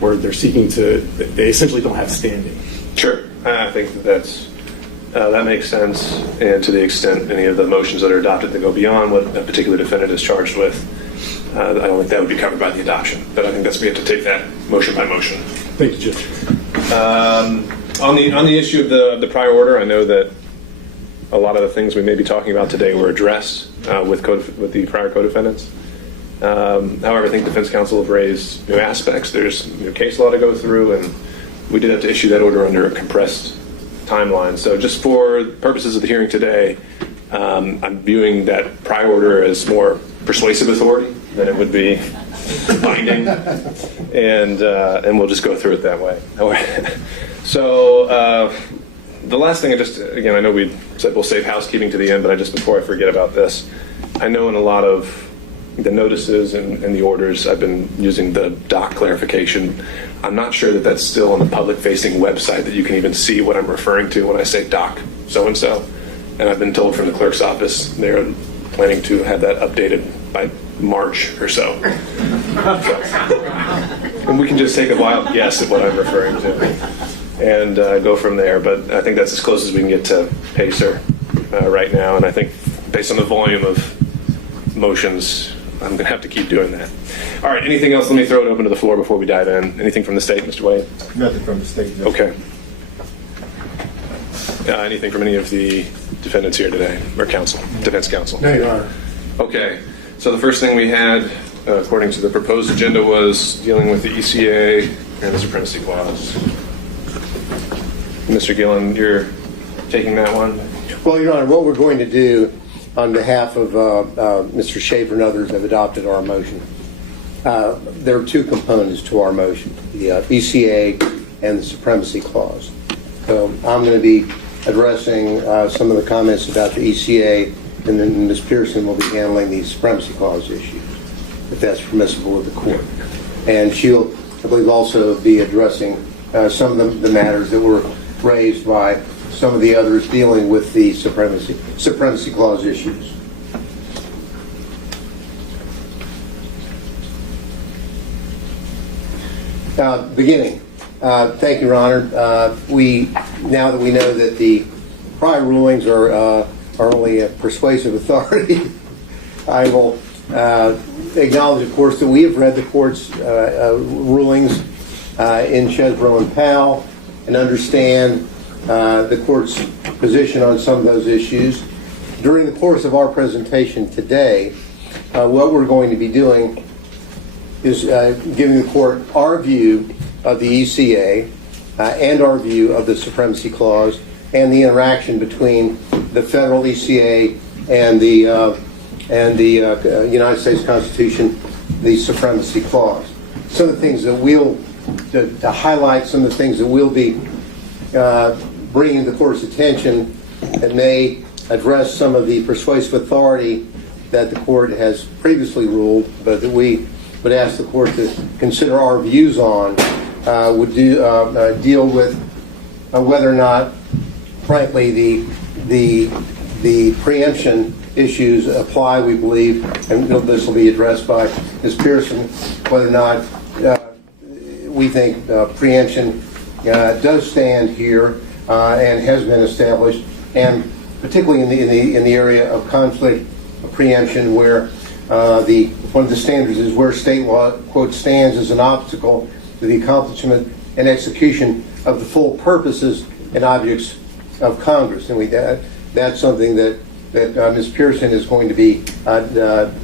where they're seeking to, they essentially don't have standing. Sure. I think that makes sense, and to the extent any of the motions that are adopted that go beyond what a particular defendant is charged with, I don't think that would be covered by the adoption. But I think we have to take that motion by motion. Thank you, Judge. On the issue of the prior order, I know that a lot of the things we may be talking about today were addressed with the prior co-defendants. However, I think defense counsel have raised new aspects. There's new case law to go through, and we did have to issue that order under a compressed timeline. So just for purposes of the hearing today, I'm viewing that prior order as more persuasive authority than it would be binding, and we'll just go through it that way. So the last thing, I know we said we'll save housekeeping to the end, but before I forget about this, I know in a lot of the notices and the orders, I've been using the doc clarification. I'm not sure that that's still on the public-facing website that you can even see what I'm referring to when I say doc so-and-so. And I've been told from the clerk's office they're planning to have that updated by March or so. And we can just take a wild guess at what I'm referring to and go from there. But I think that's as close as we can get to PACER right now. And I think based on the volume of motions, I'm going to have to keep doing that. All right, anything else? Let me throw it open to the floor before we dive in. Anything from the state, Mr. Wade? Nothing from the state. Judge. Okay. Anything from any of the defendants here today, or counsel, defense counsel? No, Your Honor. Okay, so the first thing we had, according to the proposed agenda, was dealing with the ECA and the supremacy clause. Mr. Gillen, you're taking that one? Well, Your Honor, what we're going to do on behalf of Mr. Schaefer and others have adopted our motion. There are two components to our motion, the ECA and the supremacy clause. So I'm going to be addressing some of the comments about the ECA, and then Ms. Pearson will be handling the supremacy clause issues, if that's permissible with the court. And she'll, I believe, also be addressing some of the matters that were raised by some of the others dealing with the supremacy clause issues. Beginning. Thank you, Your Honor. Now that we know that the prior rulings are only a persuasive authority, I will acknowledge, of course, that we have read the court's rulings in Chesbrough and Powell and understand the court's position on some of those issues. During the course of our presentation today, what we're going to be doing is giving the court our view of the ECA and our view of the supremacy clause and the interaction between the federal ECA and the United States Constitution, the supremacy clause. Some of the things that to highlight some of the things that we'll be bringing to the court's attention that may address some of the persuasive authority that the court has previously ruled, but that we would ask the court to consider our views on, would deal with whether or not, frankly, the preemption issues apply, we believe, and this will be addressed by Ms. Pearson, whether or not we think preemption does stand here and has been established, and particularly in the area of conflict preemption, where one of the standards is where state law, quote, stands as an obstacle to the accomplishment and execution of the full purposes and objects of Congress. And that's something that Ms. Pearson is going to be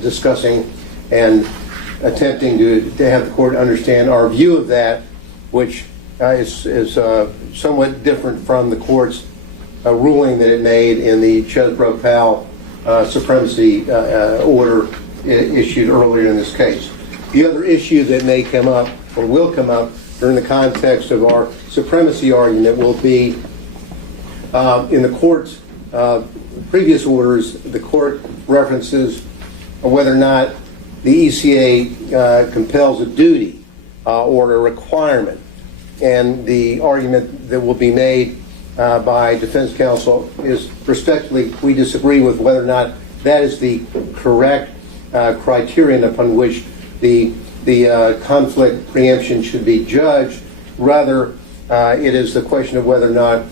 discussing and attempting to have the court understand our view of that, which is somewhat different from the court's ruling that it made in the Chesbrough-Powell supremacy order issued earlier in this case. The other issue that may come up or will come up during the context of our supremacy argument will be in the court's previous orders, the court references whether or not the ECA compels a duty or a requirement. And the argument that will be made by defense counsel is, respectfully, we disagree with whether or not that is the correct criterion upon which the the conflict preemption should be judged. Rather, it is the question of whether or not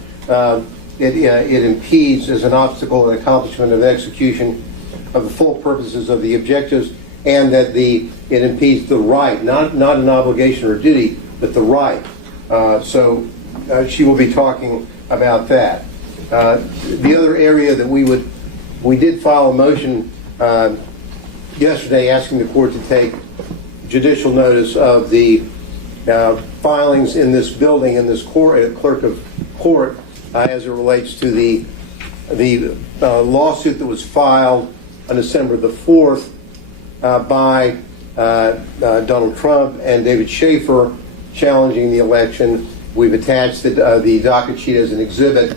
it impedes as an obstacle in accomplishment of execution of the full purposes of the objectives, and that it impedes the right, not an obligation or duty, but the right. So she will be talking about that. The other area that we did file a motion yesterday asking the court to take judicial notice of the filings in this building, in this clerk of court, as it relates to the lawsuit that was filed on December the 4th by Donald Trump and David Schaefer challenging the election. We've attached the docket sheet as an exhibit.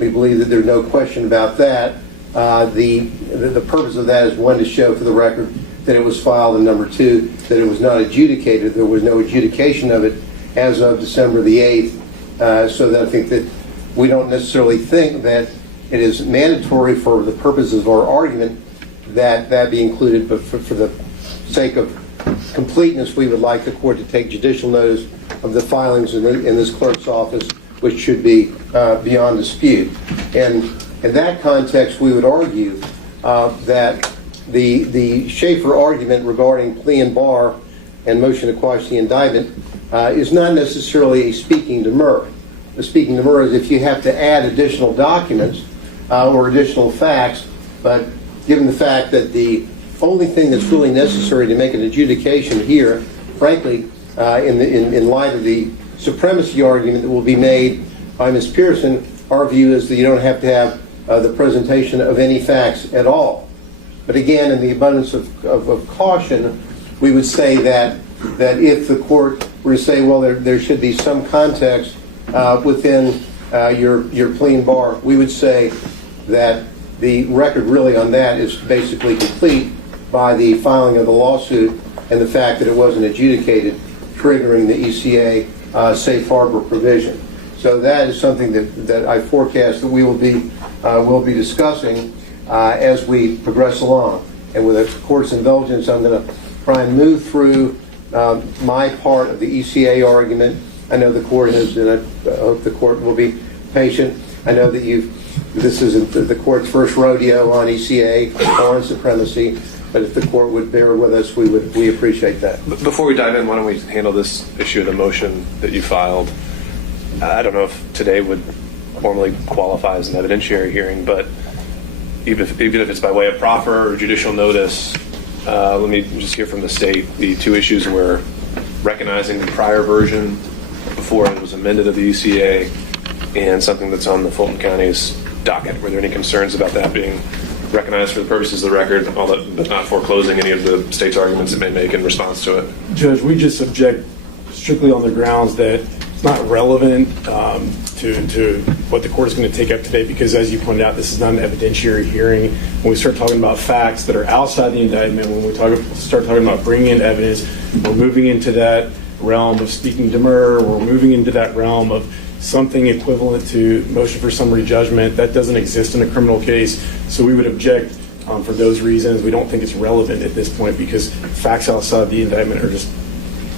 We believe that there's no question about that. The purpose of that is, one, to show for the record that it was filed, and number two, that it was not adjudicated. There was no adjudication of it as of December the 8th. So that I think that we don't necessarily think that it is mandatory for the purposes of our argument that be included, but for the sake of completeness, we would like the court to take judicial notice of the filings in this clerk's office, which should be beyond dispute. And in that context, we would argue that the Schaefer argument regarding plea and bar and motion to quash the indictment is not necessarily a speaking demur. The speaking demur is if you have to add additional documents or additional facts, but given the fact that the only thing that's really necessary to make an adjudication here, frankly, in light of the supremacy argument that will be made by Ms. Pearson, our view is that you don't have to have the presentation of any facts at all. But again, in the abundance of caution, we would say that if the court were to say, well, there should be some context within your plea and bar, we would say that the record really on that is basically complete by the filing of the lawsuit and the fact that it wasn't adjudicated, triggering the ECA safe harbor provision. So that is something that I forecast that we will be discussing as we progress along. And with the court's indulgence, I'm going to try and move through my part of the ECA argument. I know the court has, and I hope the court will be patient. I know that this isn't the court's first rodeo on ECA or on supremacy, but if the court would bear with us, we appreciate that. Before we dive in, why don't we handle this issue of the motion that you filed? I don't know if today would formally qualify as an evidentiary hearing, but even if it's by way of proffer or judicial notice, let me just hear from the state. The two issues were recognizing the prior version before it was amended of the ECA and something that's on the Fulton County's docket. Were there any concerns about that being recognized for the purposes of the record, but not foreclosing any of the state's arguments it may make in response to it? Judge, we just object strictly on the grounds that it's not relevant to what the court is going to take up today, because as you pointed out, this is not an evidentiary hearing. When we start talking about facts that are outside the indictment, when we start talking about bringing in evidence, we're moving into that realm of speaking demur, we're moving into that realm of something equivalent to motion for summary judgment. That doesn't exist in a criminal case, so we would object for those reasons. We don't think it's relevant at this point because facts outside the indictment are just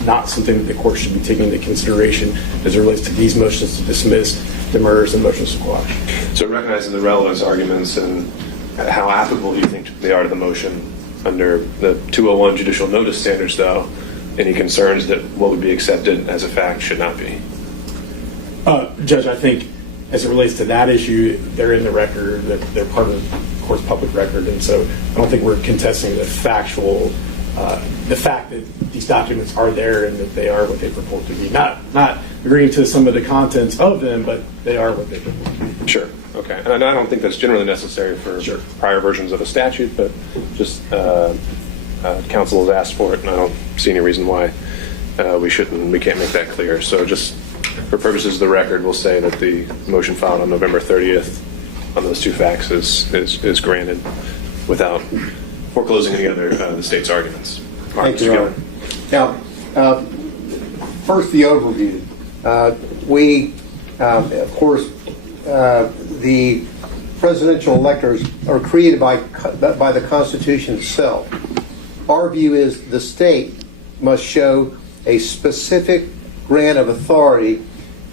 not something that the court should be taking into consideration as it relates to these motions to dismiss, demurs, and motions to quash. So recognizing the relevance arguments and how applicable do you think they are to the motion under the 201 judicial notice standards, though? Any concerns that what would be accepted as a fact should not be? Judge, I think as it relates to that issue, they're in the record, that they're part of the court's public record, and so I don't think we're contesting the factual, the fact that these documents are there and that they are what they purport to be. Not agreeing to some of the contents of them, but they are what they purport to be. Sure. Okay. And I don't think that's generally necessary for prior versions of a statute, but just counsel has asked for it, and I don't see any reason why we can't make that clear. So just for purposes of the record, we'll say that the motion filed on November 30th on those two facts is granted without foreclosing any other the state's arguments. Thank you, Your Honor. Now, first the overview. We, of course, the presidential electors are created by the Constitution itself. Our view is the state must show a specific grant of authority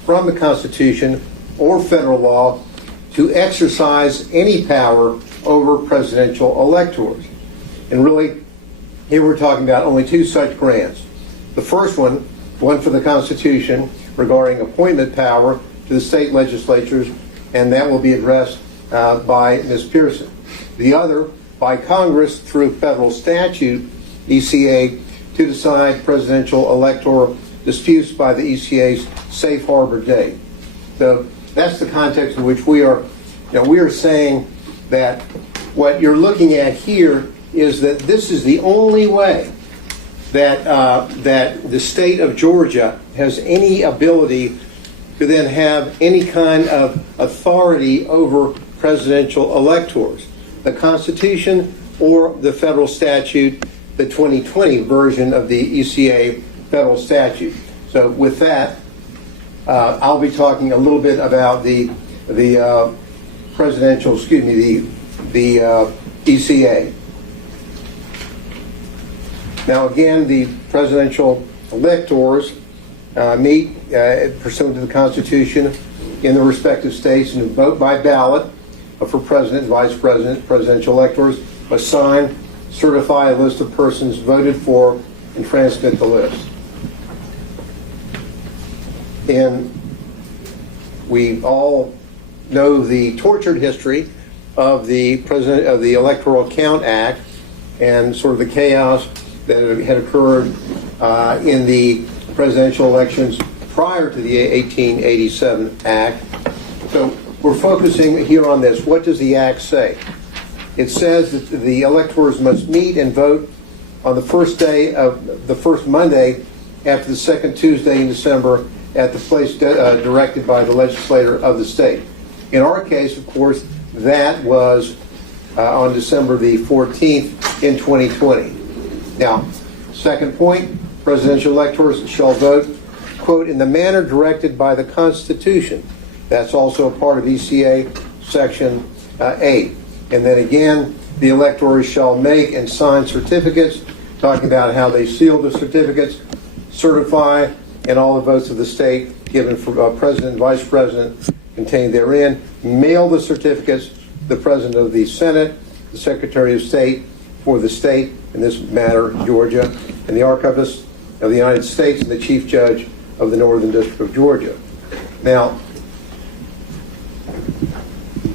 from the Constitution or federal law to exercise any power over presidential electors. And really, here we're talking about only two such grants. The first one for the Constitution regarding appointment power to the state legislatures, and that will be addressed by Ms. Pearson. The other by Congress through federal statute, ECA, to decide presidential electoral disputes by the ECA's safe harbor date. So that's the context in which we are saying that what you're looking at here is that this is the only way that that the state of Georgia has any ability to then have any kind of authority over presidential electors. The Constitution or the federal statute, the 2020 version of the ECA federal statute. So with that, I'll be talking a little bit about the ECA. Now again, the presidential electors meet pursuant to the Constitution in the respective states and vote by ballot for president, vice president. Presidential electors must sign, certify a list of persons voted for, and transmit the list. And we all know the tortured history of the Electoral Count Act and sort of the chaos that had occurred in the presidential elections prior to the 1887 Act. So we're focusing here on this. What does the Act say? It says that the electors must meet and vote on the first Monday after the second Tuesday in December at the place directed by the legislator of the state. In our case, of course, that was on December the 14th in 2020. Now, second point, presidential electors shall vote, quote, in the manner directed by the Constitution. That's also a part of ECA Section 8. And then again, the electors shall make and sign certificates, talking about how they seal the certificates, certify, and all the votes of the state given for president and vice president contained therein, mail the certificates to the president of the Senate, the Secretary of State for the state, in this matter, Georgia, and the Archivist of the United States and the Chief Judge of the Northern District of Georgia. Now,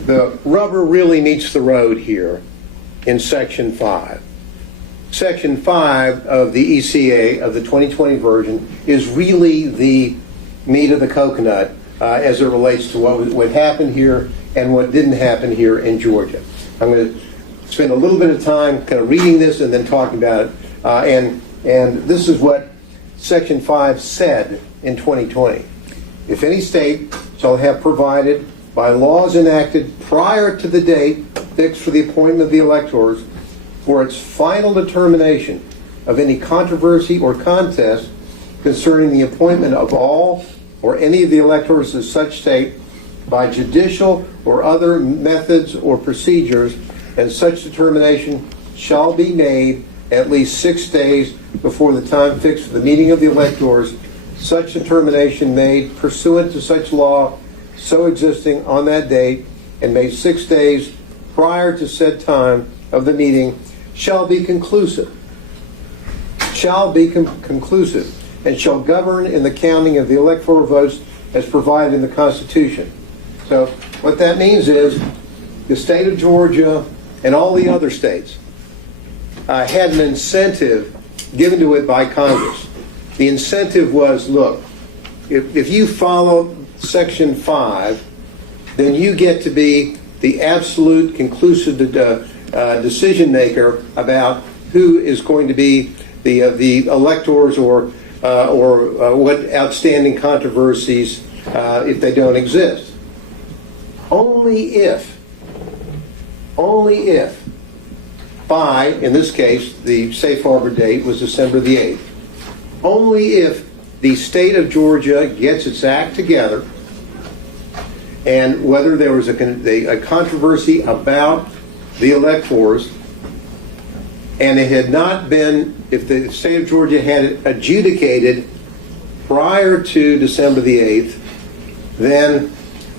the rubber really meets the road here in Section 5. Section 5 of the ECA, of the 2020 version, is really the meat of the coconut as it relates to what happened here and what didn't happen here in Georgia. I'm going to spend a little bit of time kind of reading this and then talking about it. And this is what Section 5 said in 2020. If any state shall have provided by laws enacted prior to the date fixed for the appointment of the electors for its final determination of any controversy or contest concerning the appointment of all or any of the electors of such state by judicial or other methods or procedures, and such determination shall be made at least 6 days before the time fixed for the meeting of the electors, such determination made pursuant to such law so existing on that date and made 6 days prior to said time of the meeting shall be conclusive. Shall be conclusive and shall govern in the counting of the electoral votes as provided in the Constitution. So what that means is the state of Georgia and all the other states had an incentive given to it by Congress. The incentive was, look, if you follow Section 5, then you get to be the absolute conclusive decision maker about who is going to be the electors or what outstanding controversies if they don't exist. Only if by, in this case, the safe harbor date was December the 8th, only if the state of Georgia gets its act together and whether there was a controversy about the electors and it had not been, if the state of Georgia had it adjudicated prior to December the 8th, then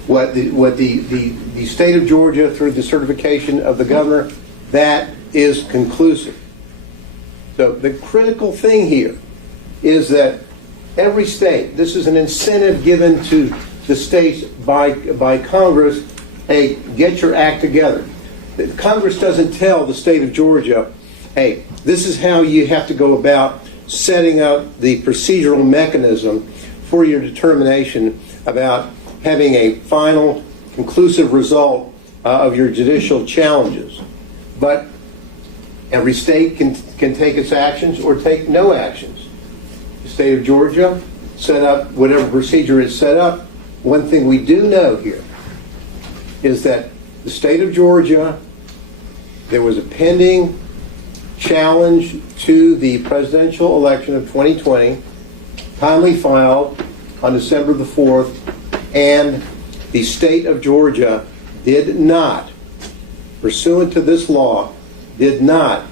what the state of Georgia, through the certification of the governor, that is conclusive. So the critical thing here is that every state, this is an incentive given to the states by Congress, hey, get your act together. Congress doesn't tell the state of Georgia, hey, this is how you have to go about setting up the procedural mechanism for your determination about having a final, conclusive result of your judicial challenges. But every state can take its actions or take no actions. The state of Georgia set up whatever procedure is set up. One thing we do know here is that the state of Georgia, there was a pending challenge to the presidential election of 2020, timely filed on December the 4th, and the state of Georgia did not, pursuant to this law, did not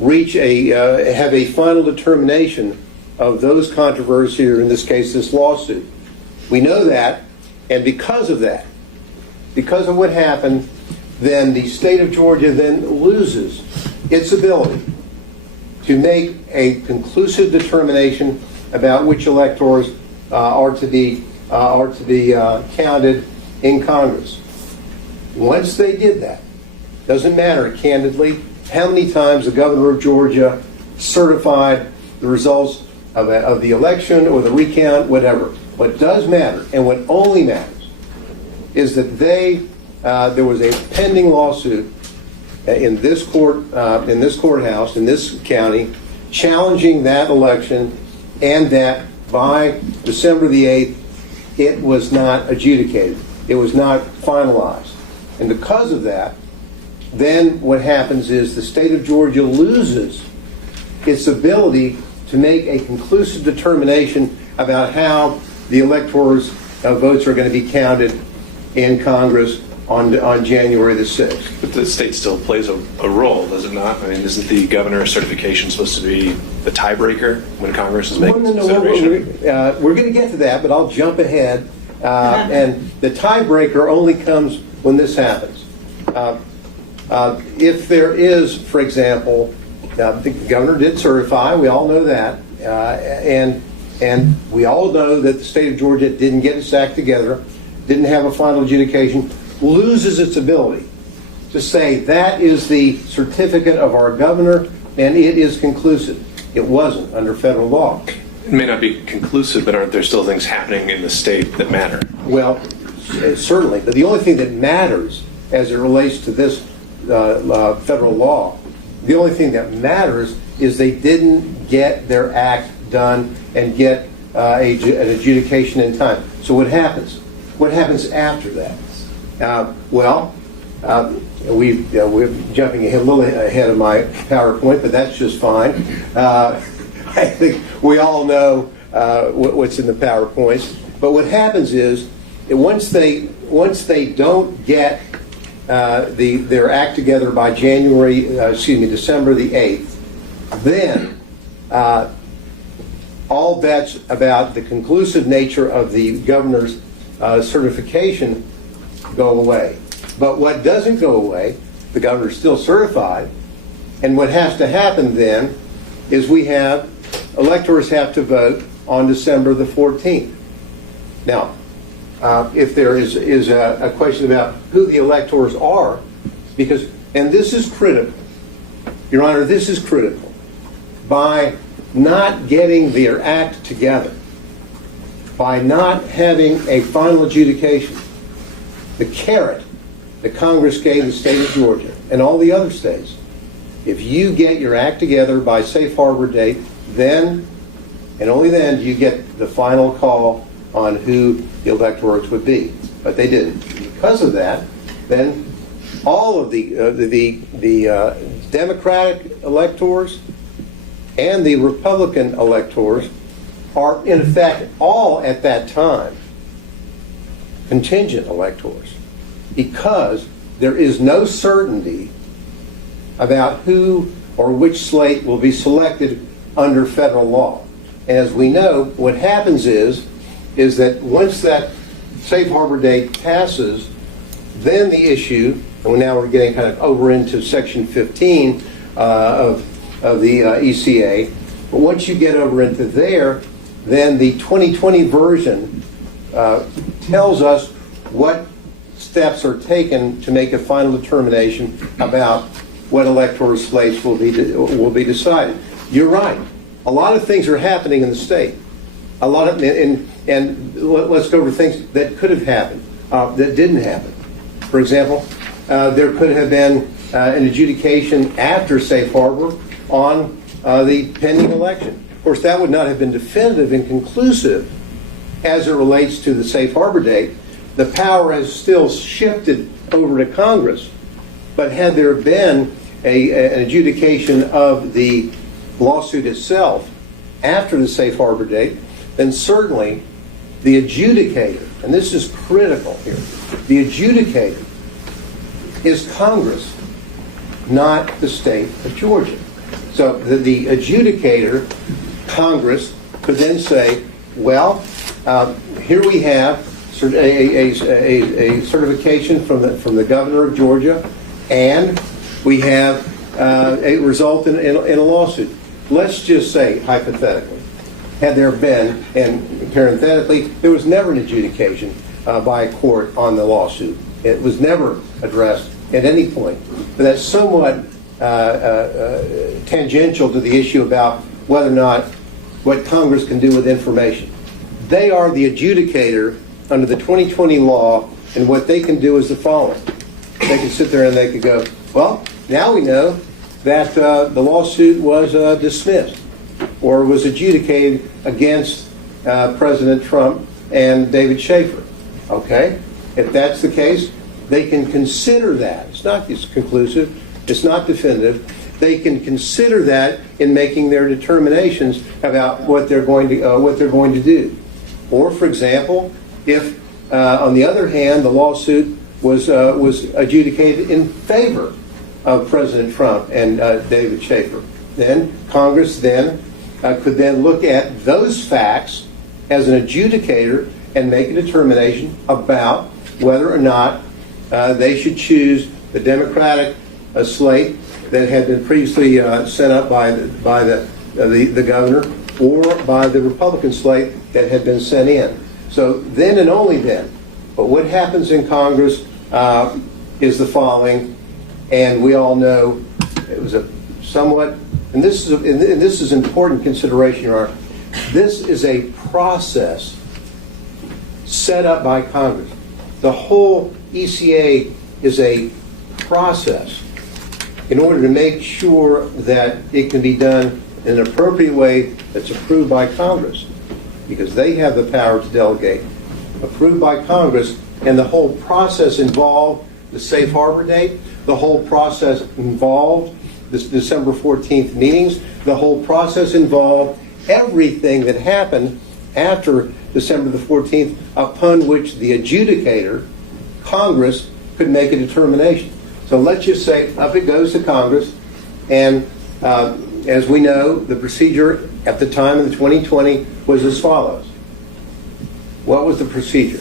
reach have a final determination of those controversies, or in this case, this lawsuit. We know that, and because of that, because of what happened, then the state of Georgia then loses its ability to make a conclusive determination about which electors are to be counted in Congress. Once they did that, doesn't matter, candidly, how many times the governor of Georgia certified the results of the election or the recount, whatever. What does matter, and what only matters, is that there was a pending lawsuit in this courthouse, in this county, challenging that election, and that by December the 8th, it was not adjudicated. It was not finalized. And because of that, then what happens is the state of Georgia loses its ability to make a conclusive determination about how the electors' votes are going to be counted in Congress on January the 6th. But the state still plays a role, does it not? I mean, isn't the governor's certification supposed to be the tiebreaker when Congress is making consideration? We're going to get to that, but I'll jump ahead. And the tiebreaker only comes when this happens. If there is, for example, the governor did certify, we all know that, and we all know that the state of Georgia didn't get its act together, didn't have a final adjudication, loses its ability to say that is the certificate of our governor and it is conclusive. It wasn't under federal law. It may not be conclusive, but aren't there still things happening in the state that matter? Well, certainly. But the only thing that matters as it relates to this federal law, the only thing that matters is they didn't get their act done and get an adjudication in time. So what happens? What happens after that? We're jumping a little ahead of my PowerPoint, but that's just fine. I think we all know what's in the PowerPoints. But what happens is that once they don't get their act together by December the 8th, then all bets about the conclusive nature of the governor's certification go away. But what doesn't go away, the governor's still certified, and what has to happen then is electors have to vote on December the 14th. Now, if there is a question about who the electors are, and this is critical, Your Honor, this is critical, by not getting their act together, by not having a final adjudication, the carrot that Congress gave the state of Georgia and all the other states, if you get your act together by safe harbor date, then and only then do you get the final call on who the electors would be. But they didn't. Because of that, then all of the Democratic electors and the Republican electors are, in effect, all at that time contingent electors, because there is no certainty about who or which slate will be selected under federal law. And as we know, what happens is that once that safe harbor date passes, then the issue, and now we're getting kind of over into Section 15 of the ECA, but once you get over into there, then the 2020 version tells us what steps are taken to make a final determination about what electoral slates will be decided. You're right. A lot of things are happening in the state. A lot of, and let's go over things that could have happened, that didn't happen. For example, there could have been an adjudication after safe harbor on the pending election. Of course, that would not have been definitive and conclusive as it relates to the safe harbor date. The power has still shifted over to Congress. But had there been an adjudication of the lawsuit itself after the safe harbor date, then certainly the adjudicator, and this is critical here, the adjudicator is Congress, not the state of Georgia. So the adjudicator, Congress, could then say, well, here we have a certification from the governor of Georgia, and we have a result in a lawsuit. Let's just say, hypothetically, had there been, and parenthetically, there was never an adjudication by a court on the lawsuit. It was never addressed at any point. But that's somewhat tangential to the issue about whether or not what Congress can do with information. They are the adjudicator under the 2020 law, and what they can do is the following. They can sit there and they could go, well, now we know that the lawsuit was dismissed or was adjudicated against President Trump and David Schaefer. Okay? If that's the case, they can consider that. It's not conclusive. It's not definitive. They can consider that in making their determinations about what they're going to do. Or, for example, if on the other hand the lawsuit was adjudicated in favor of President Trump and David Schaefer, then Congress could then look at those facts as an adjudicator and make a determination about whether or not they should choose the Democratic slate that had been previously sent up by the governor, or by the Republican slate that had been sent in. So then and only then. But what happens in Congress is the following, and we all know it was a somewhat, and this is important consideration, Your Honor. This is a process set up by Congress. The whole ECA is a process in order to make sure that it can be done in an appropriate way that's approved by Congress, because they have the power to delegate. Approved by Congress, and the whole process involved the safe harbor date, the whole process involved the December 14th meetings, the whole process involved everything that happened after December the 14th, upon which the adjudicator, Congress, could make a determination. So let's just say up it goes to Congress, and as we know, the procedure at the time of the 2020 was as follows. What was the procedure?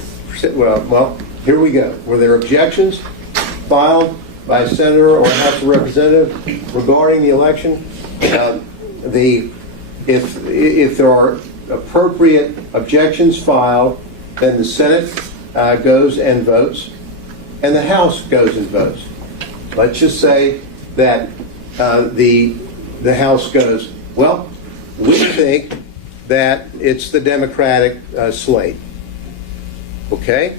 Well, here we go. Were there objections filed by a senator or a House of Representative regarding the election? If there are appropriate objections filed, then the Senate goes and votes, and the House goes and votes. Let's just say that the House goes, well, we think that it's the Democratic slate. Okay?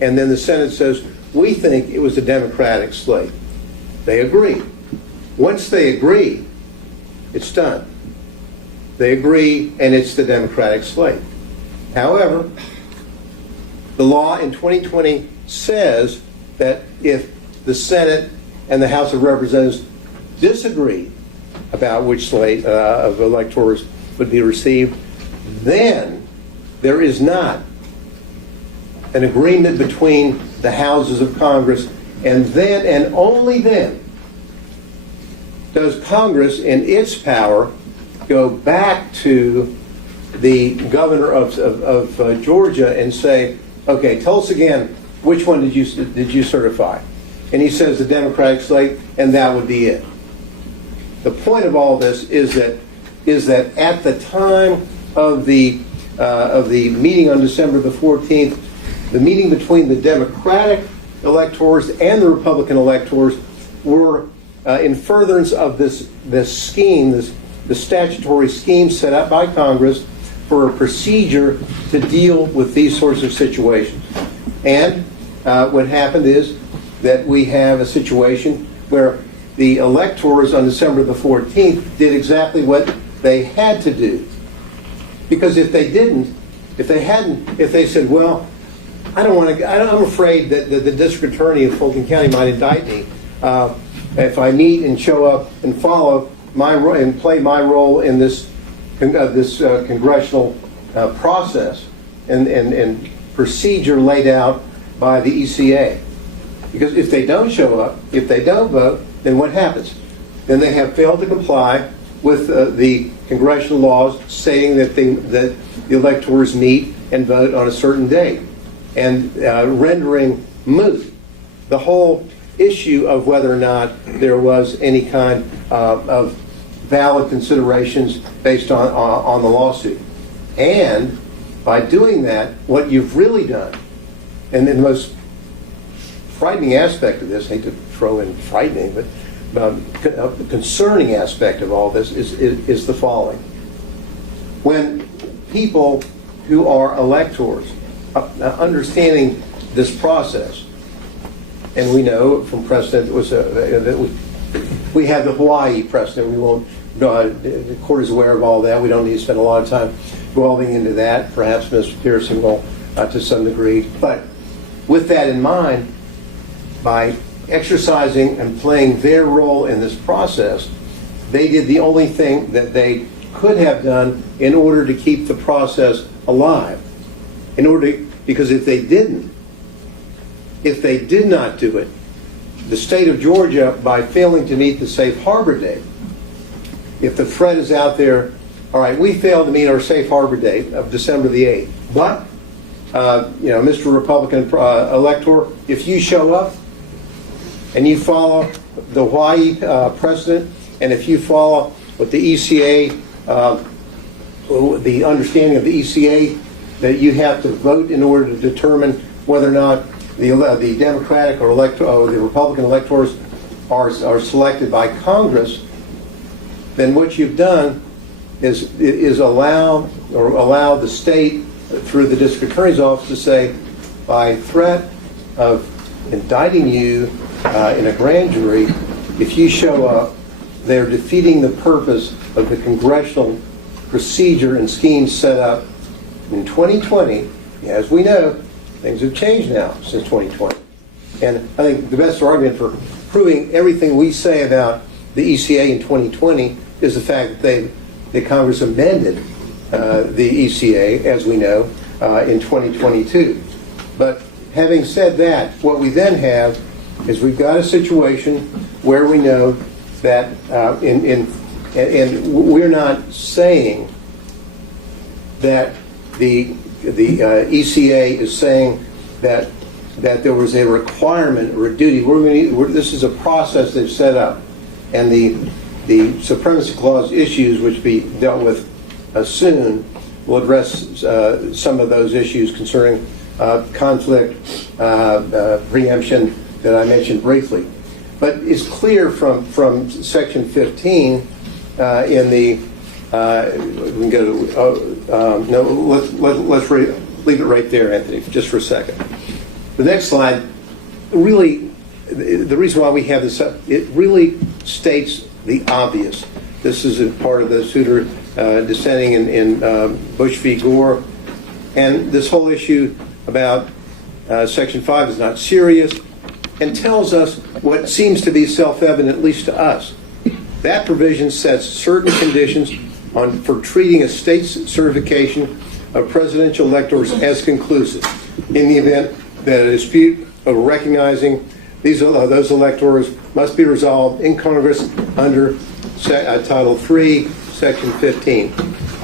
And then the Senate says, we think it was the Democratic slate. They agree. Once they agree, it's done. They agree, and it's the Democratic slate. However, the law in 2020 says that if the Senate and the House of Representatives disagree about which slate of electors would be received, then there is not an agreement between the houses of Congress, and then and only then does Congress, in its power, go back to the governor of Georgia and say, okay, tell us again, which one did you certify? And he says the Democratic slate, and that would be it. The point of all this is that at the time of the meeting on December the 14th, the meeting between the Democratic electors and the Republican electors were in furtherance of this scheme, the statutory scheme set up by Congress for a procedure to deal with these sorts of situations. And what happened is that we have a situation where the electors on December the 14th did exactly what they had to do. Because if they didn't, if they said, well, I'm afraid that the district attorney of Fulton County might indict me if I meet and show up and follow my and play my role in this congressional process and procedure laid out by the ECA. Because if they don't show up, if they don't vote, then what happens? Then they have failed to comply with the congressional laws stating that the electors meet and vote on a certain date, and rendering moot the whole issue of whether or not there was any kind of valid considerations based on the lawsuit. And by doing that, what you've really done, and the most frightening aspect of this, I hate to throw in frightening, but the concerning aspect of all this is the following. When people who are electors, understanding this process, and we know from precedent that we have the Hawaii precedent. We won't. The court is aware of all that. We don't need to spend a lot of time delving into that. Perhaps Mr. Pearson will, to some degree. But with that in mind, by exercising and playing their role in this process, they did the only thing that they could have done in order to keep the process alive. Because if they did not do it, the state of Georgia, by failing to meet the safe harbor date, if the threat is out there, all right, we failed to meet our safe harbor date of December the 8th, but, Mr. Republican elector, if you show up and you follow the Hawaii precedent, and if you follow what the ECA, the understanding of the ECA, that you have to vote in order to determine whether or not the Democratic or the Republican electors are selected by Congress, then what you've done is allow the state through the district attorney's office to say, by threat of indicting you in a grand jury, if you show up, they're defeating the purpose of the congressional procedure and scheme set up in 2020. As we know, things have changed now since 2020. And I think the best argument for proving everything we say about the ECA in 2020 is the fact that Congress amended the ECA, as we know, in 2022. But having said that, what we then have is we've got a situation where we know that, and we're not saying that the ECA is saying that there was a requirement or a duty. This is a process they've set up, and the Supremacy Clause issues, which be dealt with soon, will address some of those issues concerning conflict, preemption that I mentioned briefly. But it's clear from Section 15 in the we can go to let's leave it right there, Anthony, just for a second. The next slide, really, the reason why we have this up, it really states the obvious. This is a part of the Souter dissenting in Bush v. Gore, and this whole issue about Section 5 is not serious, and tells us what seems to be self-evident, at least to us. That provision sets certain conditions for treating a state's certification of presidential electors as conclusive in the event that a dispute over recognizing Those electors must be resolved in Congress under Title III, Section 15.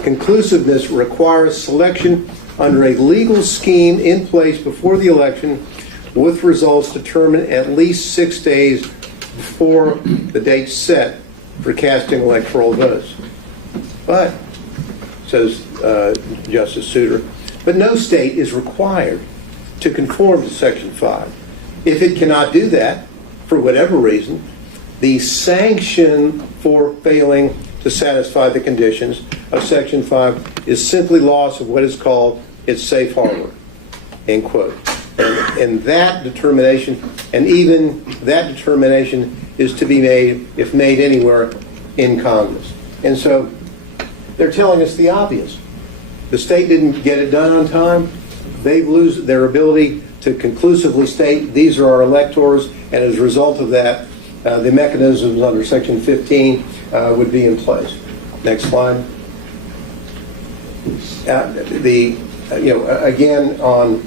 Conclusiveness requires selection under a legal scheme in place before the election, with results determined at least 6 days before the date set for casting electoral votes. But, says Justice Souter, but no state is required to conform to Section 5. If it cannot do that, for whatever reason, the sanction for failing to satisfy the conditions of Section 5 is simply loss of what is called its safe harbor, end quote. And that determination, and even that determination, is to be made, if made anywhere, in Congress. And so they're telling us the obvious. The state didn't get it done on time. They lose their ability to conclusively state these are our electors, and as a result of that, the mechanisms under Section 15 would be in place. Next slide. Again, on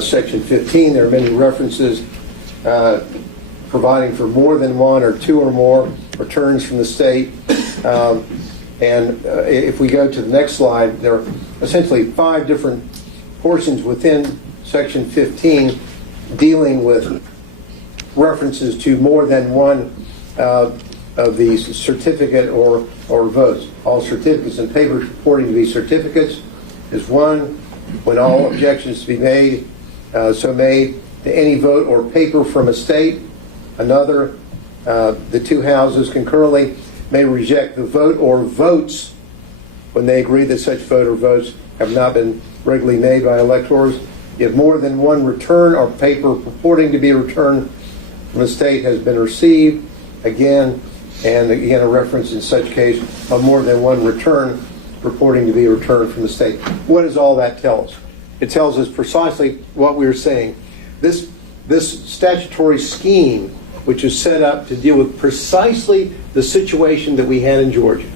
Section 15, there are many references providing for more than one or two or more returns from the state. And if we go to the next slide, there are essentially 5 different portions within Section 15 dealing with references to more than one of these certificate or votes. All certificates and papers purporting to be certificates is one. When all objections to be made, so made to any vote or paper from a state. Another, the 2 houses concurrently may reject the vote or votes when they agree that such vote or votes have not been regularly made by electors. If more than one return or paper purporting to be returned from a state has been received, again a reference in such case of more than one return purporting to be returned from the state. What does all that tell us? It tells us precisely what we were saying. This statutory scheme, which is set up to deal with precisely the situation that we had in Georgia.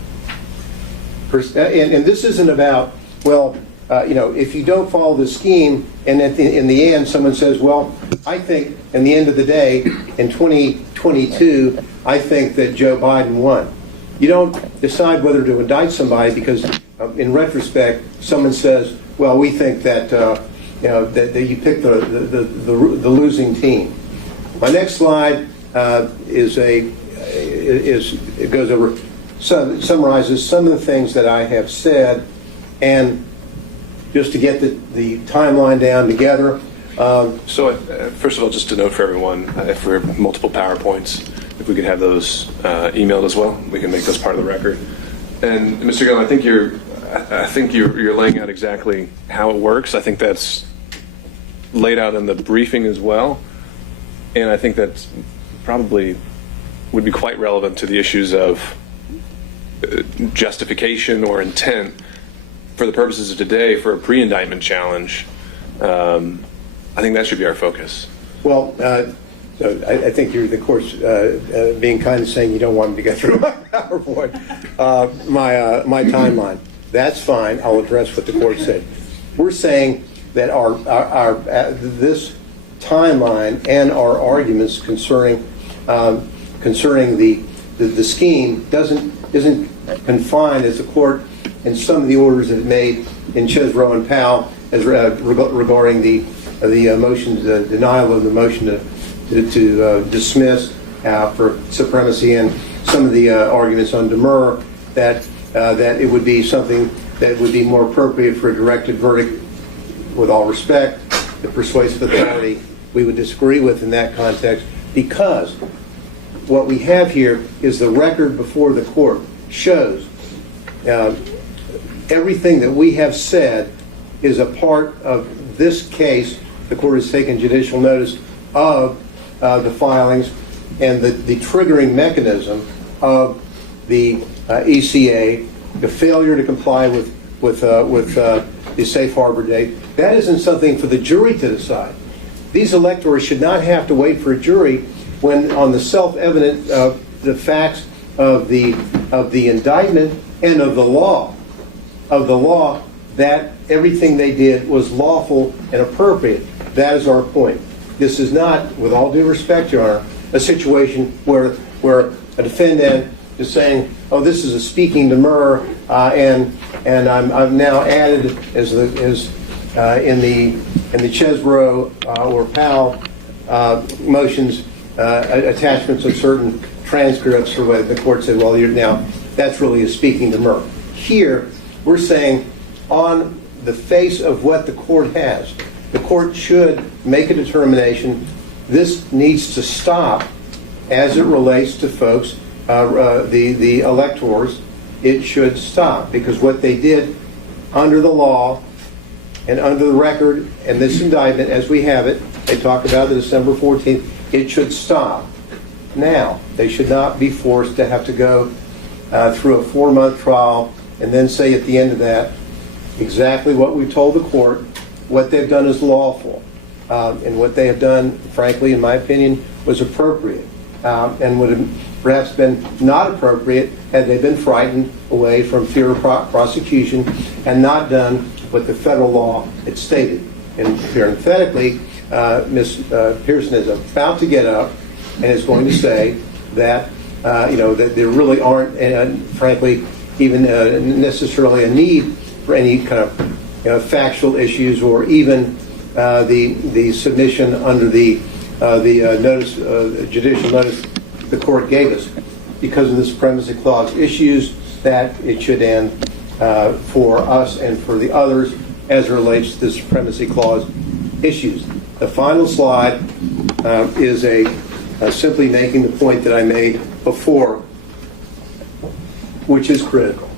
And this isn't about, if you don't follow the scheme, and in the end someone says, well, I think in the end of the day, in 2022, I think that Joe Biden won. You don't decide whether to indict somebody because, in retrospect, someone says, well, we think that that you picked the losing team. My next slide summarizes some of the things that I have said, and just to get the timeline down together. So, first of all, just to note for everyone, if we have multiple PowerPoints, if we could have those emailed as well, we can make those part of the record. And Mr. Gillum, I think you're laying out exactly how it works. I think that's laid out in the briefing as well, and I think that's probably would be quite relevant to the issues of justification or intent for the purposes of today for a pre-indictment challenge. I think that should be our focus. Well, I think you're, of course, being kind of saying you don't want me to get through my PowerPoint, my timeline. That's fine. I'll address what the court said. We're saying that our this timeline and our arguments concerning the scheme isn't confined, as the court in some of the orders that it made in Chesbrough and Powell as regarding the motion, the denial of the motion to dismiss for supremacy, and some of the arguments on demur that it would be something that would be more appropriate for a directed verdict. With all respect, the persuasive authority we would disagree with in that context, because what we have here is the record before the court shows everything that we have said is a part of this case. The court has taken judicial notice of the filings and the triggering mechanism of the ECA, the failure to comply with the safe harbor date. That isn't something for the jury to decide. These electors should not have to wait for a jury when, on the self-evident the facts of the indictment and of the law that everything they did was lawful and appropriate. That is our point. This is not, with all due respect, Your Honor, a situation where a defendant is saying, "Oh, this is a speaking demur," and I've now added as in the Chesbrough or Powell motions attachments of certain transcripts, or what the court said, "Well, now that's really a speaking demur." Here, we're saying on the face of what the court has, the court should make a determination. This needs to stop as it relates to folks, the electors. It should stop, because what they did under the law and under the record and this indictment as we have it, they talk about the December 14th, it should stop. Now, they should not be forced to have to go through a 4-month trial and then say at the end of that exactly what we told the court. What they've done is lawful, and what they have done, frankly, in my opinion, was appropriate, and would have perhaps been not appropriate had they been frightened away from fear of prosecution and not done what the federal law had stated. And parenthetically, Ms. Pearson is about to get up and is going to say that that there really aren't, frankly, even necessarily a need for any kind of factual issues, or even the submission under the notice, judicial notice the court gave us, because of the Supremacy Clause issues, that it should end for us and for the others as it relates to the Supremacy Clause issues. The final slide is simply making the point that I made before, which is critical.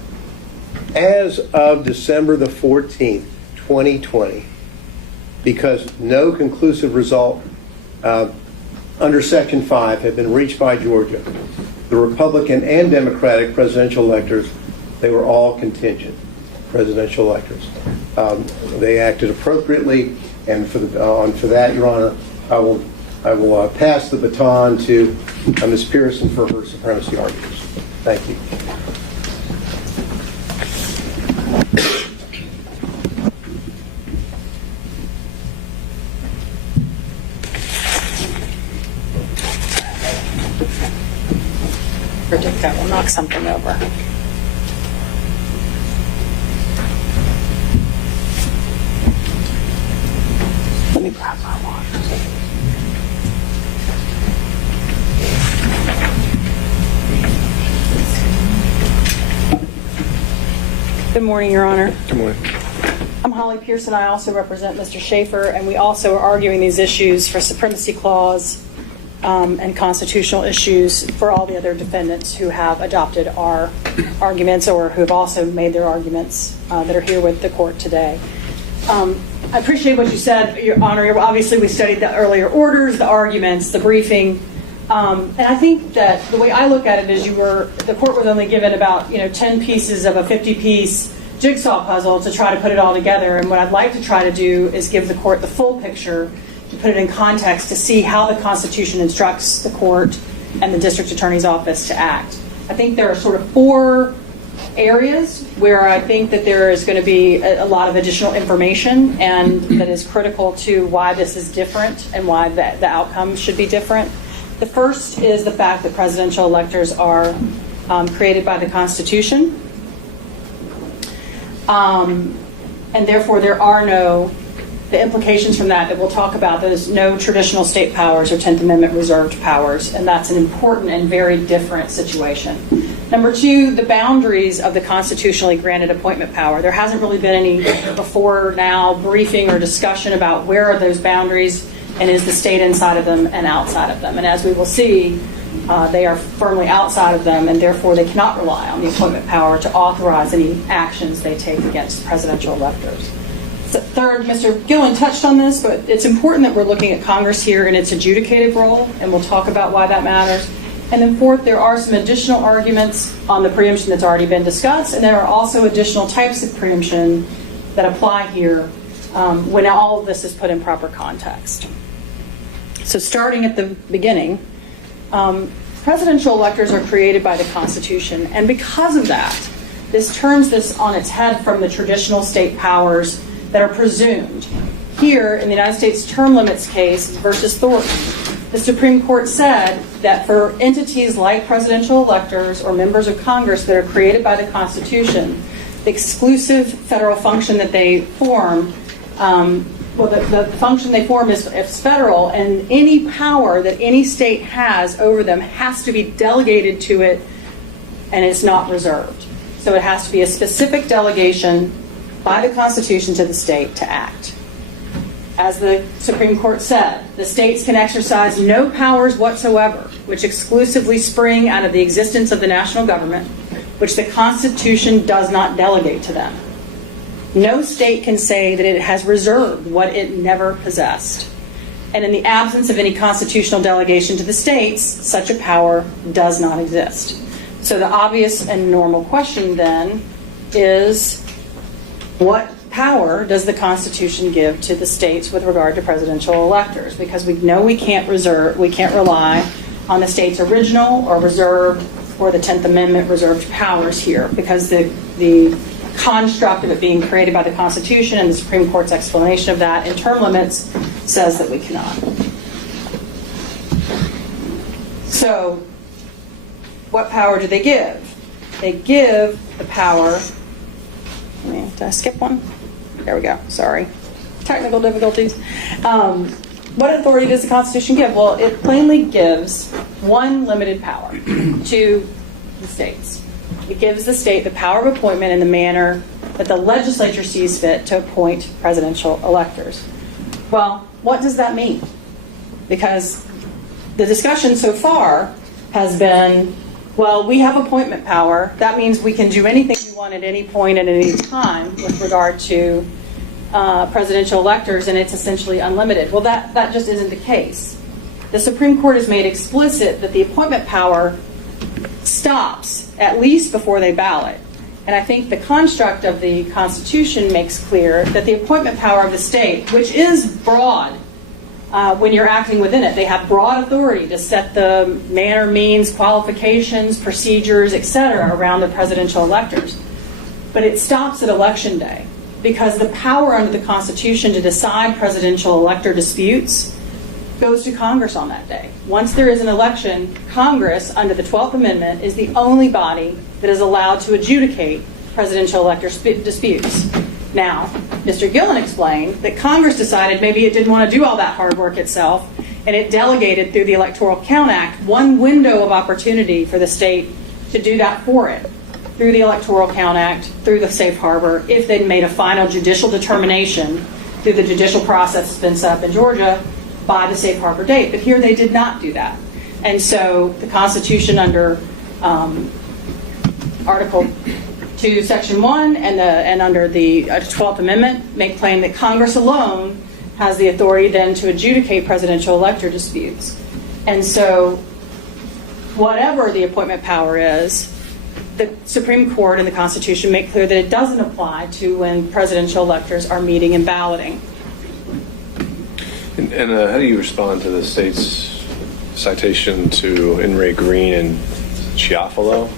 As of December the 14th, 2020, because no conclusive result under Section 5 had been reached by Georgia, the Republican and Democratic presidential electors, they were all contingent presidential electors. They acted appropriately, and for that, Your Honor, I will pass the baton to Ms. Pearson for her supremacy arguments. Thank you. Predict that will knock something over. Let me grab my water. Good morning, Your Honor. Good morning. I'm Holly Pearson. I also represent Mr. Schaefer, and we also are arguing these issues for Supremacy Clause and constitutional issues for all the other defendants who have adopted our arguments or who have also made their arguments that are here with the court today. I appreciate what you said, Your Honor. Obviously, we studied the earlier orders, the arguments, the briefing, and I think that the way I look at it is the court was only given about 10 pieces of a 50-piece jigsaw puzzle to try to put it all together, and what I'd like to try to do is give the court the full picture, to put it in context, to see how the Constitution instructs the court and the district attorney's office to act. I think there are sort of 4 areas where I think that there is going to be a lot of additional information, and that is critical to why this is different and why the outcome should be different. The first is the fact that presidential electors are created by the Constitution, and therefore there are the implications from that we'll talk about, there's no traditional state powers or 10th Amendment reserved powers, and that's an important and very different situation. Number 2, the boundaries of the constitutionally granted appointment power. There hasn't really been any before now briefing or discussion about where are those boundaries, and is the state inside of them and outside of them. And as we will see, they are firmly outside of them, and therefore they cannot rely on the appointment power to authorize any actions they take against presidential electors. So third, Mr. Gillen touched on this, but it's important that we're looking at Congress here and its adjudicative role, and we'll talk about why that matters. And then fourth, there are some additional arguments on the preemption that's already been discussed, and there are also additional types of preemption that apply here when all of this is put in proper context. So starting at the beginning, presidential electors are created by the Constitution, and because of that, this turns this on its head from the traditional state powers that are presumed Here, in the United States term limits case versus Thornton, the Supreme Court said that for entities like presidential electors or members of Congress that are created by the Constitution, the exclusive federal function that they form, the function they form is federal, and any power that any state has over them has to be delegated to it, and it's not reserved. So it has to be a specific delegation by the Constitution to the state to act. As the Supreme Court said, the states can exercise no powers whatsoever which exclusively spring out of the existence of the national government, which the Constitution does not delegate to them. No state can say that it has reserved what it never possessed. And in the absence of any constitutional delegation to the states, such a power does not exist. So the obvious and normal question then is, what power does the Constitution give to the states with regard to presidential electors? Because we know we can't rely on the state's original or reserved or the 10th Amendment reserved powers here, because the construct of it being created by the Constitution and the Supreme Court's explanation of that in term limits says that we cannot. So, what power do they give? They give the power. Did I skip one? There we go. Sorry. Technical difficulties. What authority does the Constitution give? Well, it plainly gives one limited power to the states. It gives the state the power of appointment in the manner that the legislature sees fit to appoint presidential electors. Well, what does that mean? Because the discussion so far has been, well, we have appointment power. That means we can do anything we want at any point at any time with regard to presidential electors, and it's essentially unlimited. Well, that just isn't the case. The Supreme Court has made explicit that the appointment power stops at least before they ballot. And I think the construct of the Constitution makes clear that the appointment power of the state, which is broad when you're acting within it, they have broad authority to set the manner, means, qualifications, procedures, etc. around the presidential electors. But it stops at Election Day, because the power under the Constitution to decide presidential elector disputes goes to Congress on that day. Once there is an election, Congress, under the 12th Amendment, is the only body that is allowed to adjudicate presidential elector disputes. Now, Mr. Gillen explained that Congress decided maybe it didn't want to do all that hard work itself, and it delegated through the Electoral Count Act one window of opportunity for the state to do that for it, through the Electoral Count Act, through the safe harbor, if they'd made a final judicial determination through the judicial process that's been set up in Georgia by the safe harbor date. But here they did not do that. And so the Constitution under Article 2, Section 1 and under the 12th Amendment make claim that Congress alone has the authority then to adjudicate presidential elector disputes. And so whatever the appointment power is, the Supreme Court and the Constitution make clear that it doesn't apply to when presidential electors are meeting and balloting. And how do you respond to the state's citation to In re Green and Chiafalo?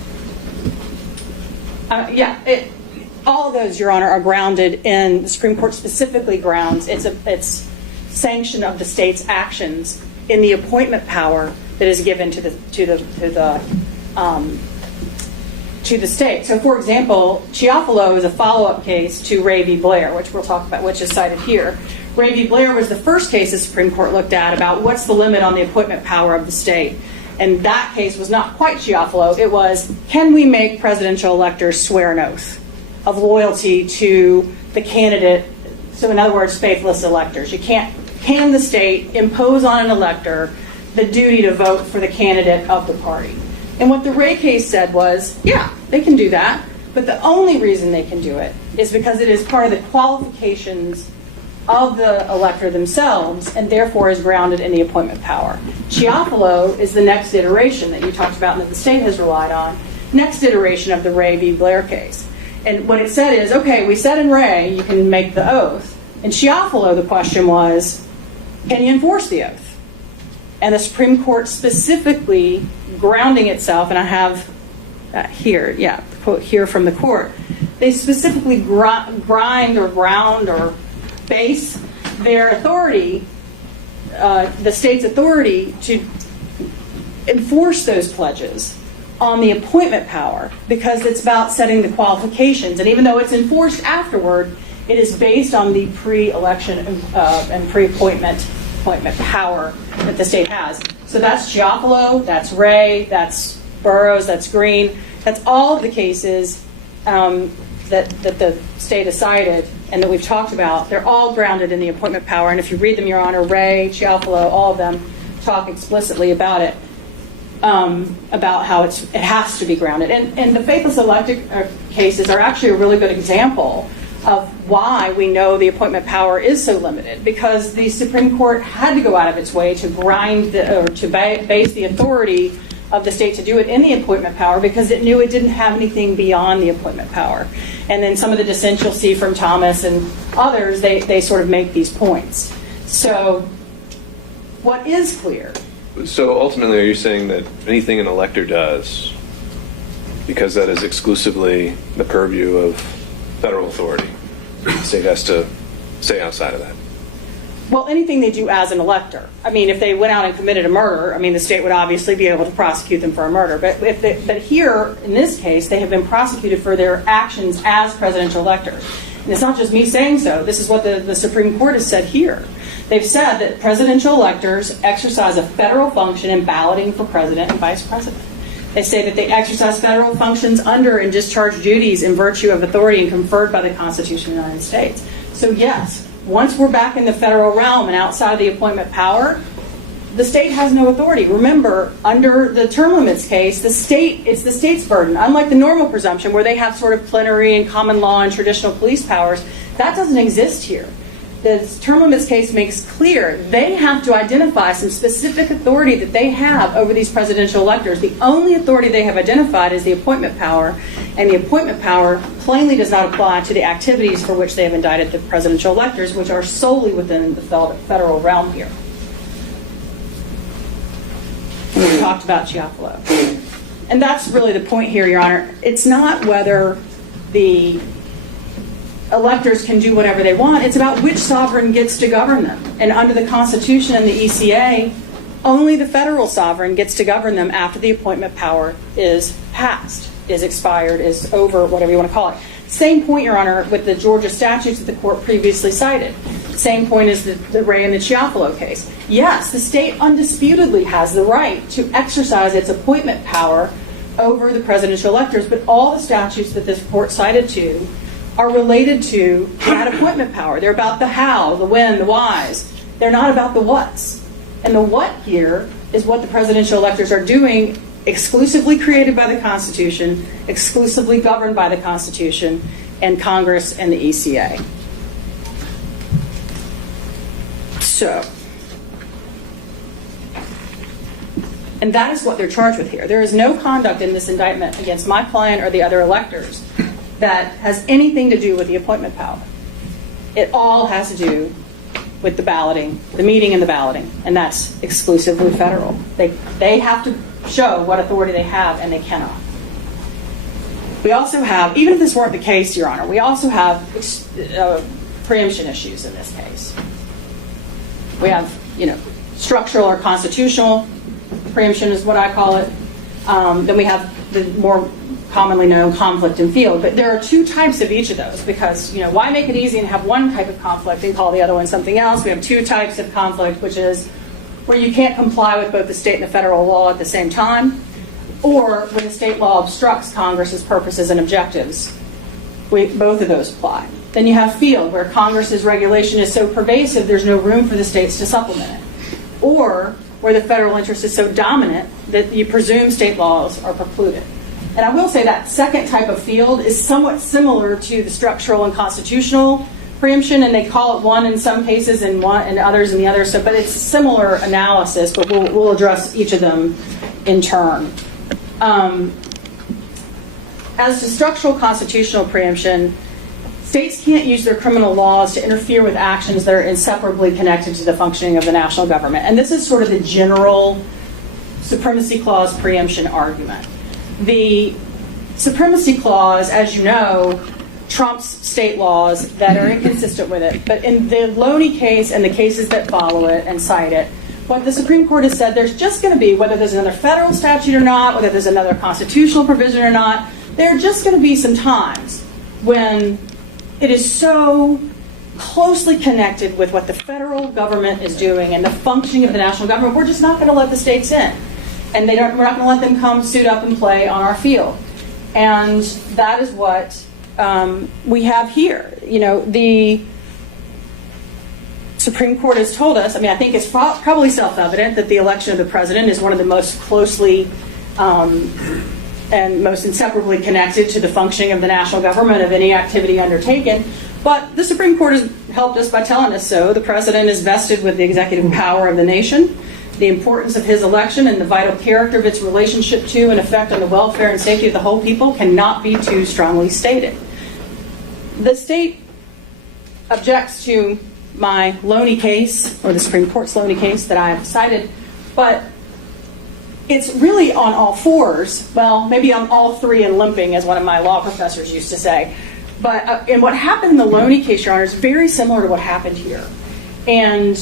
All of those, Your Honor, are grounded in the Supreme Court specifically grounds it's sanction of the state's actions in the appointment power that is given to the state. So, for example, Chiafalo is a follow-up case to Ray v. Blair, which we'll talk about, which is cited here. Ray v. Blair was the first case the Supreme Court looked at about what's the limit on the appointment power of the state. And that case was not quite Chiafalo. It was, can we make presidential electors swear an oath of loyalty to the candidate? So in other words, faithless electors. Can the state impose on an elector the duty to vote for the candidate of the party? And what the Ray case said was, yeah, they can do that. But the only reason they can do it is because it is part of the qualifications of the elector themselves, and therefore is grounded in the appointment power. Chiafalo is the next iteration that you talked about and that the state has relied on, next iteration of the Ray v. Blair case. And what it said is, okay, we said in Ray you can make the oath. In Chiafalo, the question was, can you enforce the oath? And the Supreme Court specifically grounding itself, and I have quote here from the court, they specifically ground or base their authority, the state's authority to enforce those pledges on the appointment power, because it's about setting the qualifications. And even though it's enforced afterward, it is based on the pre-election and pre-appointment power that the state has. So that's Giappolo, that's Ray, that's Burroughs, that's Green. That's all of the cases that the state has cited and that we've talked about. They're all grounded in the appointment power. And if you read them, Your Honor, Ray, Giappolo, all of them talk explicitly about it, about how it has to be grounded. And the faithless elected cases are actually a really good example of why we know the appointment power is so limited, because the Supreme Court had to go out of its way to base the authority of the state to do it in the appointment power, because it knew it didn't have anything beyond the appointment power. And then some of the dissent you'll see from Thomas and others, they sort of make these points. So what is clear? So ultimately, are you saying that anything an elector does, because that is exclusively the purview of federal authority, the state has to stay outside of that? Well, anything they do as an elector. I mean, if they went out and committed a murder, I mean, the state would obviously be able to prosecute them for a murder. But here, in this case, they have been prosecuted for their actions as presidential electors. And it's not just me saying so. This is what the Supreme Court has said here. They've said that presidential electors exercise a federal function in balloting for president and vice president. They say that they exercise federal functions under and discharge duties in virtue of authority and conferred by the Constitution of the United States. So yes, once we're back in the federal realm and outside of the appointment power, the state has no authority. Remember, under the term limits case, it's the state's burden. Unlike the normal presumption where they have sort of plenary and common law and traditional police powers, that doesn't exist here. The term limits case makes clear they have to identify some specific authority that they have over these presidential electors. The only authority they have identified is the appointment power, and the appointment power plainly does not apply to the activities for which they have indicted the presidential electors, which are solely within the federal realm here. We talked about Giappolo. And that's really the point here, Your Honor. It's not whether the electors can do whatever they want. It's about which sovereign gets to govern them. And under the Constitution and the ECA, only the federal sovereign gets to govern them after the appointment power is passed, is expired, is over, whatever you want to call it. Same point, Your Honor, with the Georgia statutes that the court previously cited. Same point as the Ray and the Giappolo case. Yes, the state undisputedly has the right to exercise its appointment power over the presidential electors, but all the statutes that this court cited to are related to that appointment power. They're about the how, the when, the whys. They're not about the whats. And the what here is what the presidential electors are doing, exclusively created by the Constitution, exclusively governed by the Constitution and Congress and the ECA. So, and that is what they're charged with here. There is no conduct in this indictment against my client or the other electors that has anything to do with the appointment power. It all has to do with the balloting, the meeting and the balloting, and that's exclusively federal. They have to show what authority they have, and they cannot. We also have, even if this weren't the case, Your Honor, we also have preemption issues in this case. We have, structural or constitutional preemption is what I call it. Then we have the more commonly known conflict in field. But there are two types of each of those because, why make it easy and have one type of conflict and call the other one something else? We have two types of conflict, which is where you can't comply with both the state and the federal law at the same time, or when the state law obstructs Congress's purposes and objectives. Both of those apply. Then you have field, where Congress's regulation is so pervasive there's no room for the states to supplement it. Or where the federal interest is so dominant that you presume state laws are precluded. And I will say that second type of field is somewhat similar to the structural and constitutional preemption, and they call it one in some cases and one and others in the other. So, but it's similar analysis, but we'll address each of them in turn. As to structural constitutional preemption, states can't use their criminal laws to interfere with actions that are inseparably connected to the functioning of the national government. And this is sort of the general Supremacy Clause preemption argument. The Supremacy Clause, as you know, trumps state laws that are inconsistent with it. But in the Loney case and the cases that follow it and cite it, what the Supreme Court has said, there's just going to be, whether there's another federal statute or not, whether there's another constitutional provision or not, there are just going to be some times when it is so closely connected with what the federal government is doing and the functioning of the national government, we're just not going to let the states in. And we're not going to let them come suit up and play on our field. And that is what we have here. The Supreme Court has told us, I think it's probably self-evident that the election of the president is one of the most closely and most inseparably connected to the functioning of the national government of any activity undertaken. But the Supreme Court has helped us by telling us so. The president is vested with the executive power of the nation. The importance of his election and the vital character of its relationship to and effect on the welfare and safety of the whole people cannot be too strongly stated. The state objects to my Loney case, or the Supreme Court's Loney case that I have cited, but it's really on all fours. Well, maybe on all three and limping, as one of my law professors used to say. But and what happened in the Loney case, Your Honor, is very similar to what happened here. And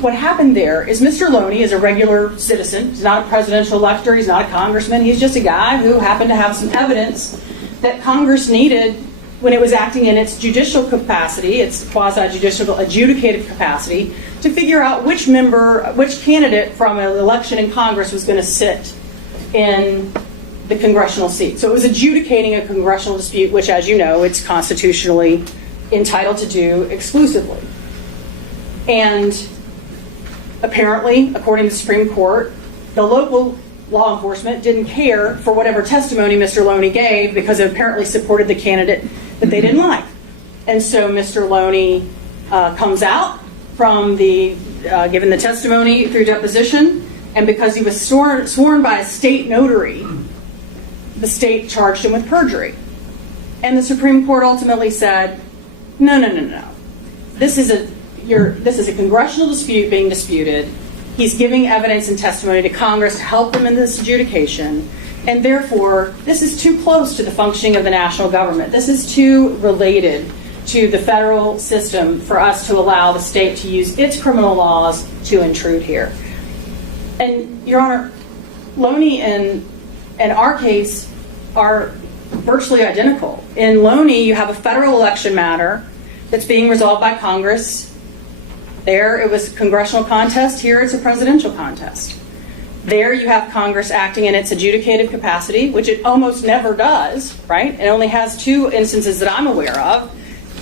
what happened there is Mr. Loney is a regular citizen. He's not a presidential elector. He's not a congressman. He's just a guy who happened to have some evidence that Congress needed when it was acting in its judicial capacity, its quasi-judicial adjudicative capacity, to figure out which candidate from an election in Congress was going to sit in the congressional seat. So it was adjudicating a congressional dispute, which, as you know, it's constitutionally entitled to do exclusively. And apparently, according to the Supreme Court, the local law enforcement didn't care for whatever testimony Mr. Loney gave because it apparently supported the candidate that they didn't like. And so Mr. Loney comes out from given the testimony through deposition, and because he was sworn by a state notary, the state charged him with perjury. And the Supreme Court ultimately said, no. This is a congressional dispute being disputed. He's giving evidence and testimony to Congress to help them in this adjudication, and therefore, this is too close to the functioning of the national government. This is too related to the federal system for us to allow the state to use its criminal laws to intrude here. And, Your Honor, Loney and our case are virtually identical. In Loney, you have a federal election matter that's being resolved by Congress. There, it was a congressional contest. Here, it's a presidential contest. There, you have Congress acting in its adjudicative capacity, which it almost never does, right? It only has two instances that I'm aware of.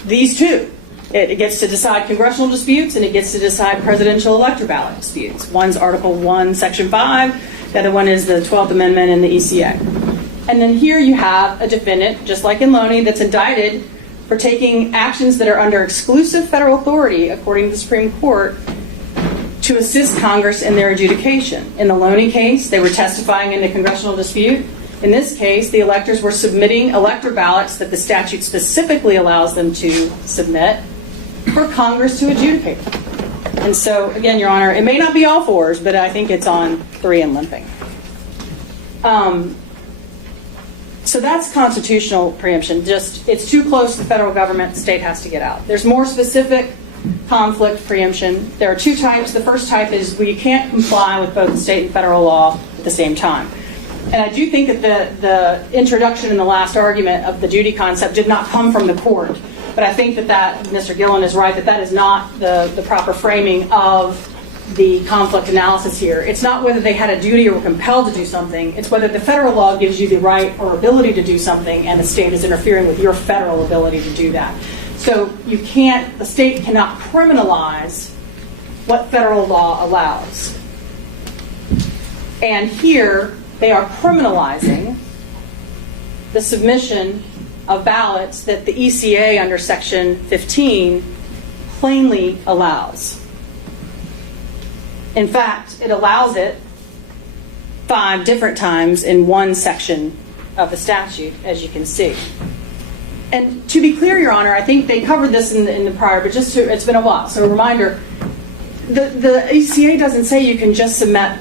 These two. It gets to decide congressional disputes, and it gets to decide presidential elector ballot disputes. One's Article 1, Section 5. The other one is the 12th Amendment in the ECA. And then here you have a defendant, just like in Loney, that's indicted for taking actions that are under exclusive federal authority, according to the Supreme Court, to assist Congress in their adjudication. In the Loney case, they were testifying in the congressional dispute. In this case, the electors were submitting elector ballots that the statute specifically allows them to submit for Congress to adjudicate. And so, again, Your Honor, it may not be all fours, but I think it's on three and limping. So that's constitutional preemption. Just, it's too close to the federal government, the state has to get out. There's more specific conflict preemption. There are two types. The first type is where you can't comply with both the state and federal law at the same time. And I do think that the introduction in the last argument of the duty concept did not come from the court. But I think that Mr. Gillen is right, that is not the proper framing of the conflict analysis here. It's not whether they had a duty or were compelled to do something. It's whether the federal law gives you the right or ability to do something and the state is interfering with your federal ability to do that. So the state cannot criminalize what federal law allows. And here, they are criminalizing the submission of ballots that the ECA under Section 15 plainly allows. In fact, it allows it 5 different times in one section of the statute, as you can see. And to be clear, Your Honor, I think they covered this in the prior, but it's been a while. So a reminder, the ECA doesn't say you can just submit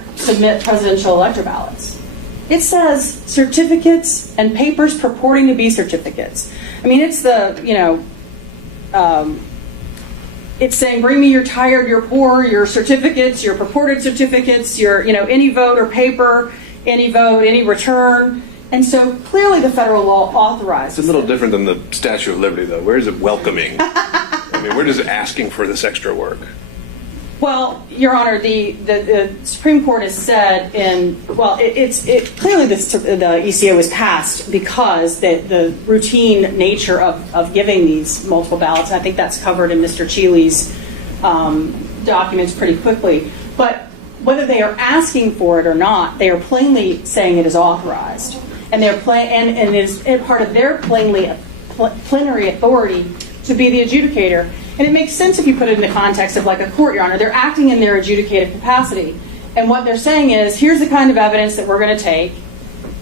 presidential elector ballots. It says certificates and papers purporting to be certificates. I mean, it's the, it's saying, bring me your tired, your poor, your certificates, your purported certificates, your, any vote or paper, any vote, any return. And so clearly the federal law authorizes. It's a little different than the Statue of Liberty, though. Where is it welcoming? I mean, where does it asking for this extra work? Well, Your Honor, the Supreme Court has said clearly the ECA was passed because the routine nature of giving these multiple ballots. I think that's covered in Mr. Cheely's documents pretty quickly. But whether they are asking for it or not, they are plainly saying it is authorized, and they're and it is part of their plenary authority to be the adjudicator. And it makes sense if you put it in the context of like a court, Your Honor. They're acting in their adjudicative capacity. And what they're saying is, here's the kind of evidence that we're going to take,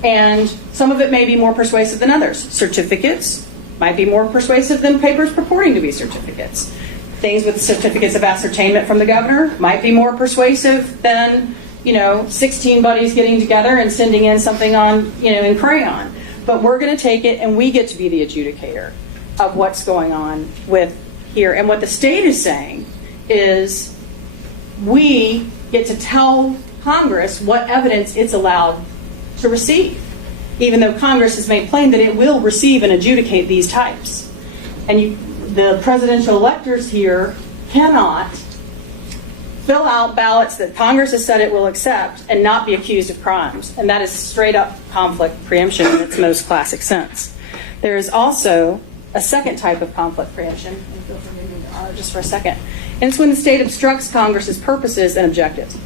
and some of it may be more persuasive than others. Certificates might be more persuasive than papers purporting to be certificates. Things with certificates of ascertainment from the governor might be more persuasive than, 16 buddies getting together and sending in something on, in crayon. But we're going to take it, and we get to be the adjudicator of what's going on with here. And what the state is saying is we get to tell Congress what evidence it's allowed to receive, even though Congress has made plain that it will receive and adjudicate these types. And the presidential electors here cannot fill out ballots that Congress has said it will accept and not be accused of crimes. And that is straight up conflict preemption in its most classic sense. There is also a second type of conflict preemption, just for a second, and it's when the state obstructs Congress's purposes and objectives.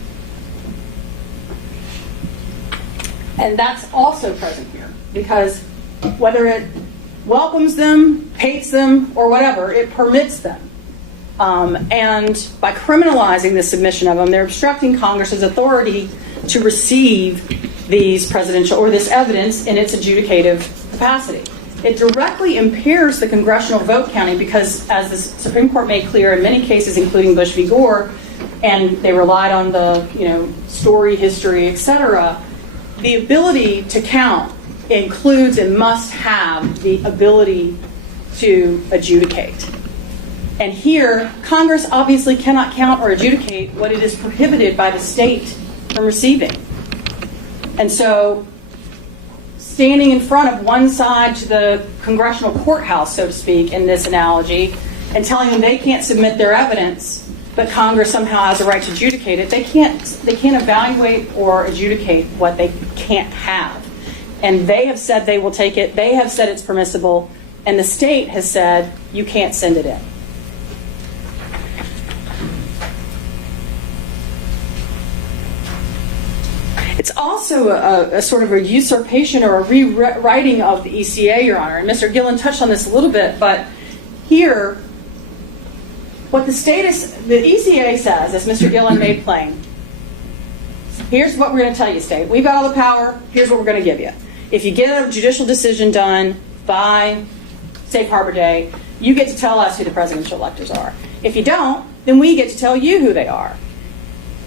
And that's also present here, because whether it welcomes them, hates them, or whatever, it permits them. And by criminalizing the submission of them, they're obstructing Congress's authority to receive these presidential or this evidence in its adjudicative capacity. It directly impairs the congressional vote counting because, as the Supreme Court made clear in many cases, including Bush v. Gore, and they relied on the story, history, etc., the ability to count includes and must have the ability to adjudicate. And here, Congress obviously cannot count or adjudicate what it is prohibited by the state from receiving. And so, standing in front of one side to the congressional courthouse, so to speak, in this analogy, and telling them they can't submit their evidence, but Congress somehow has a right to adjudicate it, they can't evaluate or adjudicate what they can't have. And they have said they will take it, they have said it's permissible, and the state has said you can't send it in. It's also a sort of a usurpation or a rewriting of the ECA, Your Honor. And Mr. Gillen touched on this a little bit, but here, what the ECA says, as Mr. Gillen made plain, here's what we're going to tell you, state. We've got all the power. Here's what we're going to give you. If you get a judicial decision done by Safe Harbor Day, you get to tell us who the presidential electors are. If you don't, then we get to tell you who they are.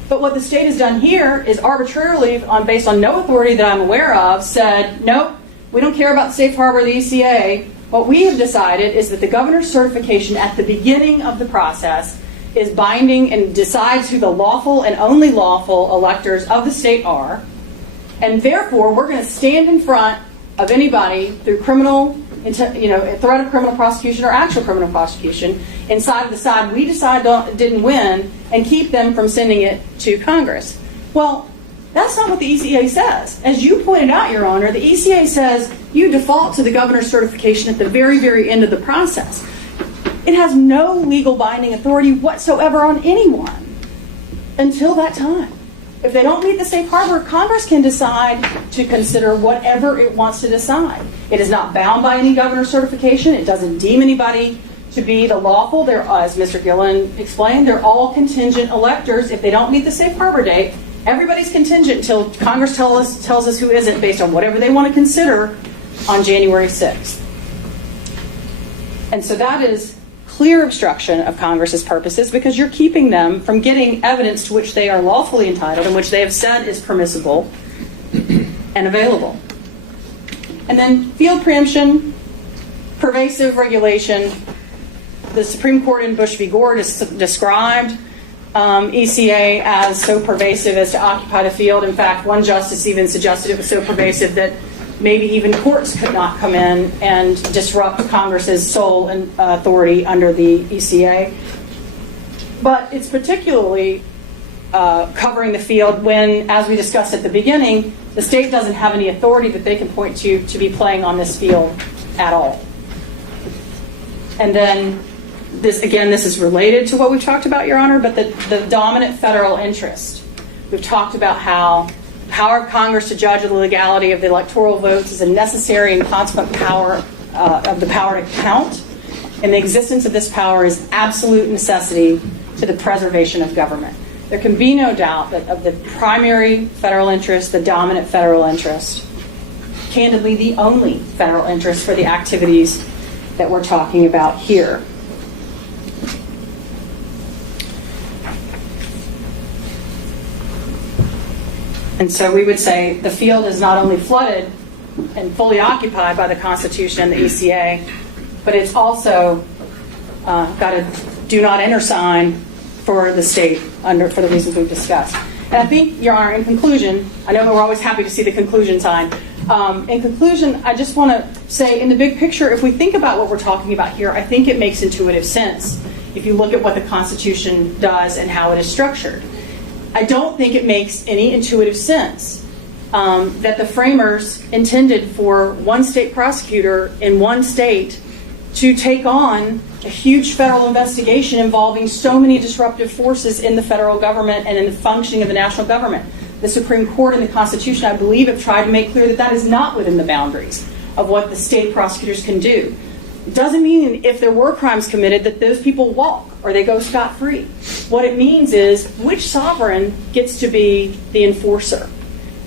But what the state has done here is arbitrarily, based on no authority that I'm aware of, said, nope, we don't care about the Safe Harbor or the ECA. What we have decided is that the governor's certification at the beginning of the process is binding and decides who the lawful and only lawful electors of the state are. And therefore, we're going to stand in front of anybody through threat of criminal prosecution or actual criminal prosecution inside of the side we decide didn't win and keep them from sending it to Congress. Well, that's not what the ECA says. As you pointed out, Your Honor, the ECA says you default to the governor's certification at the very, very end of the process. It has no legal binding authority whatsoever on anyone until that time. If they don't meet the Safe Harbor, Congress can decide to consider whatever it wants to decide. It is not bound by any governor's certification. It doesn't deem anybody to be the lawful. They're, as Mr. Gillen explained, they're all contingent electors. If they don't meet the Safe Harbor date, everybody's contingent until Congress tells us who isn't based on whatever they want to consider on January 6th. And so that is clear obstruction of Congress's purposes because you're keeping them from getting evidence to which they are lawfully entitled and which they have said is permissible and available. And then field preemption, pervasive regulation. The Supreme Court in Bush v. Gore described ECA as so pervasive as to occupy the field. In fact, one justice even suggested it was so pervasive that maybe even courts could not come in and disrupt Congress's sole authority under the ECA. But it's particularly covering the field when, as we discussed at the beginning, the state doesn't have any authority that they can point to be playing on this field at all. And then, this is related to what we've talked about, Your Honor, but the dominant federal interest. We've talked about how power of Congress to judge the legality of the electoral votes is a necessary and consequent power of the power to count, and the existence of this power is absolute necessity to the preservation of government. There can be no doubt that of the primary federal interest, the dominant federal interest, candidly the only federal interest for the activities that we're talking about here. And so we would say the field is not only flooded and fully occupied by the Constitution and the ECA, but it's also got a do not enter sign for the state for the reasons we've discussed. And I think, Your Honor, in conclusion, I know we're always happy to see the conclusion sign. In conclusion, I just want to say, in the big picture, if we think about what we're talking about here, I think it makes intuitive sense if you look at what the Constitution does and how it is structured. I don't think it makes any intuitive sense that the framers intended for one state prosecutor in one state to take on a huge federal investigation involving so many disruptive forces in the federal government and in the functioning of the national government. The Supreme Court and the Constitution, I believe, have tried to make clear that that is not within the boundaries of what the state prosecutors can do. It doesn't mean if there were crimes committed that those people walk or they go scot-free. What it means is which sovereign gets to be the enforcer.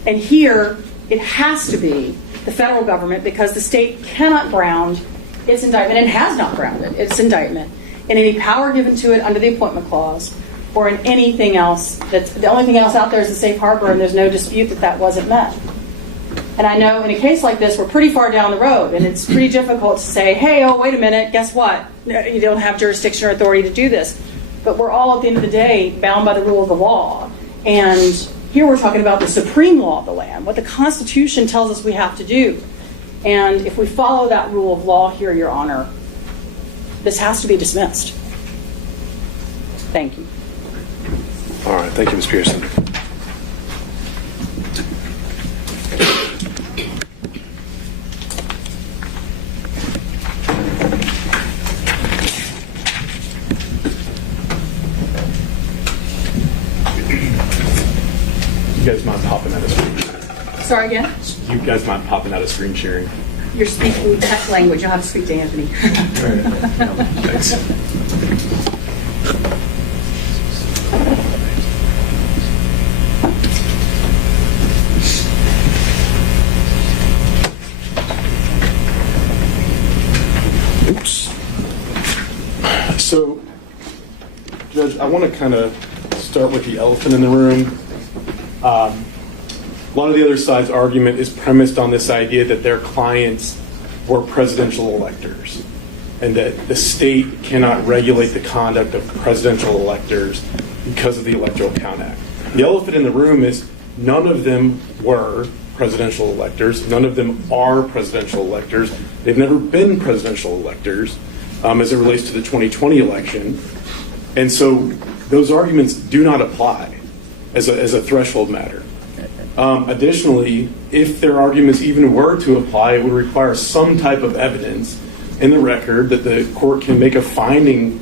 And here, it has to be the federal government because the state cannot ground its indictment, and has not grounded its indictment, in any power given to it under the Appointment Clause or in anything else. The only thing else out there is the safe harbor, and there's no dispute that that wasn't met. And I know in a case like this, we're pretty far down the road, and it's pretty difficult to say, hey, oh, wait a minute, guess what? You don't have jurisdiction or authority to do this. But we're all, at the end of the day, bound by the rule of the law. And here we're talking about the supreme law of the land, what the Constitution tells us we have to do. And if we follow that rule of law here, Your Honor, this has to be dismissed. Thank you. All right. Thank you, Ms. Pearson. You guys mind popping out of screen sharing? Sorry again? You guys mind popping out of screen sharing? You're speaking tech language. You'll have to speak to Anthony. Thanks. Oops. So, Judge, I want to kind of start with the elephant in the room. A lot of the other side's argument is premised on this idea that their clients were presidential electors and that the state cannot regulate the conduct of presidential electors because of the Electoral Count Act. The elephant in the room is none of them were presidential electors. None of them are presidential electors. They've never been presidential electors as it relates to the 2020 election. And so those arguments do not apply as a threshold matter. Additionally, if their arguments even were to apply, it would require some type of evidence in the record that the court can make a finding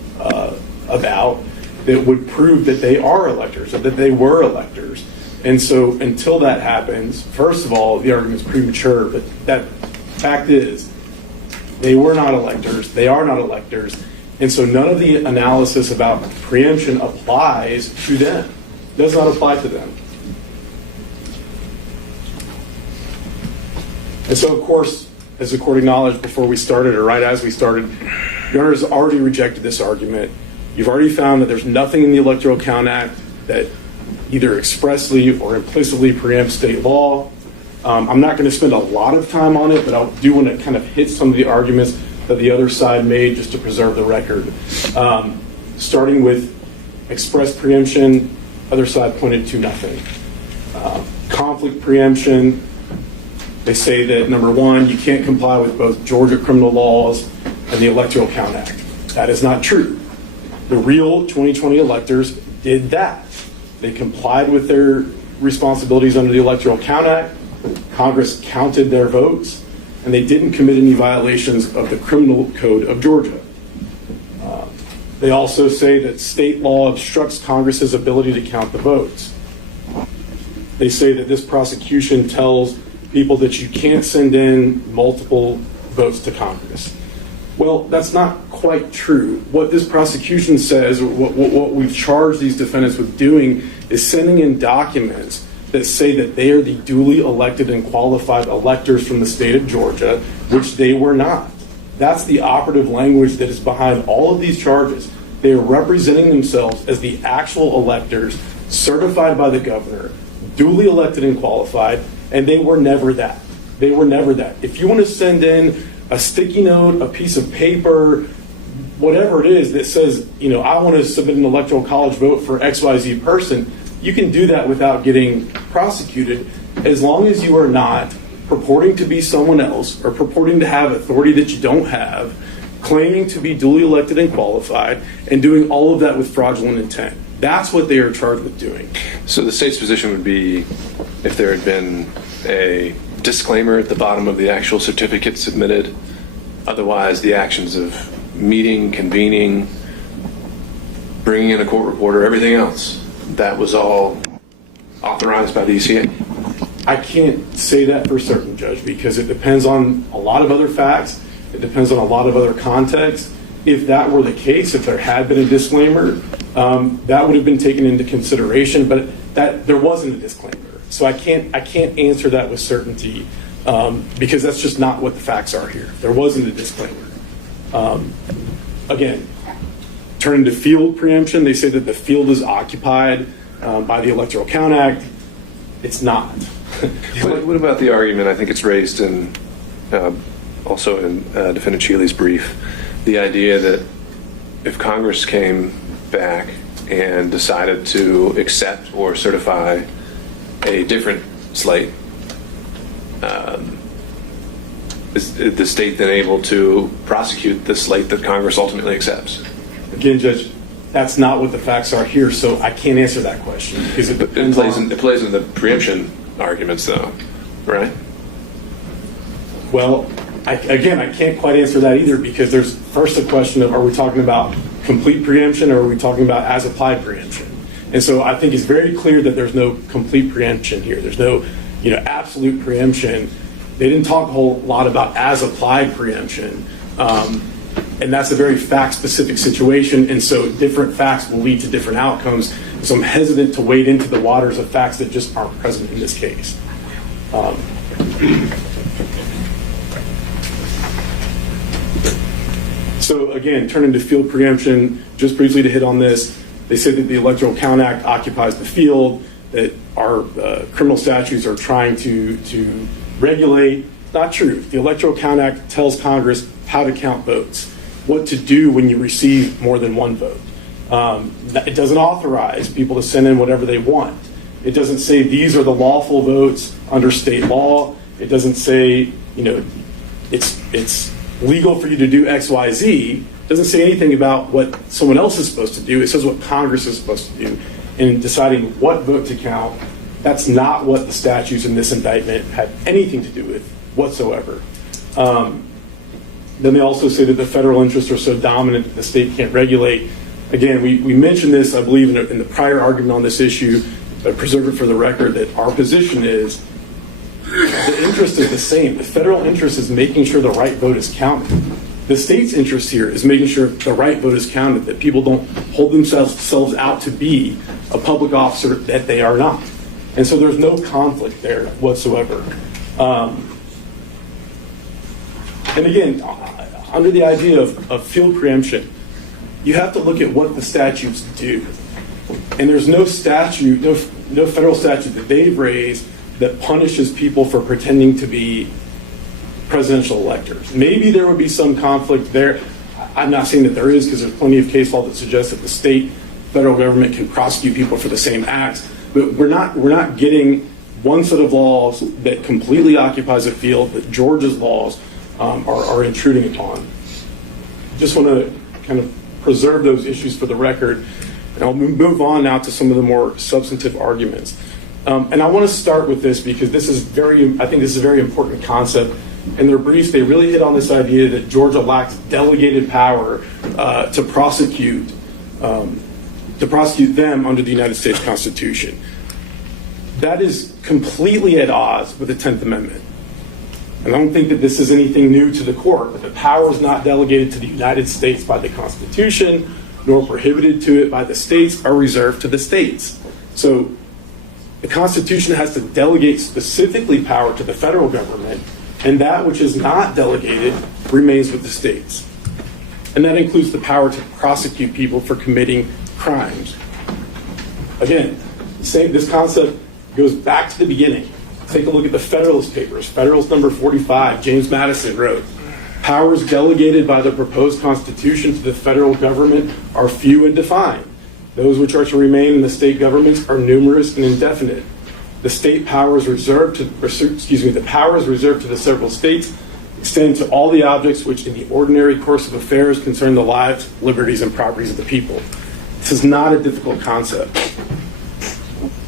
about that would prove that they are electors or that they were electors. And so until that happens, first of all, the argument's premature, but that fact is they were not electors, they are not electors, and so none of the analysis about preemption applies to them. It does not apply to them. And so, of course, as the court acknowledged before we started, or right as we started, Your Honor has already rejected this argument. You've already found that there's nothing in the Electoral Count Act that either expressly or implicitly preempts state law. I'm not going to spend a lot of time on it, but I do want to kind of hit some of the arguments that the other side made just to preserve the record. Starting with express preemption, other side pointed to nothing. Conflict preemption, they say that, number one, you can't comply with both Georgia criminal laws and the Electoral Count Act. That is not true. The real 2020 electors did that. They complied with their responsibilities under the Electoral Count Act. Congress counted their votes, and they didn't commit any violations of the criminal code of Georgia. They also say that state law obstructs Congress's ability to count the votes. They say that this prosecution tells people that you can't send in multiple votes to Congress. Well, that's not quite true. What this prosecution says, or what we've charged these defendants with doing, is sending in documents that say that they are the duly elected and qualified electors from the state of Georgia, which they were not. That's the operative language that is behind all of these charges. They are representing themselves as the actual electors, certified by the governor, duly elected and qualified, and they were never that. They were never that. If you want to send in a sticky note, a piece of paper, whatever it is that says, I want to submit an electoral college vote for XYZ person, you can do that without getting prosecuted, as long as you are not purporting to be someone else or purporting to have authority that you don't have, claiming to be duly elected and qualified, and doing all of that with fraudulent intent. That's what they are charged with doing. So the state's position would be, if there had been a disclaimer at the bottom of the actual certificate submitted, otherwise the actions of meeting, convening, bringing in a court reporter, everything else, that was all authorized by the ECA? I can't say that for certain, Judge, because it depends on a lot of other facts. It depends on a lot of other contexts. If that were the case, if there had been a disclaimer, that would have been taken into consideration, but that there wasn't a disclaimer. So I can't answer that with certainty, because that's just not what the facts are here. There wasn't a disclaimer. Again, turning to field preemption, they say that the field is occupied by the Electoral Count Act. It's not. What about the argument, I think it's raised in also in Defendant Shealy's brief, the idea that if Congress came back and decided to accept or certify a different slate, is the state then able to prosecute the slate that Congress ultimately accepts? Again, Judge, that's not what the facts are here, so I can't answer that question. Because it plays in the preemption arguments, though, right? Well, I can't quite answer that either, because there's first a question of, are we talking about complete preemption or are we talking about as-applied preemption? And so I think it's very clear that there's no complete preemption here. There's no absolute preemption. They didn't talk a whole lot about as-applied preemption. And that's a very fact-specific situation, and so different facts will lead to different outcomes. So I'm hesitant to wade into the waters of facts that just aren't present in this case. So again, turning to field preemption, just briefly to hit on this, they said that the Electoral Count Act occupies the field, that our criminal statutes are trying to regulate. Not true. The Electoral Count Act tells Congress how to count votes, what to do when you receive more than one vote. It doesn't authorize people to send in whatever they want. It doesn't say these are the lawful votes under state law. It doesn't say, it's legal for you to do X, Y, Z. It doesn't say anything about what someone else is supposed to do. It says what Congress is supposed to do in deciding what vote to count. That's not what the statutes in this indictment had anything to do with whatsoever. Then they also say that the federal interests are so dominant that the state can't regulate. Again, we mentioned this, I believe, in the prior argument on this issue, but preserve it for the record, that our position is the interest is the same. The federal interest is making sure the right vote is counted. The state's interest here is making sure the right vote is counted, that people don't hold themselves out to be a public officer that they are not. And so there's no conflict there whatsoever. And again, under the idea of field preemption, you have to look at what the statutes do. And there's no statute, no federal statute that they've raised that punishes people for pretending to be presidential electors. Maybe there would be some conflict there. I'm not saying that there is, because there's plenty of case law that suggests that the federal government can prosecute people for the same acts. But we're not getting one set of laws that completely occupies a field that Georgia's laws are intruding upon. Just want to kind of preserve those issues for the record. And I'll move on now to some of the more substantive arguments. And I want to start with this because I think this is a very important concept. In their briefs, they really hit on this idea that Georgia lacks delegated power to prosecute them under the United States Constitution. That is completely at odds with the 10th Amendment. And I don't think that this is anything new to the court, but the power is not delegated to the United States by the Constitution, nor prohibited to it by the states, are reserved to the states. So the Constitution has to delegate specifically power to the federal government, and that which is not delegated remains with the states. And that includes the power to prosecute people for committing crimes. Again, this concept goes back to the beginning. Take a look at the Federalist Papers. Federalist number 45, James Madison wrote, "Powers delegated by the proposed Constitution to the federal government are few and defined. Those which are to remain in the state governments are numerous and indefinite. The powers reserved to the several states extend to all the objects which in the ordinary course of affairs concern the lives, liberties, and properties of the people." This is not a difficult concept.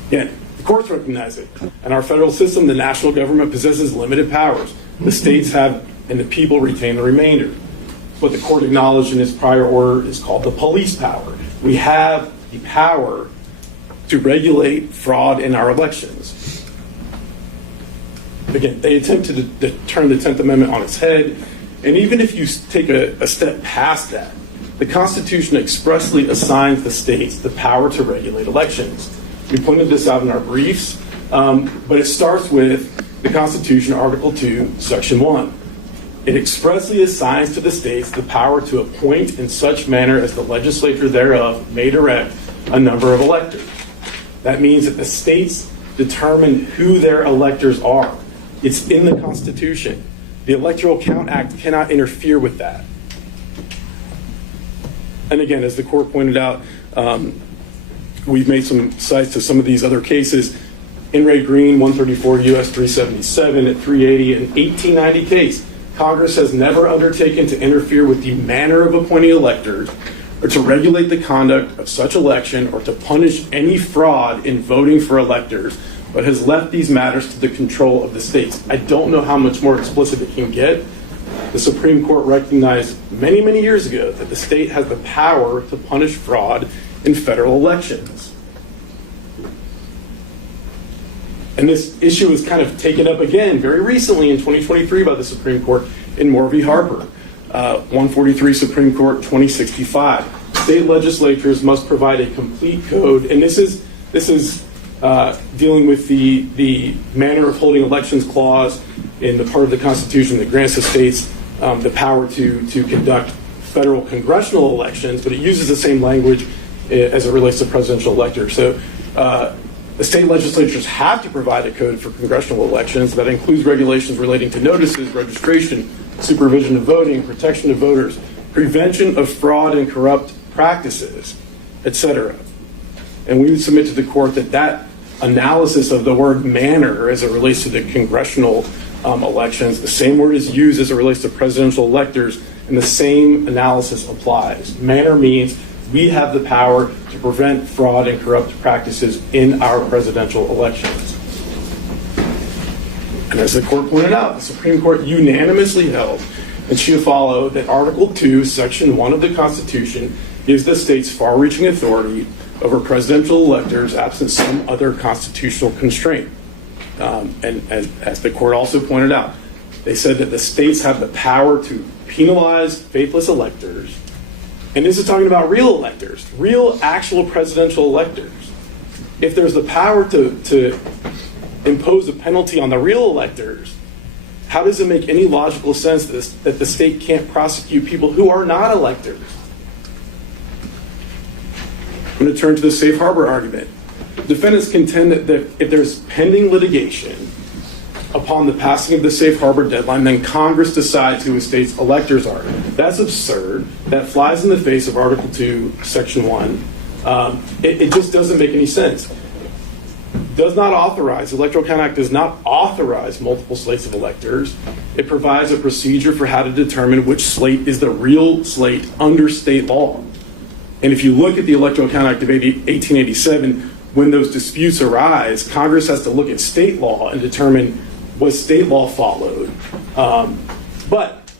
Again, the courts recognize it. In our federal system, the national government possesses limited powers. The states have, and the people retain the remainder. What the court acknowledged in its prior order is called the police power. We have the power to regulate fraud in our elections. Again, they attempted to turn the 10th Amendment on its head, and even if you take a step past that, the Constitution expressly assigns the states the power to regulate elections. We pointed this out in our briefs, but it starts with the Constitution, Article 2, Section 1. It expressly assigns to the states the power to appoint in such manner as the legislature thereof may direct a number of electors. That means that the states determine who their electors are. It's in the Constitution. The Electoral Count Act cannot interfere with that. And again, as the court pointed out, we've made some cites to some of these other cases. In Ray Green, 134 U.S. 377 at 380, an 1890 case. Congress has never undertaken to interfere with the manner of appointing electors or to regulate the conduct of such election or to punish any fraud in voting for electors, but has left these matters to the control of the states. I don't know how much more explicit it can get. The Supreme Court recognized many, many years ago that the state has the power to punish fraud in federal elections. And this issue was kind of taken up again very recently in 2023 by the Supreme Court in Moore v. Harper, 143 Supreme Court 2065. State legislatures must provide a complete code, and this is dealing with the manner of holding elections clause in the part of the Constitution that grants the states the power to conduct federal congressional elections, but it uses the same language as it relates to presidential electors. So the state legislatures have to provide a code for congressional elections that includes regulations relating to notices, registration, supervision of voting, protection of voters, prevention of fraud and corrupt practices, etc. And we would submit to the court that analysis of the word manner as it relates to the congressional elections, the same word is used as it relates to presidential electors, and the same analysis applies. Manner means we have the power to prevent fraud and corrupt practices in our presidential elections. And as the court pointed out, the Supreme Court unanimously held in Chiafalo that Article 2, Section 1 of the Constitution gives the states far-reaching authority over presidential electors absent some other constitutional constraint. And as the court also pointed out, they said that the states have the power to penalize faithless electors. And this is talking about real electors, real actual presidential electors. If there's the power to impose a penalty on the real electors, how does it make any logical sense that the state can't prosecute people who are not electors? I'm going to turn to the safe harbor argument. Defendants contend that if there's pending litigation upon the passing of the safe harbor deadline, then Congress decides who a state's electors are. That's absurd. That flies in the face of Article 2, Section 1. It just doesn't make any sense. Does not authorize, the Electoral Count Act does not authorize multiple slates of electors. It provides a procedure for how to determine which slate is the real slate under state law. And if you look at the Electoral Count Act of 1887, when those disputes arise, Congress has to look at state law and determine was state law followed. But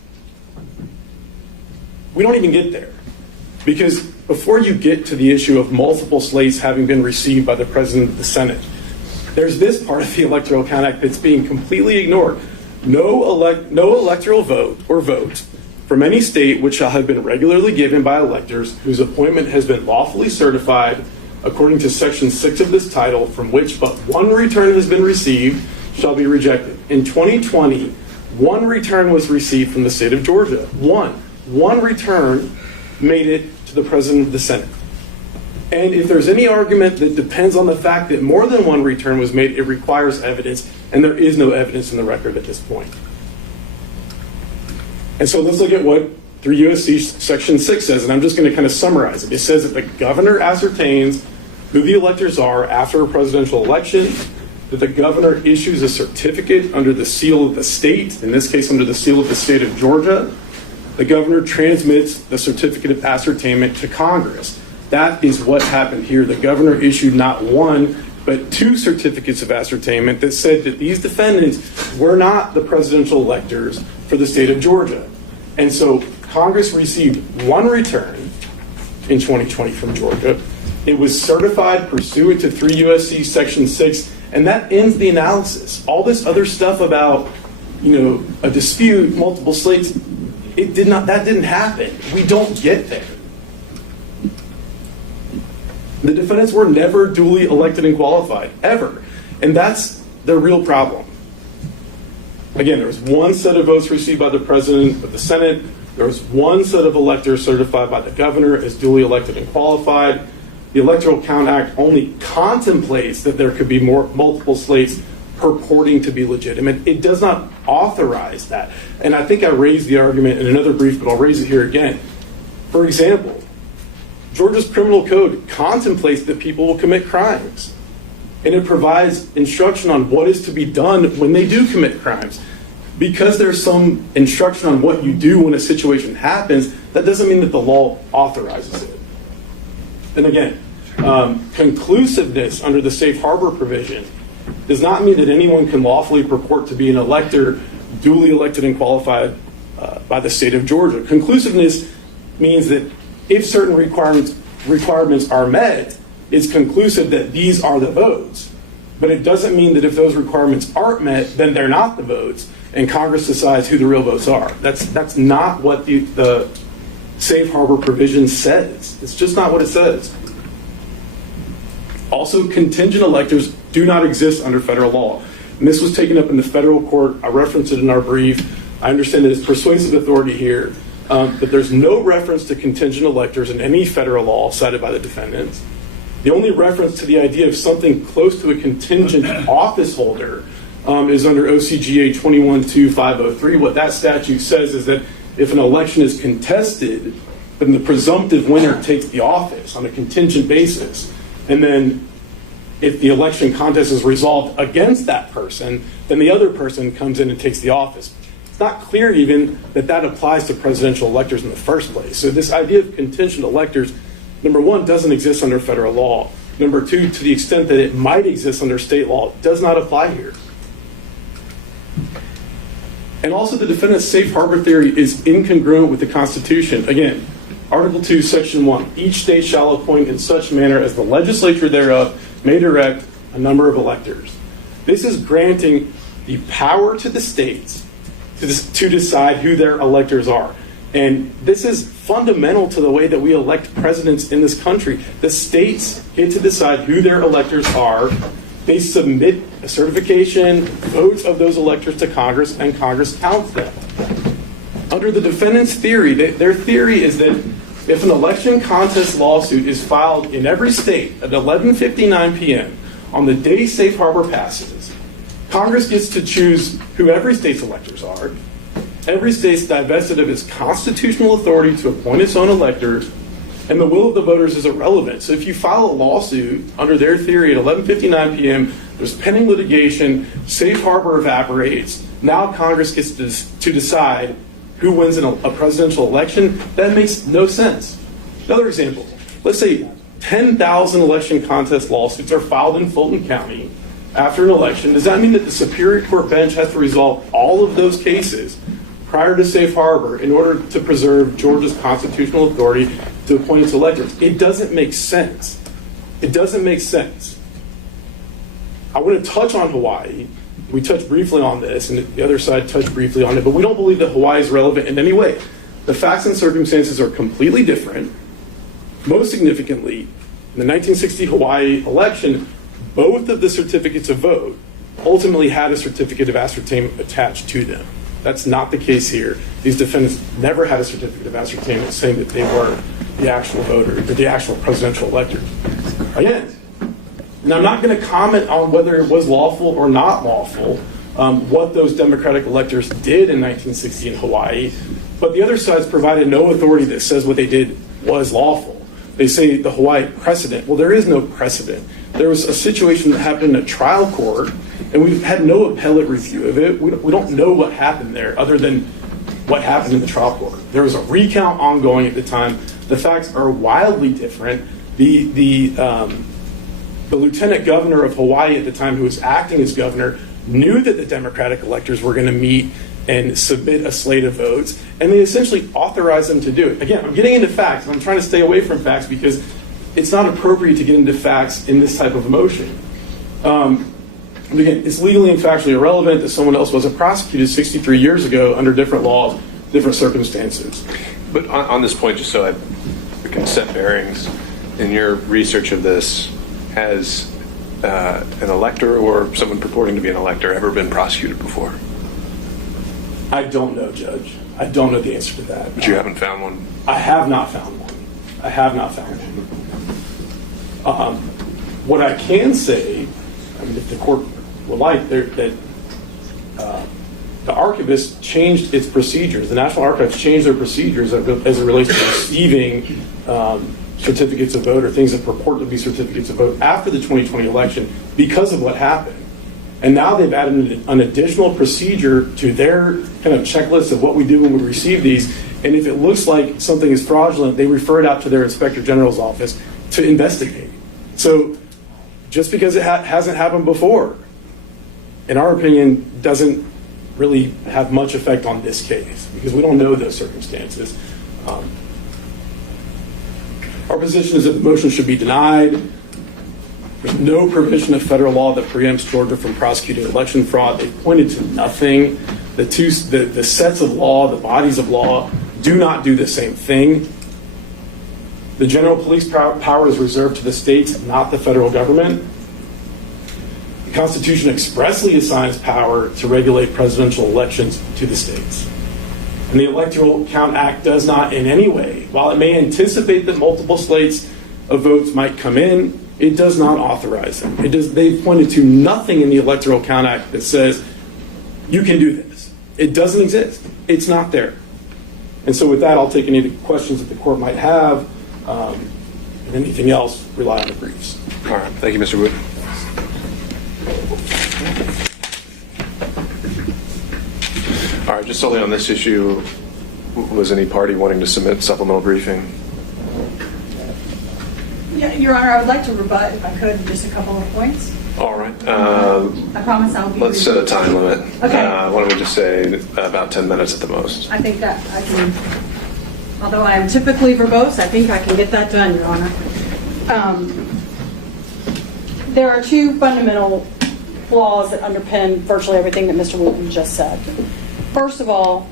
we don't even get there. Because before you get to the issue of multiple slates having been received by the President of the Senate, there's this part of the Electoral Count Act that's being completely ignored. No electoral vote or votes from any state which shall have been regularly given by electors whose appointment has been lawfully certified according to Section 6 of this title, from which but one return has been received, shall be rejected. In 2020, one return was received from the state of Georgia. One return made it to the President of the Senate. And if there's any argument that depends on the fact that more than one return was made, it requires evidence, and there is no evidence in the record at this point. And so let's look at what 3 U.S.C. Section 6 says, and I'm just going to kind of summarize it. It says that the governor ascertains who the electors are after a presidential election, that the governor issues a certificate under the seal of the state, in this case under the seal of the state of Georgia. The governor transmits the certificate of ascertainment to Congress. That is what happened here. The governor issued not one, but 2 certificates of ascertainment that said that these defendants were not the presidential electors for the state of Georgia. And so Congress received one return in 2020 from Georgia. It was certified pursuant to 3 U.S.C. Section 6, and that ends the analysis. All this other stuff about, a dispute, multiple slates, that didn't happen. We don't get there. The defendants were never duly elected and qualified, ever. And that's the real problem. Again, there was one set of votes received by the President of the Senate. There was one set of electors certified by the governor as duly elected and qualified. The Electoral Count Act only contemplates that there could be multiple slates purporting to be legitimate. It does not authorize that. And I think I raised the argument in another brief, but I'll raise it here again. For example, Georgia's criminal code contemplates that people will commit crimes. And it provides instruction on what is to be done when they do commit crimes. Because there's some instruction on what you do when a situation happens, that doesn't mean that the law authorizes it. And again, conclusiveness under the safe harbor provision does not mean that anyone can lawfully purport to be an elector duly elected and qualified by the state of Georgia. Conclusiveness means that if certain requirements are met, it's conclusive that these are the votes. But it doesn't mean that if those requirements aren't met, then they're not the votes, and Congress decides who the real votes are. That's not what the safe harbor provision says. It's just not what it says. Also, contingent electors do not exist under federal law. And this was taken up in the federal court. I referenced it in our brief. I understand that it's persuasive authority here, but there's no reference to contingent electors in any federal law cited by the defendants. The only reference to the idea of something close to a contingent office holder is under OCGA 21-2503. What that statute says is that if an election is contested, then the presumptive winner takes the office on a contingent basis. And then if the election contest is resolved against that person, then the other person comes in and takes the office. It's not clear even that applies to presidential electors in the first place. So this idea of contingent electors, number one, doesn't exist under federal law. Number two, to the extent that it might exist under state law, does not apply here. And also the defendant's safe harbor theory is incongruent with the Constitution. Again, Article 2, Section 1, each state shall appoint in such manner as the legislature thereof may direct a number of electors. This is granting the power to the states to decide who their electors are. And this is fundamental to the way that we elect presidents in this country. The states get to decide who their electors are. They submit a certification, votes of those electors to Congress, and Congress counts them. Under the defendant's theory, their theory is that if an election contest lawsuit is filed in every state at 11:59 p.m. on the day safe harbor passes, Congress gets to choose who every state's electors are. Every state's divested of its constitutional authority to appoint its own electors, and the will of the voters is irrelevant. So if you file a lawsuit under their theory at 11:59 p.m., there's pending litigation, safe harbor evaporates, now Congress gets to decide who wins a presidential election. That makes no sense. Another example, let's say 10,000 election contest lawsuits are filed in Fulton County after an election. Does that mean that the Superior Court bench has to resolve all of those cases prior to safe harbor in order to preserve Georgia's constitutional authority to appoint its electors? It doesn't make sense. It doesn't make sense. I want to touch on Hawaii. We touched briefly on this, and the other side touched briefly on it, but we don't believe that Hawaii is relevant in any way. The facts and circumstances are completely different. Most significantly, in the 1960 Hawaii election, both of the certificates of vote ultimately had a certificate of ascertainment attached to them. That's not the case here. These defendants never had a certificate of ascertainment saying that they were the actual voter, or the actual presidential electors. Again, and I'm not going to comment on whether it was lawful or not lawful, what those Democratic electors did in 1960 in Hawaii, but the other side's provided no authority that says what they did was lawful. They say the Hawaii precedent. Well, there is no precedent. There was a situation that happened in a trial court, and we've had no appellate review of it. We don't know what happened there other than what happened in the trial court. There was a recount ongoing at the time. The facts are wildly different. The lieutenant governor of Hawaii at the time, who was acting as governor, knew that the Democratic electors were going to meet and submit a slate of votes, and they essentially authorized them to do it. Again, I'm getting into facts, and I'm trying to stay away from facts because it's not appropriate to get into facts in this type of motion. Again, it's legally and factually irrelevant that someone else wasn't prosecuted 63 years ago under different laws, different circumstances. But on this point, just so I can set bearings, in your research of this, has an elector or someone purporting to be an elector ever been prosecuted before? I don't know, Judge. I don't know the answer to that. But you haven't found one? I have not found one. I have not found one. What I can say, I mean, if the court would like, that the archivist changed its procedures. The National Archives changed their procedures as it relates to receiving certificates of vote or things that purport to be certificates of vote after the 2020 election because of what happened. And now they've added an additional procedure to their kind of checklist of what we do when we receive these. And if it looks like something is fraudulent, they refer it out to their Inspector General's office to investigate. So just because it hasn't happened before, in our opinion, doesn't really have much effect on this case because we don't know those circumstances. Our position is that the motion should be denied. There's no provision of federal law that preempts Georgia from prosecuting election fraud. They pointed to nothing. The sets of law, the bodies of law, do not do the same thing. The general police power is reserved to the states, not the federal government. The Constitution expressly assigns power to regulate presidential elections to the states. And the Electoral Count Act does not in any way, while it may anticipate that multiple slates of votes might come in, it does not authorize them. They've pointed to nothing in the Electoral Count Act that says you can do this. It doesn't exist. It's not there. And so with that, I'll take any questions that the court might have. And anything else, rely on the briefs. All right. Thank you, Mr. Wood. All right. Just solely on this issue, was any party wanting to submit supplemental briefing? Yeah, Your Honor, I would like to rebut, if I could, just a couple of points. All right. I promise I'll be Let's set a time limit. Okay. Why don't we just say about 10 minutes at the most? I think that I can, although I am typically verbose, I think I can get that done, Your Honor. There are two fundamental flaws that underpin virtually everything that Mr. Wooten just said. First of all,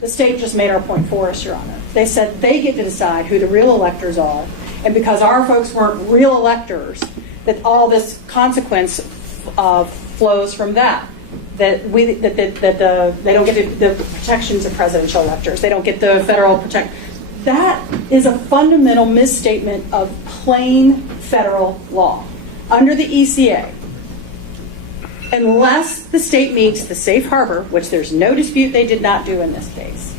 the state just made our point for us, Your Honor. They said they get to decide who the real electors are, and because our folks weren't real electors, that all this consequence flows from that. That they don't get the protections of presidential electors. They don't get the federal protect. That is a fundamental misstatement of plain federal law. Under the ECA, unless the state meets the safe harbor, which there's no dispute they did not do in this case,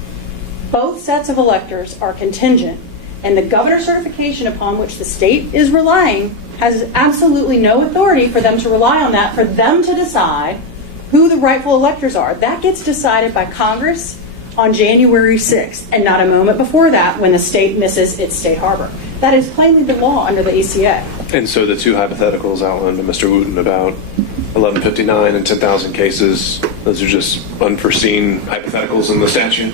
both sets of electors are contingent, and the governor's certification upon which the state is relying has absolutely no authority for them to rely on that, for them to decide who the rightful electors are. That gets decided by Congress on January 6th, and not a moment before that when the state misses its state harbor. That is plainly the law under the ECA. And so the two hypotheticals outlined by Mr. Wooten about 1159 and 10,000 cases, those are just unforeseen hypotheticals in the statute?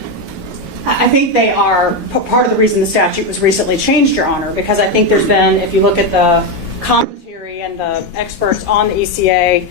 I think they are part of the reason the statute was recently changed, Your Honor, because I think there's been, if you look at the commentary and the experts on the ECA,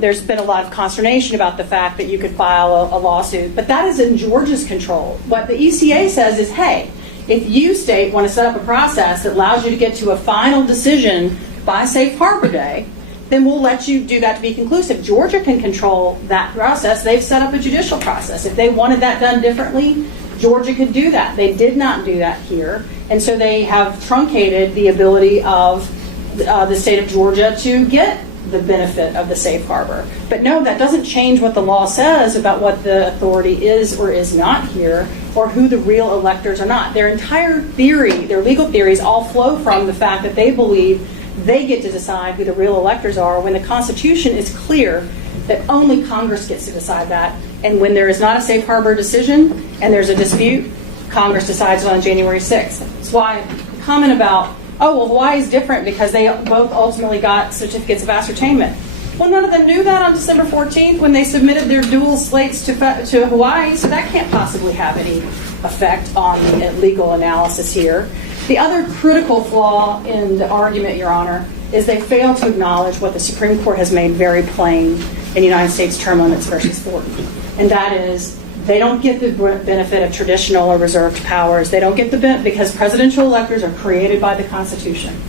there's been a lot of consternation about the fact that you could file a lawsuit. But that is in Georgia's control. What the ECA says is, hey, if you, state, want to set up a process that allows you to get to a final decision by Safe Harbor Day, then we'll let you do that to be conclusive. Georgia can control that process. They've set up a judicial process. If they wanted that done differently, Georgia could do that. They did not do that here. And so they have truncated the ability of the state of Georgia to get the benefit of the safe harbor. But no, that doesn't change what the law says about what the authority is or is not here, or who the real electors are not. Their entire theory, their legal theories, all flow from the fact that they believe they get to decide who the real electors are, when the Constitution is clear that only Congress gets to decide that. And when there is not a safe harbor decision and there's a dispute, Congress decides it on January 6th. That's why the comment about, oh, well, Hawaii is different because they both ultimately got certificates of ascertainment. Well, none of them knew that on December 14th when they submitted their dual slates to Hawaii, so that can't possibly have any effect on the legal analysis here. The other critical flaw in the argument, Your Honor, is they fail to acknowledge what the Supreme Court has made very plain in United States Term Limits versus Fulton, and that is they don't get the benefit of traditional or reserved powers. They don't get the benefit because presidential electors are created by the Constitution,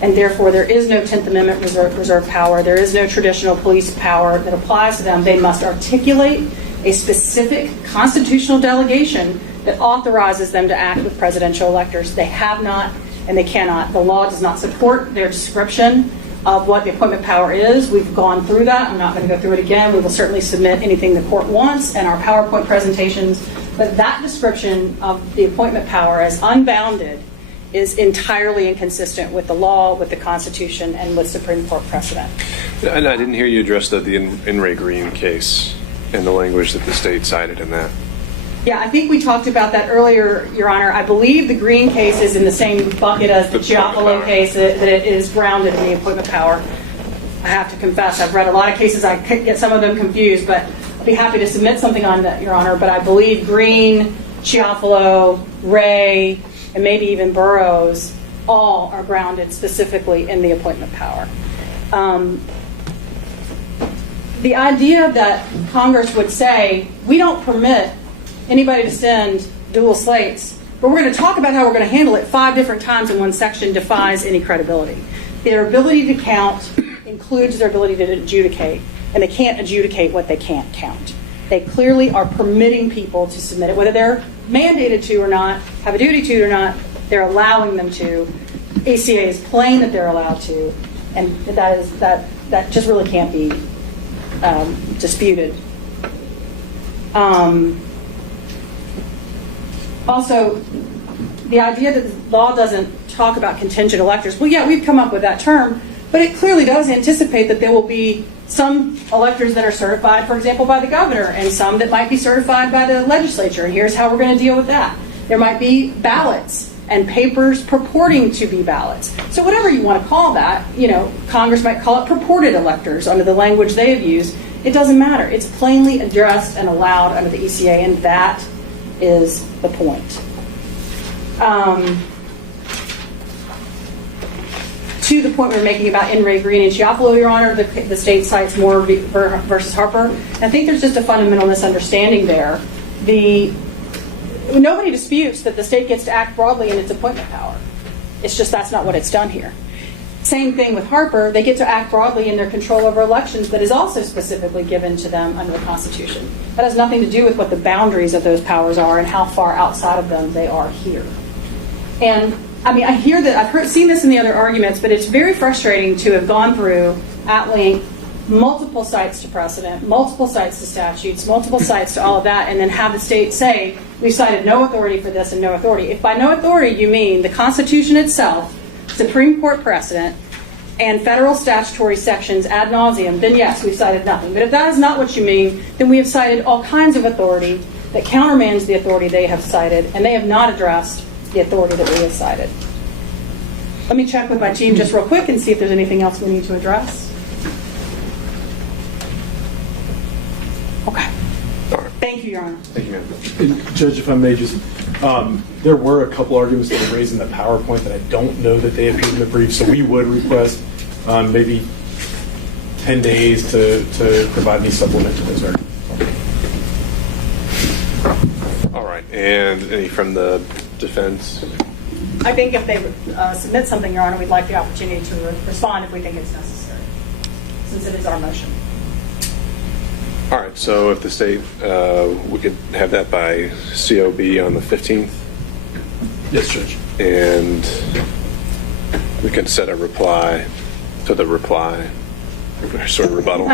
and therefore there is no 10th Amendment reserved power. There is no traditional police power that applies to them. They must articulate a specific constitutional delegation that authorizes them to act with presidential electors. They have not, and they cannot. The law does not support their description of what the appointment power is. We've gone through that. I'm not going to go through it again. We will certainly submit anything the court wants and our PowerPoint presentations. But that description of the appointment power as unbounded is entirely inconsistent with the law, with the Constitution, and with Supreme Court precedent. And I didn't hear you address the In re Green case and the language that the state cited in that. Yeah, I think we talked about that earlier, Your Honor. I believe the Green case is in the same bucket as the Chiafalo case, that it is grounded in the appointment power. I have to confess, I've read a lot of cases. I could get some of them confused, but I'd be happy to submit something on that, Your Honor. But I believe Green, Chiafalo, Ray, and maybe even Burroughs all are grounded specifically in the appointment power. The idea that Congress would say, we don't permit anybody to send dual slates, but we're going to talk about how we're going to handle it 5 different times in one section, defies any credibility. Their ability to count includes their ability to adjudicate, and they can't adjudicate what they can't count. They clearly are permitting people to submit it, whether they're mandated to or not, have a duty to or not, they're allowing them to. ACA is plain that they're allowed to, and that just really can't be disputed. Also, the idea that the law doesn't talk about contingent electors, well, yeah, we've come up with that term, but it clearly does anticipate that there will be some electors that are certified, for example, by the governor, and some that might be certified by the legislature, and here's how we're going to deal with that. There might be ballots and papers purporting to be ballots. So whatever you want to call that, Congress might call it purported electors under the language they have used. It doesn't matter. It's plainly addressed and allowed under the ECA, and that is the point. To the point we were making about In re Green and Chiafalo, Your Honor, the state cites Moore versus Harper. I think there's just a fundamental misunderstanding there. Nobody disputes that the state gets to act broadly in its appointment power. It's just that's not what it's done here. Same thing with Harper. They get to act broadly in their control over elections that is also specifically given to them under the Constitution. That has nothing to do with what the boundaries of those powers are and how far outside of them they are here. And I hear that, I've seen this in the other arguments, but it's very frustrating to have gone through at length multiple cites to precedent, multiple cites to statutes, multiple cites to all of that, and then have the state say, we cited no authority for this and no authority. If by no authority you mean the Constitution itself, Supreme Court precedent, and federal statutory sections ad nauseum, then yes, we've cited nothing. But if that is not what you mean, then we have cited all kinds of authority that countermands the authority they have cited, and they have not addressed the authority that we have cited. Let me check with my team just real quick and see if there's anything else we need to address. Okay. Thank you, Your Honor. Thank you, ma'am. And Judge, if I may just, there were a couple arguments that were raised in the PowerPoint that I don't know that they appeared in the brief, so we would request maybe 10 days to provide me supplement to those arguments. All right, and any from the defense? I think if they submit something, Your Honor, we'd like the opportunity to respond if we think it's necessary, since it is our motion. All right, so if the state, we could have that by COB on the 15th, Yes, Judge. and we can set a reply to the reply, or sort of rebuttal,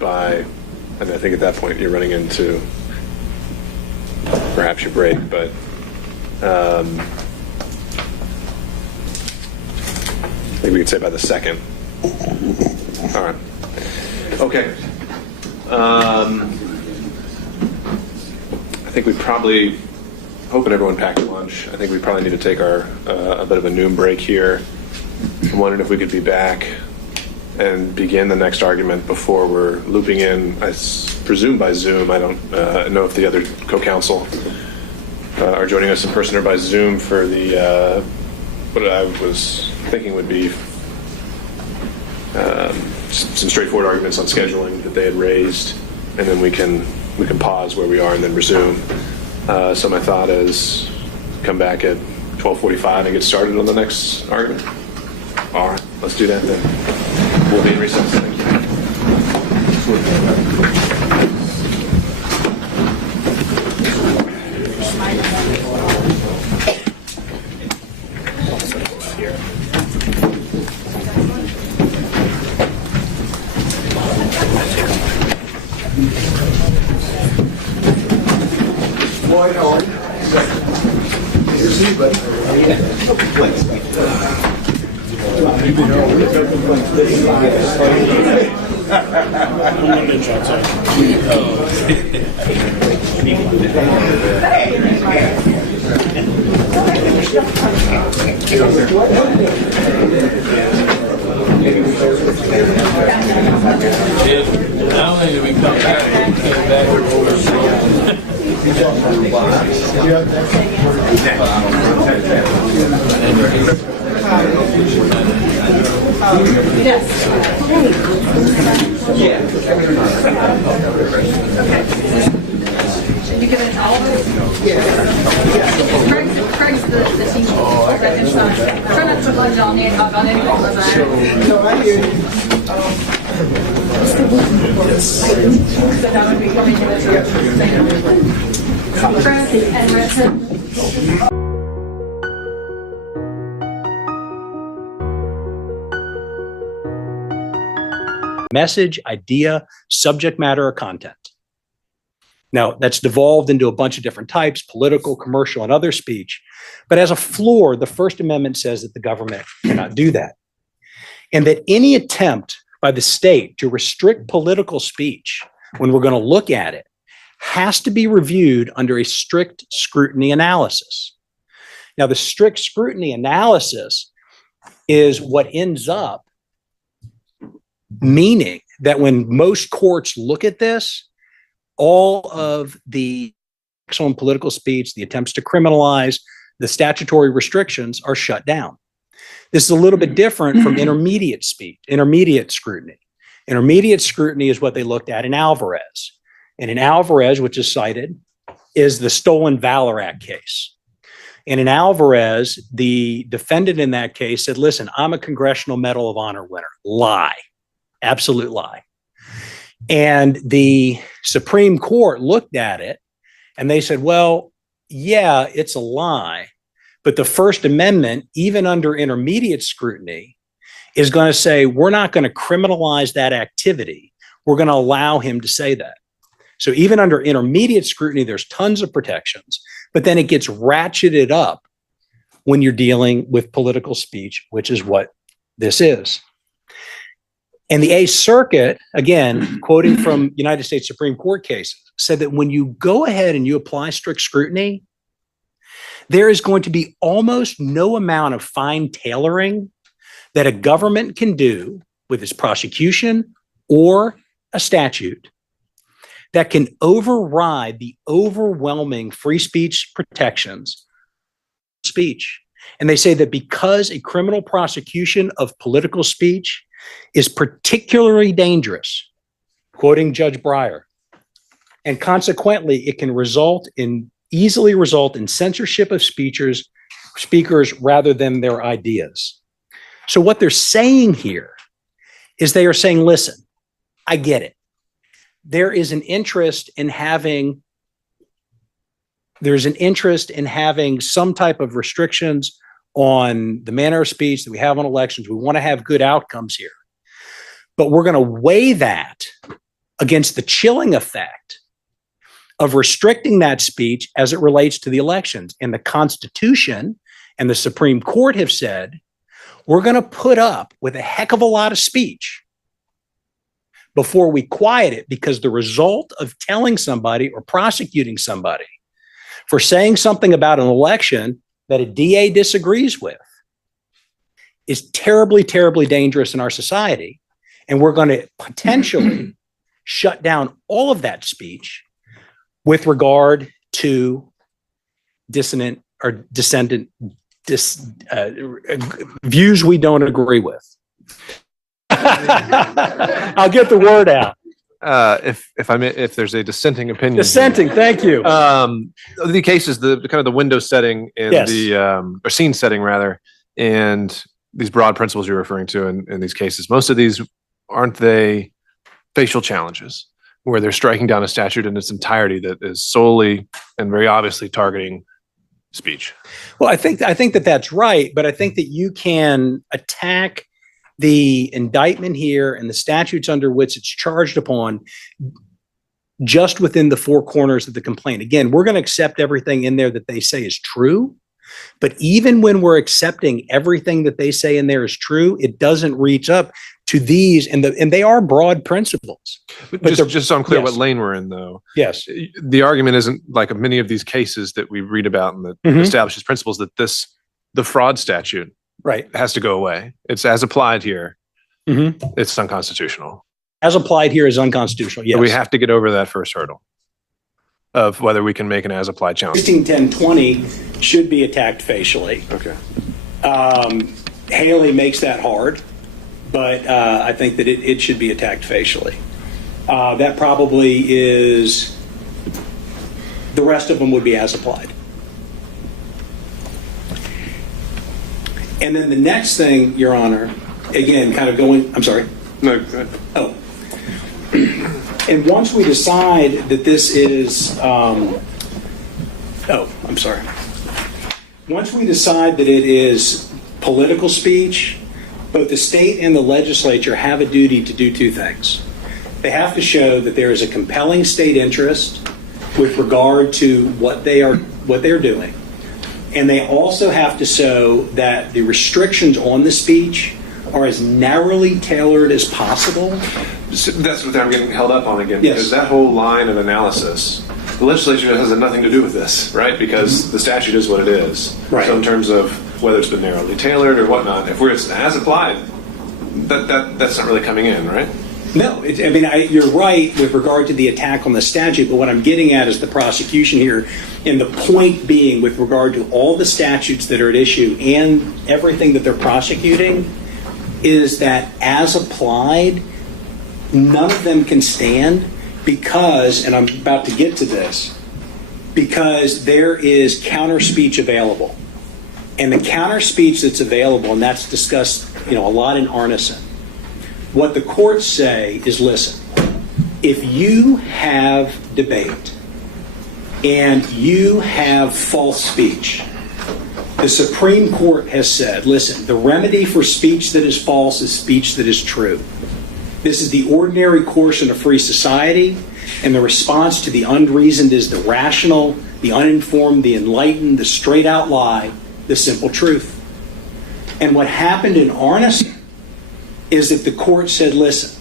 by, and I think at that point you're running into perhaps your break, but I think we could say by the 2nd. All right. Okay. I think we probably, hoping everyone packed lunch, I think we probably need to take our a bit of a noon break here. I'm wondering if we could be back and begin the next argument before we're looping in, I presume by Zoom. I don't know if the other co-counsel are joining us in person or by Zoom for the, what I was thinking would be some straightforward arguments on scheduling that they had raised, and then we can pause where we are and then resume. So my thought is come back at 12:45 and get started on the next argument. All right, let's do that then. We'll be in recess. Thank you. Boy, how are you? Good to see you, buddy. Not only did we come back, we came back over. Yes. You give it all of us? Craig's the teacher. That inside. Try not to lunge on in on anything. No, I hear you. So that would be coming to us. Craig and Richard. Message, idea, subject matter, or content. Now, that's devolved into a bunch of different types, political, commercial, and other speech. But as a floor, the First Amendment says that the government cannot do that. And that any attempt by the state to restrict political speech, when we're going to look at it, has to be reviewed under a strict scrutiny analysis. Now, the strict scrutiny analysis is what ends up meaning that when most courts look at this, all of the on political speech, the attempts to criminalize, the statutory restrictions are shut down. This is a little bit different from intermediate speech, intermediate scrutiny. Intermediate scrutiny is what they looked at in Alvarez. And in Alvarez, which is cited, is the Stolen Valor Act case. And in Alvarez, the defendant in that case said, listen, I'm a Congressional Medal of Honor winner. Lie. Absolute lie. And the Supreme Court looked at it and they said, well, yeah, it's a lie. But the First Amendment, even under intermediate scrutiny, is going to say, we're not going to criminalize that activity. We're going to allow him to say that. So even under intermediate scrutiny, there's tons of protections, but then it gets ratcheted up when you're dealing with political speech, which is what this is. And the Eighth Circuit, again, quoting from United States Supreme Court cases, said that when you go ahead and you apply strict scrutiny, there is going to be almost no amount of fine tailoring that a government can do with its prosecution or a statute that can override the overwhelming free speech protections of speech. And they say that because a criminal prosecution of political speech is particularly dangerous, quoting Judge Breyer, and consequently it can easily result in censorship of speakers rather than their ideas. So what they're saying here is they are saying, listen, I get it. There is an interest in having some type of restrictions on the manner of speech that we have on elections. We want to have good outcomes here. But we're going to weigh that against the chilling effect of restricting that speech as it relates to the elections. And the Constitution and the Supreme Court have said, we're going to put up with a heck of a lot of speech before we quiet it, because the result of telling somebody or prosecuting somebody for saying something about an election that a DA disagrees with is terribly, terribly dangerous in our society. And we're going to potentially shut down all of that speech with regard to dissonant or dissenting views we don't agree with. I'll get the word out. If there's a dissenting opinion. Dissenting, thank you. The case is the kind of the window setting and Yes. or scene setting rather, and these broad principles you're referring to in these cases. Most of these, aren't they facial challenges where they're striking down a statute in its entirety that is solely and very obviously targeting speech? Well, I think that that's right, but I think that you can attack the indictment here and the statutes under which it's charged upon just within the four corners of the complaint. Again, we're going to accept everything in there that they say is true, but even when we're accepting everything that they say in there is true, it doesn't reach up to these, and they are broad principles. But Just so I'm clear yes. what lane we're in, though. Yes. The argument isn't like many of these cases that we read about and that establishes principles that the fraud statute Right. has to go away. It's as applied here. Mm-hmm. It's unconstitutional. As applied here is unconstitutional. Yes. We have to get over that first hurdle of whether we can make an as applied challenge. 161020 should be attacked facially. Okay. Haley makes that hard, but I think that it should be attacked facially. That probably is, the rest of them would be as applied. And then the next thing, Your Honor, again, kind of going, I'm sorry. No, go ahead. Oh. And once we decide that this is, I'm sorry. Once we decide that it is political speech, both the state and the legislature have a duty to do two things. They have to show that there is a compelling state interest with regard to what they're doing. And they also have to show that the restrictions on the speech are as narrowly tailored as possible. So that's what I'm getting held up on again, Yes. because that whole line of analysis, the legislature has nothing to do with this, right? Because the statute is what it is. Right. So in terms of whether it's been narrowly tailored or whatnot, if we're as applied, that's not really coming in, right? No, you're right with regard to the attack on the statute, but what I'm getting at is the prosecution here, and the point being with regard to all the statutes that are at issue and everything that they're prosecuting is that as applied, none of them can stand because, and I'm about to get to this, because there is counter speech available. And the counter speech that's available, and that's discussed a lot in Arneson, what the courts say is, listen, if you have debate and you have false speech, The Supreme Court has said, listen, the remedy for speech that is false is speech that is true. This is the ordinary course in a free society, and the response to the unreasoned is the rational, the uninformed, the enlightened, the straight-out lie, the simple truth. And what happened in Arneson is that the court said, listen,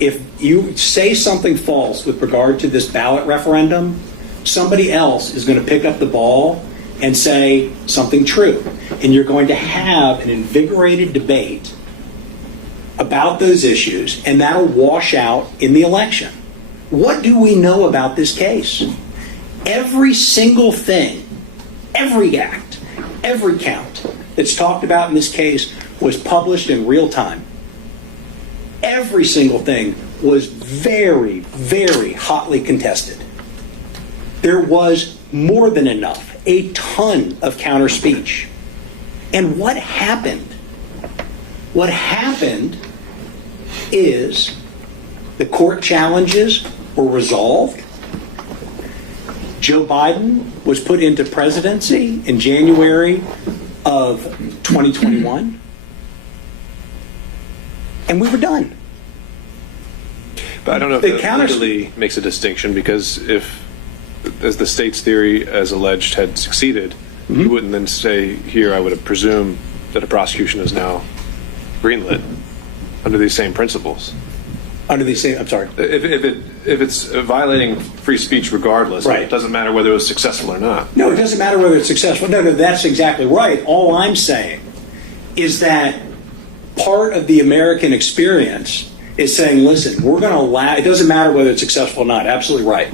if you say something false with regard to this ballot referendum, somebody else is going to pick up the ball and say something true. And you're going to have an invigorated debate about those issues, and that'll wash out in the election. What do we know about this case? Every single thing, every act, every count that's talked about in this case was published in real time. Every single thing was very, very hotly contested. There was more than enough, a ton of counter speech. And what happened? What happened is the court challenges were resolved. Joe Biden was put into presidency in January of 2021. And we were done. But I don't know if that legally makes a distinction, because if, as the state's theory as alleged had succeeded, you wouldn't then say here, I would have presumed that a prosecution is now greenlit under these same principles. Under these same, I'm sorry. If it's violating free speech regardless, right. It doesn't matter whether it was successful or not. No, it doesn't matter whether it's successful. No, that's exactly right. All I'm saying is that part of the American experience is saying, listen, we're going to allow, it doesn't matter whether it's successful or not, absolutely right.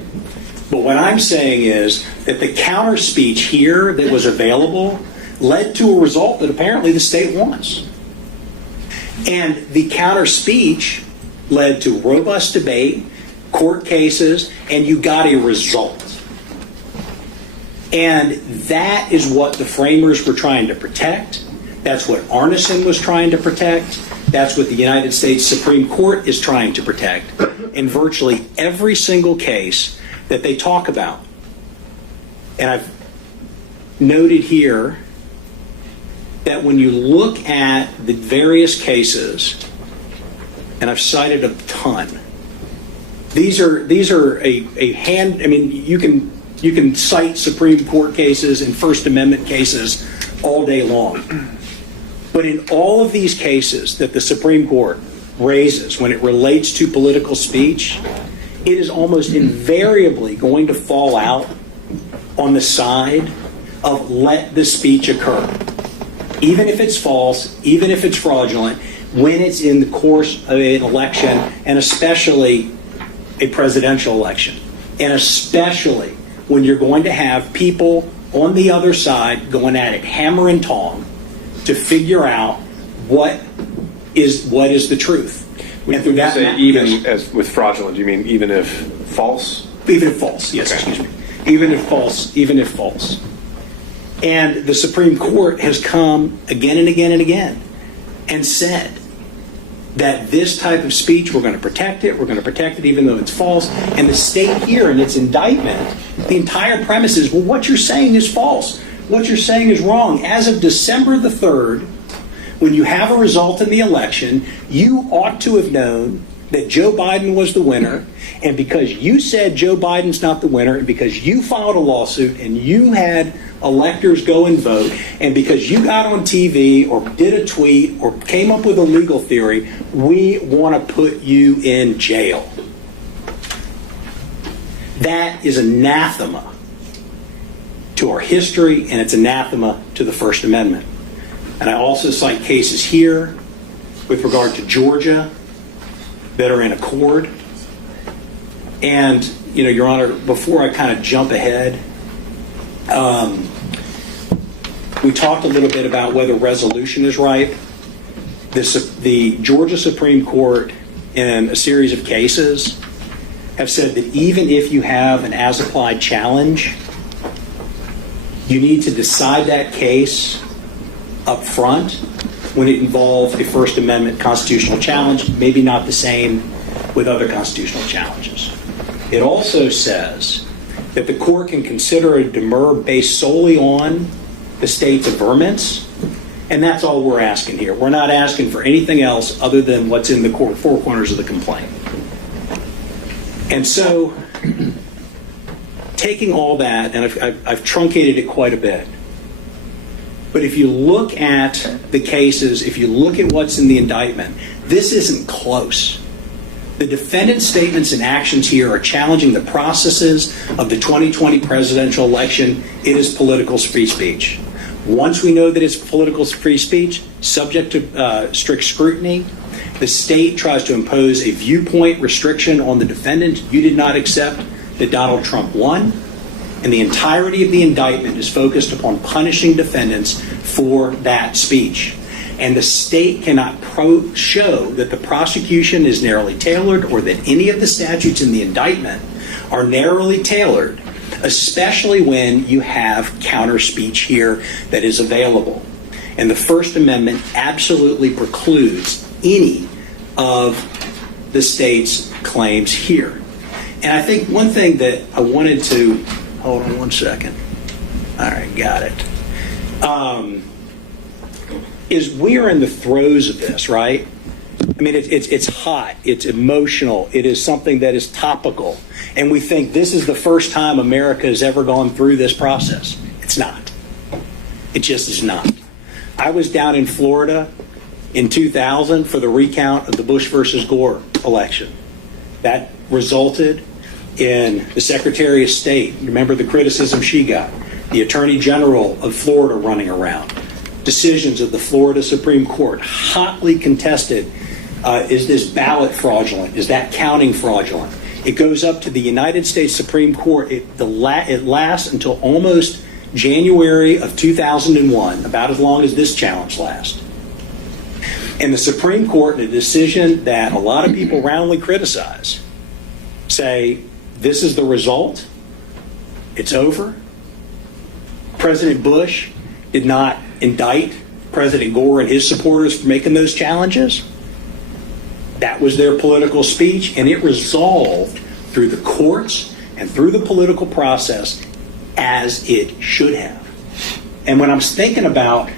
But what I'm saying is that the counter speech here that was available led to a result that apparently the state wants. And the counter speech led to robust debate, court cases, and you got a result. And that is what the framers were trying to protect. That's what Arneson was trying to protect. That's what the United States Supreme Court is trying to protect in virtually every single case that they talk about. And I've noted here that when you look at the various cases, and I've cited a ton, these are a hand, I mean, you can cite Supreme Court cases and First Amendment cases all day long. But in all of these cases that the Supreme Court raises when it relates to political speech, it is almost invariably going to fall out on the side of let the speech occur. Even if it's false, even if it's fraudulent, when it's in the course of an election, and especially a presidential election, and especially when you're going to have people on the other side going at it hammer and tong to figure out what is the truth. When you say even as with fraudulent, you mean even if false? Even if false, yes, okay. Excuse me. Even if false. And the Supreme Court has come again and again and again and said that this type of speech, we're going to protect it even though it's false. And the state here in its indictment, the entire premise is, well, what you're saying is false. What you're saying is wrong. As of December the 3rd, when you have a result in the election, you ought to have known that Joe Biden was the winner. And because you said Joe Biden's not the winner, and because you filed a lawsuit and you had electors go and vote, and because you got on TV or did a tweet or came up with a legal theory, we want to put you in jail. That is anathema to our history, and it's anathema to the First Amendment. And I also cite cases here with regard to Georgia that are in accord. And, Your Honor, before I kind of jump ahead, we talked a little bit about whether resolution is ripe. The Georgia Supreme Court, in a series of cases, have said that even if you have an as-applied challenge, you need to decide that case up front when it involves a First Amendment constitutional challenge, maybe not the same with other constitutional challenges. It also says that the court can consider a demur based solely on the state's averments, and that's all we're asking here. We're not asking for anything else other than what's in the four corners of the complaint. And so, taking all that, and I've truncated it quite a bit, but if you look at the cases, if you look at what's in the indictment, this isn't close. The defendant's statements and actions here are challenging the processes of the 2020 presidential election. It is political free speech. Once we know that it's political free speech, subject to strict scrutiny, the state tries to impose a viewpoint restriction on the defendant. You did not accept that Donald Trump won, and the entirety of the indictment is focused upon punishing defendants for that speech. And the state cannot show that the prosecution is narrowly tailored or that any of the statutes in the indictment are narrowly tailored, especially when you have counter speech here that is available. And the First Amendment absolutely precludes any of the state's claims here. And I think one thing that I wanted to, hold on one second. All right, got it. Is we are in the throes of this, right? I mean, it's hot, it's emotional, it is something that is topical, and we think this is the first time America has ever gone through this process. It's not. It just is not. I was down in Florida in 2000 for the recount of the Bush versus Gore election. That resulted in the Secretary of State, remember the criticism she got, the Attorney General of Florida running around, decisions of the Florida Supreme Court, hotly contested. Is this ballot fraudulent? Is that counting fraudulent? It goes up to the United States Supreme Court. It lasts until almost January of 2001, about as long as this challenge lasts. And the Supreme Court, in a decision that a lot of people roundly criticize, say, this is the result. It's over. President Bush did not indict President Gore and his supporters for making those challenges. That was their political speech, and it resolved through the courts and through the political process as it should have. And when I'm thinking about,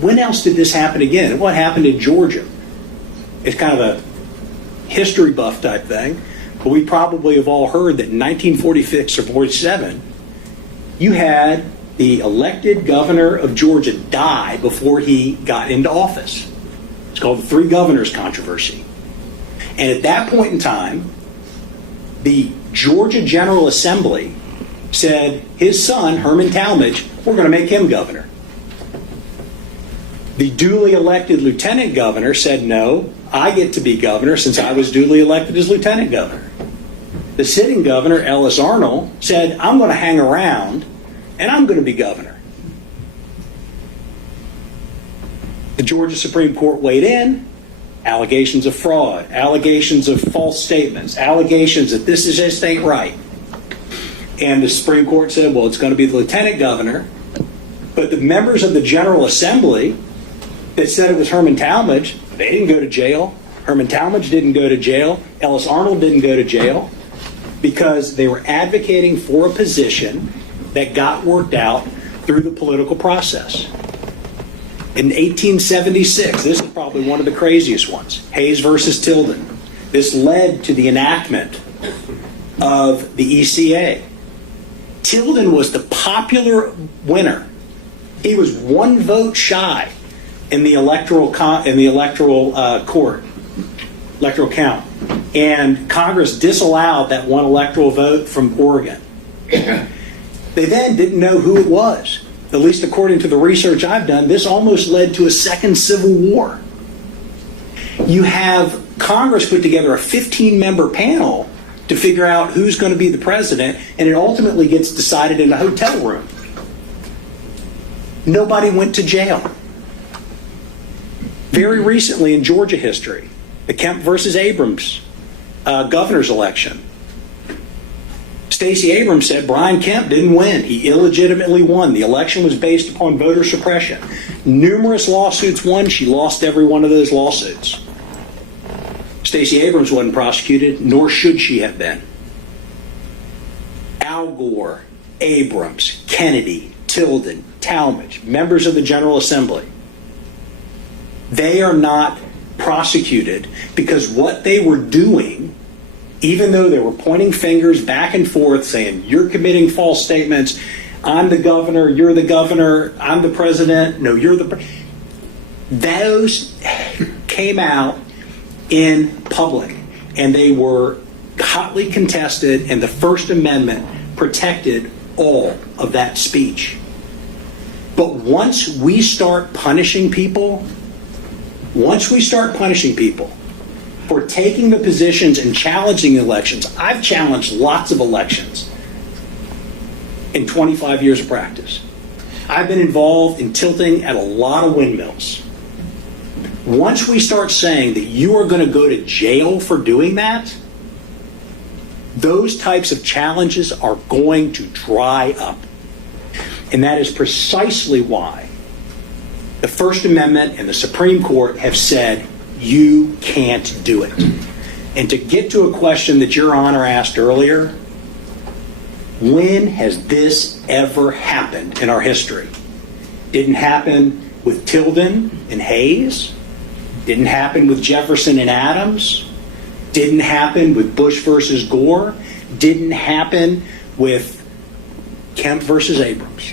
when else did this happen again? What happened in Georgia? It's kind of a history buff type thing, but we probably have all heard that in 1946 or 47, you had the elected governor of Georgia die before he got into office. It's called the Three Governors Controversy. And at that point in time, the Georgia General Assembly said his son, Herman Talmadge, we're going to make him governor. The duly elected lieutenant governor said, no, I get to be governor since I was duly elected as lieutenant governor. The sitting governor, Ellis Arnold, said, I'm going to hang around and I'm going to be governor. The Georgia Supreme Court weighed in, allegations of fraud, allegations of false statements, allegations that this just ain't right. And the Supreme Court said, well, it's going to be the lieutenant governor. But the members of the General Assembly that said it was Herman Talmadge, they didn't go to jail. Herman Talmadge didn't go to jail. Ellis Arnold didn't go to jail because they were advocating for a position that got worked out through the political process. In 1876, this is probably one of the craziest ones, Hayes versus Tilden. This led to the enactment of the ECA. Tilden was the popular winner. He was one vote shy in the electoral count, and Congress disallowed that one electoral vote from Oregon. They then didn't know who it was. At least according to the research I've done, this almost led to a second civil war. You have Congress put together a 15-member panel to figure out who's going to be the president, and it ultimately gets decided in a hotel room. Nobody went to jail. Very recently in Georgia history, the Kemp versus Abrams governor's election. Stacey Abrams said Brian Kemp didn't win. He illegitimately won. The election was based upon voter suppression. Numerous lawsuits won. She lost every one of those lawsuits. Stacey Abrams wasn't prosecuted, nor should she have been. Al Gore, Abrams, Kennedy, Tilden, Talmadge, members of the General Assembly, they are not prosecuted because what they were doing, even though they were pointing fingers back and forth saying, you're committing false statements, I'm the governor, you're the governor, I'm the president, no, you're the those came out in public, and they were hotly contested, and the First Amendment protected all of that speech. But once we start punishing people for taking the positions and challenging elections, I've challenged lots of elections in 25 years of practice. I've been involved in tilting at a lot of windmills. Once we start saying that you are going to go to jail for doing that, those types of challenges are going to dry up. And that is precisely why the First Amendment and the Supreme Court have said you can't do it. And to get to a question that Your Honor asked earlier, when has this ever happened in our history? Didn't happen with Tilden and Hayes. Didn't happen with Jefferson and Adams. Didn't happen with Bush versus Gore. Didn't happen with Kemp versus Abrams.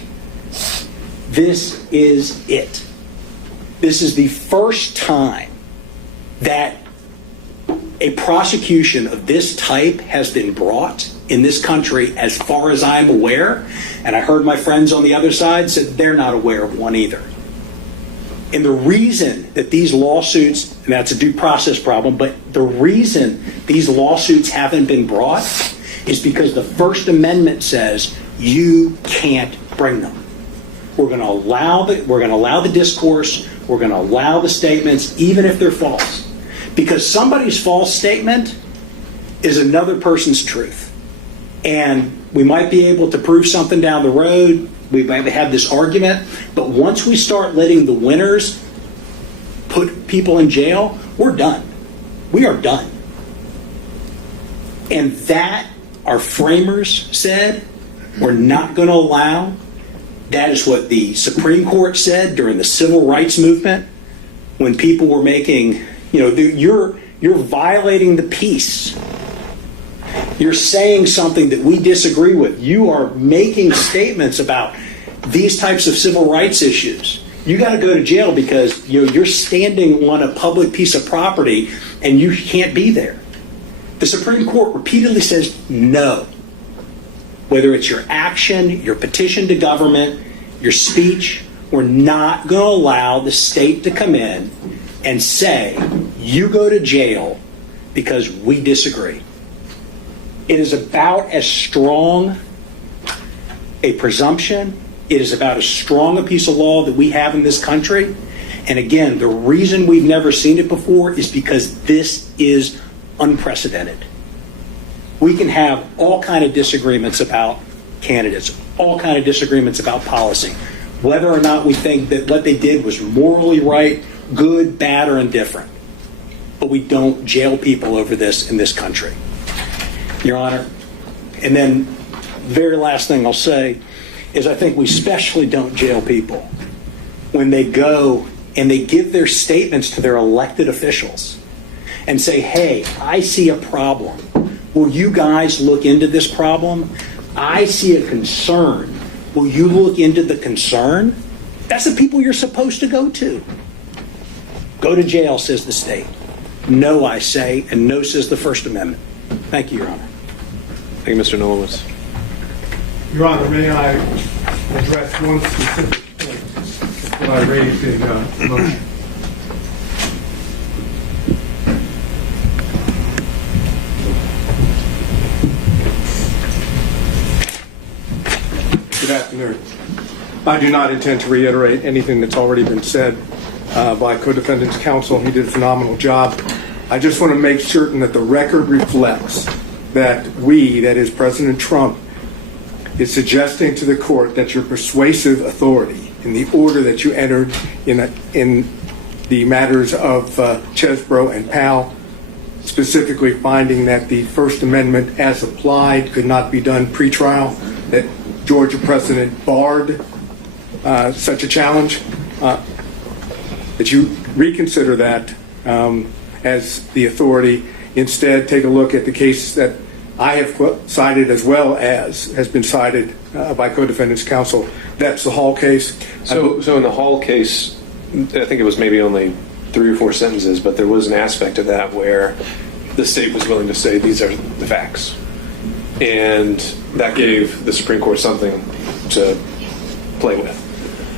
This is it. This is the first time that a prosecution of this type has been brought in this country, as far as I'm aware. And I heard my friends on the other side said they're not aware of one either. And the reason that these lawsuits, and that's a due process problem, but the reason these lawsuits haven't been brought is because the First Amendment says you can't bring them. We're going to allow the discourse, we're going to allow the statements, even if they're false. Because somebody's false statement is another person's truth. And we might be able to prove something down the road. We might have this argument. But once we start letting the winners put people in jail, we're done. We are done. And that, our framers said, we're not going to allow. That is what the Supreme Court said during the Civil Rights Movement, when people were making, you're violating the peace. You're saying something that we disagree with. You are making statements about these types of civil rights issues. You got to go to jail because you're standing on a public piece of property and you can't be there. The Supreme Court repeatedly says no. Whether it's your action, your petition to government, your speech, we're not going to allow the state to come in and say, you go to jail because we disagree. It is about as strong a presumption, it is about as strong a piece of law that we have in this country. And again, the reason we've never seen it before is because this is unprecedented. We can have all kind of disagreements about candidates, all kind of disagreements about policy, whether or not we think that what they did was morally right, good, bad, or indifferent. But we don't jail people over this in this country. Your Honor, and then very last thing I'll say is I think we especially don't jail people when they go and they give their statements to their elected officials and say, hey, I see a problem. Will you guys look into this problem? I see a concern. Will you look into the concern? That's the people you're supposed to go to. Go to jail, says the state. No, I say, and no, says the First Amendment. Thank you, Your Honor. Thank you, Mr. Nolowitz. Your Honor, may I address one specific point that I raised in the motion? Good afternoon. I do not intend to reiterate anything that's already been said by co-defendant's counsel. He did a phenomenal job. I just want to make certain that the record reflects that that is President Trump, is suggesting to the court that your persuasive authority in the order that you entered in the matters of Chesbrough and Powell, specifically finding that the First Amendment as applied could not be done pre-trial, that Georgia precedent barred such a challenge, that you reconsider that as the authority. Instead, take a look at the case that I have cited, as well as has been cited by co-defendants counsel. That's the Hall case. So in the Hall case, I think it was maybe only 3 or 4 sentences, but there was an aspect of that where the state was willing to say these are the facts, and that gave the Supreme Court something to play with.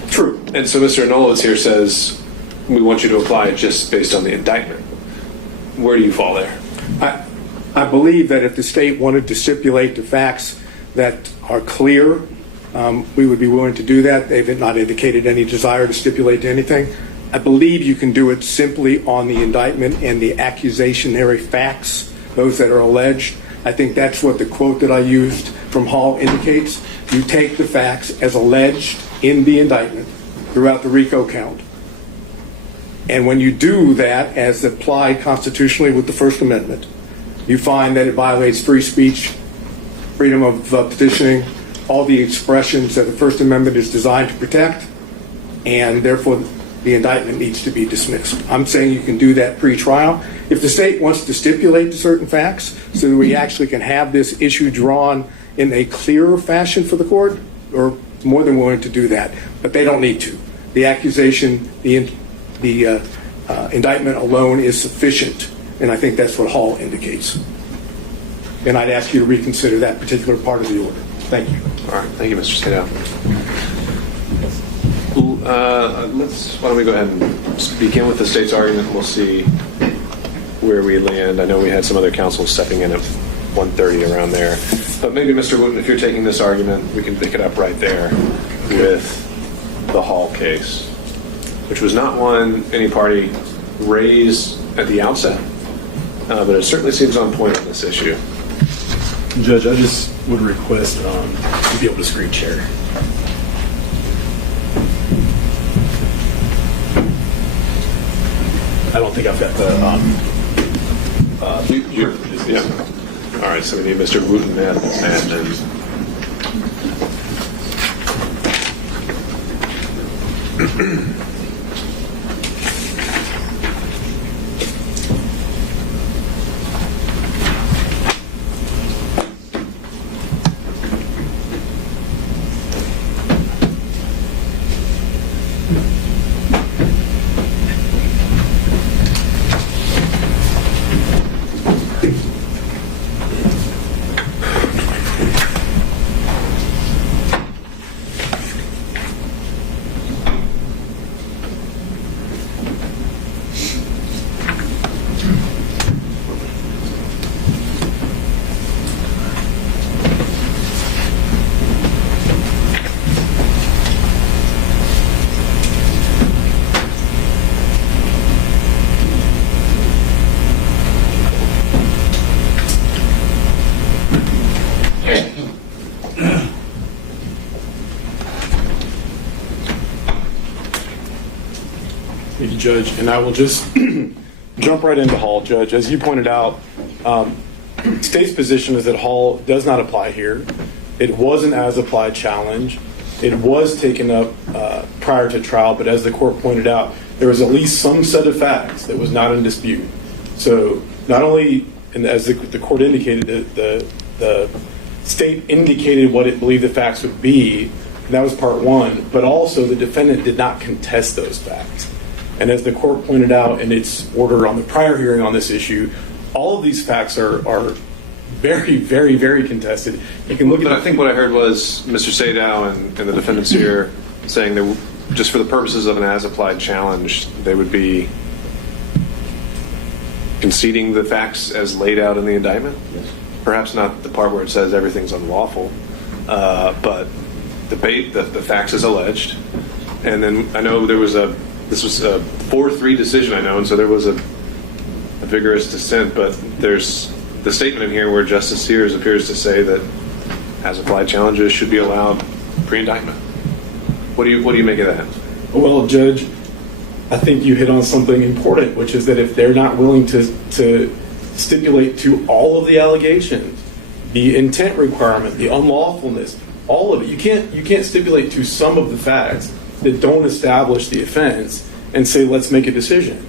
True. And so Mr. Anolos here says we want you to apply it just based on the indictment. Where do you fall there? I believe that if the state wanted to stipulate the facts that are clear, we would be willing to do that. They've not indicated any desire to stipulate anything. I believe you can do it simply on the indictment and the accusationary facts, those that are alleged. I think that's what the quote that I used from Hall indicates. You take the facts as alleged in the indictment throughout the RICO count. And when you do that as applied constitutionally with the First Amendment, you find that it violates free speech, freedom of petitioning, all the expressions that the First Amendment is designed to protect, and therefore the indictment needs to be dismissed. I'm saying you can do that pre-trial. If the state wants to stipulate certain facts so that we actually can have this issue drawn in a clearer fashion for the court, we're more than willing to do that, but they don't need to. The accusation, the indictment alone is sufficient, and I think that's what Hall indicates. And I'd ask you to reconsider that particular part of the order. Thank you. All right, thank you, Mr. Sadow. Why don't we go ahead and begin with the state's argument, and we'll see where we land. I know we had some other counsel stepping in at 1:30 around there, but maybe Mr. Wooten, if you're taking this argument, we can pick it up right there with the Hall case, which was not one any party raised at the outset, but it certainly seems on point on this issue. Judge, I just would request to be able to screen share. I don't think I've got the. Yeah. All right, so we need Mr. Wooten and Thank you, Judge. And I will just jump right into Hall, Judge. As you pointed out, state's position is that Hall does not apply here. It was an as-applied challenge. It was taken up prior to trial, but as the court pointed out, there was at least some set of facts that was not in dispute. So not only, and as the court indicated, the state indicated what it believed the facts would be, and that was part one, but also the defendant did not contest those facts. And as the court pointed out in its order on the prior hearing on this issue, all of these facts are very, very, very contested. You can look But at. I think what I heard was Mr. Sadow and the defendants here saying that just for the purposes of an as-applied challenge, they would be conceding the facts as laid out in the indictment. Yes. Perhaps not the part where it says everything's unlawful, but the facts as alleged. And then I know this was a 4-3 decision, I know, and so there was a vigorous dissent, but there's the statement in here where Justice Sears appears to say that as-applied challenges should be allowed pre-indictment. What do you make of that? Well, Judge, I think you hit on something important, which is that if they're not willing to stipulate to all of the allegations, the intent requirement, the unlawfulness, all of it. You can't stipulate to some of the facts that don't establish the offense and say, let's make a decision.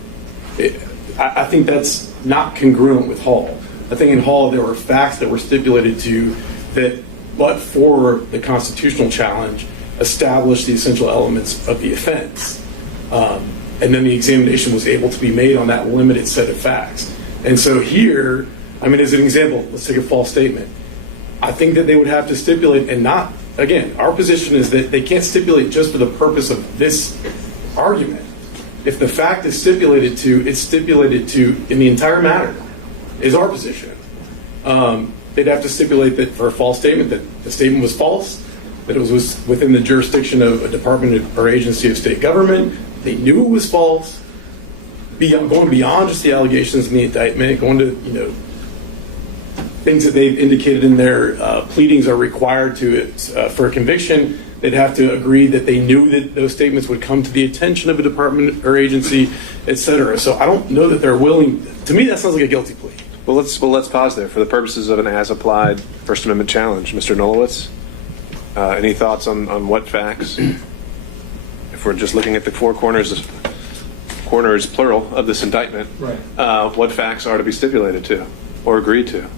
I think that's not congruent with Hall. I think in Hall there were facts that were stipulated to that, but for the constitutional challenge, established the essential elements of the offense. And then the examination was able to be made on that limited set of facts. And so here, I mean, as an example, let's take a false statement. I think that they would have to stipulate, and not, again, our position is that they can't stipulate just for the purpose of this argument. If the fact is stipulated to, it's stipulated to in the entire matter, is our position. They'd have to stipulate that for a false statement, that the statement was false, that it was within the jurisdiction of a department or agency of state government. They knew it was false. Going beyond just the allegations in the indictment, going to, things that they've indicated in their pleadings are required to for a conviction. They'd have to agree that they knew that those statements would come to the attention of a department or agency, et cetera. So I don't know that they're willing. To me, that sounds like a guilty plea. Well, let's pause there for the purposes of an as-applied First Amendment challenge. Mr. Nolowitz, any thoughts on what facts? If we're just looking at the four corners plural of this indictment, Right. What facts are to be stipulated to or agreed to?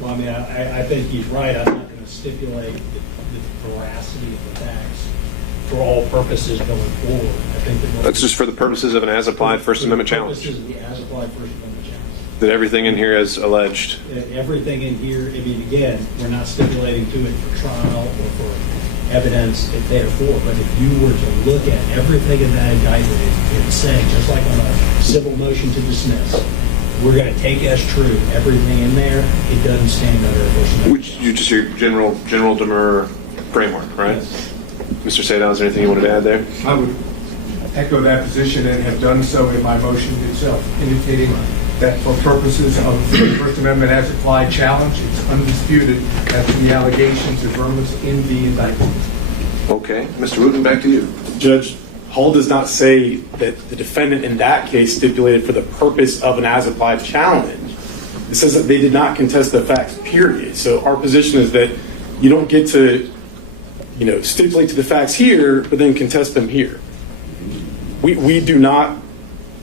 Well, I mean, I think he's right. I'm not going to stipulate the veracity of the facts for all purposes going forward. I think That's just for the purposes of an as-applied First Amendment challenge. For the purposes of the as-applied First Amendment challenge. That everything in here is alleged. Everything in here, I mean, again, we're not stipulating to it for trial or for evidence therefore, but if you were to look at everything in that indictment, it's saying, just like on a civil motion to dismiss, we're going to take as true everything in there. It doesn't stand under a First Amendment. Which you just your general demur framework, right? Yes. Mr. Sadow, is there anything you wanted to add there? I would echo that position and have done so in my motion itself, indicating that for purposes of the First Amendment as applied challenge, it's undisputed as to the allegations and vermin in the indictment. Okay. Mr. Wooten, back to you. Judge, Hall does not say that the defendant in that case stipulated for the purpose of an as-applied challenge. It says that they did not contest the facts, period. So our position is that you don't get to, stipulate to the facts here, but then contest them here. We do not.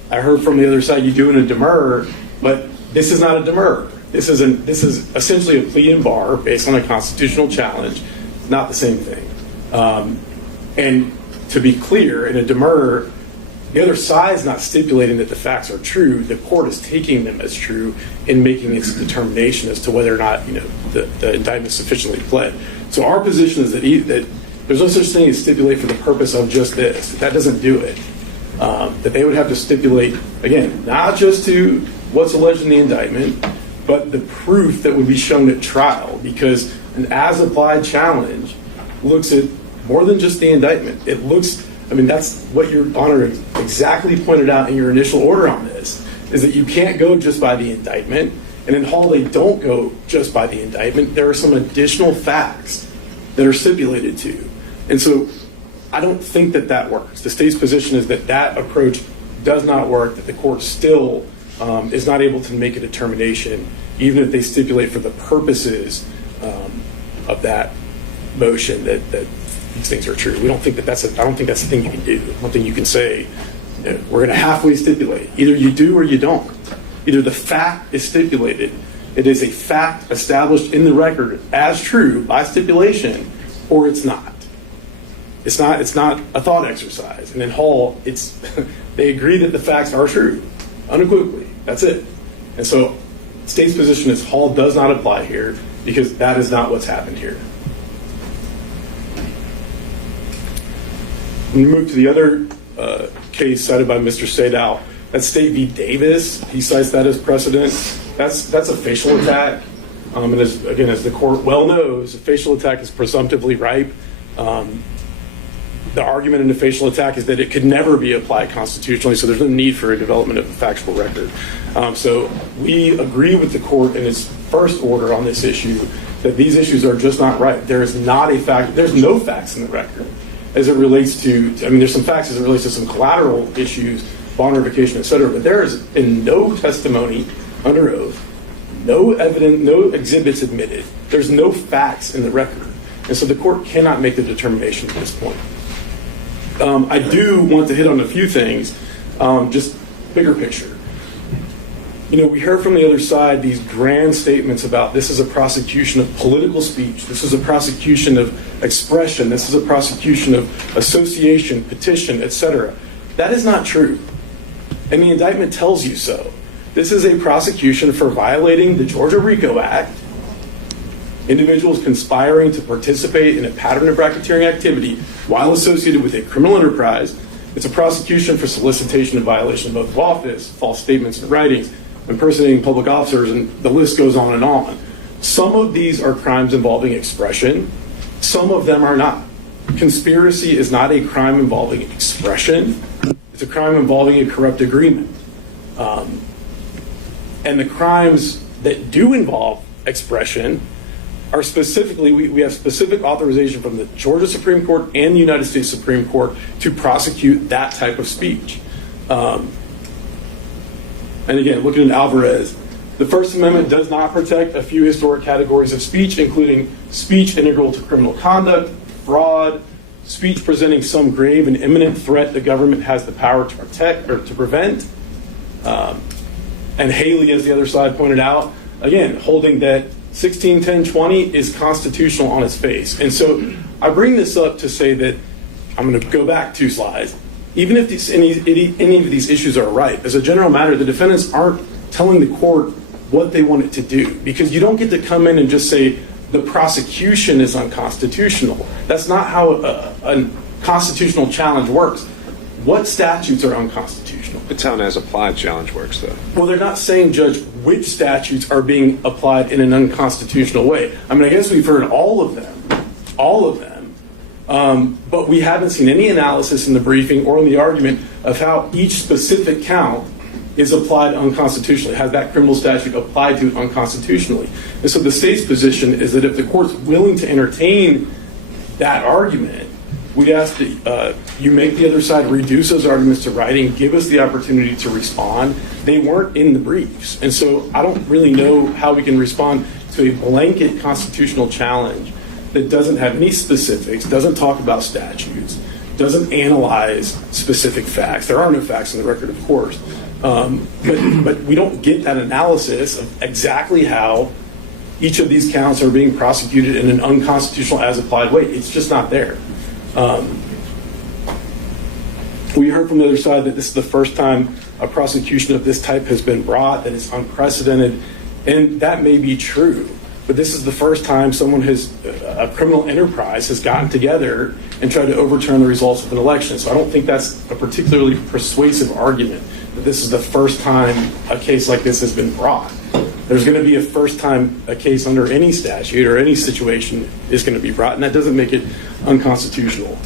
I heard from the other side you doing a demur, but this is not a demur. This is essentially a plea and bar based on a constitutional challenge. It's not the same thing. And to be clear, in a demur, the other side is not stipulating that the facts are true. The court is taking them as true and making its determination as to whether or not the indictment is sufficiently pled. So our position is that there's no such thing as stipulate for the purpose of just this. That doesn't do it. That they would have to stipulate, again, not just to what's alleged in the indictment, but the proof that would be shown at trial, because an as-applied challenge looks at more than just the indictment. It looks, that's what Your Honor exactly pointed out in your initial order on this, is that you can't go just by the indictment, and in Hall they don't go just by the indictment. There are some additional facts that are stipulated to. And so I don't think that works. The state's position is that approach does not work, that the court still is not able to make a determination, even if they stipulate for the purposes of that motion that these things are true. We don't think I don't think that's the thing you can do. I don't think you can say, we're going to halfway stipulate. Either you do or you don't. Either the fact is stipulated, it is a fact established in the record as true by stipulation, or it's not. It's not a thought exercise. And in Hall, they agree that the facts are true, unequivocally. That's it. And so the state's position is Hall does not apply here because that is not what's happened here. When we move to the other case cited by Mr. Sadow, that's State v. Davis. He cites that as precedent. That's a facial attack. And as the court well knows, a facial attack is presumptively ripe. The argument in the facial attack is that it could never be applied constitutionally, so there's no need for a development of a factual record. So we agree with the court in its first order on this issue that these issues are just not right. There is not a fact. There's no facts in the record as it relates to. There's some facts as it relates to some collateral issues, bond revocation, et cetera. But there has been no testimony under oath, no evidence, no exhibits admitted. There's no facts in the record. And so the court cannot make the determination at this point. I do want to hit on a few things, just bigger picture. We heard from the other side these grand statements about this is a prosecution of political speech, this is a prosecution of expression, this is a prosecution of association, petition, etc. That is not true. And the indictment tells you so. This is a prosecution for violating the Georgia RICO Act, individuals conspiring to participate in a pattern of racketeering activity while associated with a criminal enterprise. It's a prosecution for solicitation and violation of oath of office, false statements and writings, impersonating public officers, and the list goes on and on. Some of these are crimes involving expression. Some of them are not. Conspiracy is not a crime involving expression. It's a crime involving a corrupt agreement. And the crimes that do involve expression are specifically, we have specific authorization from the Georgia Supreme Court and the United States Supreme Court to prosecute that type of speech. And again, looking at Alvarez, the First Amendment does not protect a few historic categories of speech, including speech integral to criminal conduct, fraud, speech presenting some grave and imminent threat the government has the power to protect or to prevent. And Haley, as the other side pointed out, again, holding that 1610-20 is constitutional on its face. And so I bring this up to say that, I'm going to go back 2 slides, even if any of these issues are right, as a general matter, the defendants aren't telling the court what they want it to do, because you don't get to come in and just say the prosecution is unconstitutional. That's not how a constitutional challenge works. What statutes are unconstitutional? It's how an as-applied challenge works, though. Well, they're not saying, Judge, which statutes are being applied in an unconstitutional way. I mean, I guess we've heard all of them, but we haven't seen any analysis in the briefing or in the argument of how each specific count is applied unconstitutionally, has that criminal statute applied to it unconstitutionally. And so the state's position is that if the court's willing to entertain that argument, we'd ask that you make the other side reduce those arguments to writing, give us the opportunity to respond. They weren't in the briefs. And so I don't really know how we can respond to a blanket constitutional challenge that doesn't have any specifics, doesn't talk about statutes, doesn't analyze specific facts. There are no facts in the record, of course. But we don't get that analysis of exactly how each of these counts are being prosecuted in an unconstitutional as-applied way. It's just not there. We heard from the other side that this is the first time a prosecution of this type has been brought, that it's unprecedented, and that may be true. But this is the first time a criminal enterprise has gotten together and tried to overturn the results of an election. So I don't think that's a particularly persuasive argument, that this is the first time a case like this has been brought. There's going to be a first time a case under any statute or any situation is going to be brought, and that doesn't make it unconstitutional.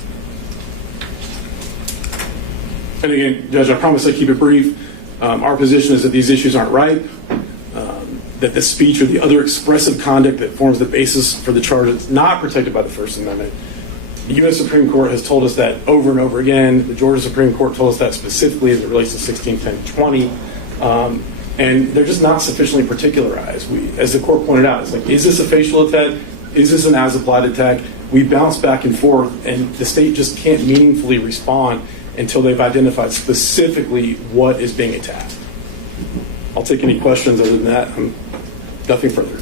And again, Judge, I promise I keep it brief. Our position is that these issues aren't right, that the speech or the other expressive conduct that forms the basis for the charge is not protected by the First Amendment. The U.S. Supreme Court has told us that over and over again. The Georgia Supreme Court told us that specifically as it relates to 1610-20. And they're just not sufficiently particularized. As the court pointed out, it's like, is this a facial attack? Is this an as-applied attack? We bounce back and forth, and the state just can't meaningfully respond until they've identified specifically what is being attacked. I'll take any questions other than that. Nothing further.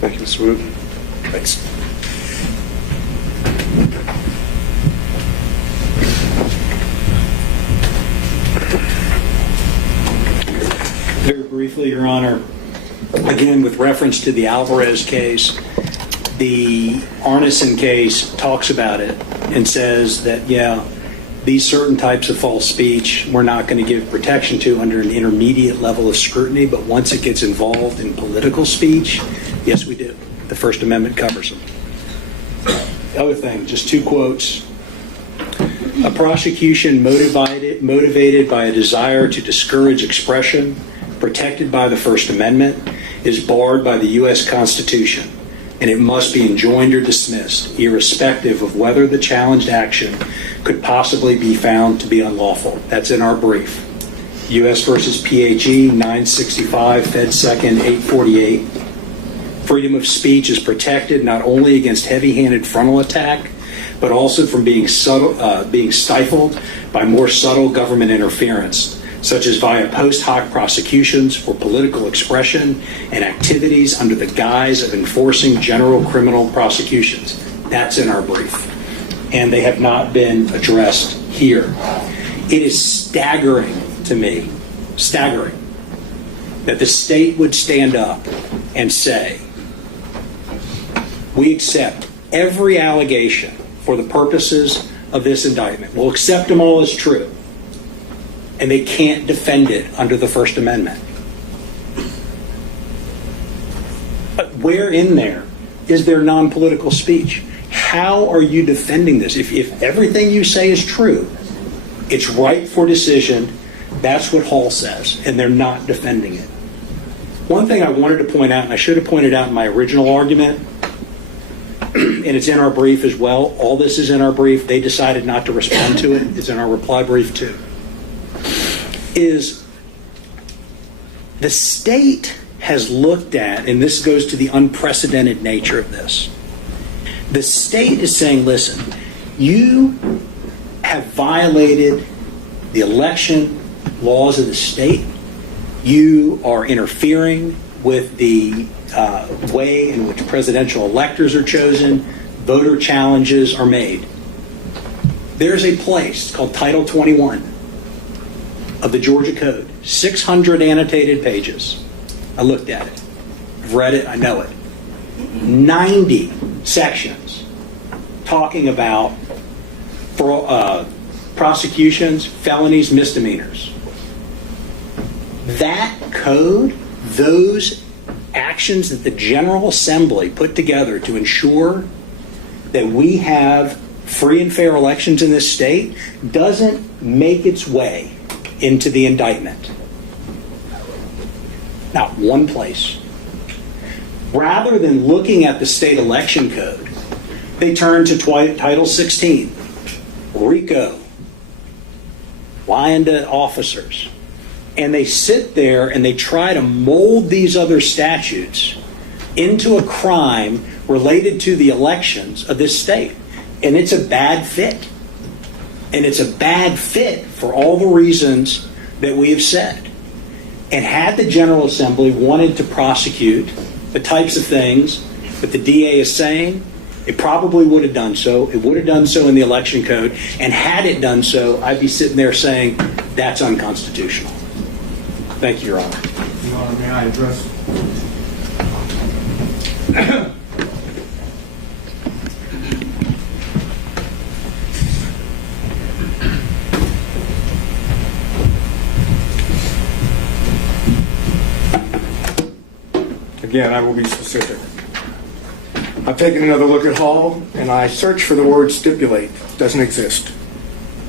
Thank you, Mr. Wood. Thanks. Very briefly, Your Honor, again, with reference to the Alvarez case, the Arneson case talks about it and says that, yeah, these certain types of false speech we're not going to give protection to under an intermediate level of scrutiny, but once it gets involved in political speech, yes, we do. The First Amendment covers them. The other thing, just 2 quotes. A prosecution motivated by a desire to discourage expression protected by the First Amendment is barred by the U.S. Constitution, and it must be enjoined or dismissed, irrespective of whether the challenged action could possibly be found to be unlawful. That's in our brief. U.S. versus PHE 965, Fed 2nd, 848. Freedom of speech is protected not only against heavy-handed frontal attack, but also from being stifled by more subtle government interference, such as via post hoc prosecutions for political expression and activities under the guise of enforcing general criminal prosecutions. That's in our brief. And they have not been addressed here. It is staggering to me, staggering, that the state would stand up and say, we accept every allegation for the purposes of this indictment. We'll accept them all as true. And they can't defend it under the First Amendment. But where in there is there non-political speech? How are you defending this? If everything you say is true, it's right for decision, that's what Hall says, and they're not defending it. One thing I wanted to point out, and I should have pointed out in my original argument, and it's in our brief as well, all this is in our brief, they decided not to respond to it, it's in our reply brief too, is the state has looked at, and this goes to the unprecedented nature of this, the state is saying, listen, you have violated the election laws of the state, you are interfering with the way in which presidential electors are chosen, voter challenges are made. There's a place called Title 21 of the Georgia Code, 600 annotated pages. I looked at it. I've read it. I know it. 90 sections talking about prosecutions, felonies, misdemeanors. That code, those actions that the General Assembly put together to ensure that we have free and fair elections in this state doesn't make its way into the indictment. Not one place. Rather than looking at the state election code, they turn to Title 16, RICO, lying to officers. And they sit there and they try to mold these other statutes into a crime related to the elections of this state. And it's a bad fit. And it's a bad fit for all the reasons that we have said. And had the General Assembly wanted to prosecute the types of things that the DA is saying, it probably would have done so. It would have done so in the election code. And had it done so, I'd be sitting there saying, that's unconstitutional. Thank you, Your Honor. Your Honor, may I address? Again, I will be specific. I've taken another look at Hall, and I searched for the word stipulate. It doesn't exist.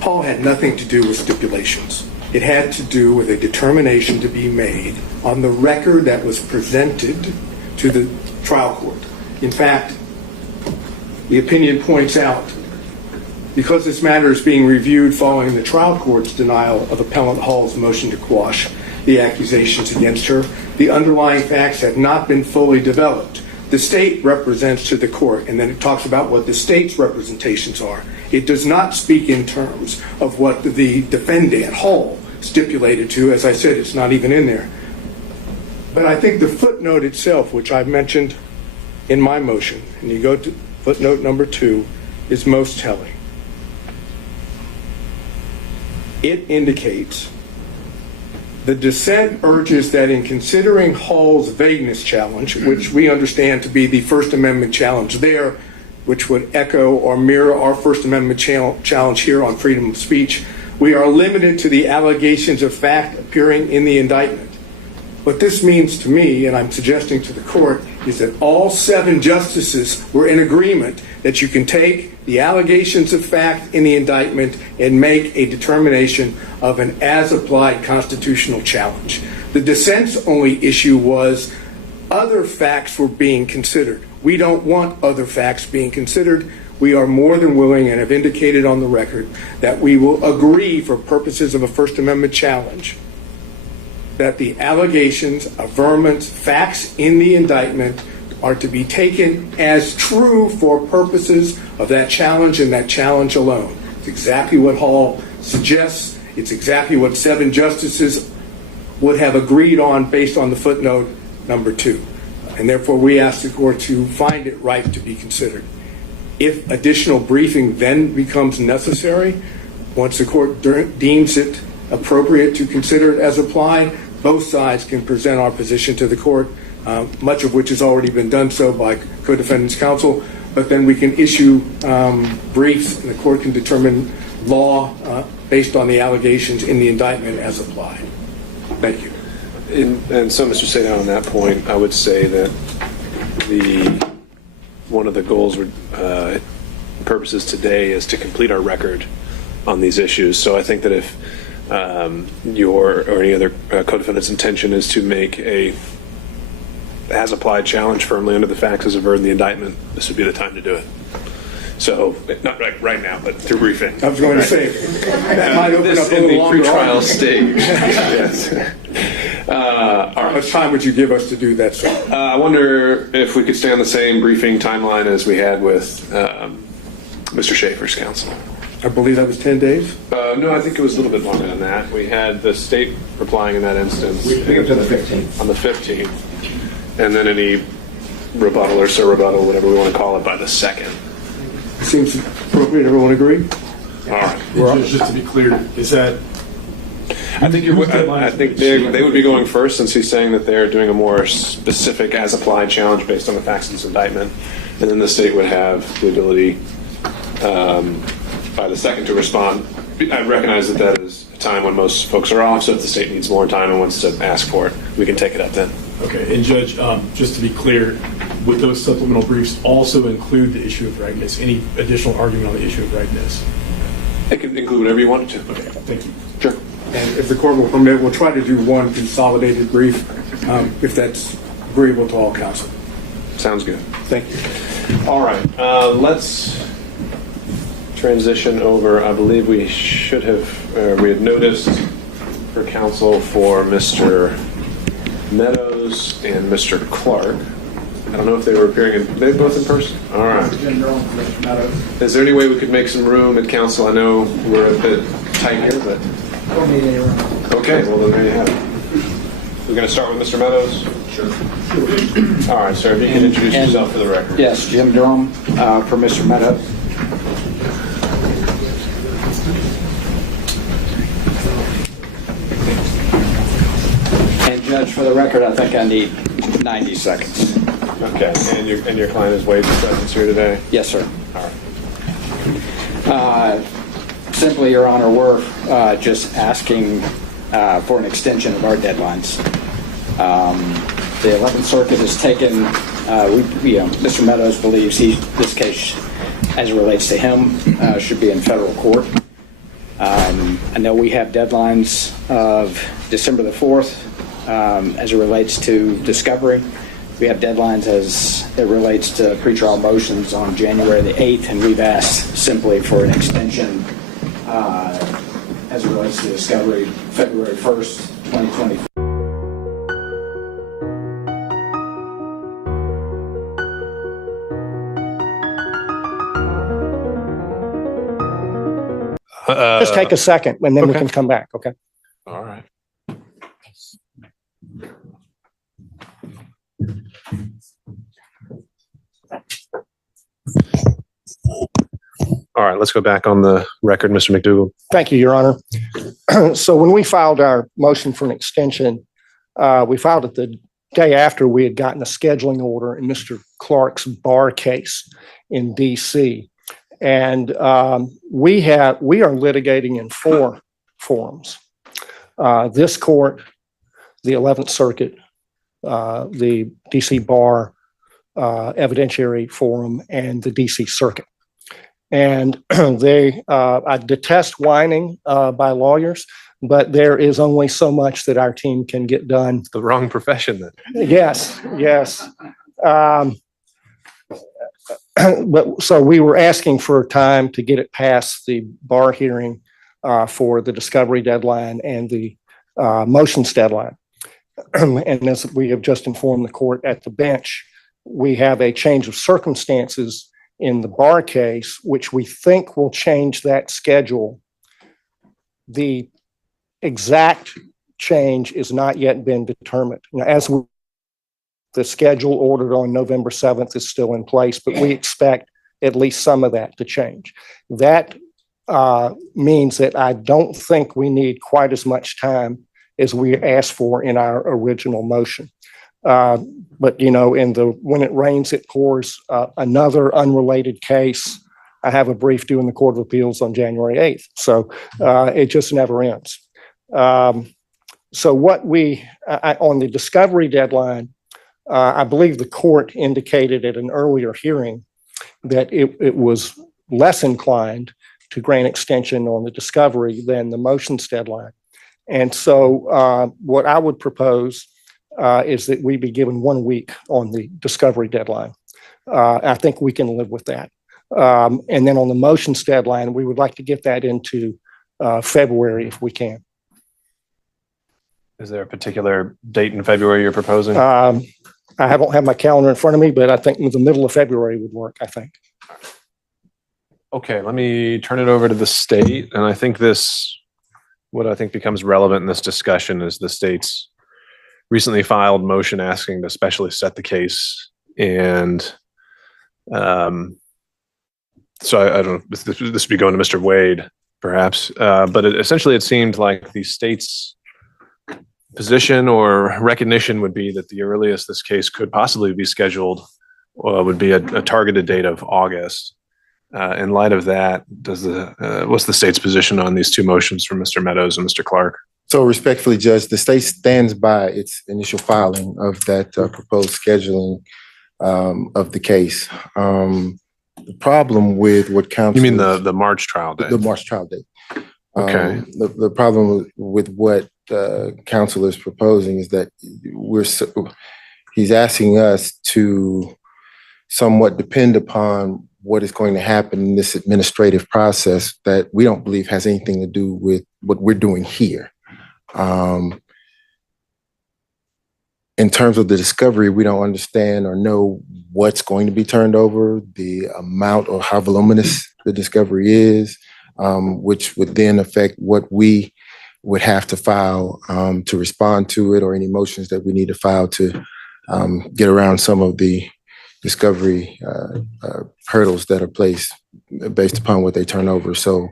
Hall had nothing to do with stipulations. It had to do with a determination to be made on the record that was presented to the trial court. In fact, the opinion points out, because this matter is being reviewed following the trial court's denial of Appellant Hall's motion to quash the accusations against her, the underlying facts have not been fully developed. The state represents to the court, and then it talks about what the state's representations are. It does not speak in terms of what the defendant, Hall, stipulated to. As I said, it's not even in there. But I think the footnote itself, which I mentioned in my motion, and you go to footnote number 2, is most telling. It indicates the dissent urges that in considering Hall's vagueness challenge, which we understand to be the First Amendment challenge there, which would echo or mirror our First Amendment challenge here on freedom of speech, we are limited to the allegations of fact appearing in the indictment. What this means to me, and I'm suggesting to the court, is that all 7 justices were in agreement that you can take the allegations of fact in the indictment and make a determination of an as-applied constitutional challenge. The dissent's only issue was other facts were being considered. We don't want other facts being considered. We are more than willing and have indicated on the record that we will agree for purposes of a First Amendment challenge that the allegations, averments, facts in the indictment are to be taken as true for purposes of that challenge and that challenge alone. It's exactly what Hall suggests. It's exactly what 7 justices would have agreed on based on the footnote number 2. And therefore, we ask the court to find it right to be considered. If additional briefing then becomes necessary, once the court deems it appropriate to consider it as applied, both sides can present our position to the court, much of which has already been done so by co-defendants counsel, but then we can issue briefs and the court can determine law based on the allegations in the indictment as applied. Thank you. And so, Mr. Sadow, on that point, I would say that one of the goals or purposes today is to complete our record on these issues. So I think that if your or any other co-defendant's intention is to make a as-applied challenge firmly under the facts as averred in the indictment, this would be the time to do it. So, not right now, but through briefing. I was going to say, that might open up a little longer. In the pretrial stage. Yes. How much time would you give us to do that, sir? I wonder if we could stay on the same briefing timeline as we had with Mr. Schaefer's counsel. I believe that was 10 days? No, I think it was a little bit longer than that. We had the state replying in that instance. We picked up to the 15th. On the 15th. And then any rebuttal or sur-rebuttal, whatever we want to call it, by the 2nd. Seems appropriate. Everyone agree? All right. Just to be clear, is that... I think they would be going first, since he's saying that they're doing a more specific as-applied challenge based on the facts of this indictment. And then the state would have the ability by the 2nd to respond. I recognize that is a time when most folks are off, so if the state needs more time and wants to ask for it, we can take it up then. Okay, and Judge, just to be clear, would those supplemental briefs also include the issue of rightness? Any additional argument on the issue of rightness? It can include whatever you want it to. Okay, thank you. Sure. And if the court will permit, we'll try to do one consolidated brief, if that's agreeable to all counsel. Sounds good. Thank you. All right. Let's transition over. I believe we should have, we had noticed for counsel for Mr. Meadows and Mr. Clark. I don't know if they were appearing they both in person? All right. Is there any way we could make some room at council? I know we're a bit tight here, but... Okay, well then there you have it. We're going to start with Mr. Meadows? Sure. All right, sir, if you can introduce yourself for the record. Yes, Jim Durham for Mr. Meadows. And Judge, for the record, I think I need 90 seconds. Okay, and your client has waived his presence here today? Yes, sir. All right. Simply, Your Honor, we're just asking for an extension of our deadlines. The 11th Circuit has taken, Mr. Meadows believes this case, as it relates to him, should be in federal court. I know we have deadlines of December the 4th as it relates to discovery. We have deadlines as it relates to pretrial motions on January the 8th, and we've asked simply for an extension as it relates to discovery February 1st, 2024. Just take a second and then we can come back, okay? All right. All right, let's go back on the record, Mr. McDougall. Thank you, Your Honor. So when we filed our motion for an extension, we filed it the day after we had gotten a scheduling order in Mr. Clark's bar case in D.C. And we are litigating in 4 forums. This court, the 11th Circuit, the D.C. Bar Evidentiary Forum, and the D.C. Circuit. And I detest whining by lawyers, but there is only so much that our team can get done. The wrong profession then. Yes. But so we were asking for time to get it past the bar hearing for the discovery deadline and the motions deadline. And as we have just informed the court at the bench, we have a change of circumstances in the Barr case, which we think will change that schedule. The exact change is not yet been determined. Now, the schedule ordered on November 7th is still in place, but we expect at least some of that to change. That means that I don't think we need quite as much time as we asked for in our original motion. But when it rains, it pours. Another unrelated case, I have a brief due in the Court of Appeals on January 8th. So it just never ends. So on the discovery deadline, I believe the court indicated at an earlier hearing that it was less inclined to grant extension on the discovery than the motions deadline. And so what I would propose is that we be given 1 week on the discovery deadline. I think we can live with that. And then on the motions deadline, we would like to get that into February if we can. Is there a particular date in February you're proposing? I don't have my calendar in front of me, but I think the middle of February would work, I think. Okay, let me turn it over to the state. And I think what I think becomes relevant in this discussion is the state's recently filed motion asking to specially set the case. And so I don't know, this would be going to Mr. Wade, perhaps. But essentially, it seemed like the state's position or recognition would be that the earliest this case could possibly be scheduled would be a targeted date of August. In light of that, what's the state's position on these two motions from Mr. Meadows and Mr. Clark? So respectfully, Judge, the state stands by its initial filing of that proposed scheduling of the case. The problem with what counsel— You mean the March trial date? The March trial date. Okay. The problem with what counsel is proposing is that he's asking us to somewhat depend upon what is going to happen in this administrative process that we don't believe has anything to do with what we're doing here. In terms of the discovery, we don't understand or know what's going to be turned over, the amount or how voluminous the discovery is, which would then affect what we would have to file to respond to it, or any motions that we need to file to get around some of the discovery hurdles that are placed based upon what they turn over. So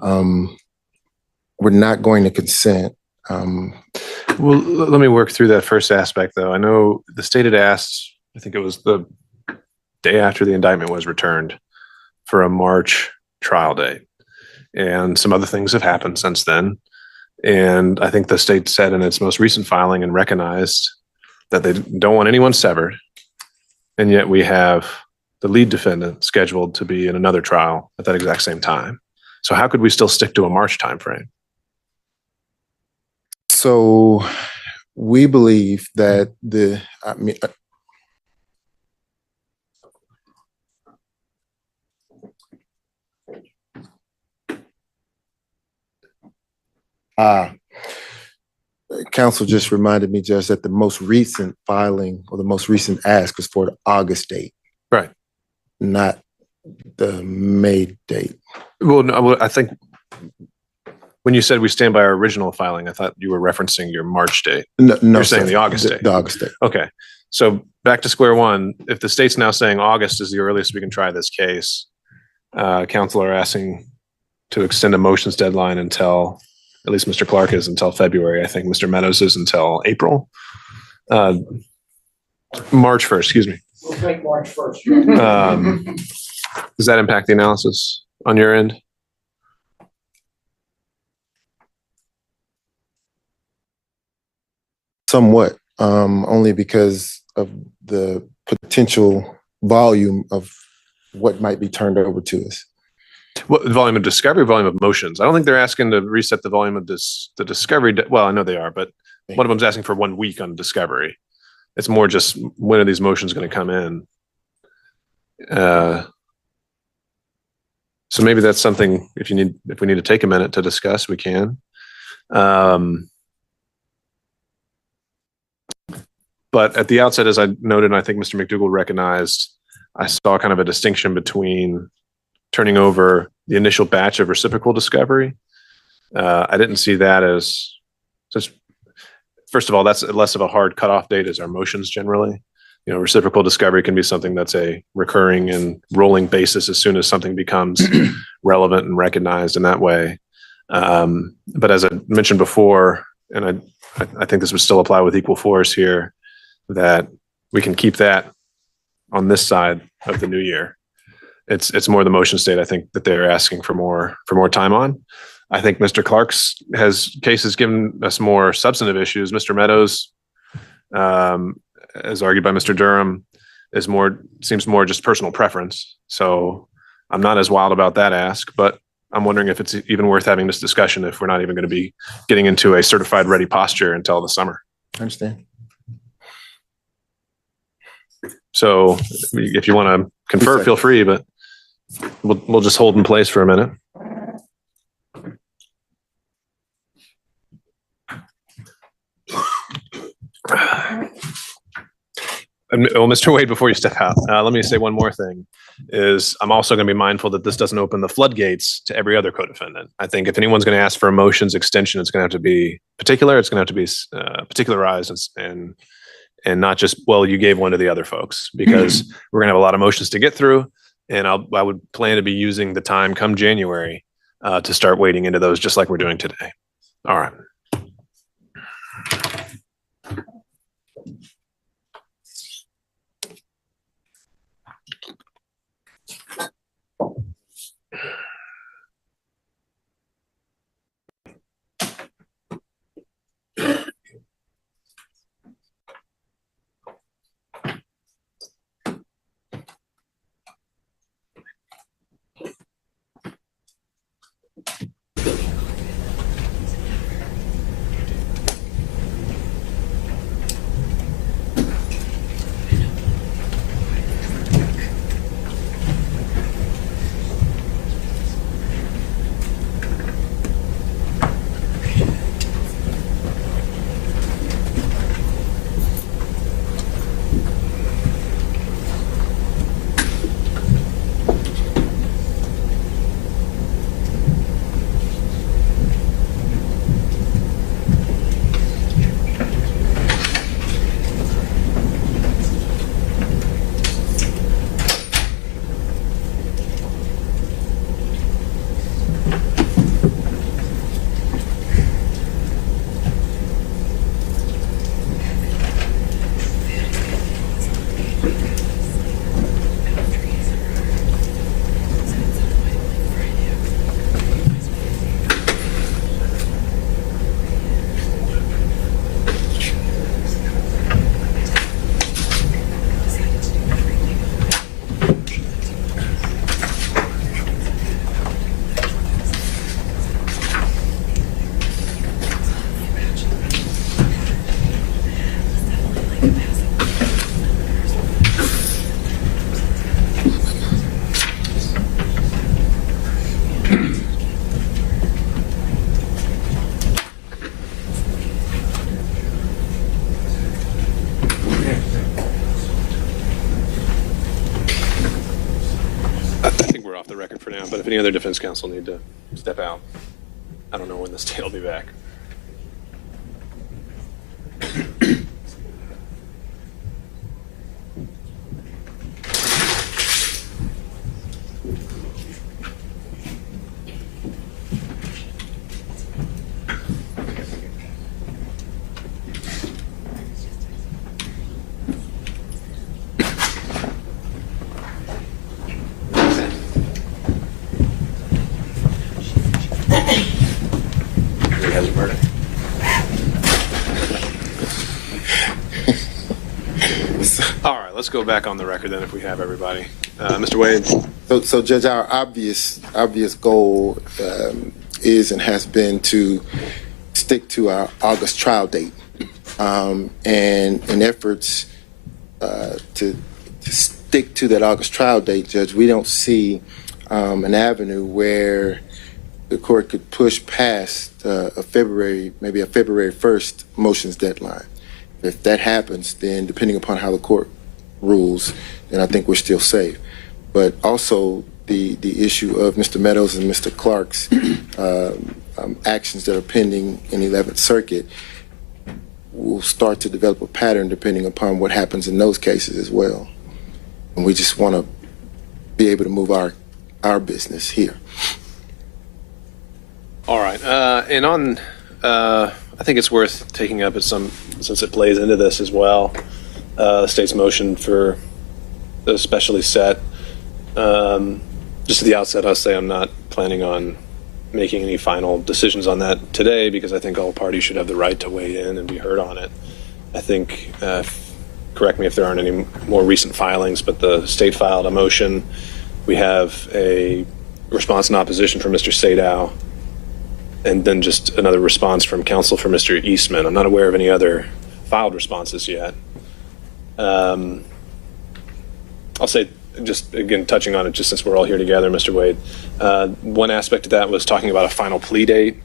we're not going to consent. Well, let me work through that first aspect, though. I know the state had asked, I think it was the day after the indictment was returned, for a March trial date. And some other things have happened since then. And I think the state said in its most recent filing and recognized that they don't want anyone severed. And yet we have the lead defendant scheduled to be in another trial at that exact same time. So how could we still stick to a March timeframe? So we believe that counsel just reminded me, Judge, that the most recent filing or the most recent ask was for the August date. Right. Not the May date. Well, no, I think when you said we stand by our original filing, I thought you were referencing your March date. No, you're saying the August date. The August date. Okay. So back to square one. If the state's now saying August is the earliest we can try this case, counsel are asking to extend a motions deadline until, at least Mr. Clark is until February. I think Mr. Meadows is until April. March 1st, excuse me. We'll take March 1st. Does that impact the analysis on your end? Somewhat, only because of the potential volume of what might be turned over to us. What volume of discovery, volume of motions? I don't think they're asking to reset the volume of the discovery. Well, I know they are, but one of them's asking for 1 week on discovery. It's more just when are these motions going to come in? So maybe that's something. If we need to take a minute to discuss, we can. But at the outset, as I noted, and I think Mr. McDougall recognized, I saw kind of a distinction between turning over the initial batch of reciprocal discovery. I didn't see that as just, first of all, that's less of a hard cutoff date as our motions generally. You know, reciprocal discovery can be something that's a recurring and rolling basis as soon as something becomes relevant and recognized in that way. But as I mentioned before, and I think this would still apply with equal force here, that we can keep that on this side of the new year. It's more the motion state, I think, that they're asking for more time on. I think Mr. Clark's case has given us more substantive issues. Mr. Meadows, as argued by Mr. Durham, seems more just personal preference. So I'm not as wild about that ask, but I'm wondering if it's even worth having this discussion if we're not even going to be getting into a certified ready posture until the summer. I understand. So if you want to confer, feel free, but we'll just hold in place for a minute. Well, Mr. Wade, before you step out, let me say one more thing. I'm also going to be mindful that this doesn't open the floodgates to every other co-defendant. I think if anyone's going to ask for a motions extension, it's going to have to be particular. It's going to have to be particularized and not just, well, you gave one to the other folks, because we're going to have a lot of motions to get through. And I would plan to be using the time come January to start wading into those, just like we're doing today. All right. For now, but if any other defense counsel need to step out, I don't know when the state will be back. All right, let's go back on the record then if we have everybody. Mr. Wade. So Judge, our obvious goal is and has been to stick to our August trial date. And in efforts to stick to that August trial date, Judge, we don't see an avenue where the court could push past maybe a February 1st motions deadline. If that happens, then depending upon how the court rules, then I think we're still safe. But also the issue of Mr. Meadows and Mr. Clark's actions that are pending in the 11th Circuit will start to develop a pattern depending upon what happens in those cases as well. And we just want to be able to move our business here. All right. And on, I think it's worth taking up since it plays into this as well, the state's motion for the specially set. Just at the outset, I'll say I'm not planning on making any final decisions on that today because I think all parties should have the right to weigh in and be heard on it. I think, correct me if there aren't any more recent filings, but the state filed a motion. We have a response in opposition from Mr. Sadow, and then just another response from counsel for Mr. Eastman. I'm not aware of any other filed responses yet. I'll say, just again, touching on it, just since we're all here together, Mr. Wade, one aspect of that was talking about a final plea date.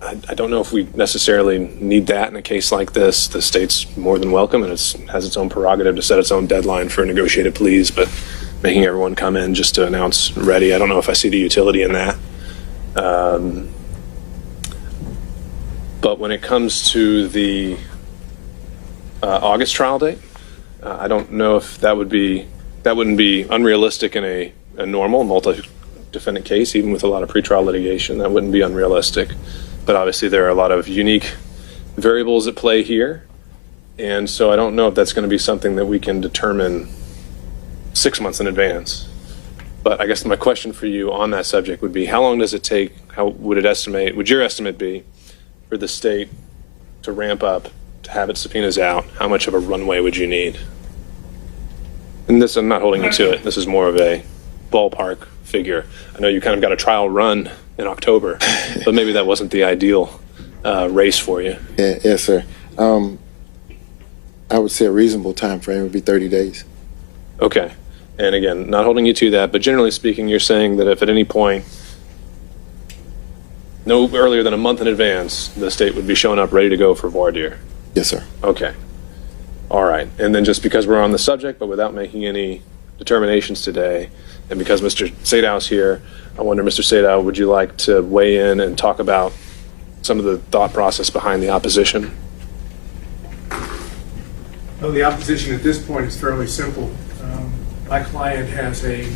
I don't know if we necessarily need that in a case like this. The state's more than welcome, and it has its own prerogative to set its own deadline for negotiated pleas, but making everyone come in just to announce ready, I don't know if I see the utility in that. But when it comes to the August trial date, I don't know if that wouldn't be unrealistic in a normal multi-defendant case, even with a lot of pretrial litigation. That wouldn't be unrealistic. But obviously there are a lot of unique variables at play here. And so I don't know if that's going to be something that we can determine 6 months in advance. But I guess my question for you on that subject would be, how long does it take, would your estimate be for the state to ramp up, to have its subpoenas out? How much of a runway would you need? And this, I'm not holding you to it. This is more of a ballpark figure. I know you kind of got a trial run in October, but maybe that wasn't the ideal race for you. Yeah, yes, sir. I would say a reasonable time frame would be 30 days. Okay. And again, not holding you to that, but generally speaking, you're saying that if at any point, no earlier than a month in advance, the state would be showing up ready to go for voir dire. Yes, sir. Okay. All right. And then just because we're on the subject, but without making any determinations today, and because Mr. Sadow's here, I wonder, Mr. Sadow, would you like to weigh in and talk about some of the thought process behind the opposition? Well, the opposition at this point is fairly simple. My client has a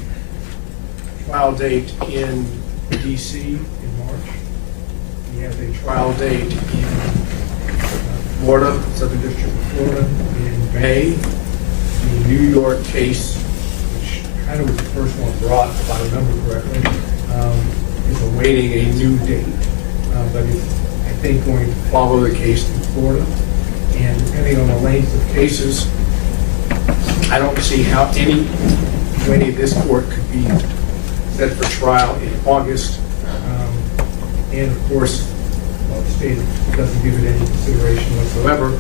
trial date in D.C. in March. He has a trial date in Florida, Southern District of Florida, in May. The New York case, which kind of was the first one brought, if I remember correctly, is awaiting a new date. But it's, I think, going to follow the case in Florida. And depending on the length of cases, I don't see how any way this court could be set for trial in August. And of course, well, the state doesn't give it any consideration whatsoever.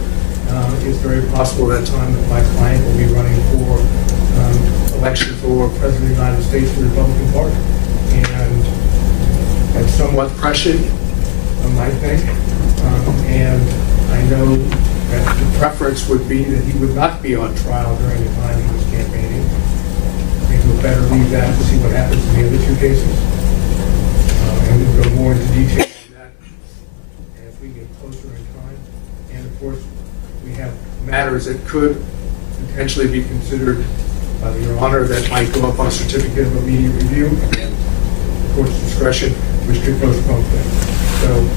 It's very possible at that time that my client will be running for election for President of the United States for the Republican Party. And that's somewhat prescient, I might think. And I know that the preference would be that he would not be on trial during the time he was campaigning. I think we'd better leave that and see what happens in the other two cases. And we'll go more into detail on that as we get closer in time. And of course, we have matters that could potentially be considered by Your Honor that might go up on certificate of immediate review and the court's discretion, which could postpone things. So.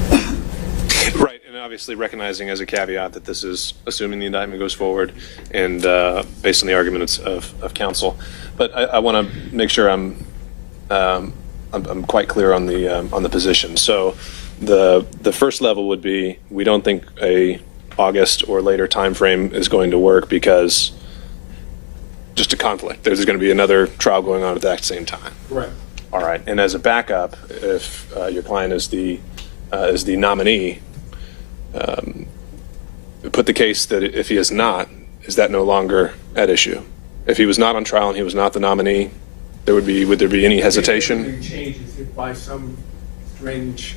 Right, and obviously recognizing as a caveat that this is assuming the indictment goes forward and based on the arguments of counsel. But I want to make sure I'm quite clear on the position. So the first level would be we don't think a August or later time frame is going to work because just a conflict. There's going to be another trial going on at that same time. Correct. All right, and as a backup, if your client is the nominee, put the case that if he is not, is that no longer at issue? If he was not on trial and he was not the nominee, would there be any hesitation? If anything changes, if by some strange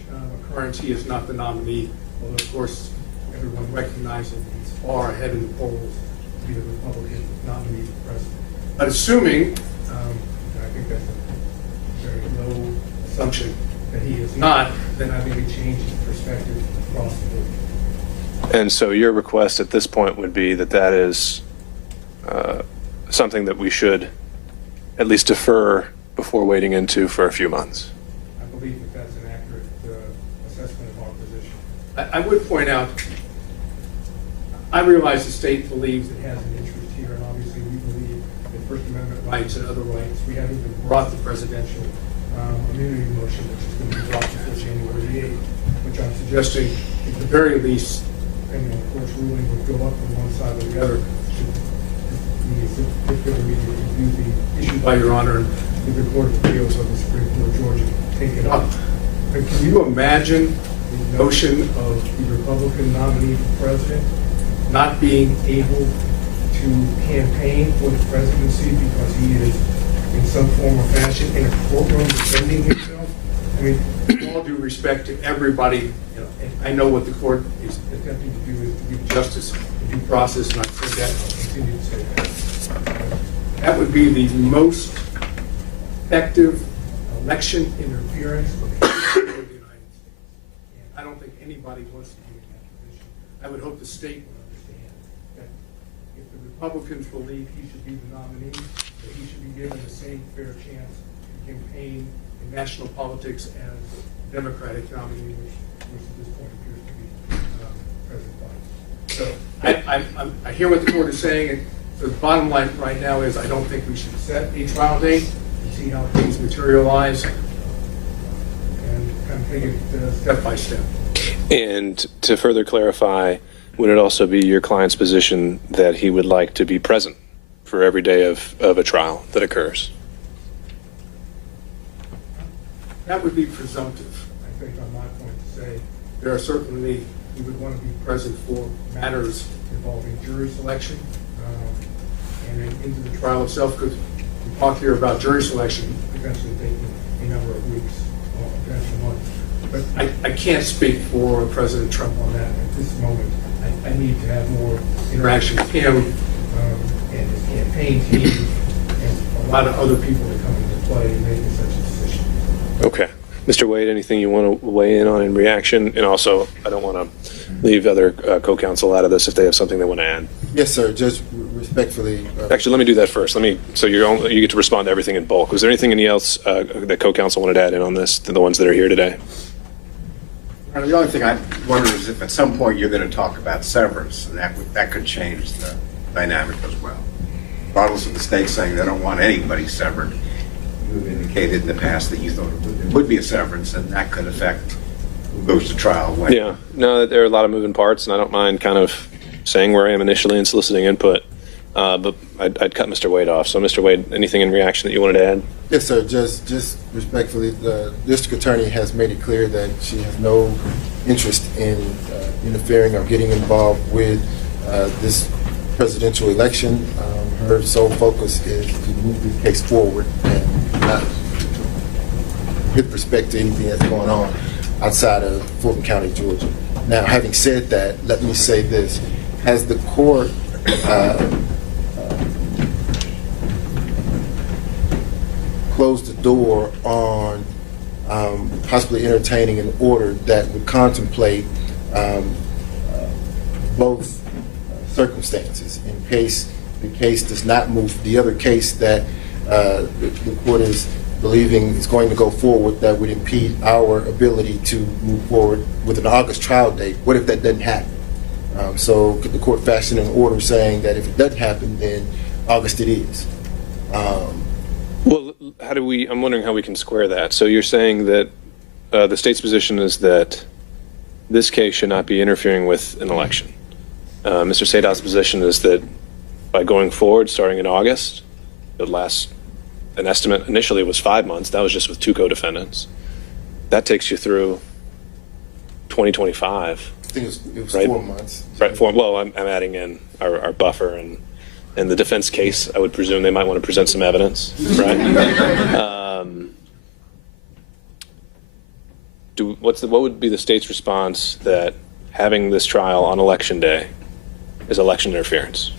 occurrence he is not the nominee, well, of course, everyone recognizes he's far ahead in the polls to be the Republican nominee for president. But assuming, and I think that's a very low assumption, that he is not, then I think it changes perspective across the board. And so your request at this point would be that that is something that we should at least defer before wading into for a few months. I believe that that's an accurate assessment of our position. I would point out, I realize the state believes it has an interest here, and obviously we believe that First Amendment rights and other rights. We haven't even brought the presidential immunity motion, which is going to be brought before January the 8th, which I'm suggesting, at the very least, depending on the court's ruling, would go up from one side or the other. If there were to review the issue by Your Honor and with the Court of Appeals of the Supreme Court of Georgia take it up. But can you imagine the notion of the Republican nominee for president not being able to campaign for the presidency because he is in some form or fashion in a courtroom defending himself? I mean, with all due respect to everybody, and I know what the court is attempting to do is to give justice and due process, and I've said that and I'll continue to say that. That would be the most effective election interference for the history of the United States. And I don't think anybody wants to be in that position. I would hope the state would understand that if the Republicans believe he should be the nominee, that he should be given the same fair chance to campaign in national politics as the Democratic nominee, which at this point appears to be President Biden. So I hear what the court is saying. And so the bottom line right now is I don't think we should set a trial date and see how things materialize and kind of take it step by step. And to further clarify, would it also be your client's position that he would like to be present for every day of a trial that occurs? That would be presumptive, I think, on my point to say. There are certainly, we would want to be present for matters involving jury selection and then into the trial itself, because we talk here about jury selection potentially taking a number of weeks or potentially months. But I can't speak for President Trump on that at this moment. I need to have more interaction with him and his campaign team and a lot of other people that come into play in making such a decision. Okay. Mr. Wade, anything you want to weigh in on in reaction? And also, I don't want to leave other co-counsel out of this if they have something they want to add. Yes, sir. Just respectfully. Actually, let me do that first. So you get to respond to everything in bulk. Was there anything else that co-counsel wanted to add in on this, to the ones that are here today? The only thing I wonder is if at some point you're going to talk about severance, and that could change the dynamic as well. Regardless of the state saying they don't want anybody severed, you've indicated in the past that you thought it would be a severance, and that could affect who goes to trial when. Yeah, no, there are a lot of moving parts, and I don't mind kind of saying where I am initially and soliciting input, but I'd cut Mr. Wade off. So, Mr. Wade, anything in reaction that you wanted to add? Yes, sir. Just respectfully, the district attorney has made it clear that she has no interest in interfering or getting involved with this presidential election. Her sole focus is to move the case forward and not with respect to anything that's going on outside of Fulton County, Georgia. Now, having said that, let me say this. Has the court closed the door on possibly entertaining an order that would contemplate both circumstances in case the case does not move, the other case that the court is believing is going to go forward that would impede our ability to move forward with an August trial date? What if that doesn't happen? So could the court fashion an order saying that if it doesn't happen, then August it is? Well, I'm wondering how we can square that. So you're saying that the state's position is that this case should not be interfering with an election. Mr. Sadow's position is that by going forward, starting in August, it would last, an estimate initially was 5 months. That was just with 2 co-defendants. That takes you through 2025. I think it was right? 4 months. Right. Well, I'm adding in our buffer and the defense case. I would presume they might want to present some evidence, right? What would be the state's response that having this trial on election day is election interference.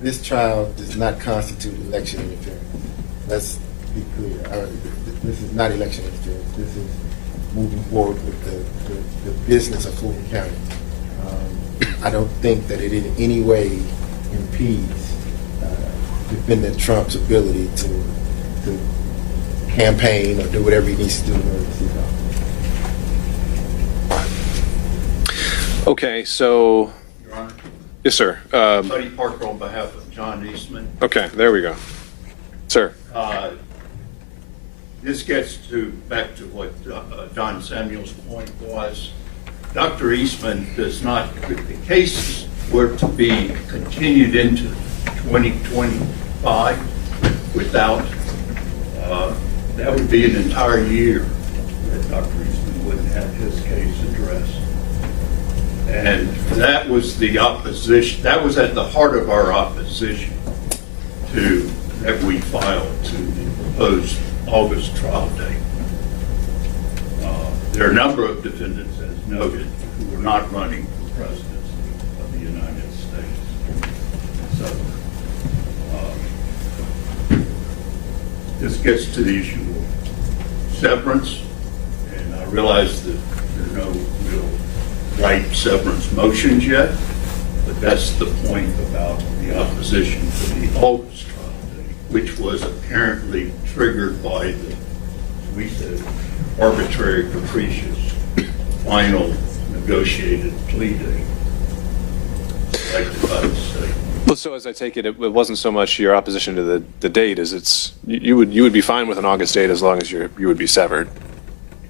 This trial does not constitute election interference. Let's be clear. This is not election interference. This is moving forward with the business of Fulton County. I don't think that it in any way impedes Defendant Trump's ability to campaign or do whatever he needs to do in order to seek office. Okay, so. Your Honor. Yes, sir. Buddy Parker on behalf of John Eastman. Okay, there we go. Sir. This gets back to what John Samuel's point was. Dr. Eastman does not, if the case were to be continued into 2025 without, that would be an entire year that Dr. Eastman wouldn't have his case addressed. And that was the opposition, that was at the heart of our opposition that we filed to the proposed August trial date. There are a number of defendants, as noted, who were not running for presidency of the United States. So this gets to the issue of severance, and I realize that there are no real right severance motions yet, but that's the point about the opposition to the August trial date, which was apparently triggered by the, we said, arbitrary, capricious, final negotiated plea date. Well, so as I take it, it wasn't so much your opposition to the date as it's you would be fine with an August date as long as you would be severed.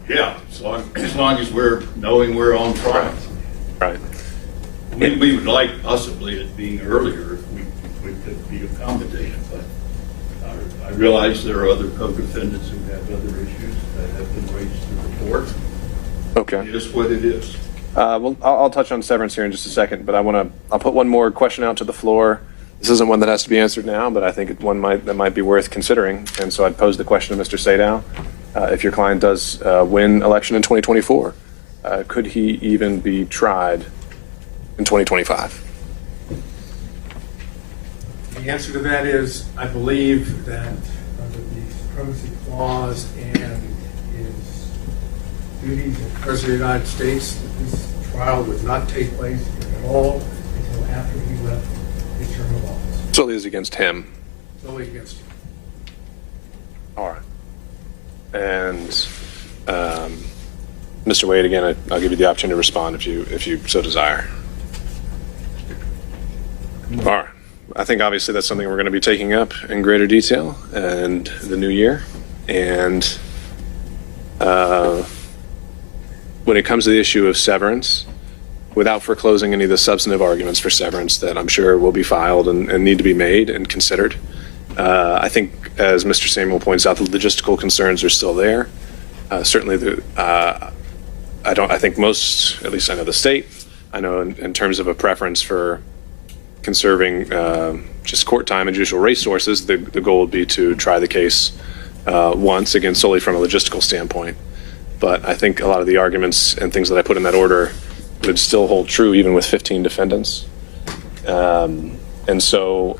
Yeah, as long as we're knowing we're on trial. Right. We would like possibly it being earlier if we could be accommodated, but I realize there are other co-defendants who have other issues that have been raised to the court. Okay. It is what it is. Well, I'll touch on severance here in just a second, but I'll put one more question out to the floor. This isn't one that has to be answered now, but I think it's one that might be worth considering. And so I'd pose the question to Mr. Sadow. If your client does win election in 2024, could he even be tried in 2025? The answer to that is, I believe that under the Supremacy Clause and his duties as President of the United States, that this trial would not take place at all until after he left his term of office. Solely is against him. Solely against him. All right. And Mr. Wade, again, I'll give you the opportunity to respond if you so desire. All right. I think obviously that's something we're going to be taking up in greater detail in the new year. And when it comes to the issue of severance, without foreclosing any of the substantive arguments for severance that I'm sure will be filed and need to be made and considered, I think, as Mr. Samuel points out, the logistical concerns are still there. Certainly, I think most, at least I know the state, I know in terms of a preference for conserving just court time and judicial resources, the goal would be to try the case once, again, solely from a logistical standpoint. But I think a lot of the arguments and things that I put in that order would still hold true even with 15 defendants. And so,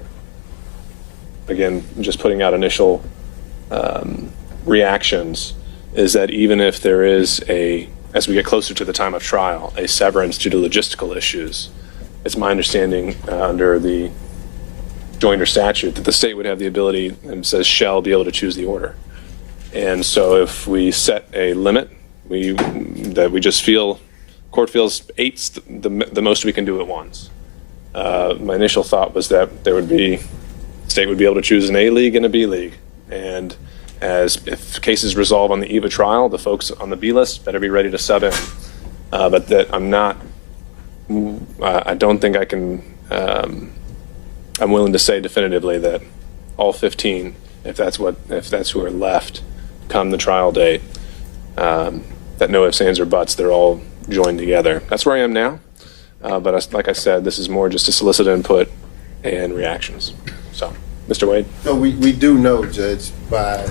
again, just putting out initial reactions is that even if there is as we get closer to the time of trial, a severance due to logistical issues, it's my understanding under the Joinder statute that the state would have the ability, and it says shall be able to choose the order. And so if we set a limit, that we just feel, court feels 8's the most we can do at once. My initial thought was that the state would be able to choose an A league and a B league. And if cases resolve on the eve of trial, the folks on the B list better be ready to sub in. But that I don't think I can, I'm willing to say definitively that all 15, if that's who are left come the trial date, that no ifs, ands, or buts, they're all joined together. That's where I am now. But like I said, this is more just to solicit input and reactions. So, Mr. Wade? So we do know, Judge, by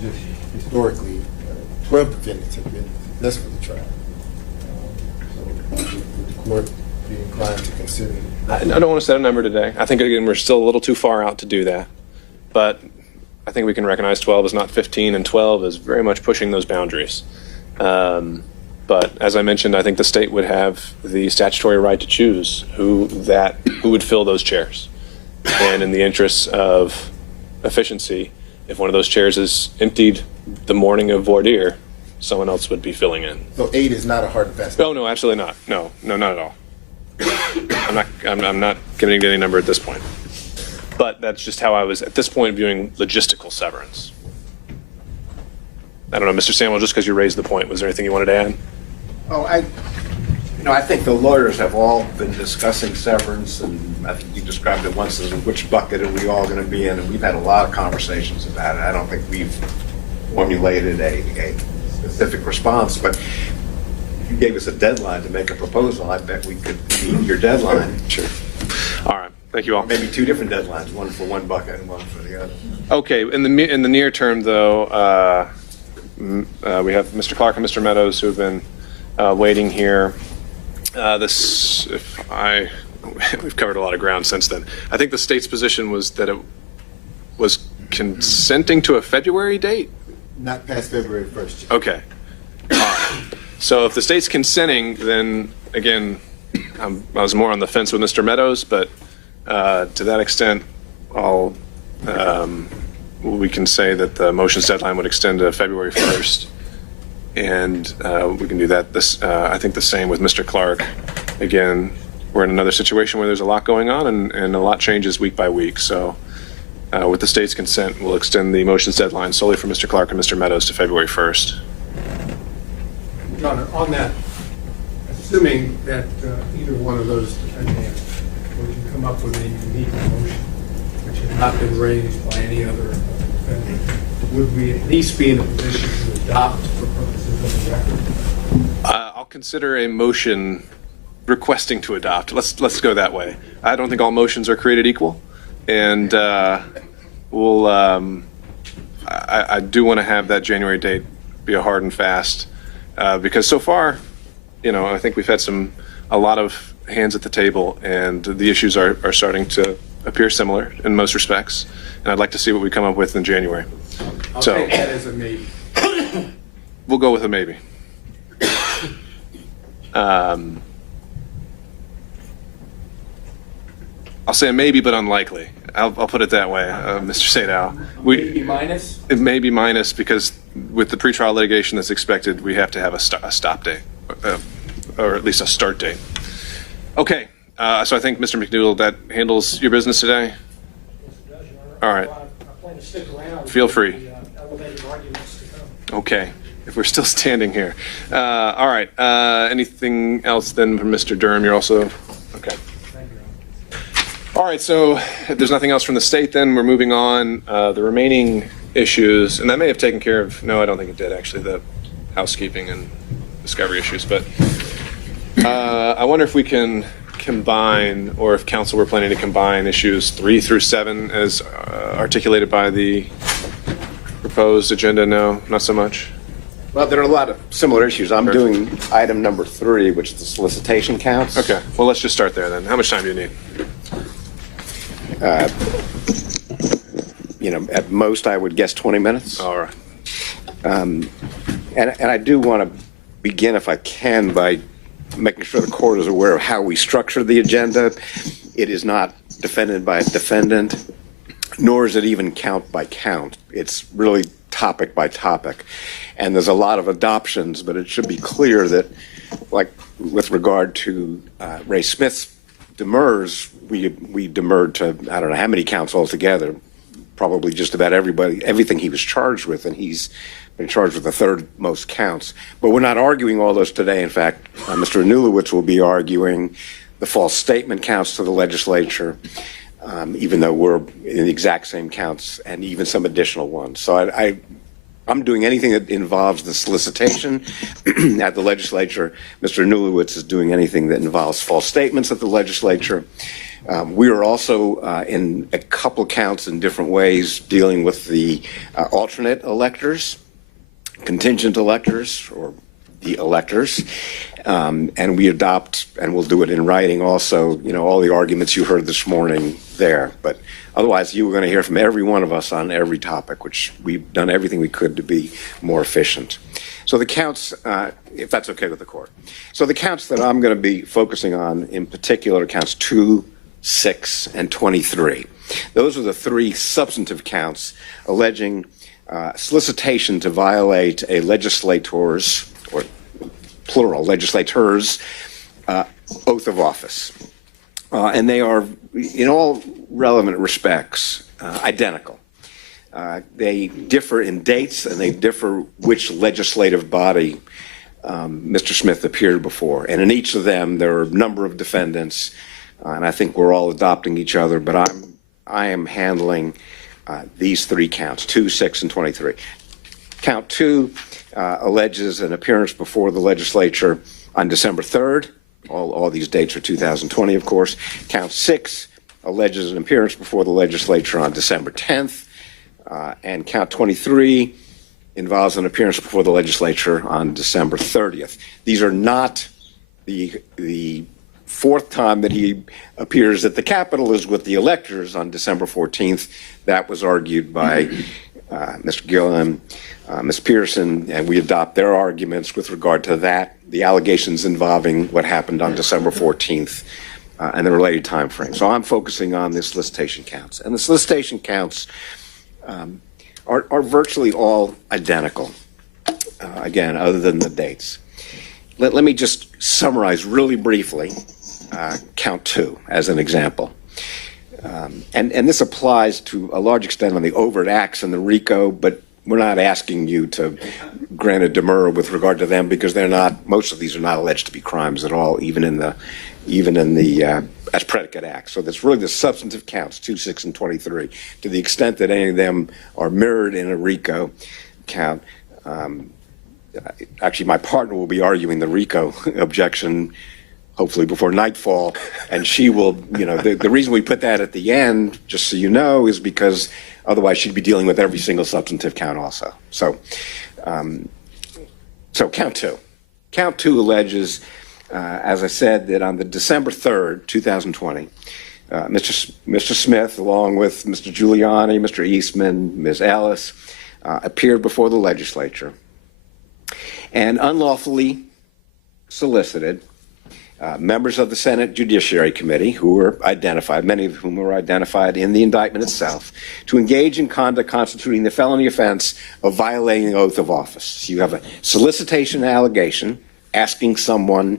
just historically, 12 defendants have been successfully tried. So Would the court be inclined to consider? I don't want to set a number today. I think, again, we're still a little too far out to do that. But I think we can recognize 12 is not 15, and 12 is very much pushing those boundaries. But as I mentioned, I think the state would have the statutory right to choose who would fill those chairs. And in the interests of efficiency, if one of those chairs is emptied the morning of voir dire, someone else would be filling in. So 8 is not a hard and fast. Oh, no, absolutely not. No, not at all. I'm not giving any number at this point. But that's just how I was, at this point, viewing logistical severance. I don't know, Mr. Samuel, just because you raised the point, was there anything you wanted to add? Oh, I think the lawyers have all been discussing severance, and I think you described it once as which bucket are we all going to be in, and we've had a lot of conversations about it. I don't think we've formulated a specific response, but if you gave us a deadline to make a proposal, I bet we could meet your deadline. Sure. All right. Thank you all. Maybe two different deadlines, one for one bucket and one for the other. Okay. In the near term, though, we have Mr. Clark and Mr. Meadows who have been waiting here. We've covered a lot of ground since then. I think the state's position was that it was consenting to a February date. Not past February 1st. Okay. So if the state's consenting, then again, I was more on the fence with Mr. Meadows, but to that extent, we can say that the motions deadline would extend to February 1st, and we can do that. I think the same with Mr. Clark. Again, we're in another situation where there's a lot going on, and a lot changes week by week. So with the state's consent, we'll extend the motions deadline solely for Mr. Clark and Mr. Meadows to February 1st. Your Honor, on that, assuming that either one of those defendants were to come up with a unique motion which had not been raised by any other defendant, would we at least be in a position to adopt for purposes of the record? I'll consider a motion requesting to adopt. Let's go that way. I don't think all motions are created equal, and we'll. I do want to have that January date be a hard and fast, because so far, I think we've had a lot of hands at the table, and the issues are starting to appear similar in most respects. And I'd like to see what we come up with in January. I'll take that as a maybe. We'll go with a maybe. I'll say a maybe, but unlikely. I'll put it that way, Mr. Sadow. Maybe minus? It may be minus because with the pretrial litigation that's expected, we have to have a stop date, or at least a start date. Okay, so I think, Mr. McNeil, that handles your business today? All right. I plan to stick around. Feel free. Elevated arguments to come. Okay, if we're still standing here. All right, anything else then from Mr. Durham? You're also, okay. All right, so if there's nothing else from the state, then we're moving on. The remaining issues, and that may have taken care of, no, I don't think it did, actually, the housekeeping and discovery issues. But I wonder if we can combine, or if council were planning to combine issues 3 through 7 as articulated by the proposed agenda. No, not so much. Well, there are a lot of similar issues. I'm doing item number 3, which is the solicitation counts. Okay, well, let's just start there then. How much time do you need? At most, I would guess 20 minutes. All right. And I do want to begin, if I can, by making sure the court is aware of how we structure the agenda. It is not defendant by defendant, nor is it even count by count. It's really topic by topic. And there's a lot of adoptions, but it should be clear that, like with regard to Ray Smith's demurs, we demurred to, I don't know how many counts altogether, probably just about everything he was charged with, and he's been charged with the third most counts. But we're not arguing all those today. In fact, Mr. Anulewicz will be arguing the false statement counts to the legislature, even though we're in the exact same counts and even some additional ones. So I'm doing anything that involves the solicitation at the legislature. Mr. Anulewicz is doing anything that involves false statements at the legislature. We are also in a couple counts in different ways dealing with the alternate electors, contingent electors, or the electors. And we adopt, and we'll do it in writing also, all the arguments you heard this morning there. But otherwise, you were going to hear from every one of us on every topic, which we've done everything we could to be more efficient. So the counts, if that's okay with the court. So the counts that I'm going to be focusing on in particular, counts 2, 6, and 23. Those are the three substantive counts alleging solicitation to violate a legislator's, or plural, legislators' oath of office. And they are, in all relevant respects, identical. They differ in dates, and they differ which legislative body Mr. Smith appeared before. And in each of them, there are a number of defendants, and I think we're all adopting each other, but I am handling these three counts, 2, 6, and 23. Count 2 alleges an appearance before the legislature on December 3rd. All these dates are 2020, of course. Count 6 alleges an appearance before the legislature on December 10th. And count 23 involves an appearance before the legislature on December 30th. These are not the fourth time that he appears at the Capitol is with the electors on December 14th. That was argued by Mr. Gilliam, Ms. Pearson, and we adopt their arguments with regard to that, the allegations involving what happened on December 14th and the related time frame. So I'm focusing on the solicitation counts. And the solicitation counts are virtually all identical, again, other than the dates. Let me just summarize really briefly count 2 as an example. And this applies to a large extent on the overt acts and the RICO, but we're not asking you to grant a demurrer with regard to them because they're not, most of these are not alleged to be crimes at all, even in the as predicate acts. So that's really the substantive counts, 2, 6, and 23. To the extent that any of them are mirrored in a RICO count, actually my partner will be arguing the RICO objection hopefully before nightfall, and she will, the reason we put that at the end, just so you know, is because otherwise she'd be dealing with every single substantive count also. So count 2. Count 2 alleges, as I said, that on the December 3rd, 2020, Mr. Smith, along with Mr. Giuliani, Mr. Eastman, Ms. Ellis, appeared before the legislature and unlawfully solicited members of the Senate Judiciary Committee, who were identified, many of whom were identified in the indictment itself, to engage in conduct constituting the felony offense of violating the oath of office. So you have a solicitation allegation asking someone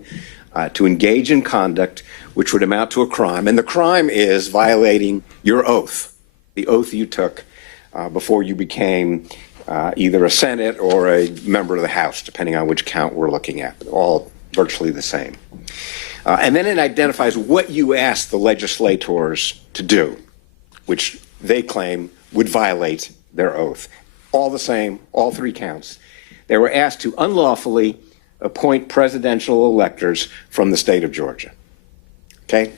to engage in conduct which would amount to a crime, and the crime is violating your oath, the oath you took before you became either a Senate or a member of the House, depending on which count we're looking at, all virtually the same. And then it identifies what you asked the legislators to do, which they claim would violate their oath. All the same, all three counts. They were asked to unlawfully appoint presidential electors from the state of Georgia. Okay?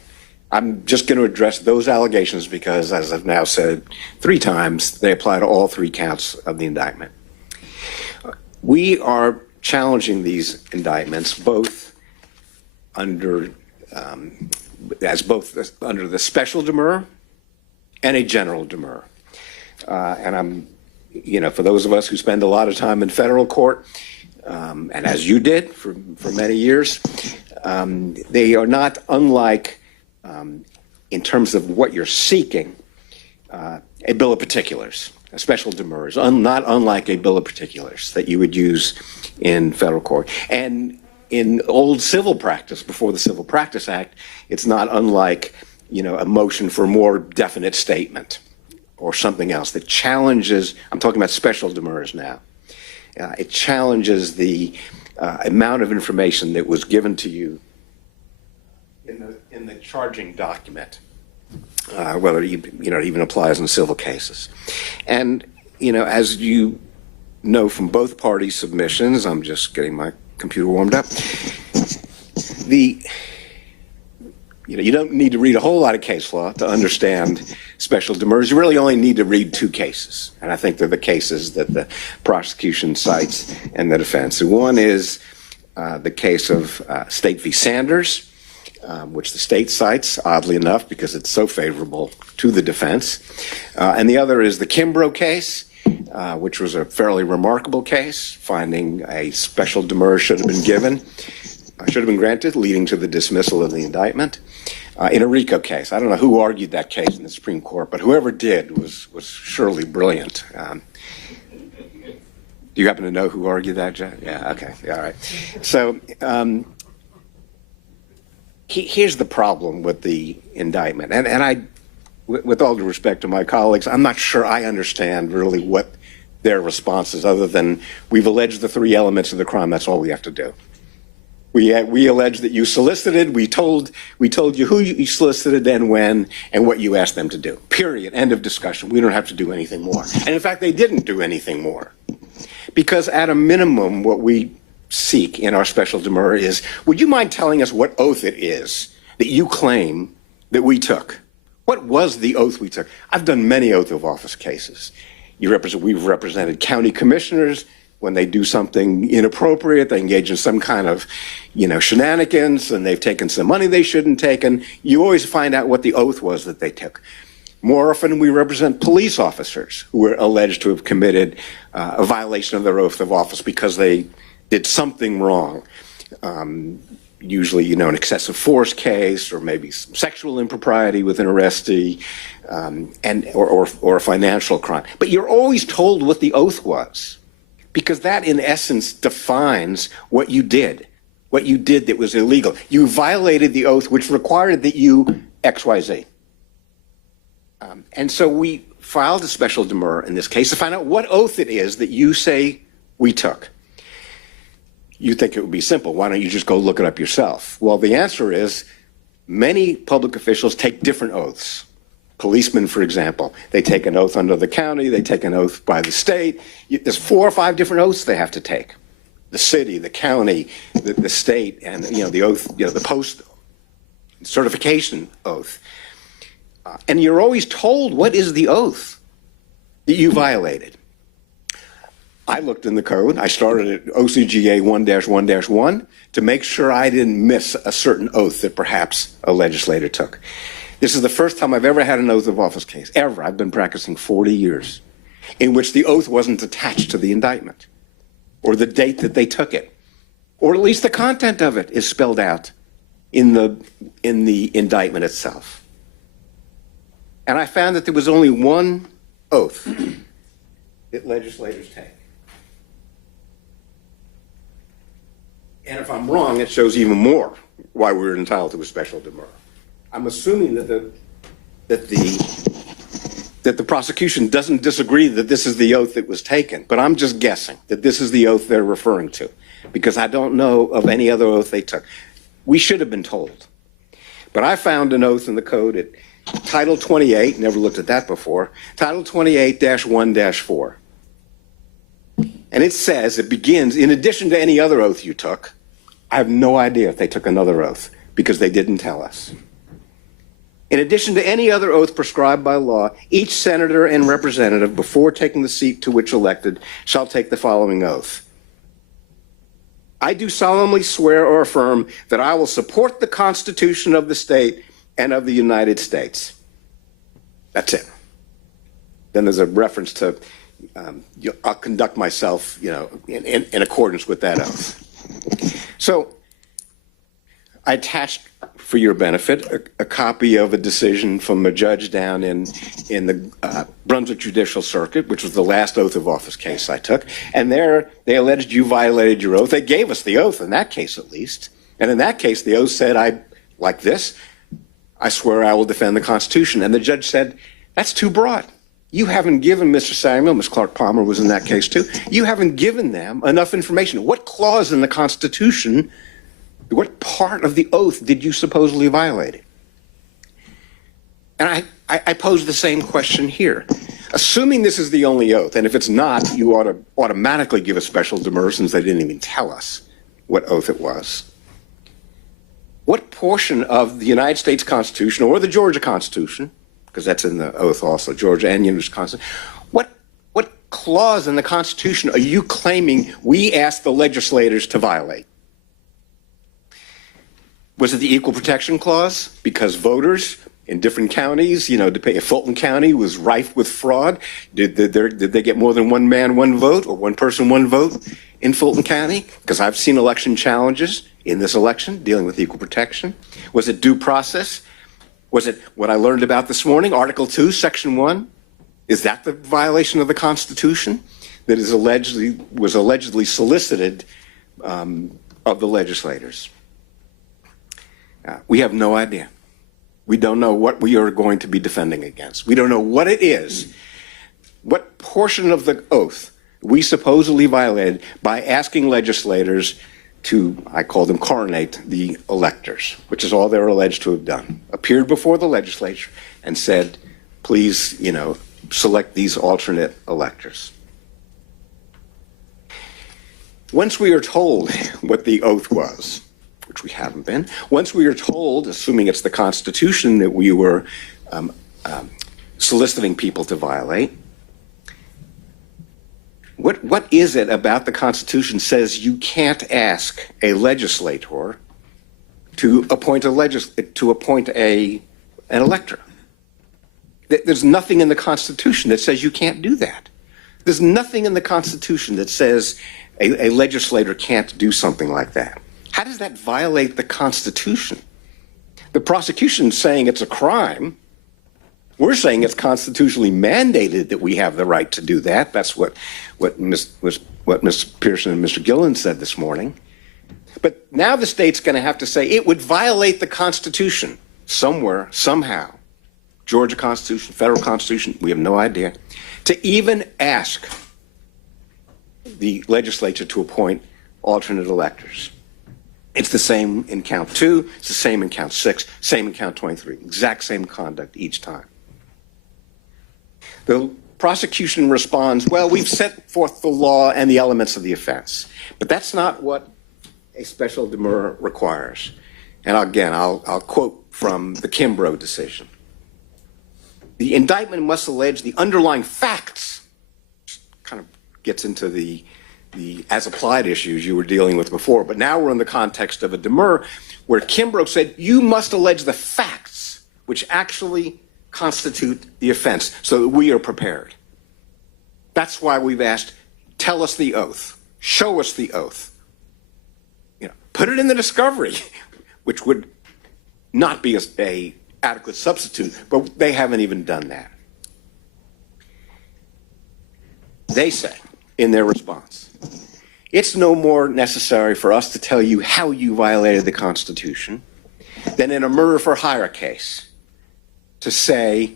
I'm just going to address those allegations because, as I've now said 3 times, they apply to all 3 counts of the indictment. We are challenging these indictments both under under the special demurrer and a general demurrer. And I'm, for those of us who spend a lot of time in federal court, and as you did for many years, they are not unlike, in terms of what you're seeking, a bill of particulars. A special demurrer is not unlike a bill of particulars that you would use in federal court. And in old civil practice, before the Civil Practice Act, it's not unlike, a motion for a more definite statement or something else that challenges, I'm talking about special demurrers now, it challenges the amount of information that was given to you in the charging document. Whether it even applies in civil cases. And, as you know from both parties' submissions, I'm just getting my computer warmed up, you don't need to read a whole lot of case law to understand special demurrers. You really only need to read 2 cases, and I think they're the cases that the prosecution cites and the defense. And one is the case of State v. Sanders, which the state cites, oddly enough, because it's so favorable to the defense. And the other is the Kimbrough case, which was a fairly remarkable case, finding a special demurrer should have been granted, leading to the dismissal of the indictment. In a RICO case, I don't know who argued that case in the Supreme Court, but whoever did was surely brilliant. Do you happen to know who argued that, Judge? Yeah, okay, yeah, all right. So here's the problem with the indictment, and I, with all due respect to my colleagues, I'm not sure I understand really what their response is, other than we've alleged the 3 elements of the crime. That's all we have to do. We allege that you solicited. We told you who you solicited and when and what you asked them to do. Period. End of discussion. We don't have to do anything more. And in fact, they didn't do anything more, because at a minimum, what we seek in our special demurrer is, would you mind telling us what oath it is that you claim that we took? What was the oath we took? I've done many oath of office cases. We've represented county commissioners. When they do something inappropriate, they engage in some kind of, shenanigans, and they've taken some money they shouldn't have taken. You always find out what the oath was that they took. More often, we represent police officers who are alleged to have committed a violation of their oath of office because they did something wrong. Usually, an excessive force case, or maybe some sexual impropriety with an arrestee, or a financial crime. But you're always told what the oath was, because that, in essence, defines what you did that was illegal. You violated the oath, which required that you XYZ. And so we filed a special demurrer in this case to find out what oath it is that you say we took. You think it would be simple. Why don't you just go look it up yourself? Well, the answer is many public officials take different oaths. Policemen, for example, they take an oath under the county, they take an oath by the state. There's 4 or 5 different oaths they have to take. The city, the county, the state, and the oath, the post certification oath. And you're always told what is the oath that you violated. I looked in the code. I started at OCGA 1-1-1 to make sure I didn't miss a certain oath that perhaps a legislator took. This is the first time I've ever had an oath of office case, ever. I've been practicing 40 years, in which the oath wasn't attached to the indictment, or the date that they took it, or at least the content of it is spelled out in the indictment itself. And I found that there was only one oath that legislators take. And if I'm wrong, it shows even more why we're entitled to a special demurrer. I'm assuming that the prosecution doesn't disagree that this is the oath that was taken, but I'm just guessing that this is the oath they're referring to, because I don't know of any other oath they took. We should have been told. But I found an oath in the code at Title 28, never looked at that before, Title 28-1-4. And it says, it begins, in addition to any other oath you took. I have no idea if they took another oath, because they didn't tell us. In addition to any other oath prescribed by law, each senator and representative, before taking the seat to which elected, shall take the following oath. I do solemnly swear or affirm that I will support the Constitution of the state and of the United States. That's it. Then there's a reference to, I'll conduct myself, in accordance with that oath. So I attached, for your benefit, a copy of a decision from a judge down in the Brunswick Judicial Circuit, which was the last oath of office case I took. And there, they alleged you violated your oath. They gave us the oath, in that case at least. And in that case, the oath said, I swear I will defend the Constitution. And the judge said, that's too broad. You haven't given Mr. Samuel, Ms. Clark Palmer was in that case too, you haven't given them enough information. What clause in the Constitution, what part of the oath did you supposedly violate? And I pose the same question here. Assuming this is the only oath, and if it's not, you ought to automatically give a special demurrer since they didn't even tell us what oath it was. What portion of the United States Constitution or the Georgia Constitution, because that's in the oath also, Georgia and United Constitution, what clause in the Constitution are you claiming we asked the legislators to violate? Was it the Equal Protection Clause? Because voters in different counties, if Fulton County was rife with fraud, did they get more than one man, one vote, or one person, one vote in Fulton County? Because I've seen election challenges in this election dealing with equal protection. Was it due process? Was it what I learned about this morning, Article 2, Section 1? Is that the violation of the Constitution that was allegedly solicited of the legislators? We have no idea. We don't know what we are going to be defending against. We don't know what it is, what portion of the oath we supposedly violated by asking legislators to, I call them, coronate the electors, which is all they're alleged to have done. Appeared before the legislature and said, please, select these alternate electors. Once we are told what the oath was, which we haven't been, once we are told, assuming it's the Constitution that we were soliciting people to violate, what is it about the Constitution says you can't ask a legislator to appoint an elector? There's nothing in the Constitution that says you can't do that. There's nothing in the Constitution that says a legislator can't do something like that. How does that violate the Constitution? The prosecution is saying it's a crime. We're saying it's constitutionally mandated that we have the right to do that. That's what Ms. Pearson and Mr. Gillen said this morning. But now the state's going to have to say it would violate the Constitution somewhere, somehow. Georgia Constitution, federal Constitution, we have no idea, to even ask the legislature to appoint alternate electors. It's the same in count 2, it's the same in count 6, same in count 23, exact same conduct each time. The prosecution responds, well, we've set forth the law and the elements of the offense, but that's not what a special demurrer requires. And again, I'll quote from the Kimbrough decision. The indictment must allege the underlying facts, which kind of gets into the as-applied issues you were dealing with before, but now we're in the context of a demurrer where Kimbrough said you must allege the facts which actually constitute the offense so that we are prepared. That's why we've asked, tell us the oath, show us the oath. Put it in the discovery, which would not be a adequate substitute, but they haven't even done that. They say in their response, it's no more necessary for us to tell you how you violated the Constitution than in a murder for hire case to say,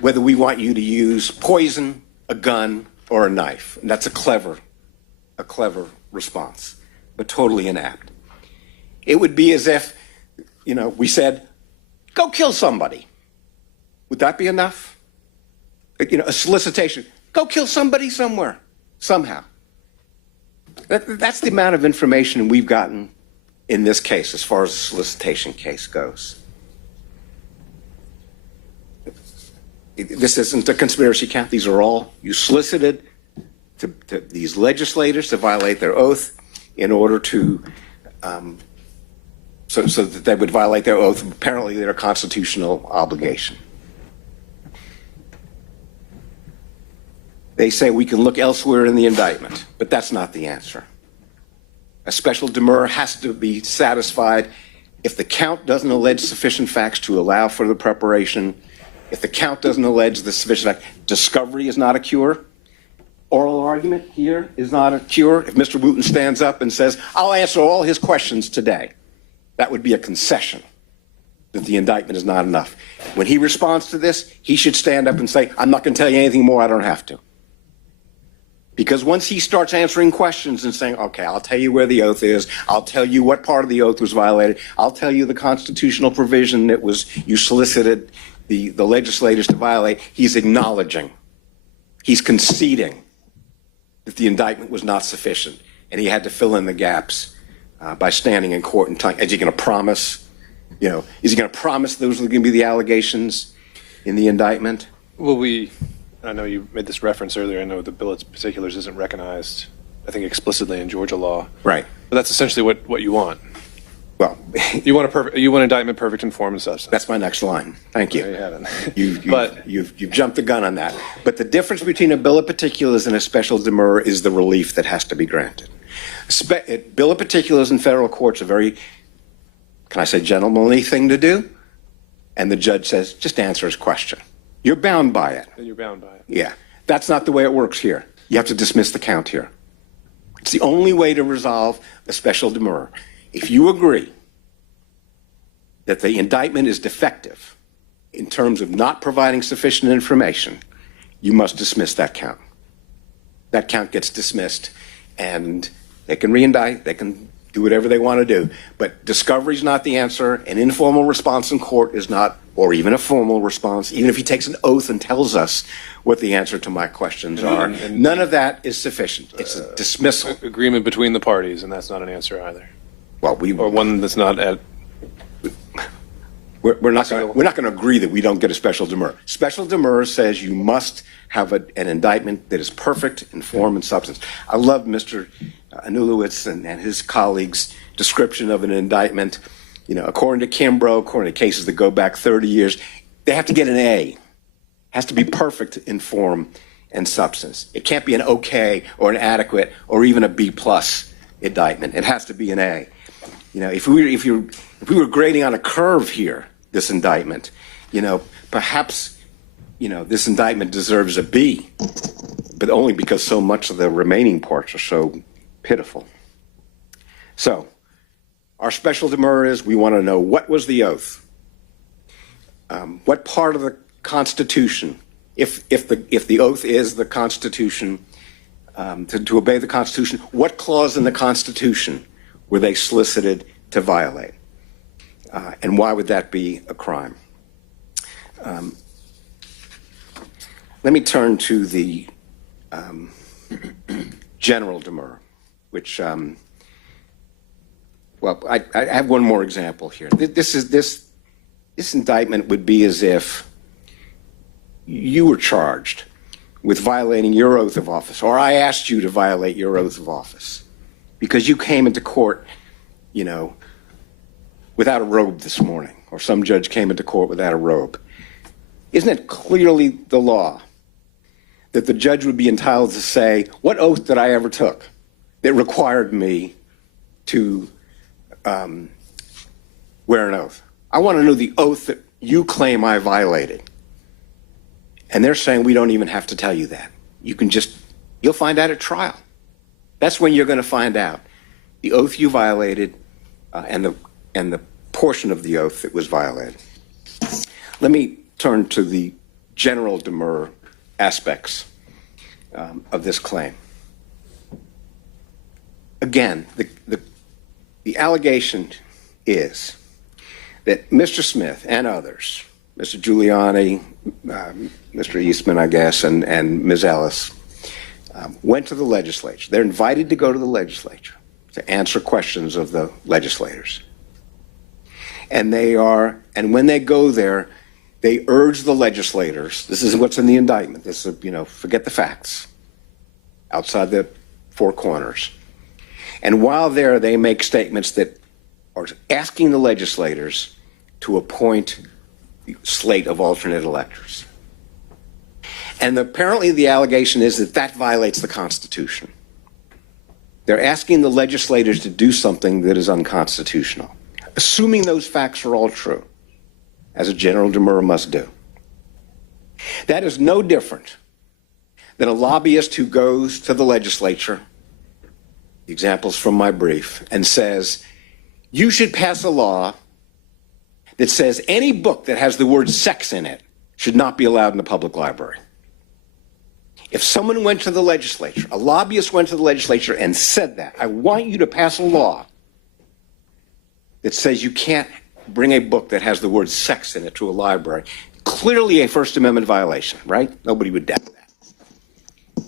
whether we want you to use poison, a gun, or a knife. And that's a clever response, but totally inapt. It would be as if, we said, go kill somebody. Would that be enough? A solicitation, go kill somebody somewhere, somehow. That's the amount of information we've gotten in this case as far as the solicitation case goes. This isn't a conspiracy count. These are all, you solicited to these legislators to violate their oath in order to, so that they would violate their oath, apparently their constitutional obligation. They say we can look elsewhere in the indictment, but that's not the answer. A special demurrer has to be satisfied if the count doesn't allege sufficient facts to allow for the preparation, if the count doesn't allege the sufficient fact, discovery is not a cure, oral argument here is not a cure. If Mr. Wooten stands up and says, I'll answer all his questions today, that would be a concession that the indictment is not enough. When he responds to this, he should stand up and say, I'm not going to tell you anything more, I don't have to. Because once he starts answering questions and saying, okay, I'll tell you where the oath is, I'll tell you what part of the oath was violated, I'll tell you the constitutional provision that you solicited the legislators to violate, he's acknowledging, he's conceding that the indictment was not sufficient, and he had to fill in the gaps by standing in court and telling, is he going to promise, is he going to promise those are going to be the allegations in the indictment? Well, I know you made this reference earlier. I know the bill of particulars isn't recognized, I think, explicitly in Georgia law. Right. But that's essentially what you want. Well, You want indictment perfect in form and substance. that's my next line. Thank you. There you have it. You've jumped the gun on that. But the difference between a bill of particulars and a special demurrer is the relief that has to be granted. Bill of particulars in federal courts are very, can I say, gentlemanly thing to do. And the judge says, just answer his question. You're bound by it. Then you're bound by it. Yeah. That's not the way it works here. You have to dismiss the count here. It's the only way to resolve a special demurrer. If you agree that the indictment is defective in terms of not providing sufficient information, you must dismiss that count. That count gets dismissed, and they can reindict, they can do whatever they want to do. But discovery is not the answer. An informal response in court is not, or even a formal response, even if he takes an oath and tells us what the answer to my questions are. None of that is sufficient. It's a dismissal. Agreement between the parties, and that's not an answer either. Well, or one that's not at. We're not going to agree that we don't get a special demurrer. Special demurrer says you must have an indictment that is perfect in form and substance. I love Mr. Anulowitz and his colleagues' description of an indictment. You know, according to Kimbrough, according to cases that go back 30 years, they have to get an A. It has to be perfect in form and substance. It can't be an okay or an adequate or even a B+ indictment. It has to be an A. You know, if we were grading on a curve here, this indictment, you know, perhaps, you know, this indictment deserves a B, but only because so much of the remaining parts are so pitiful. So, our special demurrer is we want to know what was the oath, what part of the Constitution, if the oath is the Constitution, to obey the Constitution, what clause in the Constitution were they solicited to violate? And why would that be a crime? Let me turn to the general demurrer, which, well, I have one more example here. This indictment would be as if you were charged with violating your oath of office, or I asked you to violate your oath of office because you came into court, you know, without a robe this morning, or some judge came into court without a robe. Isn't it clearly the law that the judge would be entitled to say, what oath did I ever took that required me to wear an oath? I want to know the oath that you claim I violated. And they're saying we don't even have to tell you that. You'll find out at trial. That's when you're going to find out the oath you violated and the portion of the oath that was violated. Let me turn to the general demurrer aspects of this claim. Again, the allegation is that Mr. Smith and others, Mr. Giuliani, Mr. Eastman, I guess, and Ms. Ellis, went to the legislature. They're invited to go to the legislature to answer questions of the legislators. And when they go there, they urge the legislators, this is what's in the indictment, this is, you know, forget the facts, outside the four corners. And while there, they make statements that are asking the legislators to appoint a slate of alternate electors. And apparently the allegation is that that violates the Constitution. They're asking the legislators to do something that is unconstitutional, assuming those facts are all true, as a general demurrer must do. That is no different than a lobbyist who goes to the legislature, examples from my brief, and says, you should pass a law that says any book that has the word sex in it should not be allowed in the public library. If someone went to the legislature, a lobbyist went to the legislature and said that, I want you to pass a law that says you can't bring a book that has the word sex in it to a library, clearly a First Amendment violation, right? Nobody would doubt that.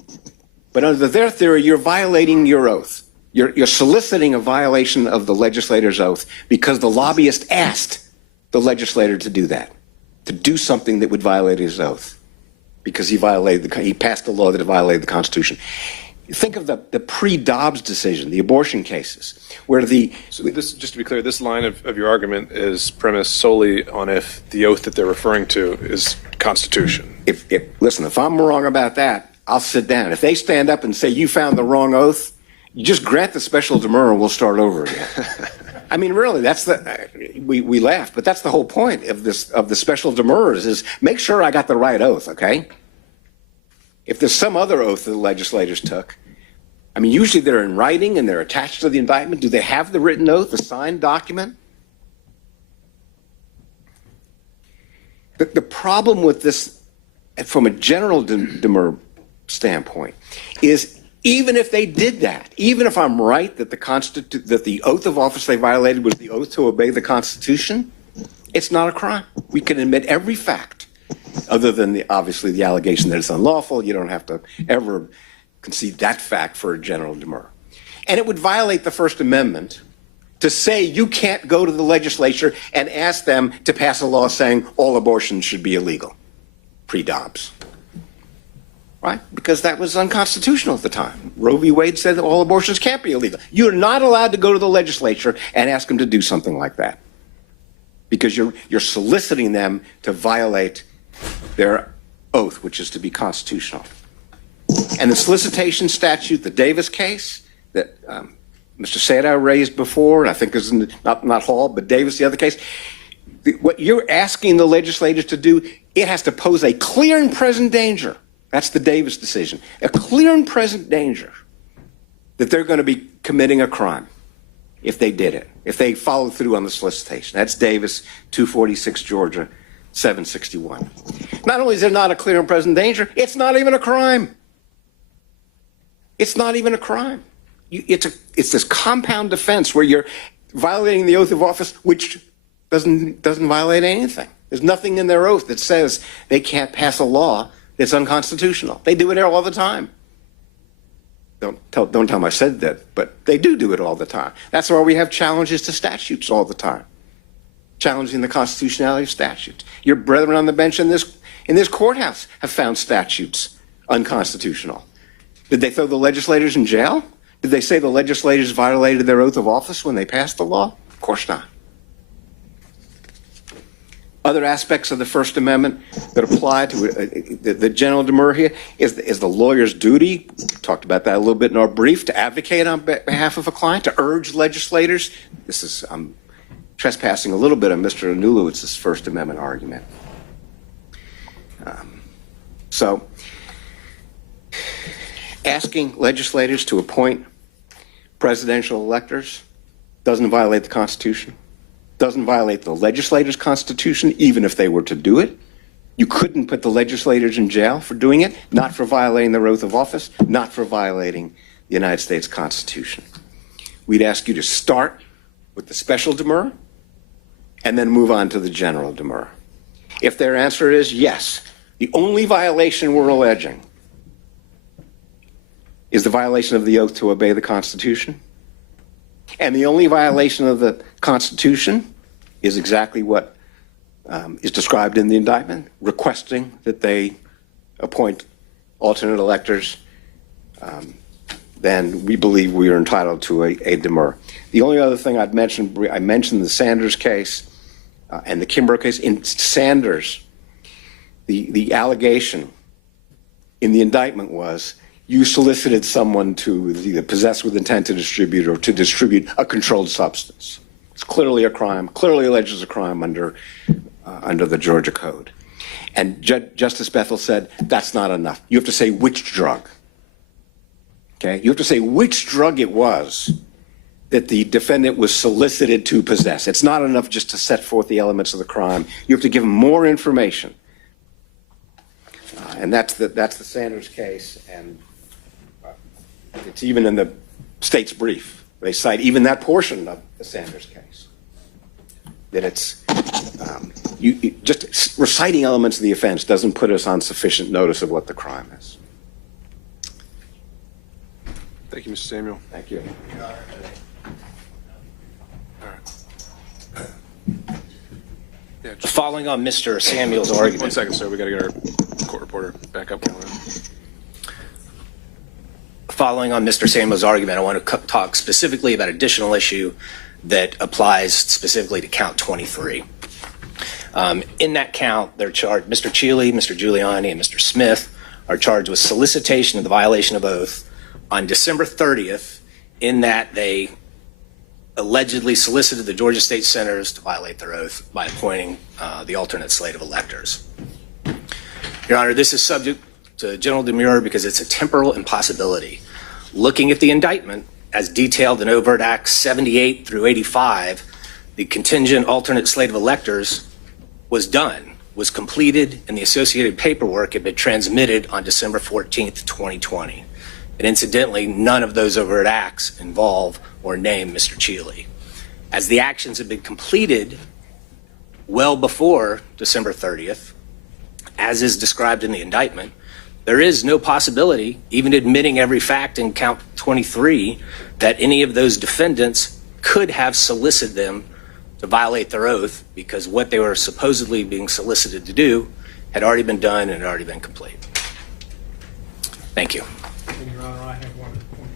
But under their theory, you're violating your oath. You're soliciting a violation of the legislator's oath because the lobbyist asked the legislator to do that, to do something that would violate his oath, because he passed a law that violated the Constitution. think of the pre-Dobbs decision, the abortion cases, where So this, just to be clear, this line of your argument is premised solely on if the oath that they're referring to is Constitution. Listen, if I'm wrong about that, I'll sit down. If they stand up and say you found the wrong oath, you just grant the special demurrer and we'll start over again. I mean, really, that's we laugh, but that's the whole point of the special demurrers is make sure I got the right oath, okay? If there's some other oath that the legislators took, I mean, usually they're in writing and they're attached to the indictment. Do they have the written oath, the signed document? The problem with this, from a general demurrer standpoint, is even if they did that, even if I'm right that the oath of office they violated was the oath to obey the Constitution, it's not a crime. We can admit every fact, other than obviously the allegation that it's unlawful. You don't have to ever concede that fact for a general demurrer. And it would violate the First Amendment to say you can't go to the legislature and ask them to pass a law saying all abortions should be illegal, pre-Dobbs. Right? Because that was unconstitutional at the time. Roe v. Wade said that all abortions can't be illegal. You're not allowed to go to the legislature and ask them to do something like that, because you're soliciting them to violate their oath, which is to be constitutional. And the solicitation statute, the Davis case that Mr. Sadow raised before, and I think is not Hall, but Davis, the other case, what you're asking the legislators to do, it has to pose a clear and present danger. That's the Davis decision. A clear and present danger that they're going to be committing a crime if they did it, if they followed through on the solicitation. That's Davis, 246 Georgia, 761. Not only is there not a clear and present danger, it's not even a crime. It's not even a crime. It's this compound offense where you're violating the oath of office, which doesn't violate anything. There's nothing in their oath that says they can't pass a law that's unconstitutional. They do it all the time. Don't tell them I said that, but they do it all the time. That's why we have challenges to statutes all the time, challenging the constitutionality of statutes. Your brethren on the bench in this courthouse have found statutes unconstitutional. Did they throw the legislators in jail? Did they say the legislators violated their oath of office when they passed the law? Of course not. Other aspects of the First Amendment that apply to the general demurrer here is the lawyer's duty. We talked about that a little bit in our brief, to advocate on behalf of a client, to urge legislators. I'm trespassing a little bit on Mr. Anulowicz's First Amendment argument. So asking legislators to appoint presidential electors doesn't violate the Constitution. Doesn't violate the legislator's constitution, even if they were to do it. You couldn't put the legislators in jail for doing it, not for violating their oath of office, not for violating the United States Constitution. We'd ask you to start with the special demurrer and then move on to the general demurrer. If their answer is yes, the only violation we're alleging is the violation of the oath to obey the Constitution, and the only violation of the Constitution is exactly what is described in the indictment, requesting that they appoint alternate electors, then we believe we are entitled to a demurrer. The only other thing I mentioned the Sanders case and the Kimbrough case. In Sanders, the allegation in the indictment was you solicited someone to either possess with intent to distribute or to distribute a controlled substance. It's clearly a crime, clearly alleges a crime under the Georgia Code. And Justice Bethel said, that's not enough. You have to say which drug. Okay? You have to say which drug it was that the defendant was solicited to possess. It's not enough just to set forth the elements of the crime. You have to give them more information. And that's the Sanders case, and it's even in the state's brief. They cite even that portion of the Sanders case. That it's, just reciting elements of the offense doesn't put us on sufficient notice of what the crime is. Thank you, Mr. Samuel. Thank you. Yeah, Following on Mr. Samuel's argument. 1 second, sir. We got to get our court reporter back up. following on Mr. Samuel's argument, I want to talk specifically about additional issue that applies specifically to count 23. In that count, they're charged, Mr. Cheeley, Mr. Giuliani, and Mr. Smith are charged with solicitation of the violation of oath on December 30th, in that they allegedly solicited the Georgia State Senators to violate their oath by appointing the alternate slate of electors. Your Honor, this is subject to general demurrer because it's a temporal impossibility. Looking at the indictment, as detailed in Overt Acts 78 through 85, the contingent alternate slate of electors was done, was completed, and the associated paperwork had been transmitted on December 14th, 2020. And incidentally, none of those overt acts involve or name Mr. Cheeley. As the actions have been completed well before December 30th, as is described in the indictment, there is no possibility, even admitting every fact in count 23, that any of those defendants could have solicited them to violate their oath, because what they were supposedly being solicited to do had already been done and had already been complete. Thank you. And Your Honor, I have one point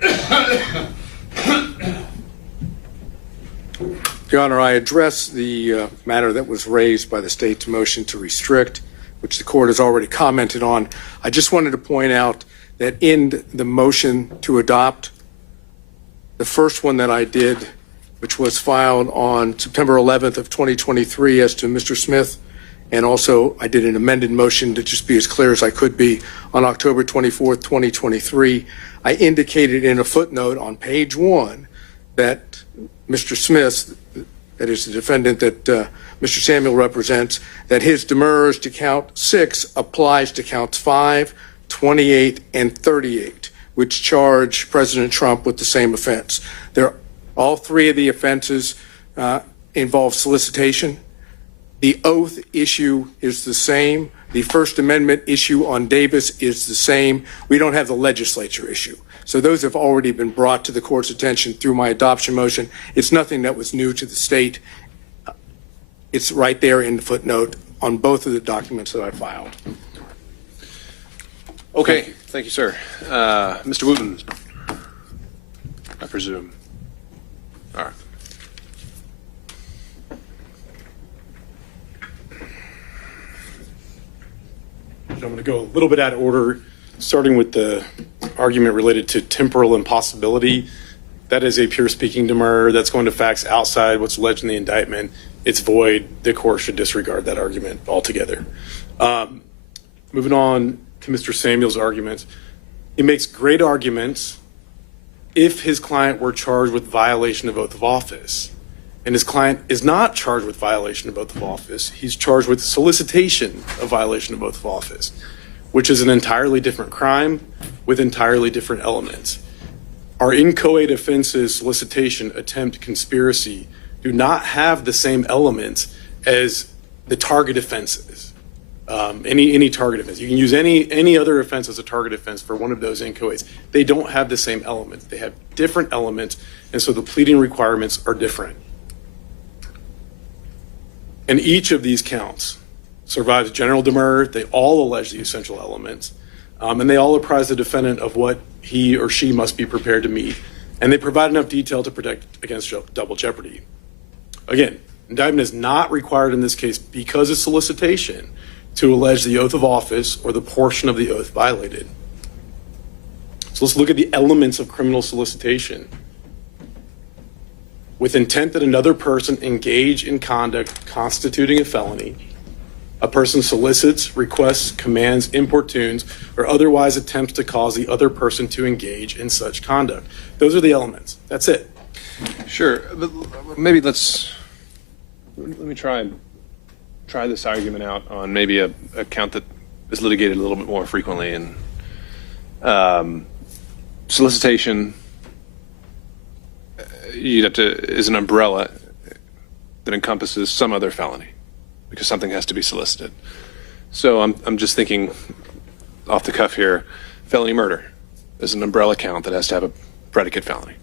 to address. Your Honor, I address the matter that was raised by the state's motion to restrict, which the court has already commented on. I just wanted to point out that in the motion to adopt, the first one that I did, which was filed on September 11th of 2023 as to Mr. Smith, and also I did an amended motion to just be as clear as I could be on October 24th, 2023. I indicated in a footnote on page 1 that Mr. Smith, that is the defendant that Mr. Samuel represents, that his demurrers to count 6 applies to counts 5, 28, and 38, which charge President Trump with the same offense. All 3 of the offenses involve solicitation. The oath issue is the same. The First Amendment issue on Davis is the same. We don't have the legislature issue. So those have already been brought to the court's attention through my adoption motion. It's nothing that was new to the state. It's right there in the footnote on both of the documents that I filed. Okay, thank you, sir. Mr. Wooten, I presume. All right. I'm going to go a little bit out of order, starting with the argument related to temporal impossibility. That is a pure speaking demurrer that's going to facts outside what's alleged in the indictment. It's void. The court should disregard that argument altogether. Moving on to Mr. Samuel's argument, he makes great arguments if his client were charged with violation of oath of office. And his client is not charged with violation of oath of office. He's charged with solicitation of violation of oath of office, which is an entirely different crime with entirely different elements. Our inchoate offenses, solicitation, attempt, conspiracy, do not have the same elements as the target offenses. Any target offense. You can use any other offense as a target offense for one of those inchoates. They don't have the same elements. They have different elements, and so the pleading requirements are different. And each of these counts survives general demurrer. They all allege the essential elements, and they all apprise the defendant of what he or she must be prepared to meet, and they provide enough detail to protect against double jeopardy. Again, indictment is not required in this case because of solicitation to allege the oath of office or the portion of the oath violated. So let's look at the elements of criminal solicitation. With intent that another person engage in conduct constituting a felony, a person solicits, requests, commands, importunes, or otherwise attempts to cause the other person to engage in such conduct. Those are the elements. That's it. Sure. Maybe let me try this argument out on maybe a count that is litigated a little bit more frequently. And solicitation, is an umbrella that encompasses some other felony because something has to be solicited. So I'm just thinking off the cuff here, felony murder is an umbrella count that has to have a predicate felony.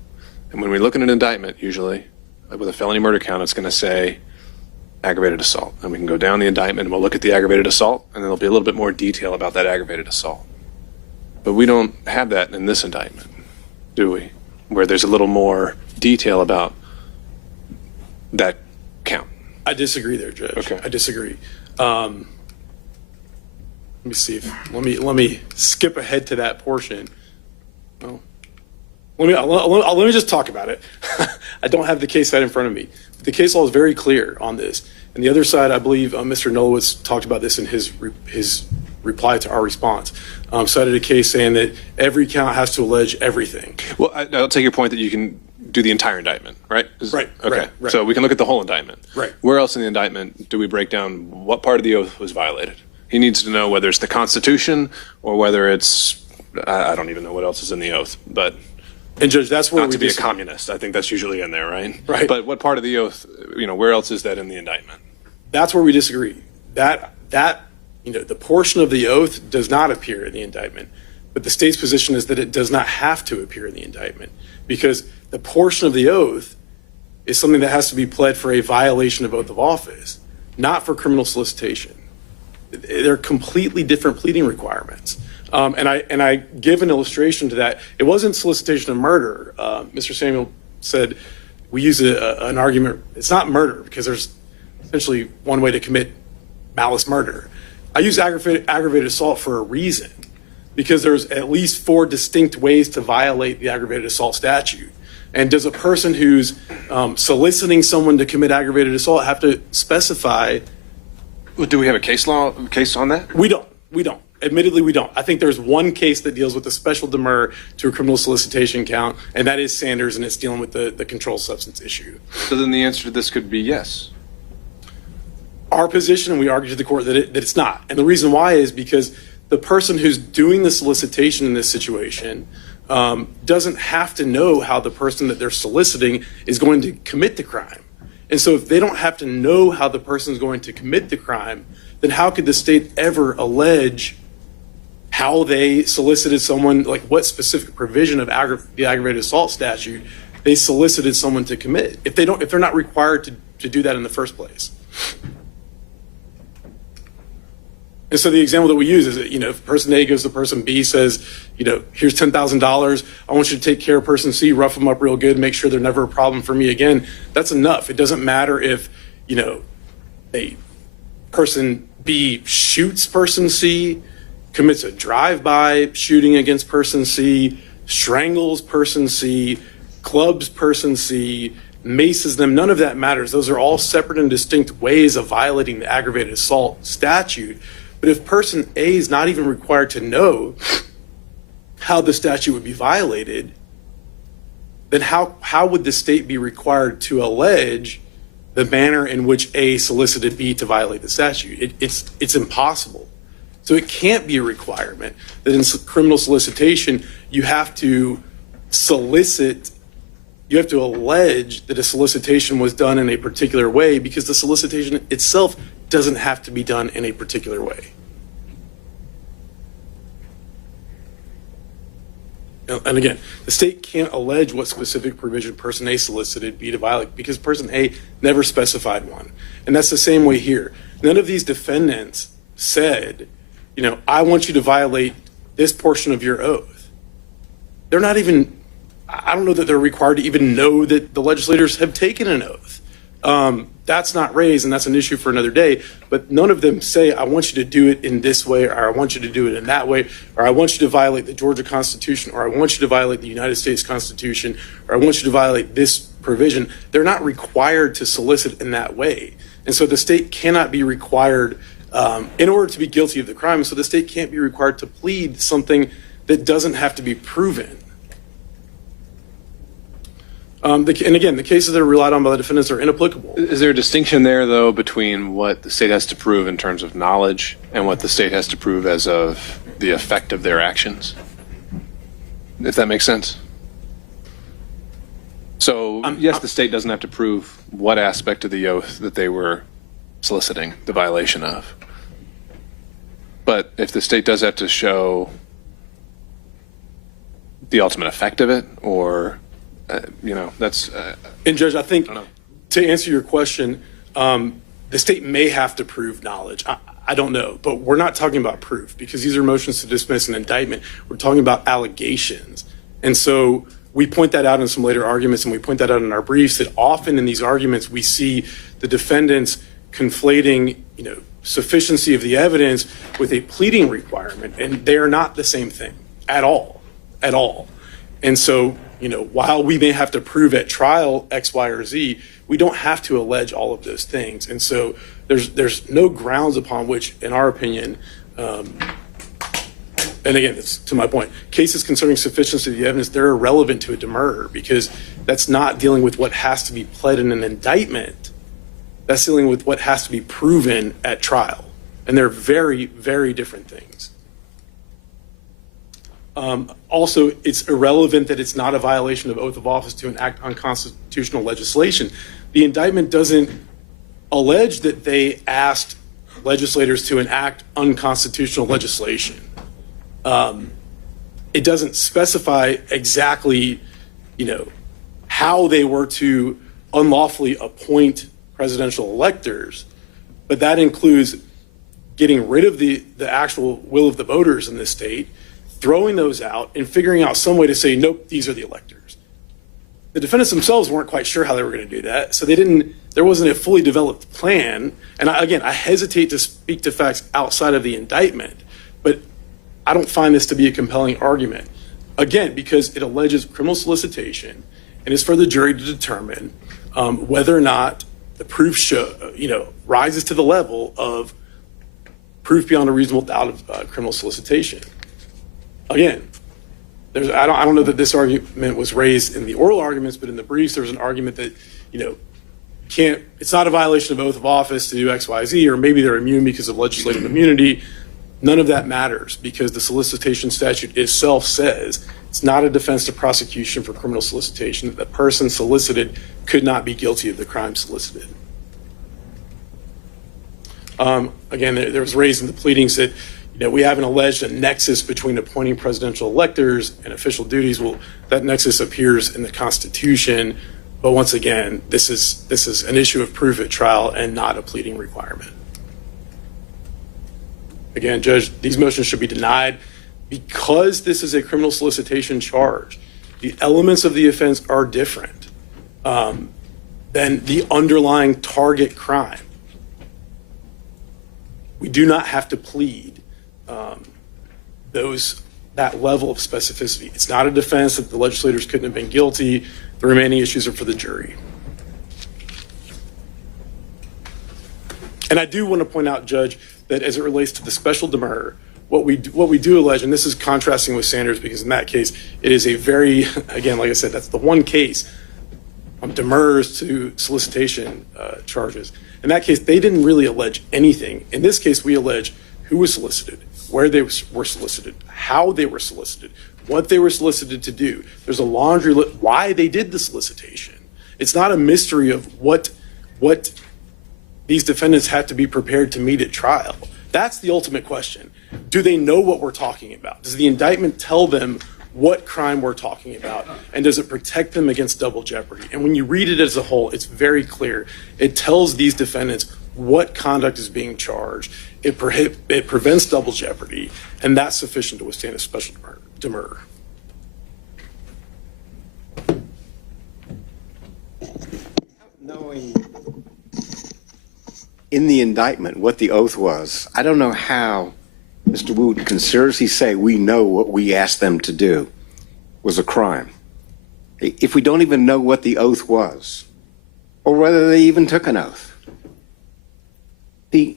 And when we look at an indictment, usually with a felony murder count, it's going to say aggravated assault. And we can go down the indictment and we'll look at the aggravated assault, and then there'll be a little bit more detail about that aggravated assault. But we don't have that in this indictment, do we? Where there's a little more detail about that count. I disagree there, Judge. Okay. I disagree. Let me see if let me skip ahead to that portion. Well, let me just talk about it. I don't have the case side in front of me. The case law is very clear on this. And the other side, I believe Mr. Nolowitz talked about this in his reply to our response. Cited a case saying that every count has to allege everything. Well, I'll take your point that you can do the entire indictment, right? Right. Okay. Right. So we can look at the whole indictment. Right. Where else in the indictment do we break down what part of the oath was violated? He needs to know whether it's the Constitution or whether it's, I don't even know what else is in the oath, but. And Judge, that's where not to be a communist. I think that's usually in there, right? Right. But what part of the oath, where else is that in the indictment? That's where we disagree. That the portion of the oath does not appear in the indictment, but the state's position is that it does not have to appear in the indictment because the portion of the oath is something that has to be pled for a violation of oath of office, not for criminal solicitation. They're completely different pleading requirements. And I give an illustration to that. It wasn't solicitation of murder. Mr. Samuel said we use an argument. It's not murder because there's essentially one way to commit malice murder. I use aggravated assault for a reason because there's at least 4 distinct ways to violate the aggravated assault statute. And does a person who's soliciting someone to commit aggravated assault have to specify? Well, do we have a case on that? We don't. Admittedly, we don't. I think there's one case that deals with a special demur to a criminal solicitation count, and that is Sanders, and it's dealing with the controlled substance issue. So then the answer to this could be yes. Our position, and we argue to the court that it's not. And the reason why is because the person who's doing the solicitation in this situation doesn't have to know how the person that they're soliciting is going to commit the crime. And so if they don't have to know how the person is going to commit the crime, then how could the state ever allege how they solicited someone, like what specific provision of the aggravated assault statute they solicited someone to commit if they're not required to do that in the first place. And so the example that we use is that, if person A goes to person B, says, here's $10,000. I want you to take care of person C, rough them up real good, make sure they're never a problem for me again. That's enough. It doesn't matter if, person B shoots person C, commits a drive-by shooting against person C, strangles person C, clubs person C, maces them. None of that matters. Those are all separate and distinct ways of violating the aggravated assault statute. But if person A is not even required to know how the statute would be violated, then how would the state be required to allege the manner in which A solicited B to violate the statute? It's impossible. So it can't be a requirement that in criminal solicitation you have to allege that a solicitation was done in a particular way because the solicitation itself doesn't have to be done in a particular way. And again, the state can't allege what specific provision person A solicited B to violate because person A never specified one. And that's the same way here. None of these defendants said, I want you to violate this portion of your oath. They're not even, I don't know that they're required to even know that the legislators have taken an oath. That's not raised, and that's an issue for another day. But none of them say, I want you to do it in this way, or I want you to do it in that way, or I want you to violate the Georgia Constitution, or I want you to violate the United States Constitution, or I want you to violate this provision. They're not required to solicit in that way. And so the state cannot be required in order to be guilty of the crime. So the state can't be required to plead something that doesn't have to be proven. And again, the cases that are relied on by the defendants are inapplicable. Is there a distinction there, though, between what the state has to prove in terms of knowledge and what the state has to prove as of the effect of their actions? If that makes sense. So, yes, the state doesn't have to prove what aspect of the oath that they were soliciting the violation of. But if the state does have to show the ultimate effect of it, or that's... And Judge, I think to answer your question, the state may have to prove knowledge. I don't know, but we're not talking about proof because these are motions to dismiss an indictment. We're talking about allegations. And so we point that out in some later arguments, and we point that out in our briefs, that often in these arguments we see the defendants conflating, sufficiency of the evidence with a pleading requirement, and they are not the same thing at all. And so, while we may have to prove at trial X, Y, or Z, we don't have to allege all of those things. And so there's no grounds upon which, in our opinion, and again, it's to my point, cases concerning sufficiency of the evidence, they're irrelevant to a demurrer because that's not dealing with what has to be pled in an indictment. That's dealing with what has to be proven at trial. And they're very, very different things. Also, it's irrelevant that it's not a violation of oath of office to enact unconstitutional legislation. The indictment doesn't allege that they asked legislators to enact unconstitutional legislation. It doesn't specify exactly, how they were to unlawfully appoint presidential electors, but that includes getting rid of the actual will of the voters in this state, throwing those out, and figuring out some way to say, nope, these are the electors. The defendants themselves weren't quite sure how they were going to do that, so there wasn't a fully developed plan. And I hesitate to speak to facts outside of the indictment, but I don't find this to be a compelling argument. Again, because it alleges criminal solicitation and is for the jury to determine whether or not the proof rises to the level of proof beyond a reasonable doubt of criminal solicitation. Again, I don't know that this argument was raised in the oral arguments, but in the briefs there was an argument that it's not a violation of oath of office to do X, Y, Z, or maybe they're immune because of legislative immunity. None of that matters because the solicitation statute itself says it's not a defense to prosecution for criminal solicitation, that the person solicited could not be guilty of the crime solicited. Again, there was raised in the pleadings that we haven't alleged a nexus between appointing presidential electors and official duties. Well, that nexus appears in the Constitution, but once again, this is an issue of proof at trial and not a pleading requirement. Again, Judge, these motions should be denied because this is a criminal solicitation charge. The elements of the offense are different than the underlying target crime. We do not have to plead that level of specificity. It's not a defense that the legislators couldn't have been guilty. The remaining issues are for the jury. And I do want to point out, Judge, that as it relates to the special demurrer, what we do allege, and this is contrasting with Sanders because in that case, it is a very, again, like I said, that's the one case on demurrers to solicitation charges. In that case, they didn't really allege anything. In this case, we allege who was solicited, where they were solicited, how they were solicited, what they were solicited to do. There's a laundry list, why they did the solicitation. It's not a mystery of what these defendants had to be prepared to meet at trial. That's the ultimate question. Do they know what we're talking about? Does the indictment tell them what crime we're talking about? And does it protect them against double jeopardy? And when you read it as a whole, it's very clear. It tells these defendants what conduct is being charged. It prevents double jeopardy, and that's sufficient to withstand a special demurrer. Knowing in the indictment what the oath was, I don't know how Mr. Wooten can seriously say we know what we asked them to do was a crime if we don't even know what the oath was or whether they even took an oath. The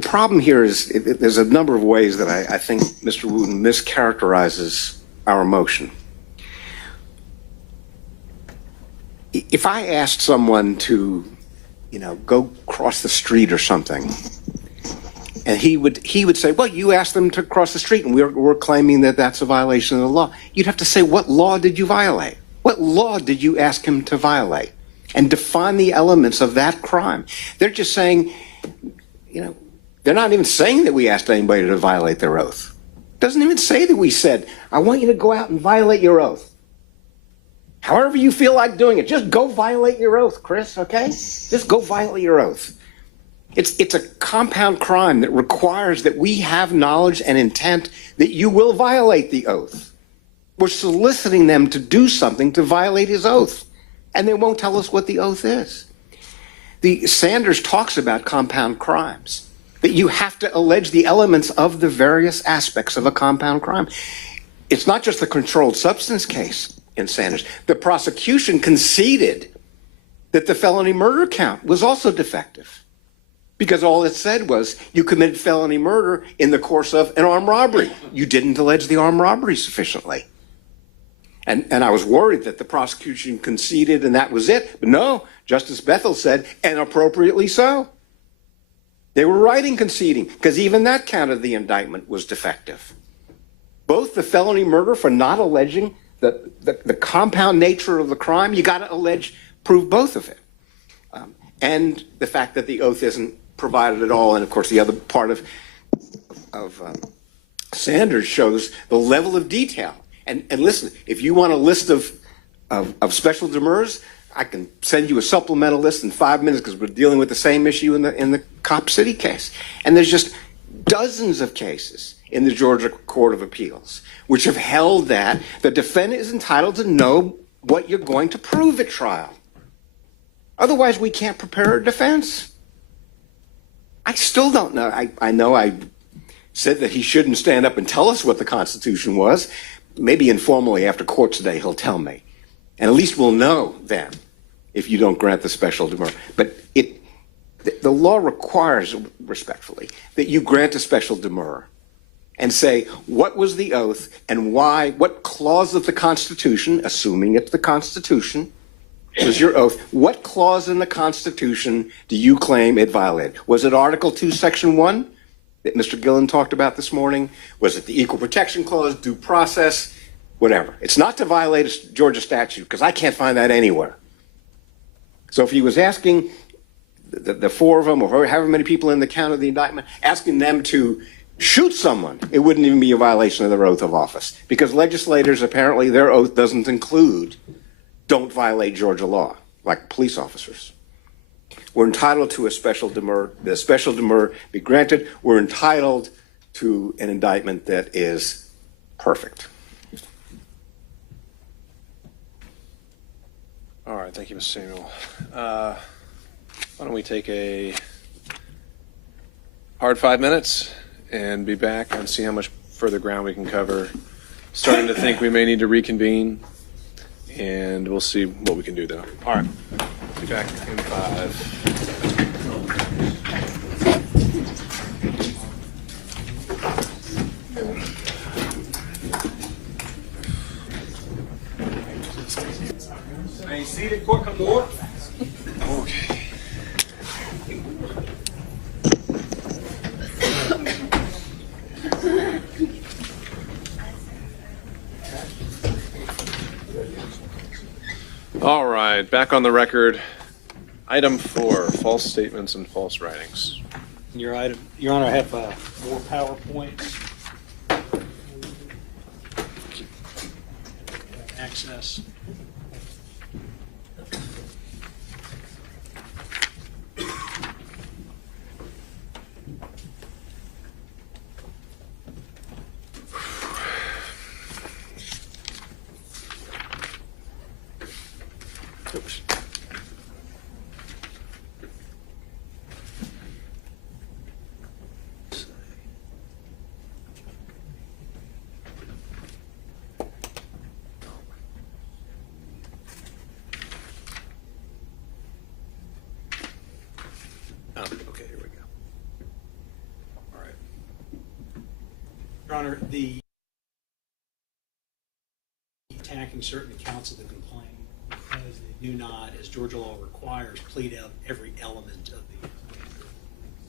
problem here is there's a number of ways that I think Mr. Wooten mischaracterizes our motion. If I asked someone to, go cross the street or something, and he would say, well, you asked them to cross the street, and we're claiming that that's a violation of the law. You'd have to say, what law did you violate? What law did you ask him to violate? And define the elements of that crime. They're just saying, they're not even saying that we asked anybody to violate their oath. It doesn't even say that we said, I want you to go out and violate your oath. However you feel like doing it, just go violate your oath, Chris, okay? Just go violate your oath. It's a compound crime that requires that we have knowledge and intent that you will violate the oath. We're soliciting them to do something to violate his oath, and they won't tell us what the oath is. The Sanders talks about compound crimes, that you have to allege the elements of the various aspects of a compound crime. It's not just the controlled substance case in Sanders. The prosecution conceded that the felony murder count was also defective, because all it said was you committed felony murder in the course of an armed robbery. You didn't allege the armed robbery sufficiently. And I was worried that the prosecution conceded and that was it. But no, Justice Bethel said, and appropriately so. They were right in conceding, because even that count of the indictment was defective. Both the felony murder for not alleging the compound nature of the crime, you got to prove both of it. And the fact that the oath isn't provided at all. And of course, the other part of Sanders shows the level of detail. And listen, if you want a list of special demurs, I can send you a supplemental list in 5 minutes, because we're dealing with the same issue in the Cop City case. And there's just dozens of cases in the Georgia Court of Appeals which have held that the defendant is entitled to know what you're going to prove at trial. Otherwise, we can't prepare a defense. I still don't know. I know I said that he shouldn't stand up and tell us what the Constitution was. Maybe informally after court today he'll tell me. And at least we'll know then if you don't grant the special demur. But the law requires, respectfully, that you grant a special demur and say what was the oath and why, what clause of the Constitution, assuming it's the Constitution, was your oath, what clause in the Constitution do you claim it violated? Was it Article 2, Section 1 that Mr. Gillen talked about this morning? Was it the Equal Protection Clause, due process, whatever? It's not to violate a Georgia statute, because I can't find that anywhere. So if he was asking the four of them, or however many people in the count of the indictment, asking them to shoot someone, it wouldn't even be a violation of their oath of office, because legislators, apparently their oath doesn't include don't violate Georgia law, like police officers. We're entitled to a special demur. The special demur be granted. We're entitled to an indictment that is perfect. All right, thank you, Mr. Samuel. Why don't we take a hard 5 minutes and be back and see how much further ground we can cover. Starting to think we may need to reconvene, and we'll see what we can do, though. All right, be back in 5. Stay seated, court come to order. Okay. All right, back on the record. Item 4, false statements and false writings. Your Honor, I have more PowerPoints. Access. Oops. Oh, okay, here we go. All right. Your Honor, the attacking certain accounts of the complaint because they do not, as Georgia law requires, plead out every element of the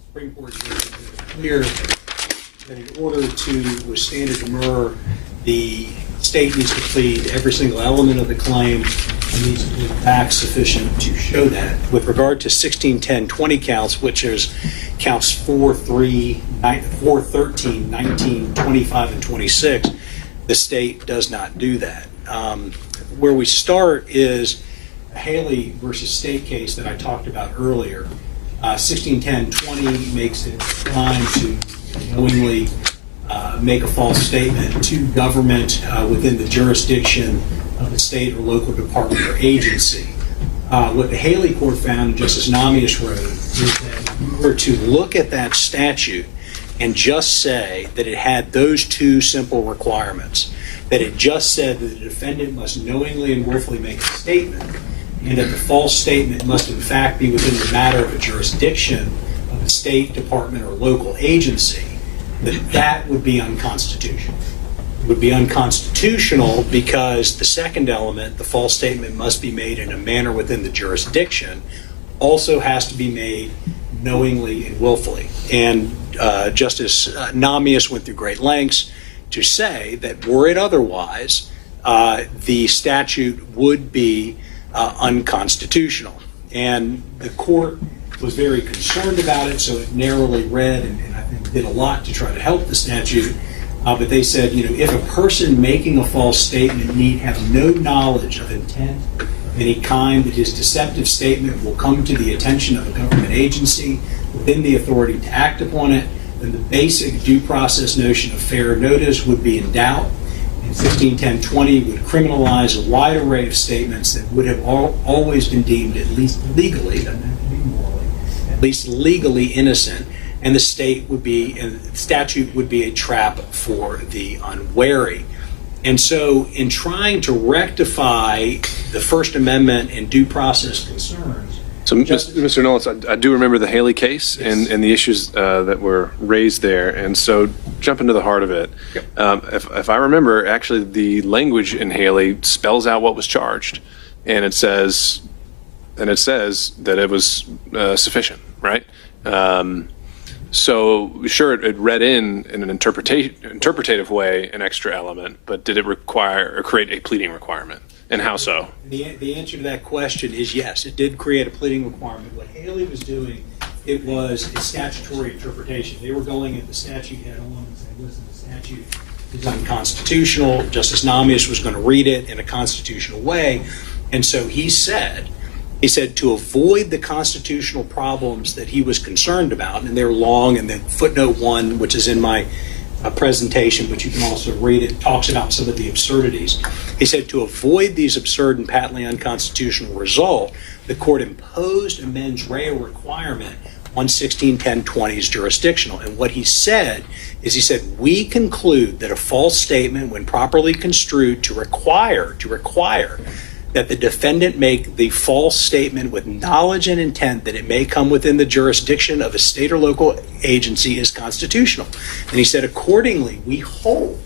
Supreme Court is clear that in order to withstand a demur, the state needs to plead every single element of the claim and needs to plead facts sufficient to show that. With regard to 161020 counts, which is counts 4, 3, 13, 19, 25, and 26, the state does not do that. where we start is a Haley versus State case that I talked about earlier. 1610-20 makes it a crime to knowingly make a false statement to government within the jurisdiction of the state or local department or agency. What the Haley court found, Justice Namias wrote, is that if you were to look at that statute and just say that it had those two simple requirements, that it just said that the defendant must knowingly and willfully make a statement, and that the false statement must in fact be within the matter of a jurisdiction of a state, department, or local agency, that would be unconstitutional. It would be unconstitutional because the second element, the false statement must be made in a manner within the jurisdiction, also has to be made knowingly and willfully. And Justice Namias went through great lengths to say that were it otherwise, the statute would be unconstitutional. And the court was very concerned about it, so it narrowly read and I think did a lot to try to help the statute. But they said, if a person making a false statement need have no knowledge of intent of any kind, that his deceptive statement will come to the attention of a government agency within the authority to act upon it, then the basic due process notion of fair notice would be in doubt. And 1610-20 would criminalize a wide array of statements that would have always been deemed, at least legally, doesn't have to be morally, at least legally innocent. And the statute would be a trap for the unwary. And so in trying to rectify the First Amendment and due process concerns. So, Mr. Knowles, I do remember the Haley case and the issues that were raised there. And so jump into the heart of it. Yep. If I remember, actually, the language in Haley spells out what was charged. And it says that it was sufficient, right? So sure, it read in an interpretative way an extra element, but did it require or create a pleading requirement, and how so? The answer to that question is yes, it did create a pleading requirement. What Haley was doing, it was a statutory interpretation. They were going at the statute head on and saying, listen, the statute is unconstitutional. Justice Namias was going to read it in a constitutional way, and so he said to avoid the constitutional problems that he was concerned about, and they're long, and then footnote 1, which is in my presentation, but you can also read it, talks about some of the absurdities. He said to avoid these absurd and patently unconstitutional result, the court imposed a mens rea requirement on 1610-20's jurisdictional. And what he said is, we conclude that a false statement, when properly construed to require that the defendant make the false statement with knowledge and intent that it may come within the jurisdiction of a state or local agency is constitutional. And he said, accordingly, we hold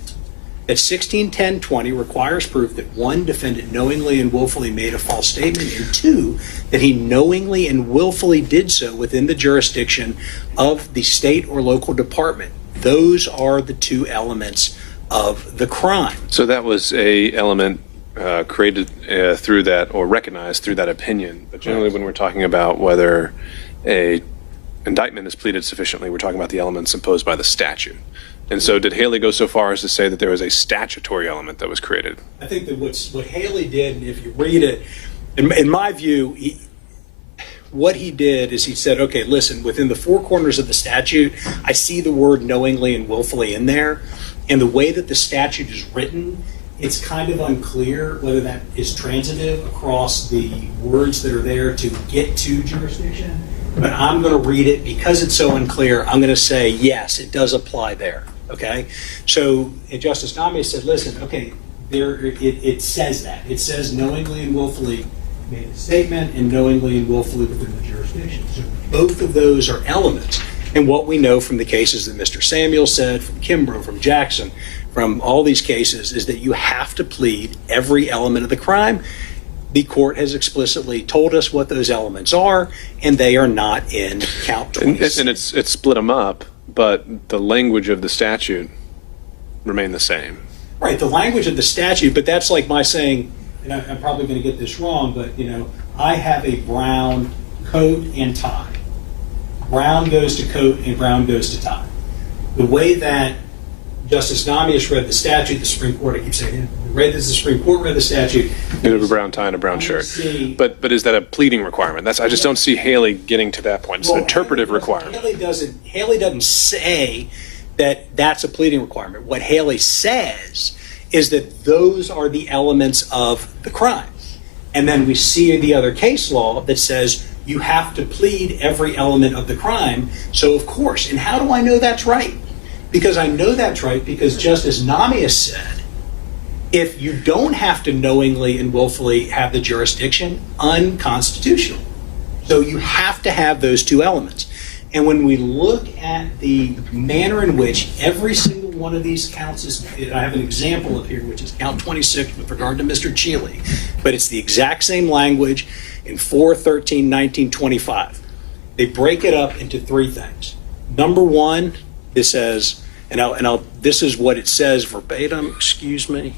that 1610-20 requires proof that 1, defendant knowingly and willfully made a false statement, and 2, that he knowingly and willfully did so within the jurisdiction of the state or local department. Those are the two elements of the crime. So that was a element created through that, or recognized through that opinion. But generally, when we're talking about whether a indictment is pleaded sufficiently, we're talking about the elements imposed by the statute. And so did Haley go so far as to say that there was a statutory element that was created? I think that what Haley did, and if you read it, in my view, what he did is he said, okay, listen, within the four corners of the statute, I see the word knowingly and willfully in there. And the way that the statute is written, it's kind of unclear whether that is transitive across the words that are there to get to jurisdiction. But I'm going to read it because it's so unclear. I'm going to say, yes, it does apply there. Okay. So Justice Namias said, listen, okay, it says that. It says knowingly and willfully made a statement and knowingly and willfully within the jurisdiction. So both of those are elements. And what we know from the cases that Mr. Samuel said, from Kimbrough, from Jackson, from all these cases, is that you have to plead every element of the crime. The court has explicitly told us what those elements are, and they are not in count 26. And it's split them up, but the language of the statute remained the same. Right, the language of the statute, but that's like my saying, and I'm probably going to get this wrong, but I have a brown coat and tie. Brown goes to coat and brown goes to tie. The way that Justice Namias read the statute, the Supreme Court, I keep saying, the Supreme Court read the statute. You have a brown tie and a brown shirt. But is that a pleading requirement? I just don't see Haley getting to that point. It's an interpretive requirement. Haley doesn't say that that's a pleading requirement. What Haley says is that those are the elements of the crime. And then we see the other case law that says you have to plead every element of the crime. So of course, and how do I know that's right? Because I know that's right because Justice Namias said, if you don't have to knowingly and willfully have the jurisdiction, unconstitutional. So you have to have those two elements. And when we look at the manner in which every single one of these counts is, I have an example of here, which is count 26 with regard to Mr. Cheeley, but it's the exact same language in 4-13-19-25. They break it up into three things. Number one, it says, this is what it says verbatim, excuse me.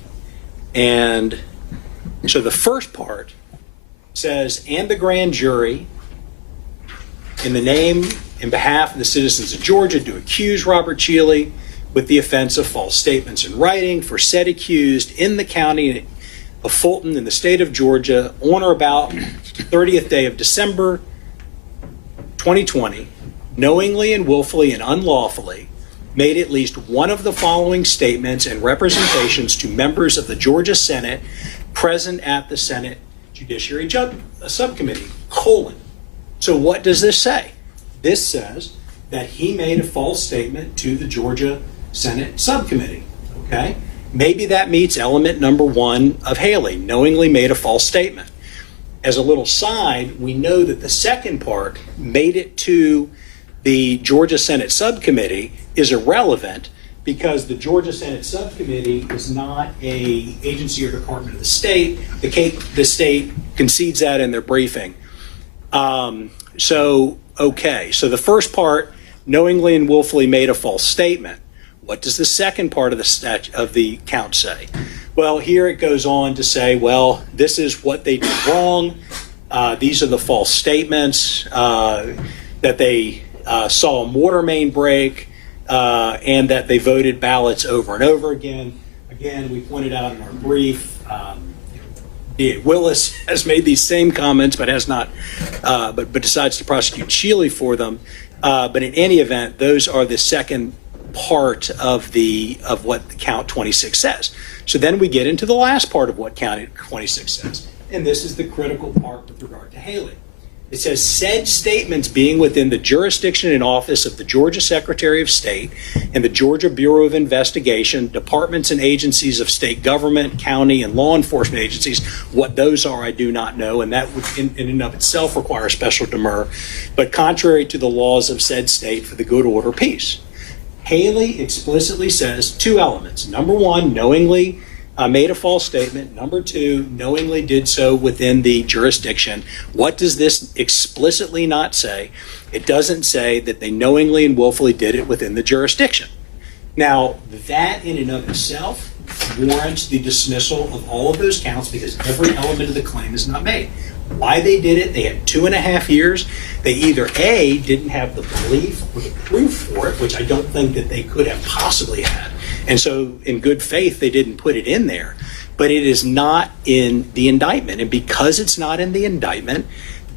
And so the first part says, and the grand jury, in the name and behalf of the citizens of Georgia, do accuse Robert Cheeley with the offense of false statements in writing for said accused in the county of Fulton in the state of Georgia on or about the 30th day of December 2020, knowingly and willfully and unlawfully made at least one of the following statements and representations to members of the Georgia Senate present at the Senate Judiciary Subcommittee, colon. So what does this say? This says that he made a false statement to the Georgia Senate Subcommittee, okay? Maybe that meets element number one of Haley, knowingly made a false statement. As a little side, we know that the second part, made it to the Georgia Senate Subcommittee, is irrelevant because the Georgia Senate Subcommittee is not a agency or department of the state. The state concedes that in their briefing. So the first part, knowingly and willfully made a false statement. What does the second part of the count say? Well, here it goes on to say, well, this is what they did wrong. These are the false statements, that they saw a water main break, and that they voted ballots over and over again. Again, we pointed out in our brief, Willis has made these same comments, but has not, but decides to prosecute Cheeley for them. But in any event, those are the second part of what the count 26 says. So then we get into the last part of what count 26 says, and this is the critical part with regard to Haley. It says, said statements being within the jurisdiction and office of the Georgia Secretary of State and the Georgia Bureau of Investigation, departments and agencies of state government, county, and law enforcement agencies. What those are, I do not know, and that would in and of itself require special demur, but contrary to the laws of said state for the good order of peace. Haley explicitly says two elements. Number one, knowingly made a false statement. Number two, knowingly did so within the jurisdiction. What does this explicitly not say? It doesn't say that they knowingly and willfully did it within the jurisdiction. Now, that in and of itself warrants the dismissal of all of those counts because every element of the claim is not made. Why they did it, they had 2.5 years. They either A, didn't have the belief or the proof for it, which I don't think that they could have possibly had. And so in good faith, they didn't put it in there, but it is not in the indictment. And because it's not in the indictment,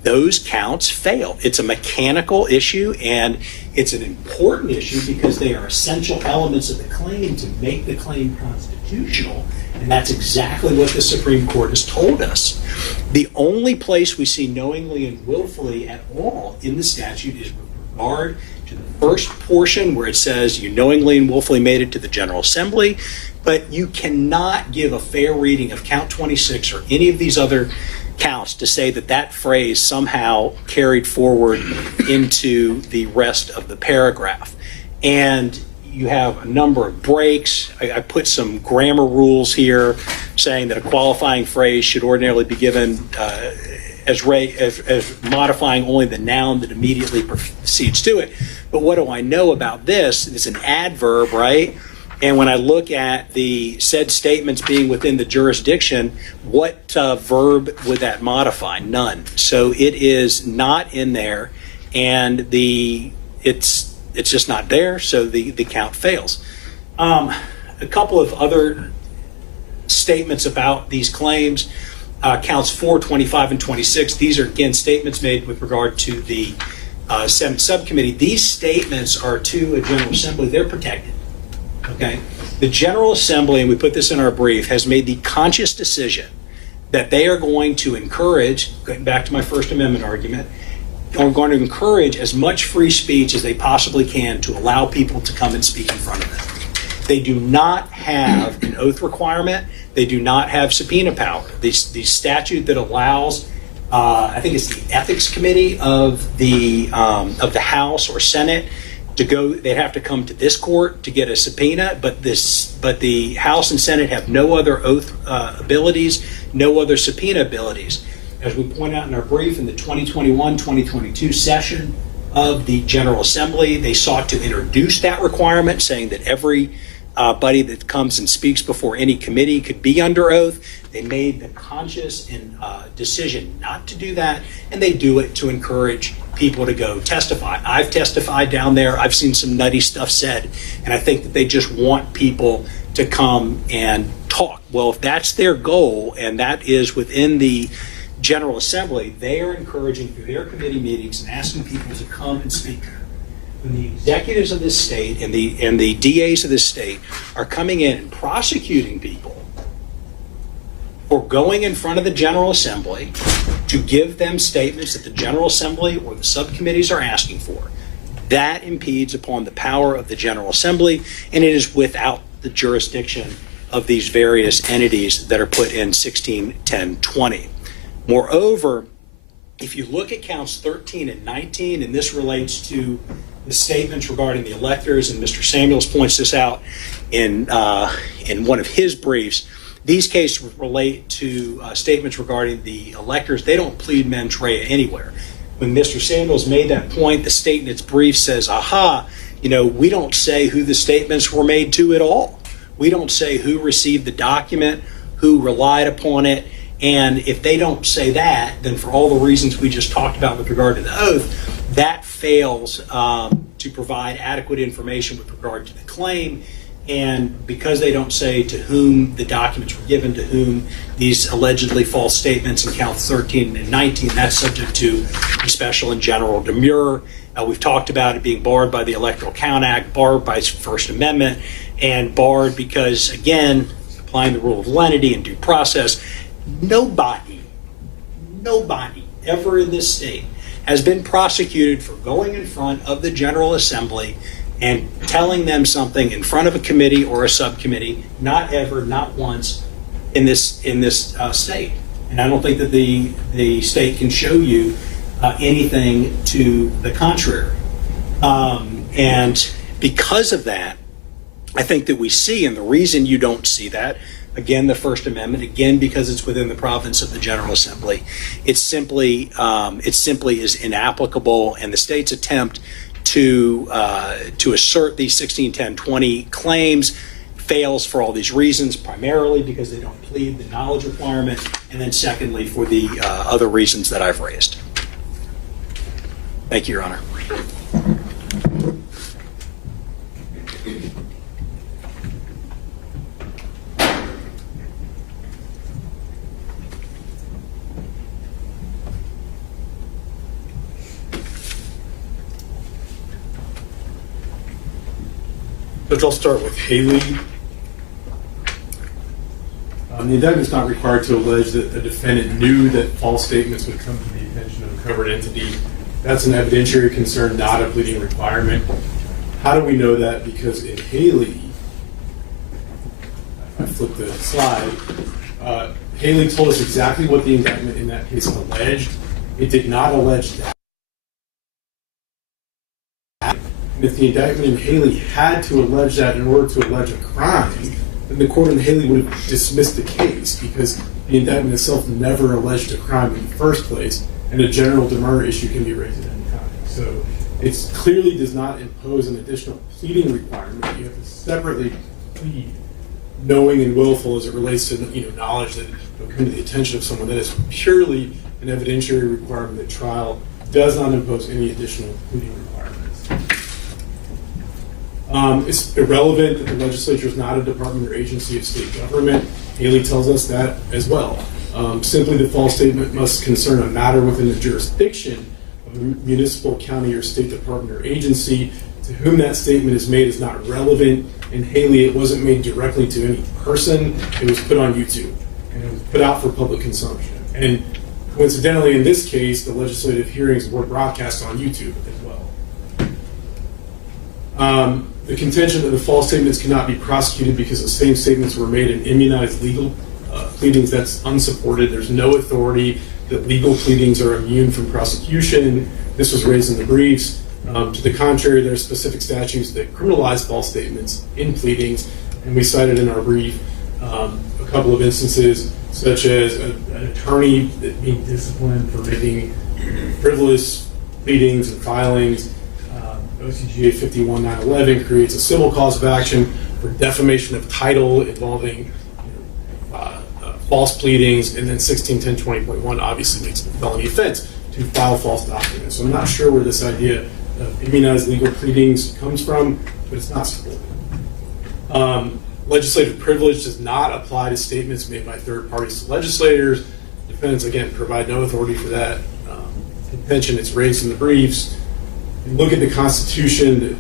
those counts fail. It's a mechanical issue and it's an important issue because they are essential elements of the claim to make the claim constitutional. And that's exactly what the Supreme Court has told us. The only place we see knowingly and willfully at all in the statute is with regard to the first portion where it says you knowingly and willfully made it to the General Assembly, but you cannot give a fair reading of count 26 or any of these other counts to say that that phrase somehow carried forward into the rest of the paragraph. And you have a number of breaks. I put some grammar rules here saying that a qualifying phrase should ordinarily be given as modifying only the noun that immediately precedes to it. But what do I know about this? It's an adverb, right? And when I look at the said statements being within the jurisdiction, what verb would that modify? None. So it is not in there, and it's just not there, so the count fails. A couple of other statements about these claims, counts 4, 25, and 26. These are, again, statements made with regard to the Senate subcommittee. These statements are to a General Assembly. They're protected, okay? The General Assembly, and we put this in our brief, has made the conscious decision that they are going to encourage, getting back to my First Amendment argument, are going to encourage as much free speech as they possibly can to allow people to come and speak in front of them. They do not have an oath requirement. They do not have subpoena power. The statute that allows, I think it's the Ethics Committee of the House or Senate to go. They'd have to come to this court to get a subpoena. But the House and Senate have no other oath abilities, no other subpoena abilities. As we point out in our brief, in the 2021-2022 session of the General Assembly, they sought to introduce that requirement, saying that every buddy that comes and speaks before any committee could be under oath. They made the conscious decision not to do that, and they do it to encourage people to go testify. I've testified down there. I've seen some nutty stuff said, and I think that they just want people to come and talk. Well, if that's their goal, and that is within the General Assembly, they are encouraging through their committee meetings and asking people to come and speak. When the executives of this state and the DAs of this state are coming in and prosecuting people for going in front of the General Assembly to give them statements that the General Assembly or the subcommittees are asking for, that impedes upon the power of the General Assembly, and it is without the jurisdiction of these various entities that are put in 1610-20. Moreover, if you look at counts 13 and 19, and this relates to the statements regarding the electors, and Mr. Samuels points this out in one of his briefs, these cases relate to statements regarding the electors. They don't plead mens rea anywhere. When Mr. Samuels made that point, the state in its brief says, aha, we don't say who the statements were made to at all. We don't say who received the document, who relied upon it. And if they don't say that, then for all the reasons we just talked about with regard to the oath, that fails to provide adequate information with regard to the claim. And because they don't say to whom the documents were given, to whom these allegedly false statements in counts 13 and 19, that's subject to the special and general demurrer. We've talked about it being barred by the Electoral Count Act, barred by First Amendment, and barred because, again, applying the rule of lenity and due process, nobody ever in this state has been prosecuted for going in front of the General Assembly and telling them something in front of a committee or a subcommittee, not ever, not once in this state. And I don't think that the state can show you anything to the contrary. And because of that, I think that we see, and the reason you don't see that, again, the First Amendment, again, because it's within the province of the General Assembly, it simply is inapplicable, and the state's attempt to assert these 1610-20 claims fails for all these reasons, primarily because they don't plead the knowledge requirement, and then secondly for the other reasons that I've raised. Thank you, Your Honor. Judge, I'll start with Haley. The indictment is not required to allege that the defendant knew that false statements would come to the attention of a covered entity. That's an evidentiary concern, not a pleading requirement. How do we know that? Because in Haley, if I flip the slide, Haley told us exactly what the indictment in that case alleged. It did not allege that. And if the indictment in Haley had to allege that in order to allege a crime, then the court in Haley would have dismissed the case because the indictment itself never alleged a crime in the first place, and a general demurrer issue can be raised at any time. So it clearly does not impose an additional pleading requirement. You have to separately plead knowing and willful as it relates to knowledge that will come to the attention of someone. That is purely an evidentiary requirement that trial does not impose any additional pleading requirements. It's irrelevant that the legislature is not a department or agency of state government. Haley tells us that as well. Simply, the false statement must concern a matter within the jurisdiction of a municipal, county, or state department or agency. To whom that statement is made is not relevant. And Haley, it wasn't made directly to any person. It was put on YouTube, and it was put out for public consumption. And coincidentally, in this case, the legislative hearings were broadcast on YouTube as well. The contention that the false statements cannot be prosecuted because the same statements were made in immunized legal pleadings, that's unsupported. There's no authority that legal pleadings are immune from prosecution. This was raised in the briefs. To the contrary, there are specific statutes that criminalize false statements in pleadings, and we cited in our brief a couple of instances, such as an attorney being disciplined for making frivolous pleadings and filings. OCGA 51-911 creates a civil cause of action for defamation of title involving false pleadings, and then 161020.1 obviously makes it a felony offense to file false documents. So I'm not sure where this idea of immunized legal pleadings comes from, but it's not supported. Legislative privilege does not apply to statements made by third parties to legislators. Defendants, again, provide no authority for that contention. It's raised in the briefs. You look at the Constitution, the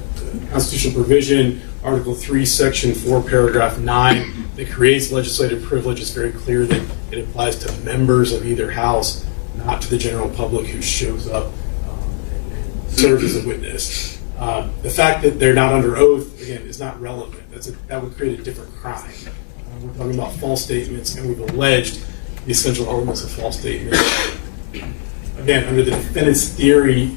constitutional provision, Article 3, Section 4, Paragraph 9, that creates legislative privilege. It's very clear that it applies to members of either house, not to the general public who shows up and serves as a witness. The fact that they're not under oath, again, is not relevant. That would create a different crime. We're talking about false statements, and we've alleged the essential elements of false statements. Again, under the defendant's theory,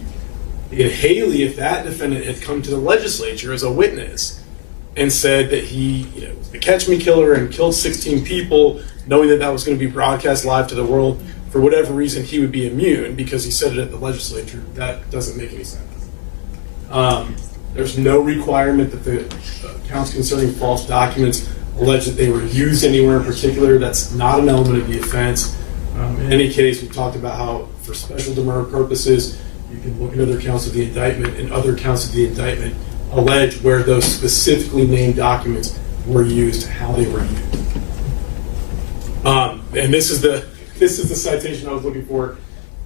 in Haley, if that defendant had come to the legislature as a witness and said that he was the catch-me killer and killed 16 people, knowing that that was going to be broadcast live to the world, for whatever reason, he would be immune because he said it at the legislature. That doesn't make any sense. There's no requirement that the counts concerning false documents allege that they were used anywhere in particular. That's not an element of the offense. In any case, we talked about how, for special demurrer purposes, you can look at other counts of the indictment, and other counts of the indictment allege where those specifically named documents were used, how they were used. And this is the citation I was looking for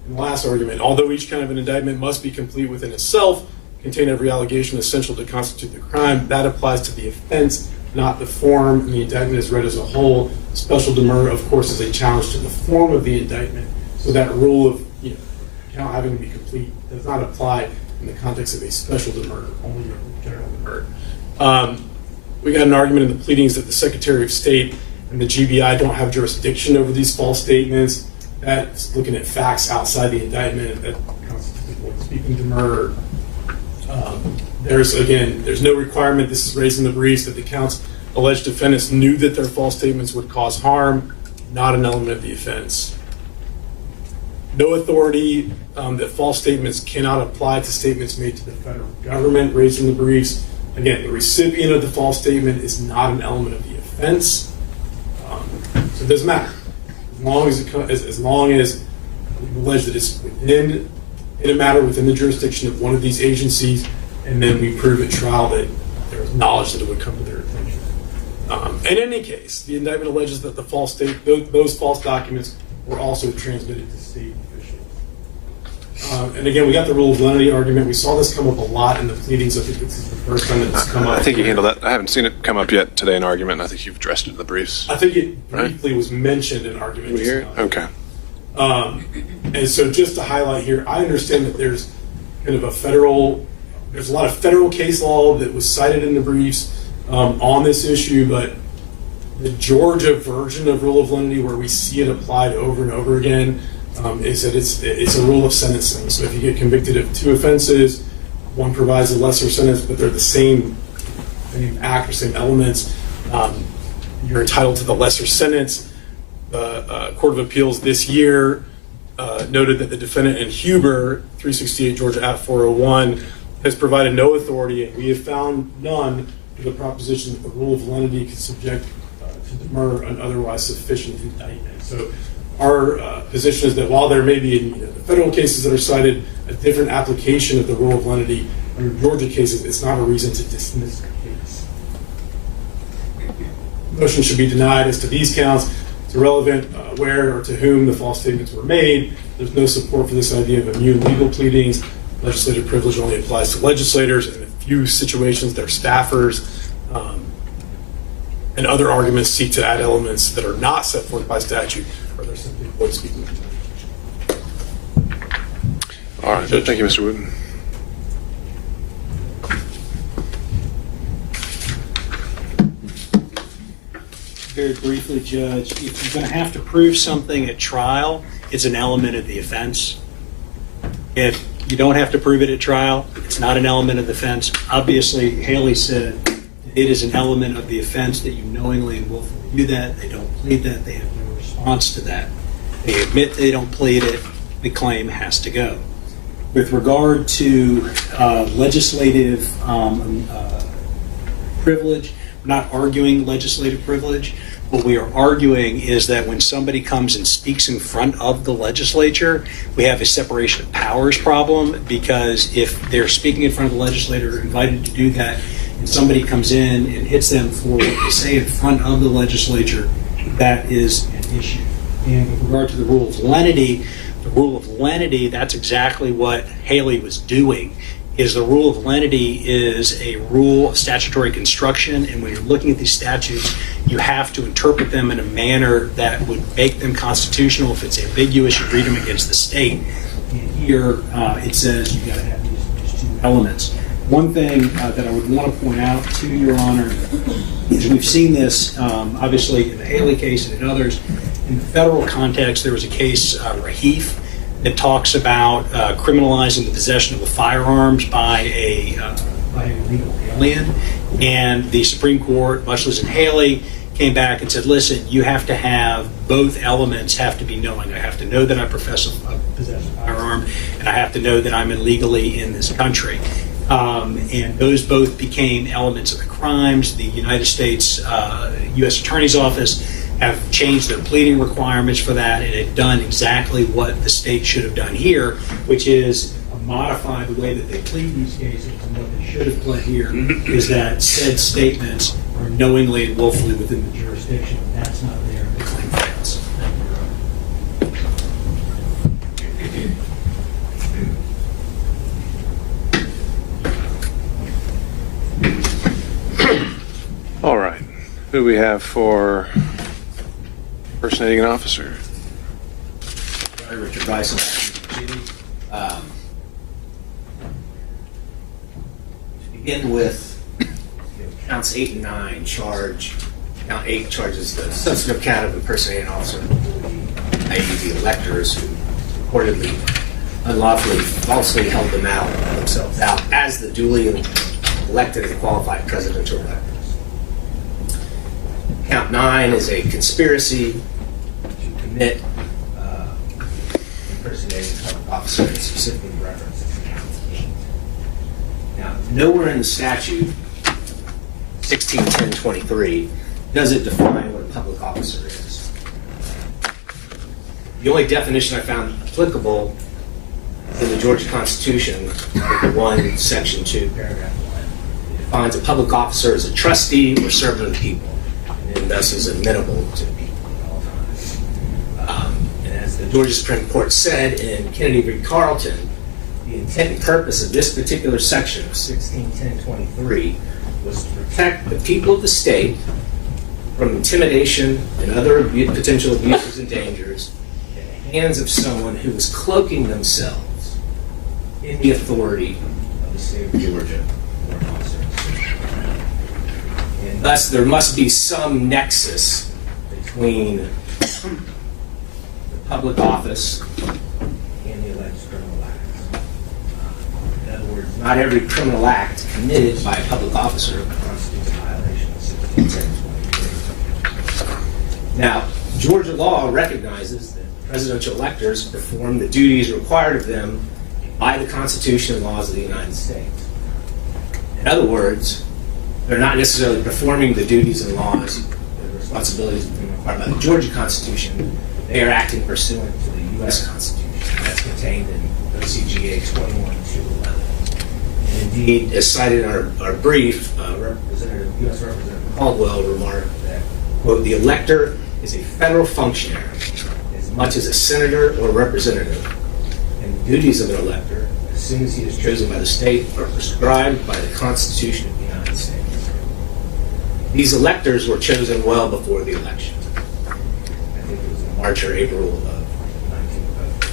in the last argument. Although each kind of an indictment must be complete within itself, contain every allegation essential to constitute the crime, that applies to the offense, not the form, and the indictment is read as a whole. Special demurrer, of course, is a challenge to the form of the indictment, so that rule of count having to be complete does not apply in the context of a special demurrer, only a general demurrer. We got an argument in the pleadings that the Secretary of State and the GBI don't have jurisdiction over these false statements. That's looking at facts outside the indictment that constitutes a speaking demurrer. There's no requirement, this is raised in the briefs, that the counts alleged defendants knew that their false statements would cause harm, not an element of the offense. No authority that false statements cannot apply to statements made to the federal government, raised in the briefs. Again, the recipient of the false statement is not an element of the offense. So it doesn't matter. As long as we allege that it's in a matter within the jurisdiction of one of these agencies, and then we prove at trial that there was knowledge that it would come to their attention. In any case, the indictment alleges that those false documents were also transmitted to state officials. And again, we got the rule of lenity argument. We saw this come up a lot in the pleadings. I think this is the first time that it's come up. I think you handled that. I haven't seen it come up yet today in argument. I think you've addressed it in the briefs. I think it briefly was mentioned in argument. We hear it? Okay. And so just to highlight here, I understand that there's kind of there's a lot of federal case law that was cited in the briefs on this issue, but the Georgia version of rule of lenity, where we see it applied over and over again, is that it's a rule of sentencing. So if you get convicted of two offenses, one provides a lesser sentence, but they're the same act or same elements, you're entitled to the lesser sentence. The Court of Appeals this year noted that the defendant in Huber, 368 Georgia Act 401, has provided no authority, and we have found none, for the proposition that the rule of lenity can subject to demur an otherwise sufficient indictment. So our position is that while there may be in the federal cases that are cited a different application of the rule of lenity under Georgia cases, it's not a reason to dismiss the motion should be denied as to these counts. It's irrelevant where or to whom the false statements were made. There's no support for this idea of immune legal pleadings. Legislative privilege only applies to legislators, and in a few situations, their staffers. And other arguments seek to add elements that are not set forth by statute, or they're simply void speaking. All right, thank you, Mr. Wooten. Very briefly, Judge, if you're going to have to prove something at trial, it's an element of the offense. If you don't have to prove it at trial, it's not an element of the offense. Obviously, Haley said it is an element of the offense that you knowingly and willfully do that. They don't plead that. They have no response to that. They admit they don't plead it. The claim has to go. With regard to legislative privilege, we're not arguing legislative privilege. What we are arguing is that when somebody comes and speaks in front of the legislature, we have a separation of powers problem, because if they're speaking in front of the legislator, invited to do that, and somebody comes in and hits them for what they say in front of the legislature, that is an issue. And with regard to the rule of lenity, that's exactly what Haley was doing. Is the rule of lenity is a rule of statutory construction, and when you're looking at these statutes, you have to interpret them in a manner that would make them constitutional. If it's ambiguous, you read them against the state. And here it says you've got to have these two elements. One thing that I would want to point out to Your Honor is we've seen this obviously in the Haley case and in others. In the federal context, there was a case, Rahif, that talks about criminalizing the possession of the firearms by a legal alien. And the Supreme Court, much as in Haley, came back and said, listen, you have to have both elements have to be knowing. I have to know that I possess a firearm, and I have to know that I'm illegally in this country. And those both became elements of the crimes. The United States U.S. Attorney's Office have changed their pleading requirements for that, and have done exactly what the state should have done here, which is modify the way that they plead these cases. And what they should have pled here is that said statements are knowingly and willfully within the jurisdiction. That's not there. The claim fails. All right. Who do we have for impersonating an officer? Richard Bryson. To begin with, counts 8 and 9 charge. Count 8 charges the substantive count of impersonating an officer, i.e. the electors who reportedly unlawfully, falsely held themselves out as the duly elected and qualified presidential electors. Count 9 is a conspiracy to commit impersonating a public officer, and specifically reference to count 8. Now, nowhere in the statute, 161023, does it define what a public officer is. The only definition I found applicable in the Georgia Constitution, Section 2, Paragraph 1, it defines a public officer as a trustee or servant of the people, and thus is amenable to the people at all times. And as the Georgia Supreme Court said in Kennedy v. Carlton, the intent and purpose of this particular section of 161023 was to protect the people of the state from intimidation and other potential abuses and dangers in the hands of someone who was cloaking themselves in the authority of the state of Georgia or officers. And thus, there must be some nexus between the public office and the alleged criminal acts. In other words, not every criminal act committed by a public officer constitutes a violation of 161023. Now, Georgia law recognizes that presidential electors perform the duties required of them by the Constitution and laws of the United States. In other words, they're not necessarily performing the duties and laws, the responsibilities required by the Georgia Constitution. They are acting pursuant to the U.S. Constitution. That's contained in OCGA 21-211. And indeed, as cited in our brief, U.S. Representative Caldwell remarked that quote, "The elector is a federal functionary as much as a senator or representative, and the duties of an elector, as soon as he is chosen by the state, are prescribed by the Constitution of the United States." These electors were chosen well before the election. I think it was in March or April of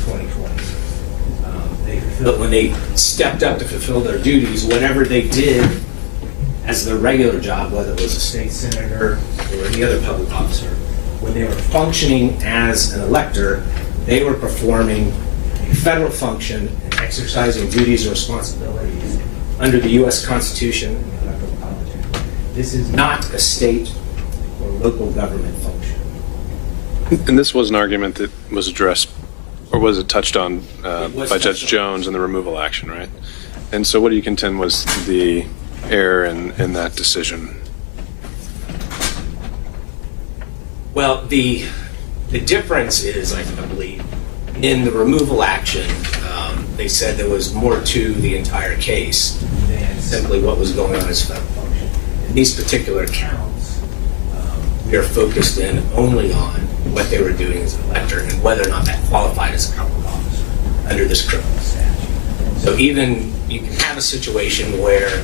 2020. When they stepped up to fulfill their duties, whatever they did as their regular job, whether it was a state senator or any other public officer, when they were functioning as an elector, they were performing a federal function and exercising duties and responsibilities under the U.S. Constitution and the Electoral College. This is not a state or local government function. And this was an argument that was addressed, or was it touched on by Judge Jones in the removal action, right? And so what do you contend was the error in that decision? Well, the difference is, I believe, in the removal action, they said there was more to the entire case than simply what was going on as federal function. In these particular counts, we are focused in only on what they were doing as an elector and whether or not that qualified as a public officer under this criminal statute. So even you can have a situation where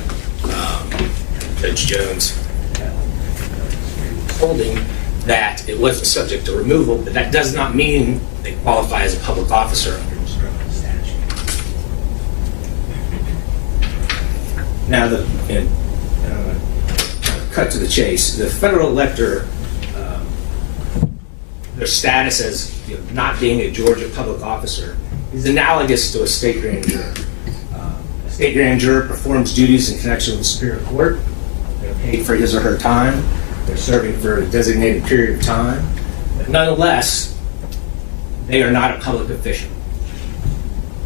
Judge Jones holding that it wasn't subject to removal, but that does not mean they qualify as a public officer under this criminal statute. Now, cut to the chase. The federal elector, their status as not being a Georgia public officer is analogous to a state grand juror. A state grand juror performs duties in connection with the Superior Court. They're paid for his or her time. They're serving for a designated period of time. But nonetheless, they are not a public official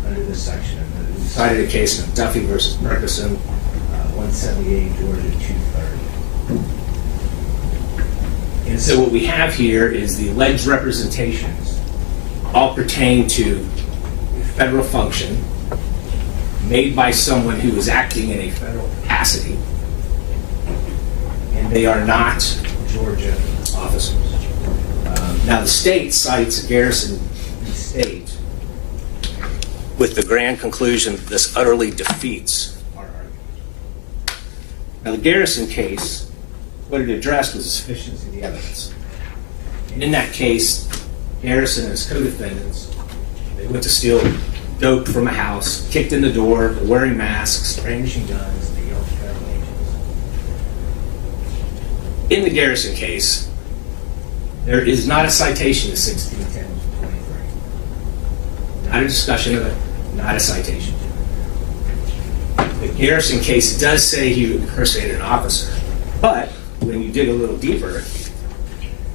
under this section. We cited a case of Duffy versus Ferguson, 178 Georgia 230. And so what we have here is the alleged representations all pertain to a federal function made by someone who is acting in a federal capacity, and they are not Georgia officers. Now the state cites Garrison State with the grand conclusion that this utterly defeats our argument. Now the Garrison case, what it addressed was the sufficiency of the evidence. And in that case, Garrison and his co-defendants, they went to steal dope from a house, kicked in the door, wearing masks, brandishing guns, and they yelled at federal agents. In the Garrison case, there is not a citation to 1610-23. Not a discussion of it, not a citation. The Garrison case does say he impersonated an officer, but when you dig a little deeper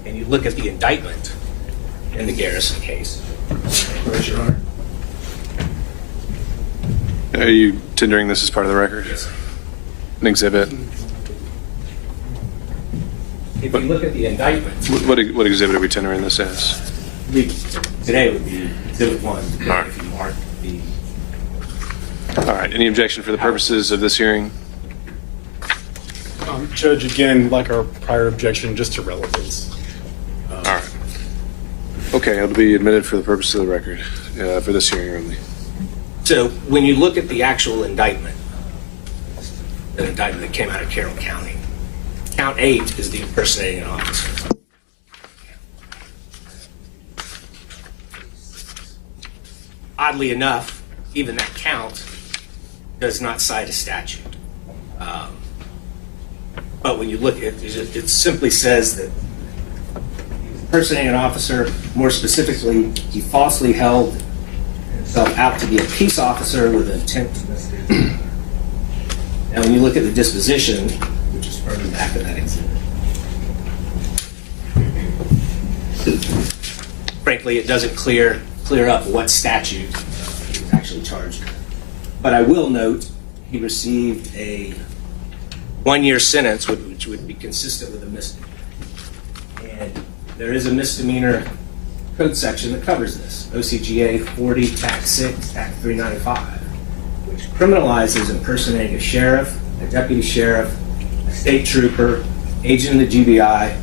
and you look at the indictment in the Garrison case, where's your honor? Are you tendering this as part of the record? Yes. An exhibit? If you look at the indictment, What exhibit are we tendering this as? today would be Exhibit 1. All right. If you mark the... All right. Any objection for the purposes of this hearing? Judge, again, like our prior objection, just to relevance. All right. Okay, it'll be admitted for the purpose of the record for this hearing only. So when you look at the actual indictment, an indictment that came out of Carroll County, count 8 is the impersonating an officer. Oddly enough, even that count does not cite a statute. But when you look at it, it simply says that he's impersonating an officer. More specifically, he falsely held himself out to be a peace officer with intent to mislead. Now, when you look at the disposition, which is further back in that exhibit, frankly, it doesn't clear up what statute he was actually charged with. But I will note he received a 1-year sentence, which would be consistent with a misdemeanor. And there is a misdemeanor code section that covers this, OCGA 40, Tac 6, Tac 395, which criminalizes impersonating a sheriff, a deputy sheriff, a state trooper, agent of the GBI,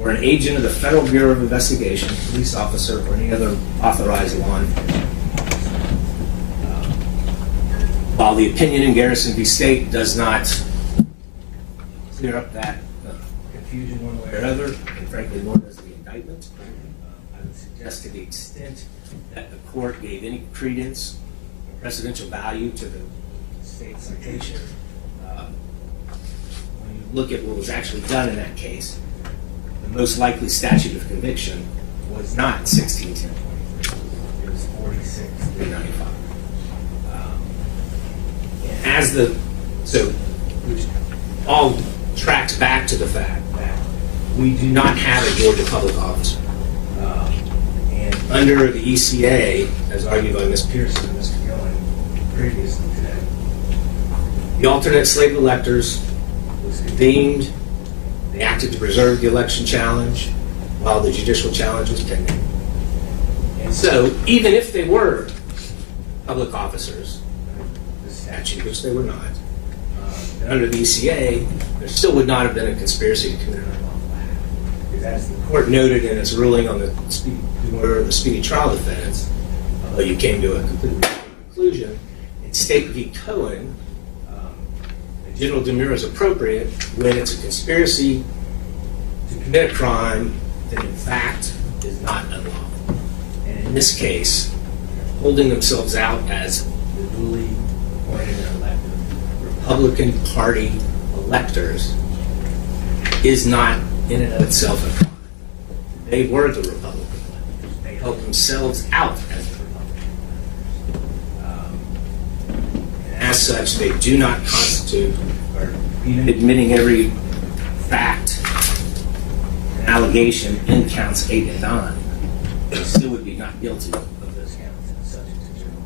or an agent of the Federal Bureau of Investigation, police officer, or any other authorized law enforcement. While the opinion in Garrison v. State does not clear up that confusion one way or other, and frankly, nor does the indictment, I would suggest to the extent that the court gave any credence or precedential value to the state citation, when you look at what was actually done in that case, the most likely statute of conviction was not 1610.23. It was 46.395. Which all tracks back to the fact that we do not have a Georgia public officer. And under the ECA, as argued by Ms. Pearson and Mr. Gillen previously today, the alternate slate of electors was convened. They acted to preserve the election challenge while the judicial challenge was pending. And so, even if they were public officers, the statute, which they were not, under the ECA, there still would not have been a conspiracy to commit an unlawful act. Because as the court noted in its ruling on the speedy trial defense, although you came to a completely different conclusion, in State v. Cohen, a general demurrer is appropriate when it's a conspiracy to commit a crime that in fact is not unlawful. And in this case, holding themselves out as the duly appointed and elected Republican Party electors is not in and of itself a crime. They were the Republican electors. They held themselves out as the Republican electors. And as such, they do not constitute, or even admitting every fact and allegation in counts 8 and 9, they still would be not guilty of those counts and subject to general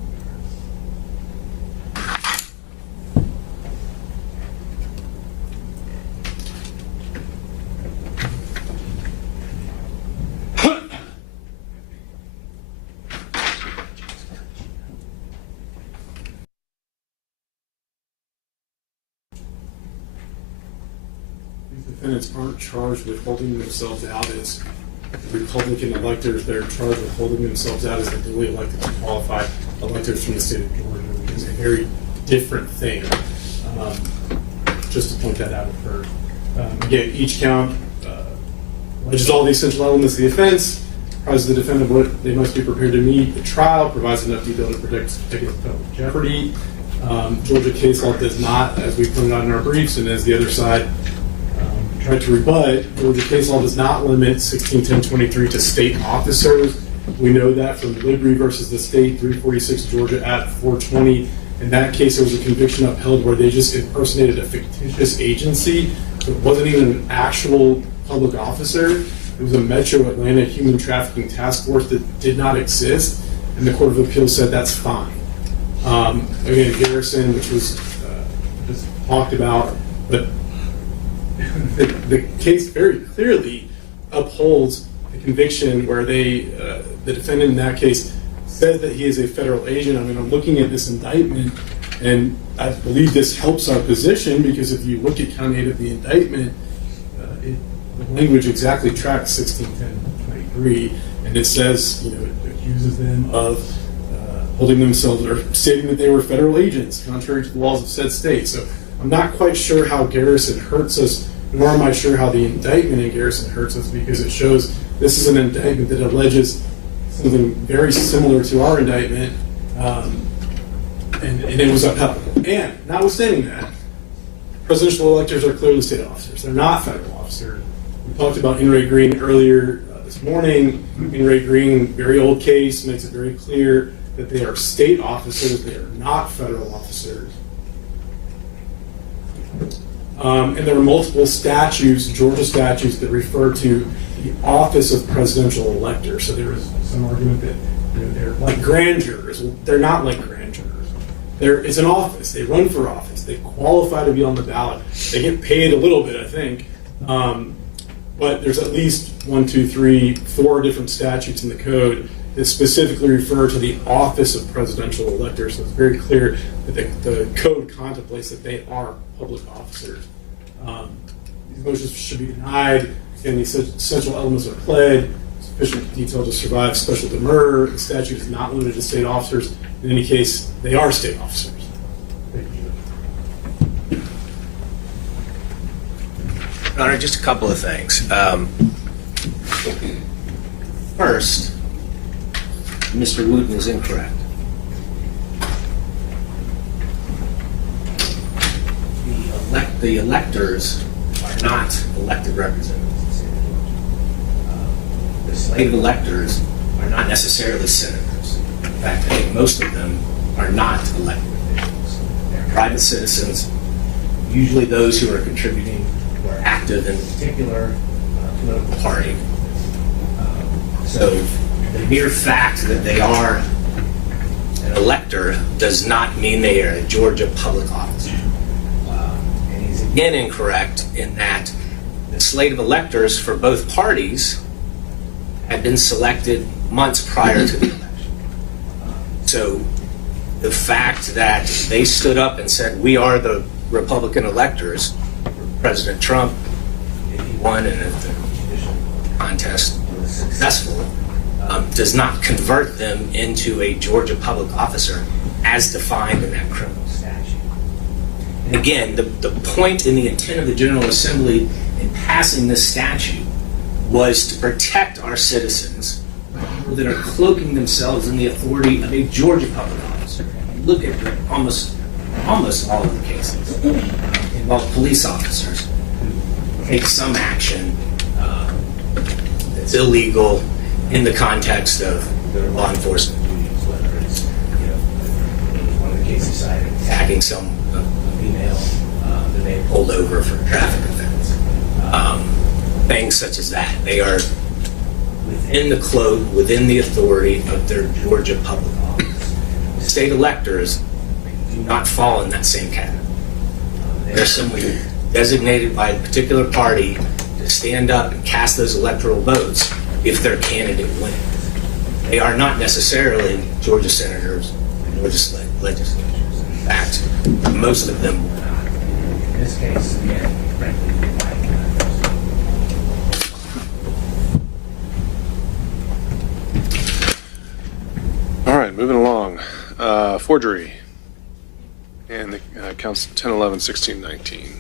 Defendants aren't charged with holding themselves out as Republican electors. They're charged with holding themselves out as the duly elected and qualified electors from the state of Georgia, which is a very different thing. Just to point that out at first. Again, each count alleges all the essential elements of the offense, provides the defendant what they must be prepared to meet at trial, provides enough detail to protect particular public jeopardy. Georgia case law does not, as we pointed out in our briefs, and as the other side tried to rebut, Georgia case law does not limit 1610.23 to state officers. We know that from Libri versus the state, 346 Georgia at 420. In that case, there was a conviction upheld where they just impersonated a fictitious agency. So it wasn't even an actual public officer. It was a Metro Atlanta Human Trafficking Task Force that did not exist, and the Court of Appeals said that's fine. Again, Garrison, which was just talked about, but the case very clearly upholds the conviction where the defendant in that case said that he is a federal agent. I mean, I'm looking at this indictment, and I believe this helps our position because if you look at count 8 of the indictment, the language exactly tracks 1610.23, and it says, it accuses them of holding themselves or stating that they were federal agents, contrary to the laws of said state. So I'm not quite sure how Garrison hurts us, nor am I sure how the indictment in Garrison hurts us, because it shows this is an indictment that alleges something very similar to our indictment, and it was upheld. And notwithstanding that, presidential electors are clearly state officers. They're not federal officers. We talked about In re Green earlier this morning. In re Green, very old case, makes it very clear that they are state officers. They are not federal officers. And there are multiple statutes, Georgia statutes, that refer to the office of presidential elector. So there is some argument that they're like grand jurors. They're not like grand jurors. It's an office. They run for office. They qualify to be on the ballot. They get paid a little bit, I think. But there's at least 4 different statutes in the code that specifically refer to the office of presidential electors. So it's very clear that the code contemplates that they are public officers. these motions should be denied, and the essential elements are pled, sufficient detail to survive special demur. The statute is not limited to state officers. In any case, they are state officers. Thank you. Your Honor, just a couple of things. First, Mr. Wooten is incorrect. The electors are not elected representatives. The slate of electors are not necessarily senators. In fact, I think most of them are not elected officials. They're private citizens, usually those who are contributing or active in a particular political party. So the mere fact that they are an elector does not mean they are a Georgia public officer. And he's again incorrect in that the slate of electors for both parties had been selected months prior to the election. So the fact that they stood up and said, we are the Republican electors, President Trump, if he won and if the judicial contest was successful, does not convert them into a Georgia public officer as defined in that criminal statute. And again, the point in the intent of the General Assembly in passing this statute was to protect our citizens that are cloaking themselves in the authority of a Georgia public officer. Look at almost all of the cases involve police officers who take some action that's illegal in the context of their law enforcement duties, whether it's, one of the cases cited, attacking a female that they pulled over for a traffic offense. Things such as that. They are within the cloak, within the authority of their Georgia public office. State electors do not fall in that same category. They are simply designated by a particular party to stand up and cast those electoral votes if their candidate wins. They are not necessarily Georgia senators or Georgia legislatures. In fact, most of them were not. In this case, again, frankly, All right, moving along. Forgery. And the counts 10, 11, 16, 19.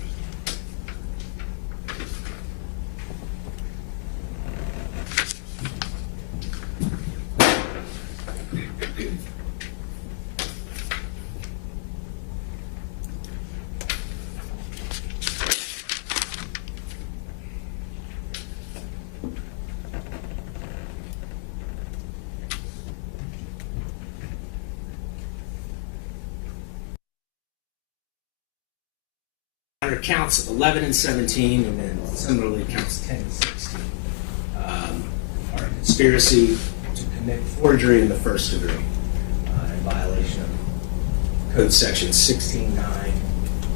Under counts 11 and 17, and then similarly counts 10 and 16, are conspiracy to commit forgery in the first degree in violation of Code Section 16.9,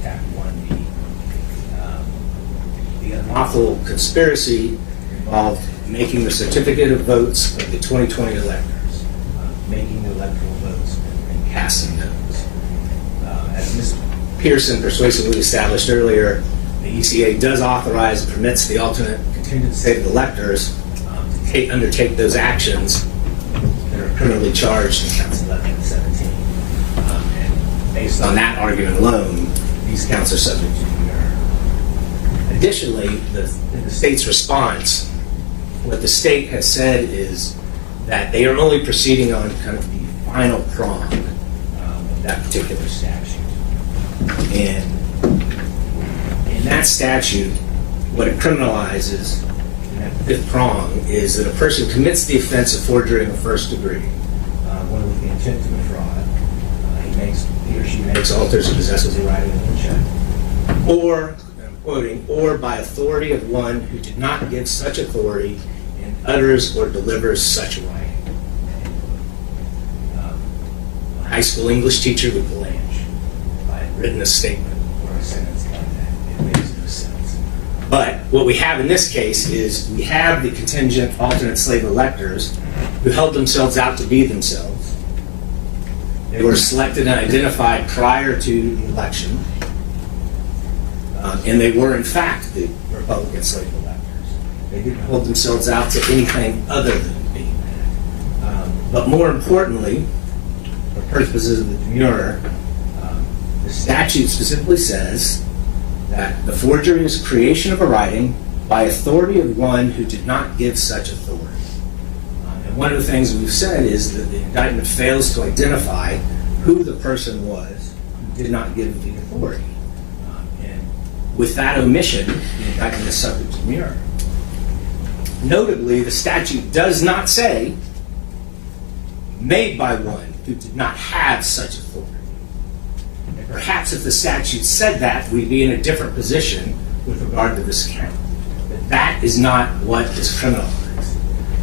Cap 1B. The unlawful conspiracy involved making the certificate of votes of the 2020 electors, making the electoral votes, and casting those. As Mr. Pearson persuasively established earlier, the ECA does authorize and permits the alternate contingent state of electors to undertake those actions that are criminally charged in counts 11 and 17. And based on that argument alone, these counts are subject to error. Additionally, in the state's response, what the state has said is that they are only proceeding on kind of the final prong of that particular statute. And in that statute, what it criminalizes, in that fifth prong, is that a person commits the offense of forgery in the first degree, one with the intent to defraud. He or she makes, alters, or possesses a writing of a check. Or, I'm quoting, or by authority of one who did not give such authority and utters or delivers such writing. A high school English teacher would blanch if I had written a statement or a sentence like that. It makes no sense. But what we have in this case is we have the contingent alternate slave electors who held themselves out to be themselves. They were selected and identified prior to the election. And they were, in fact, the Republican slave electors. They didn't hold themselves out to anything other than being that. But more importantly, for purposes of the demurrer, the statute specifically says that the forgery is creation of a writing by authority of one who did not give such authority. And one of the things we've said is that the indictment fails to identify who the person was who did not give the authority. And with that omission, the indictment is subject to demurrer. Notably, the statute does not say made by one who did not have such authority. And perhaps if the statute said that, we'd be in a different position with regard to this account. But that is not what is criminalized.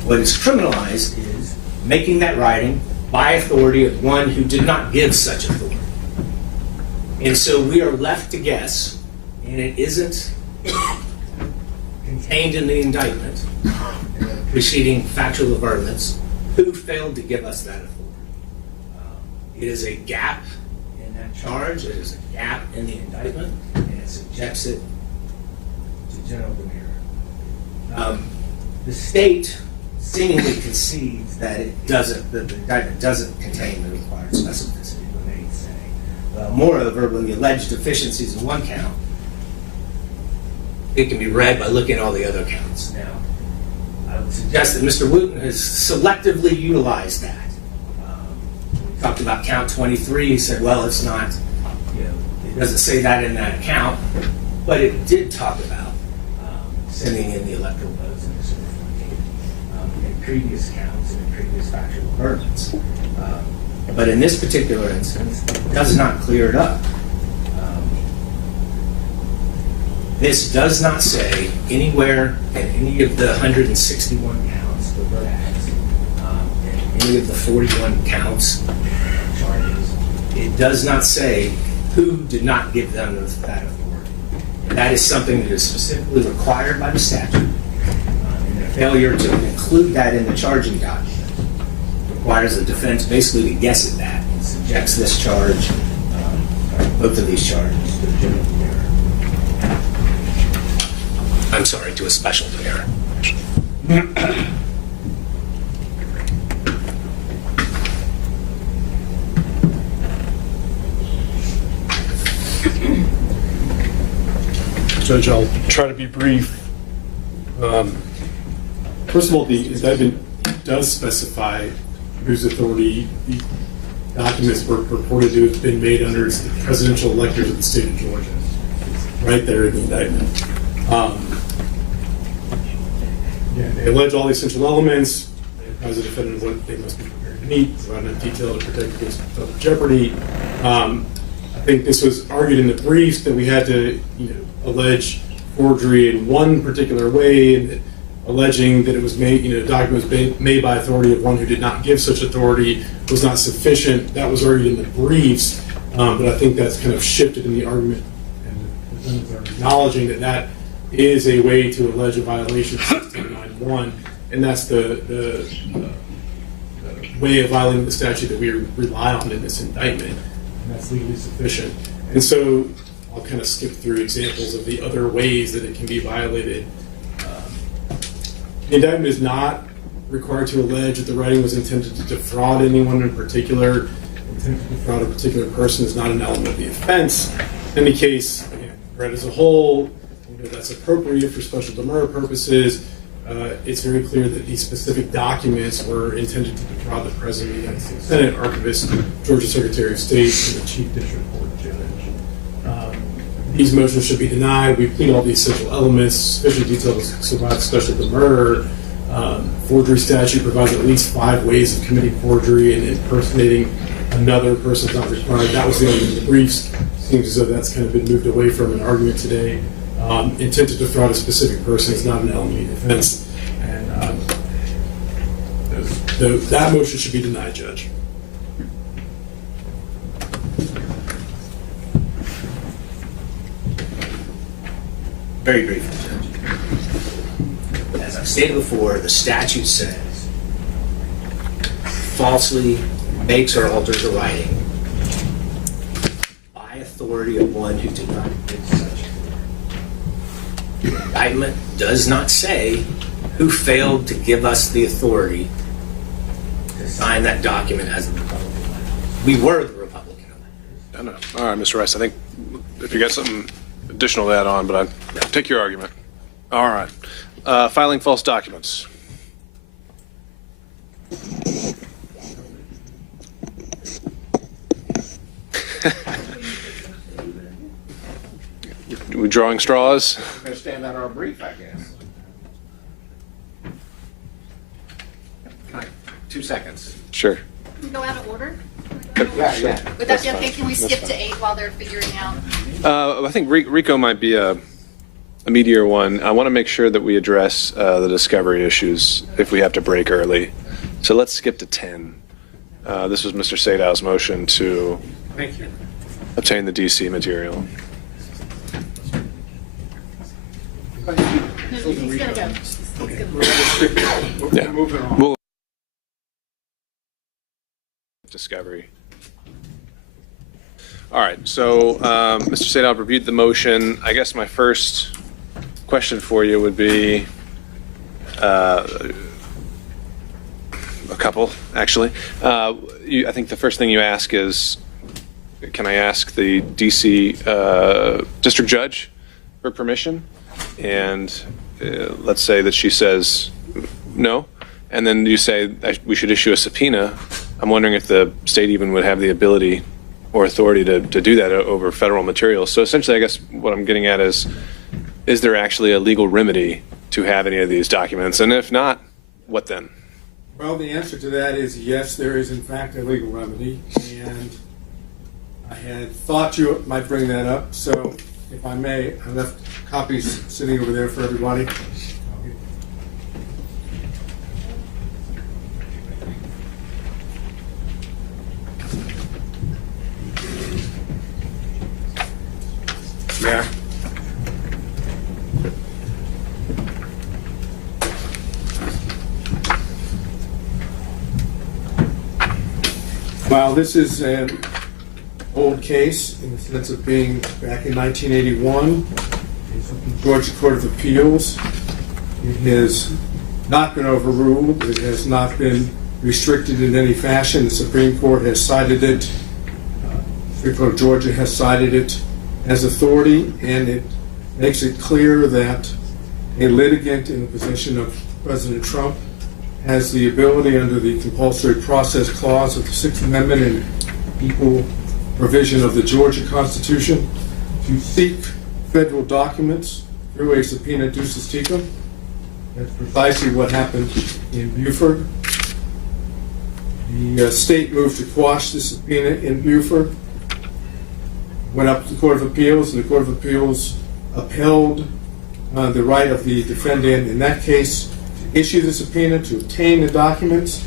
What is criminalized is making that writing by authority of one who did not give such authority. And so we are left to guess, and it isn't contained in the indictment, preceding factual averments, who failed to give us that authority. It is a gap in that charge, it is a gap in the indictment, and it subjects it to general demurrer. The state seemingly concedes that the indictment doesn't contain the required specificity when they say. Moreover, when you allege deficiencies in one count, it can be read by looking at all the other counts. Now, I would suggest that Mr. Wooten has selectively utilized that. We talked about count 23. He said, well, it's not, it doesn't say that in that account, but it did talk about sending in the electoral votes in previous counts and in previous factual averments. But in this particular instance, it does not clear it up. This does not say anywhere in any of the 161 counts that were asked, in any of the 41 counts charges, it does not say who did not give them that authority. And that is something that is specifically required by the statute. And the failure to include that in the charging document requires the defense basically to guess at that and subjects this charge, both of these charges, to general demurrer. I'm sorry, to a special demurrer. Judge, I'll try to be brief. First of all, the indictment does specify whose authority the documents were purported to have been made under. It's the presidential electors of the state of Georgia. It's right there in the indictment. They allege all the essential elements. They advise the defendant what they must be prepared to meet, provide enough detail to protect against public jeopardy. I think this was argued in the briefs that we had to allege forgery in one particular way, and alleging that it was made, the document was made by authority of one who did not give such authority was not sufficient. That was argued in the briefs, but I think that's kind of shifted in the argument, and the defendants are acknowledging that that is a way to allege a violation of 1691, and that's the way of violating the statute that we rely on in this indictment, and that's legally sufficient. And so I'll kind of skip through examples of the other ways that it can be violated. The indictment is not required to allege that the writing was intended to defraud anyone in particular. Intent to defraud a particular person is not an element of the offense. In the case, again, read as a whole, that's appropriate for special demurrer purposes. It's very clear that these specific documents were intended to defraud the President of the United States Senate, Archivist, Georgia Secretary of State, and the Chief District Court Judge. These motions should be denied. We plead all the essential elements, sufficient detail to survive special demurrer. Forgery statute provides at least 5 ways of committing forgery, and impersonating another person is not required. That was the argument in the briefs. Seems as though that's kind of been moved away from an argument today. Intent to defraud a specific person is not an element of the offense, and that motion should be denied, Judge. Very briefly, Judge. As I've stated before, the statute says falsely makes or alters a writing by authority of one who did not give such authority. The indictment does not say who failed to give us the authority to sign that document as the Republican. We were the Republican. I know. All right, Mr. Rice, I think if you got something additional to add on, but I'll take your argument. All right. Filing false documents. We drawing straws? We're going to stand on our brief, I guess. 2 seconds. Sure. Can we go out of order? Yeah. Would that be okay? Can we skip to 8 while they're figuring out? I think Rico might be a meatier one. I want to make sure that we address the discovery issues if we have to break early. So let's skip to 10. This was Mr. Sadow's motion to Thank you. obtain the DC material. No, he's gonna go. Yeah. We'll discovery. All right. So, Mr. Sadow reviewed the motion. I guess my first question for you would be a couple, actually. I think the first thing you ask is, can I ask the DC district judge for permission? And let's say that she says no, and then you say we should issue a subpoena. I'm wondering if the state even would have the ability or authority to do that over federal materials. So essentially, I guess what I'm getting at is there actually a legal remedy to have any of these documents? And if not, what then? Well, the answer to that is yes, there is in fact a legal remedy, and I had thought you might bring that up, so if I may, I left copies sitting over there for everybody. Yeah. Well, this is an old case in the sense of being back in 1981. It's from the Georgia Court of Appeals. It has not been overruled. It has not been restricted in any fashion. The Supreme Court has cited it. The Supreme Court of Georgia has cited it as authority, and it makes it clear that a litigant in the position of President Trump has the ability under the compulsory process clause of the Sixth Amendment and equal provision of the Georgia Constitution to seek federal documents through a subpoena ducis tecum. That's precisely what happened in Beaufort. The state moved to quash the subpoena in Beaufort, went up to the Court of Appeals, and the Court of Appeals upheld the right of the defendant in that case to issue the subpoena to obtain the documents.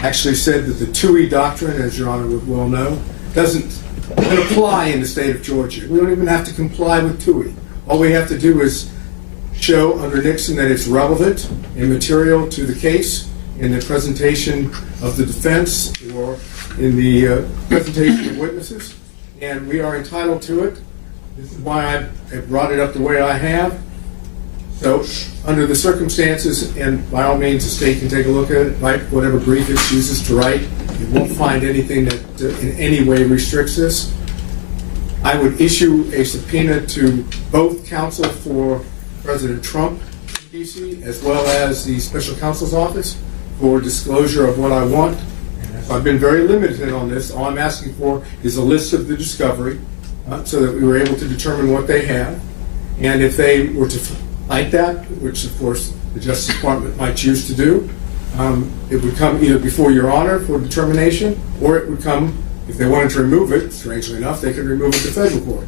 Actually said that the TUI doctrine, as Your Honor would well know, doesn't apply in the state of Georgia. We don't even have to comply with TUI. All we have to do is show under Nixon that it's relevant and material to the case in the presentation of the defense or in the presentation of witnesses, and we are entitled to it. This is why I have brought it up the way I have. So, under the circumstances, and by all means, the state can take a look at it, write whatever brief it chooses to write. It won't find anything that in any way restricts this. I would issue a subpoena to both counsel for President Trump in D.C., as well as the special counsel's office for disclosure of what I want. I've been very limited on this. All I'm asking for is a list of the discovery so that we were able to determine what they have. And if they were to fight that, which of course the Justice Department might choose to do, it would come either before Your Honor for determination, or it would come, if they wanted to remove it, strangely enough, they could remove it to federal court.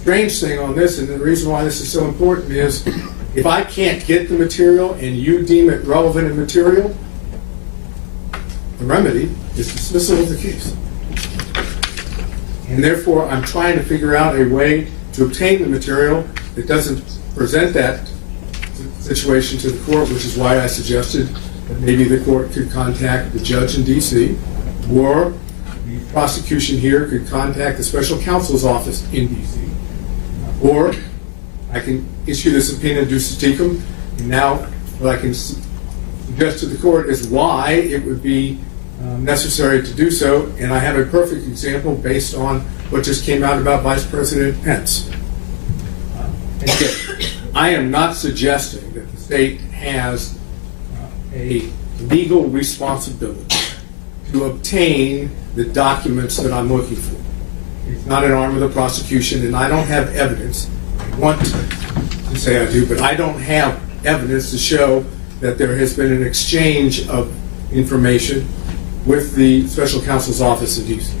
Strange thing on this, and the reason why this is so important is, if I can't get the material and you deem it relevant and material, the remedy is dismissal of the case. And therefore, I'm trying to figure out a way to obtain the material that doesn't present that situation to the court, which is why I suggested that maybe the court could contact the judge in D.C., or the prosecution here could contact the special counsel's office in D.C., or I can issue the subpoena duce tecum. And now what I can suggest to the court is why it would be necessary to do so. And I have a perfect example based on what just came out about Vice President Pence. And again, I am not suggesting that the state has a legal responsibility to obtain the documents that I'm looking for. It's not an arm of the prosecution, and I don't have evidence. I want to say I do, but I don't have evidence to show that there has been an exchange of information with the special counsel's office in D.C.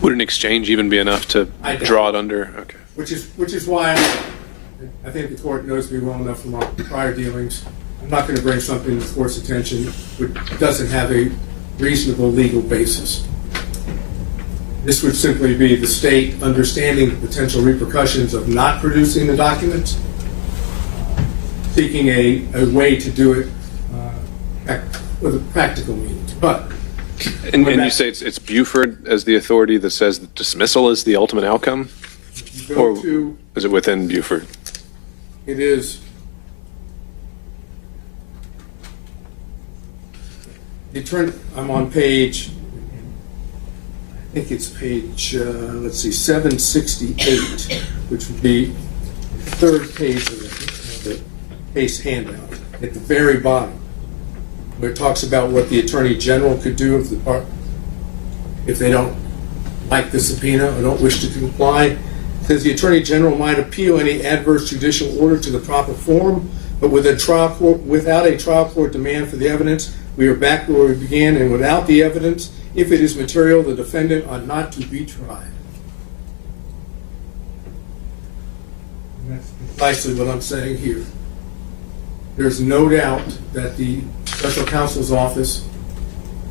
Would an exchange even be enough to draw it under? Okay. Which is why I think the court knows me well enough from our prior dealings. I'm not going to bring something to the court's attention which doesn't have a reasonable legal basis. This would simply be the state understanding the potential repercussions of not producing the documents, seeking a way to do it with a practical means. But and you say it's Buford as the authority that says that dismissal is the ultimate outcome, or is it within Buford? It is. I'm on page, I think it's page, let's see, 768, which would be the third page of the case handout, at the very bottom, where it talks about what the Attorney General could do if they don't like the subpoena or don't wish to comply. It says the Attorney General might appeal any adverse judicial order to the proper form, but without a trial court demand for the evidence, we are back where we began, and without the evidence, if it is material, the defendant ought not to be tried. And that's precisely what I'm saying here. There's no doubt that the special counsel's office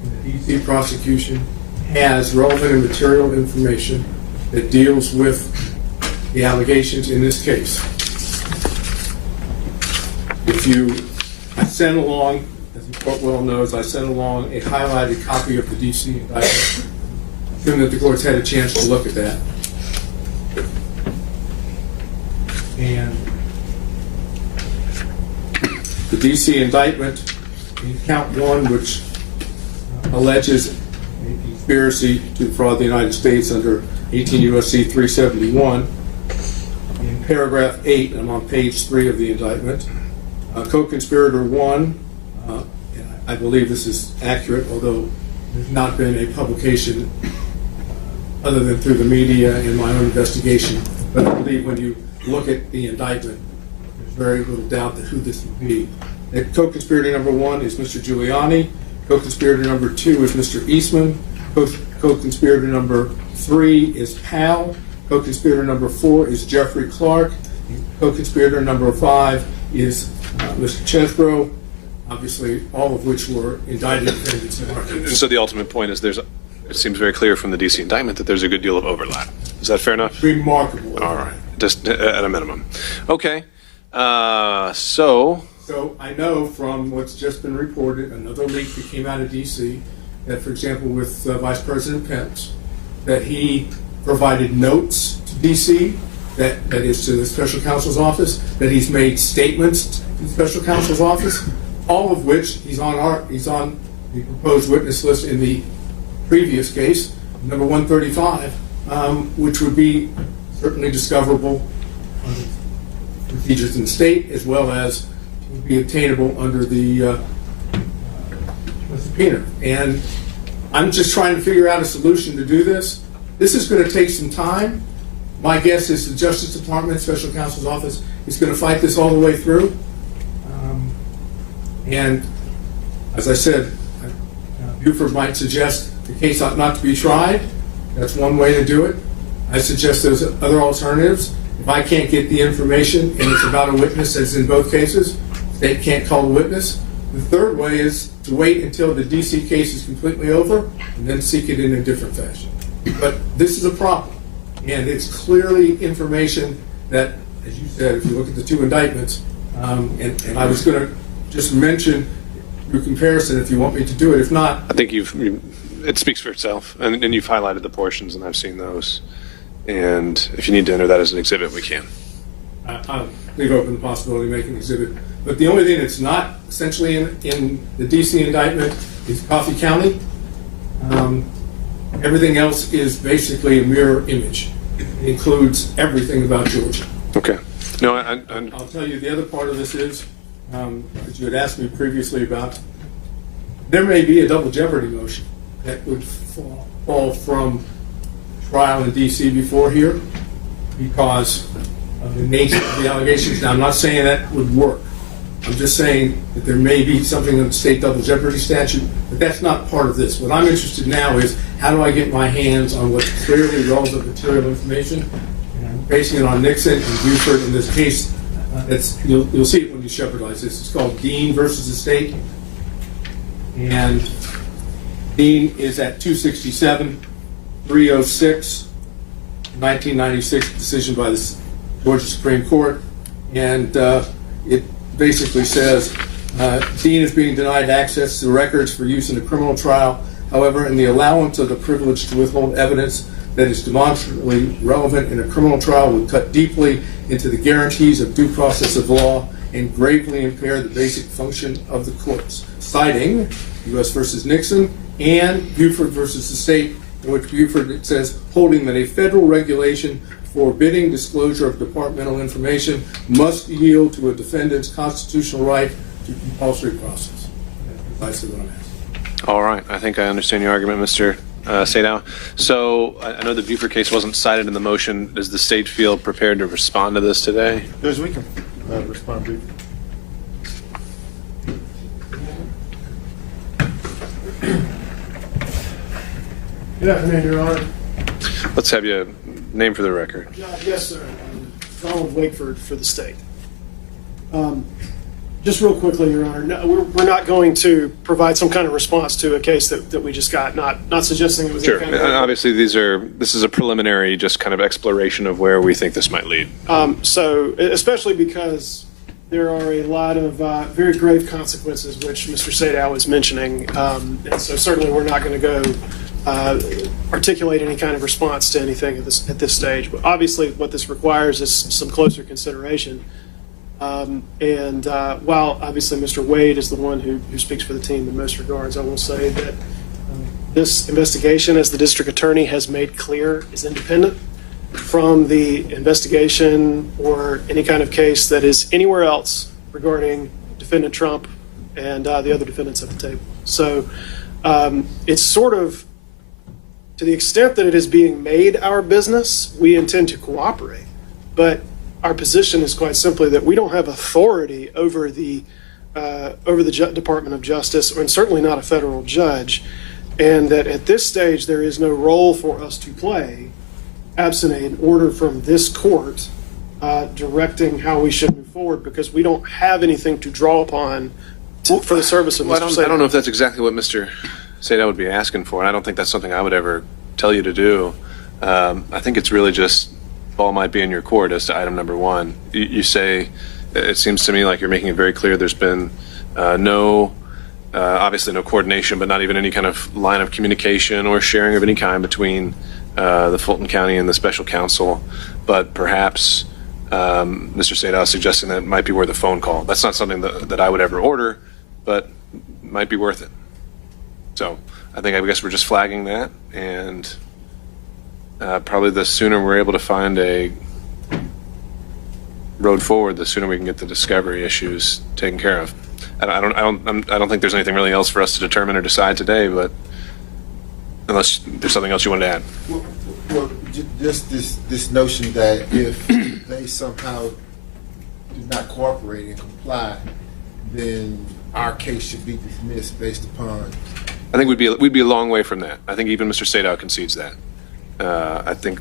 and the D.C. prosecution has relevant and material information that deals with the allegations in this case. I sent along, as the court well knows, I sent along a highlighted copy of the D.C. indictment. Assume that the court's had a chance to look at that. And the D.C. indictment in count 1, which alleges a conspiracy to defraud the United States under 18 U.S.C. 371, in paragraph 8, I'm on page 3 of the indictment, co-conspirator 1, I believe this is accurate, although there's not been a publication other than through the media in my own investigation, but I believe when you look at the indictment, there's very little doubt that who this would be. Co-conspirator number 1 is Mr. Giuliani. Co-conspirator number 2 is Mr. Eastman. Co-conspirator number 3 is Powell. Co-conspirator number 4 is Jeffrey Clark. Co-conspirator number 5 is Mr. Chesbrough, obviously all of which were indicted defendants in our case. And so the ultimate point is it seems very clear from the D.C. indictment that there's a good deal of overlap. Is that fair enough? Remarkable. All right, just at a minimum. Okay, So I know from what's just been reported, another leak that came out of D.C., that, for example, with Vice President Pence, that he provided notes to D.C., that is to the special counsel's office, that he's made statements to the special counsel's office, all of which he's on the proposed witness list in the previous case, number 135, which would be certainly discoverable under procedures in the state, as well as would be obtainable under the subpoena. And I'm just trying to figure out a solution to do this. This is going to take some time. My guess is the Justice Department, Special Counsel's Office, is going to fight this all the way through. And as I said, Buford might suggest the case ought not to be tried. That's one way to do it. I suggest there's other alternatives. If I can't get the information and it's about a witness, as in both cases, they can't call the witness. The third way is to wait until the D.C. case is completely over and then seek it in a different fashion. But this is a problem, and it's clearly information that, as you said, if you look at the two indictments, and I was going to just mention through comparison if you want me to do it. If not, I think it speaks for itself, and you've highlighted the portions, and I've seen those. And if you need to enter that as an exhibit, we can. I'll leave open the possibility of making an exhibit. But the only thing that's not essentially in the DC indictment is Coffee County. Everything else is basically a mirror image. It includes everything about Georgia. Okay. No, I'll tell you the other part of this is, that you had asked me previously about, there may be a double jeopardy motion that would fall from trial in DC before here because of the nature of the allegations. Now, I'm not saying that would work. I'm just saying that there may be something in the state double jeopardy statute, but that's not part of this. What I'm interested now is how do I get my hands on what's clearly relevant material information? And I'm basing it on Nixon and Buford in this case. You'll see it when you shepherdize this. It's called Dean versus the state. And Dean is at 267, 306, 1996 decision by the Georgia Supreme Court. And it basically says Dean is being denied access to records for use in a criminal trial. However, in the allowance of the privilege to withhold evidence that is demonstrably relevant in a criminal trial would cut deeply into the guarantees of due process of law and gravely impair the basic function of the courts, citing U.S. versus Nixon and Buford versus the state, in which Buford says holding that a federal regulation forbidding disclosure of departmental information must yield to a defendant's constitutional right to compulsory process. That's precisely what I'm asking. all right. I think I understand your argument, Mr. Sadow. So I know the Buford case wasn't cited in the motion. Does the state feel prepared to respond to this today? Judge, we can respond briefly. Good afternoon, Your Honor. Let's have you name for the record. Yes, sir. Donald Wakeford for the state. Just real quickly, Your Honor, no, we're not going to provide some kind of response to a case that we just got, not suggesting it was Sure. any kind of... Obviously, this is a preliminary just kind of exploration of where we think this might lead. So, especially because there are a lot of very grave consequences, which Mr. Sadow is mentioning. And so certainly we're not going to go articulate any kind of response to anything at this stage. But obviously what this requires is some closer consideration. While obviously Mr. Wade is the one who speaks for the team in most regards, I will say that this investigation, as the district attorney has made clear, is independent from the investigation or any kind of case that is anywhere else regarding defendant Trump and the other defendants at the table. So it's sort of, to the extent that it is being made our business, we intend to cooperate. But our position is quite simply that we don't have authority over the Department of Justice, and certainly not a federal judge, and that at this stage there is no role for us to play absent an order from this court directing how we should move forward, because we don't have anything to draw upon for the service of Mr. Sadow. I don't know if that's exactly what Mr. Sadow would be asking for, and I don't think that's something I would ever tell you to do. I think it's really just ball might be in your court as to item number one. You say, it seems to me like you're making it very clear there's been obviously no coordination, but not even any kind of line of communication or sharing of any kind between the Fulton County and the special counsel, but perhaps Mr. Sadow is suggesting that it might be worth a phone call. That's not something that I would ever order, but might be worth it. So I guess we're just flagging that, and probably the sooner we're able to find a road forward, the sooner we can get the discovery issues taken care of. I don't think there's anything really else for us to determine or decide today, but unless there's something else you wanted to add. Well, just this notion that if they somehow do not cooperate and comply, then our case should be dismissed based upon. I think we'd be a long way from that. I think even Mr. Sadow concedes that. I think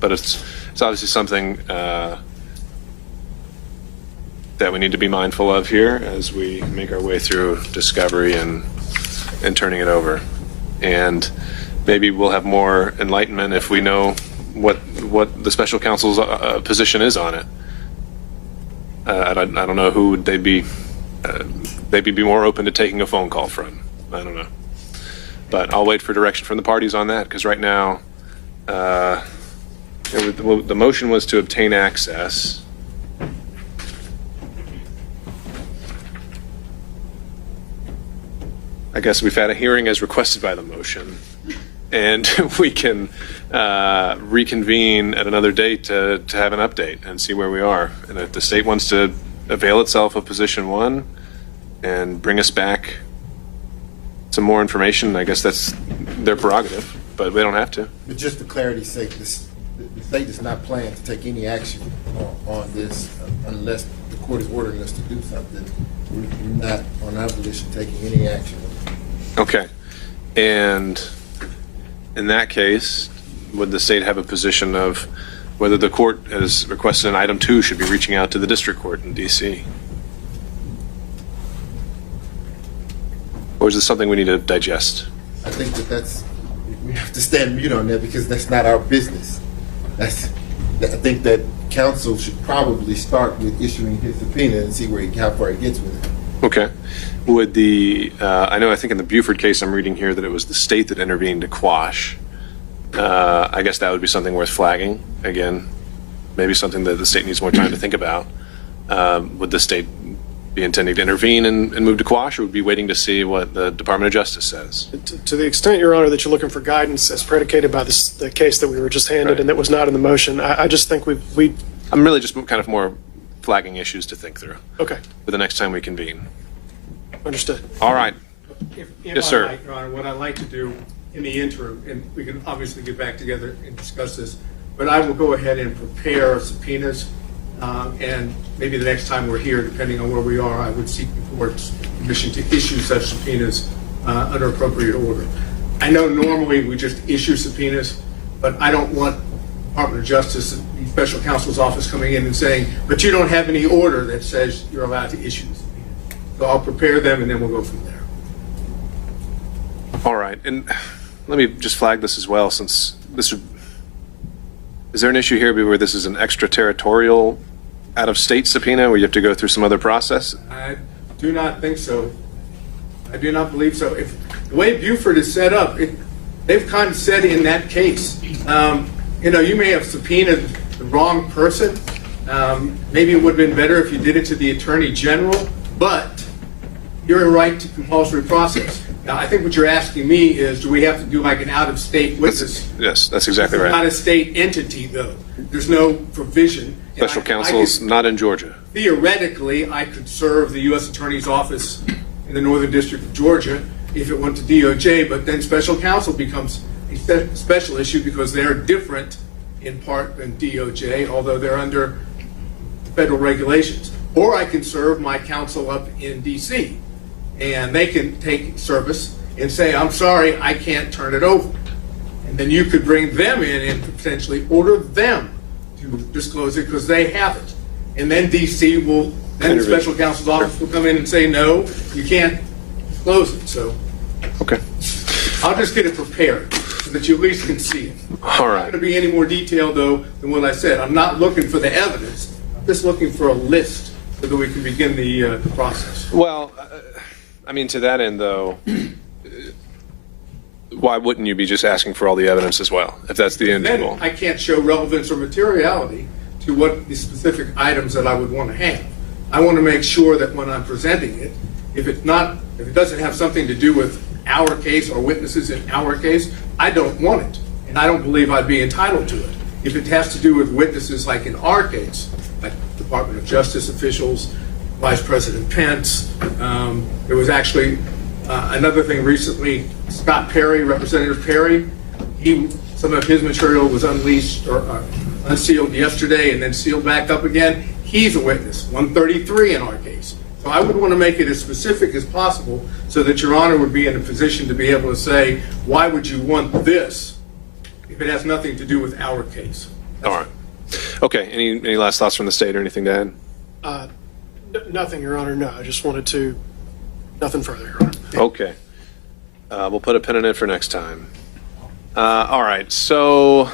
but it's obviously something that we need to be mindful of here as we make our way through discovery and turning it over. And maybe we'll have more enlightenment if we know what the special counsel's position is on it. I don't know who they'd be more open to taking a phone call from. I don't know. But I'll wait for direction from the parties on that, because right now The motion was to obtain access. I guess we've had a hearing as requested by the motion, and we can reconvene at another date to have an update and see where we are. And if the state wants to avail itself of position one and bring us back some more information, I guess that's their prerogative, but they don't have to. But just for clarity's sake, the state does not plan to take any action on this unless the court is ordering us to do something. We're not on our position taking any action. Okay. And in that case, would the state have a position of whether the court, as requested in item 2, should be reaching out to the district court in D.C.? Or is this something we need to digest? I think we have to stand mute on that because that's not our business. I think that counsel should probably start with issuing his subpoena and see how far he gets with it. Okay. Would I think in the Buford case I'm reading here that it was the state that intervened to quash. I guess that would be something worth flagging. Again, maybe something that the state needs more time to think about. Would the state be intending to intervene and move to quash, or would be waiting to see what the Department of Justice says? To the extent, Your Honor, that you're looking for guidance as predicated by the case that we were just handed and that was not in the motion, I just think I'm really just kind of more flagging issues to think through. Okay. For the next time we convene. Understood. All right. If Yes, I sir. might, Your Honor, what I'd like to do in the interim, and we can obviously get back together and discuss this, but I will go ahead and prepare subpoenas, and maybe the next time we're here, depending on where we are, I would seek the court's permission to issue such subpoenas under appropriate order. I know normally we just issue subpoenas, but I don't want Department of Justice, the special counsel's office coming in and saying, but you don't have any order that says you're allowed to issue the subpoena. So I'll prepare them and then we'll go from there. All right. And let me just flag this as well, since is there an issue here where this is an extraterritorial out-of-state subpoena where you have to go through some other process? I do not think so. I do not believe so. If the way Buford is set up, they've kind of said in that case, you may have subpoenaed the wrong person. Maybe it would have been better if you did it to the Attorney General, but you're a right to compulsory process. Now, I think what you're asking me is, do we have to do like an out-of-state witness? Yes, that's exactly It's right. not a state entity, though. There's no provision. Special counsel's not in Georgia. Theoretically, I could serve the U.S. Attorney's Office in the Northern District of Georgia if it went to DOJ, but then special counsel becomes a special issue because they're different in part than DOJ, although they're under federal regulations. Or I can serve my counsel up in D.C., and they can take service and say, I'm sorry, I can't turn it over. And then you could bring them in and potentially order them to disclose it because they have it. And then D.C. then the special counsel's office will come in and say, no, you can't disclose it. So Okay. I'll just get it prepared so that you at least can see it. All right. Not going to be any more detail, though, than what I said. I'm not looking for the evidence. I'm just looking for a list so that we can begin the process. Well, to that end, though, why wouldn't you be just asking for all the evidence as well, if that's the end goal? Then I can't show relevance or materiality to what the specific items that I would want to have. I want to make sure that when I'm presenting it, if it doesn't have something to do with our case or witnesses in our case, I don't want it, and I don't believe I'd be entitled to it. If it has to do with witnesses like in our case, like Department of Justice officials, Vice President Pence, there was actually another thing recently, Scott Perry, Representative Perry, some of his material was unleashed or unsealed yesterday and then sealed back up again. He's a witness, 133 in our case. So I would want to make it as specific as possible so that Your Honor would be in a position to be able to say, why would you want this if it has nothing to do with our case? All right. Okay. Any last thoughts from the state or anything to add? Nothing, Your Honor. No, I just wanted to. Nothing further, Your Honor. Okay. We'll put a pin in it for next time. All right. So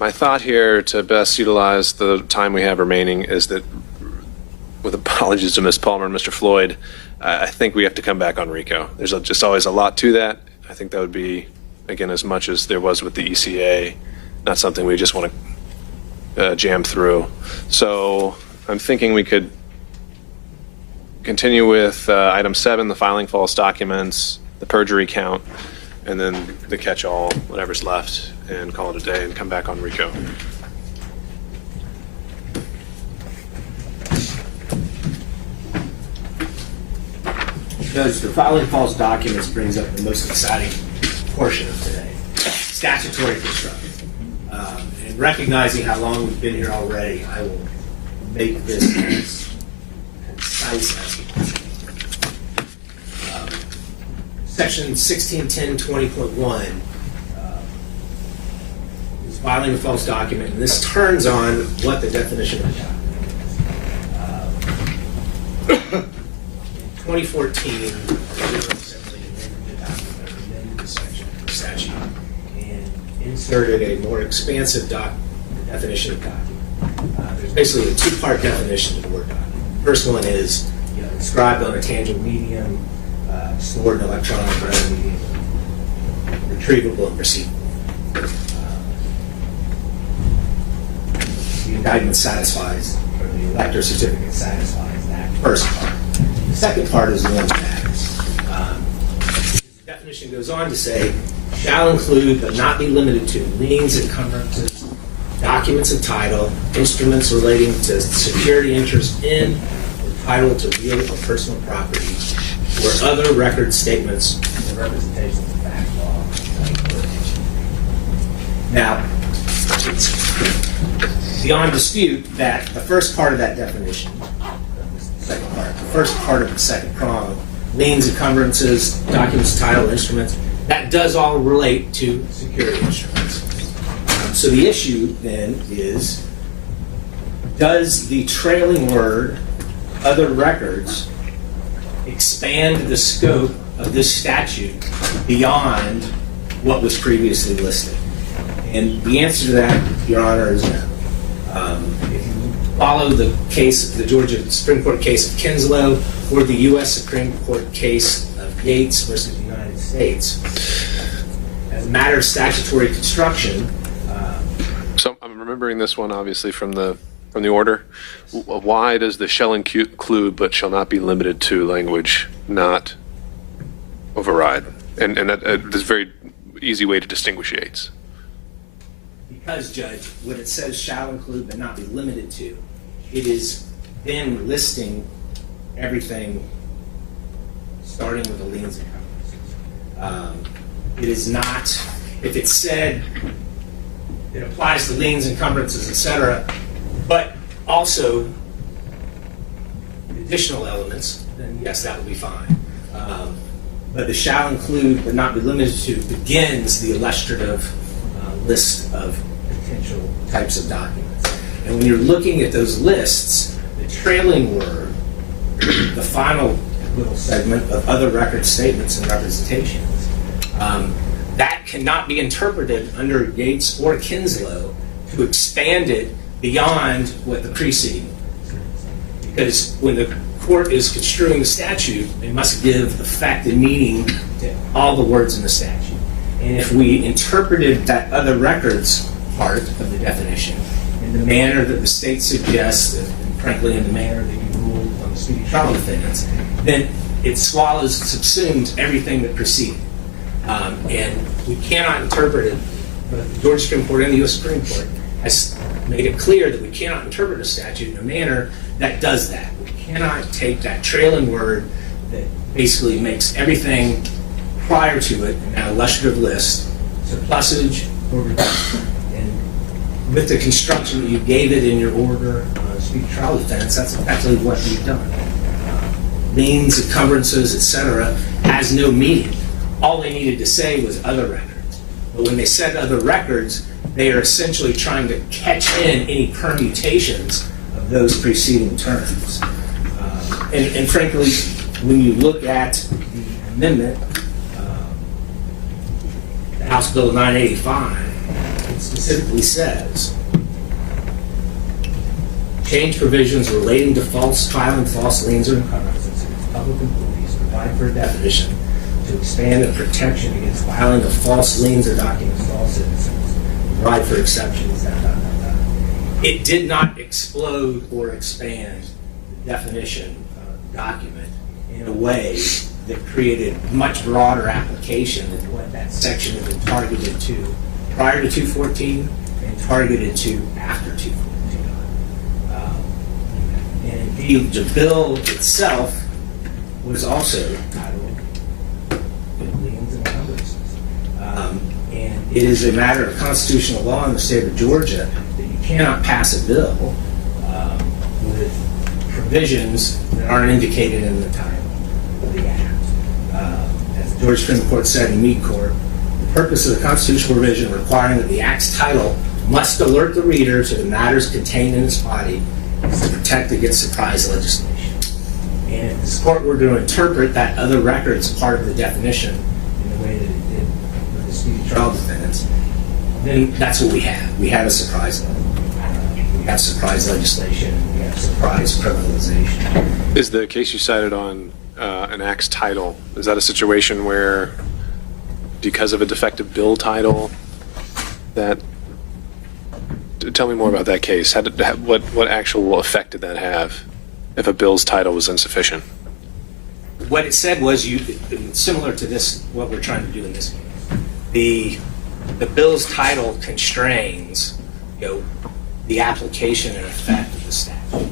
my thought here to best utilize the time we have remaining is that, with apologies to Ms. Palmer and Mr. Floyd, I think we have to come back on RICO. There's just always a lot to that. I think that would be, again, as much as there was with the ECA, not something we just want to jam through. So I'm thinking we could continue with item 7, the filing false documents, the perjury count, and then the catch-all, whatever's left, and call it a day and come back on RICO. Judge, the filing false documents brings up the most exciting portion of today, statutory construction. And recognizing how long we've been here already, I will make this as concise as possible. Section 1610-20.1 is filing a false document, and this turns on what the definition of a document is. 2014, the statute and inserted a more expansive definition of document. There's basically a two-part definition of the word document. The first one is inscribed on a tangible medium, stored in electronic or other medium, retrievable and receivable. The indictment satisfies, or the elector certificate satisfies that first part. The second part is the one that matters. The definition goes on to say, shall include but not be limited to liens, encumbrances, documents of title, instruments relating to security interest in or title to real or personal property, or other record statements and representations of fact, law. Now, it's beyond dispute that the first part of that definition, the first part of the second prong, liens, encumbrances, documents, title, instruments, that does all relate to security instruments. So the issue then is, does the trailing word, other records, expand the scope of this statute beyond what was previously listed? And the answer to that, Your Honor, is no. If you follow the case, the Georgia Supreme Court case of Kinslow, or the U.S. Supreme Court case of Gates versus the United States, as a matter of statutory construction. So I'm remembering this one obviously from the order. Why does the shall include but shall not be limited to language not override? And that is a very easy way to distinguish Yates. Because, Judge, when it says shall include but not be limited to, it is then listing everything starting with the liens and encumbrances. It is not, if it said it applies to liens, encumbrances, etc., but also additional elements, then yes, that would be fine. But the shall include but not be limited to begins the illustrative list of potential types of documents. And when you're looking at those lists, the trailing word, the final little segment of other record statements and representations, that cannot be interpreted under Yates or Kinslow to expand it beyond what the preceding. Because when the court is construing the statute, they must give effect and meaning to all the words in the statute. And if we interpreted that other records part of the definition in the manner that the state suggests, and frankly in the manner that you ruled on the speedy trial defendants, then it swallows, subsumes everything that preceded. And we cannot interpret it, but the Georgia Supreme Court and the U.S. Supreme Court has made it clear that we cannot interpret a statute in a manner that does that. We cannot take that trailing word that basically makes everything prior to it in that illustrative list surplusage or reduction. And with the construction that you gave it in your order on speedy trial defense, that's effectively what you've done. Liens, encumbrances, etc., has no meaning. All they needed to say was other records. But when they said other records, they are essentially trying to catch in any permutations of those preceding terms. And frankly, when you look at the amendment, the House Bill 985, it specifically says, change provisions relating to filing false liens or encumbrances against public employees, provide for a definition to expand the protection against filing of false liens or documents to all citizens, provide for exceptions, It did not explode or expand the definition of document in a way that created much broader application than what that section had been targeted to prior to 214 and targeted to after 214. And indeed, the bill itself was also titled liens and encumbrances. And it is a matter of constitutional law in the state of Georgia that you cannot pass a bill with provisions that aren't indicated in the title of the act. As the Georgia Supreme Court said in Mead Court, the purpose of the constitutional provision requiring that the act's title must alert the reader to the matters contained in its body is to protect against surprise legislation. And if this court were to interpret that other record as part of the definition in the way that it did for the speedy trial defendants, then that's what we have. We have a surprise law. We have surprise legislation. We have surprise criminalization. Is the case you cited on an act's title, is that a situation where, because of a defective bill title, that, tell me more about that case. What actual effect did that have if a bill's title was insufficient? What it said was, similar to this, what we're trying to do in this case, the bill's title constrains, the application and effect of the statute.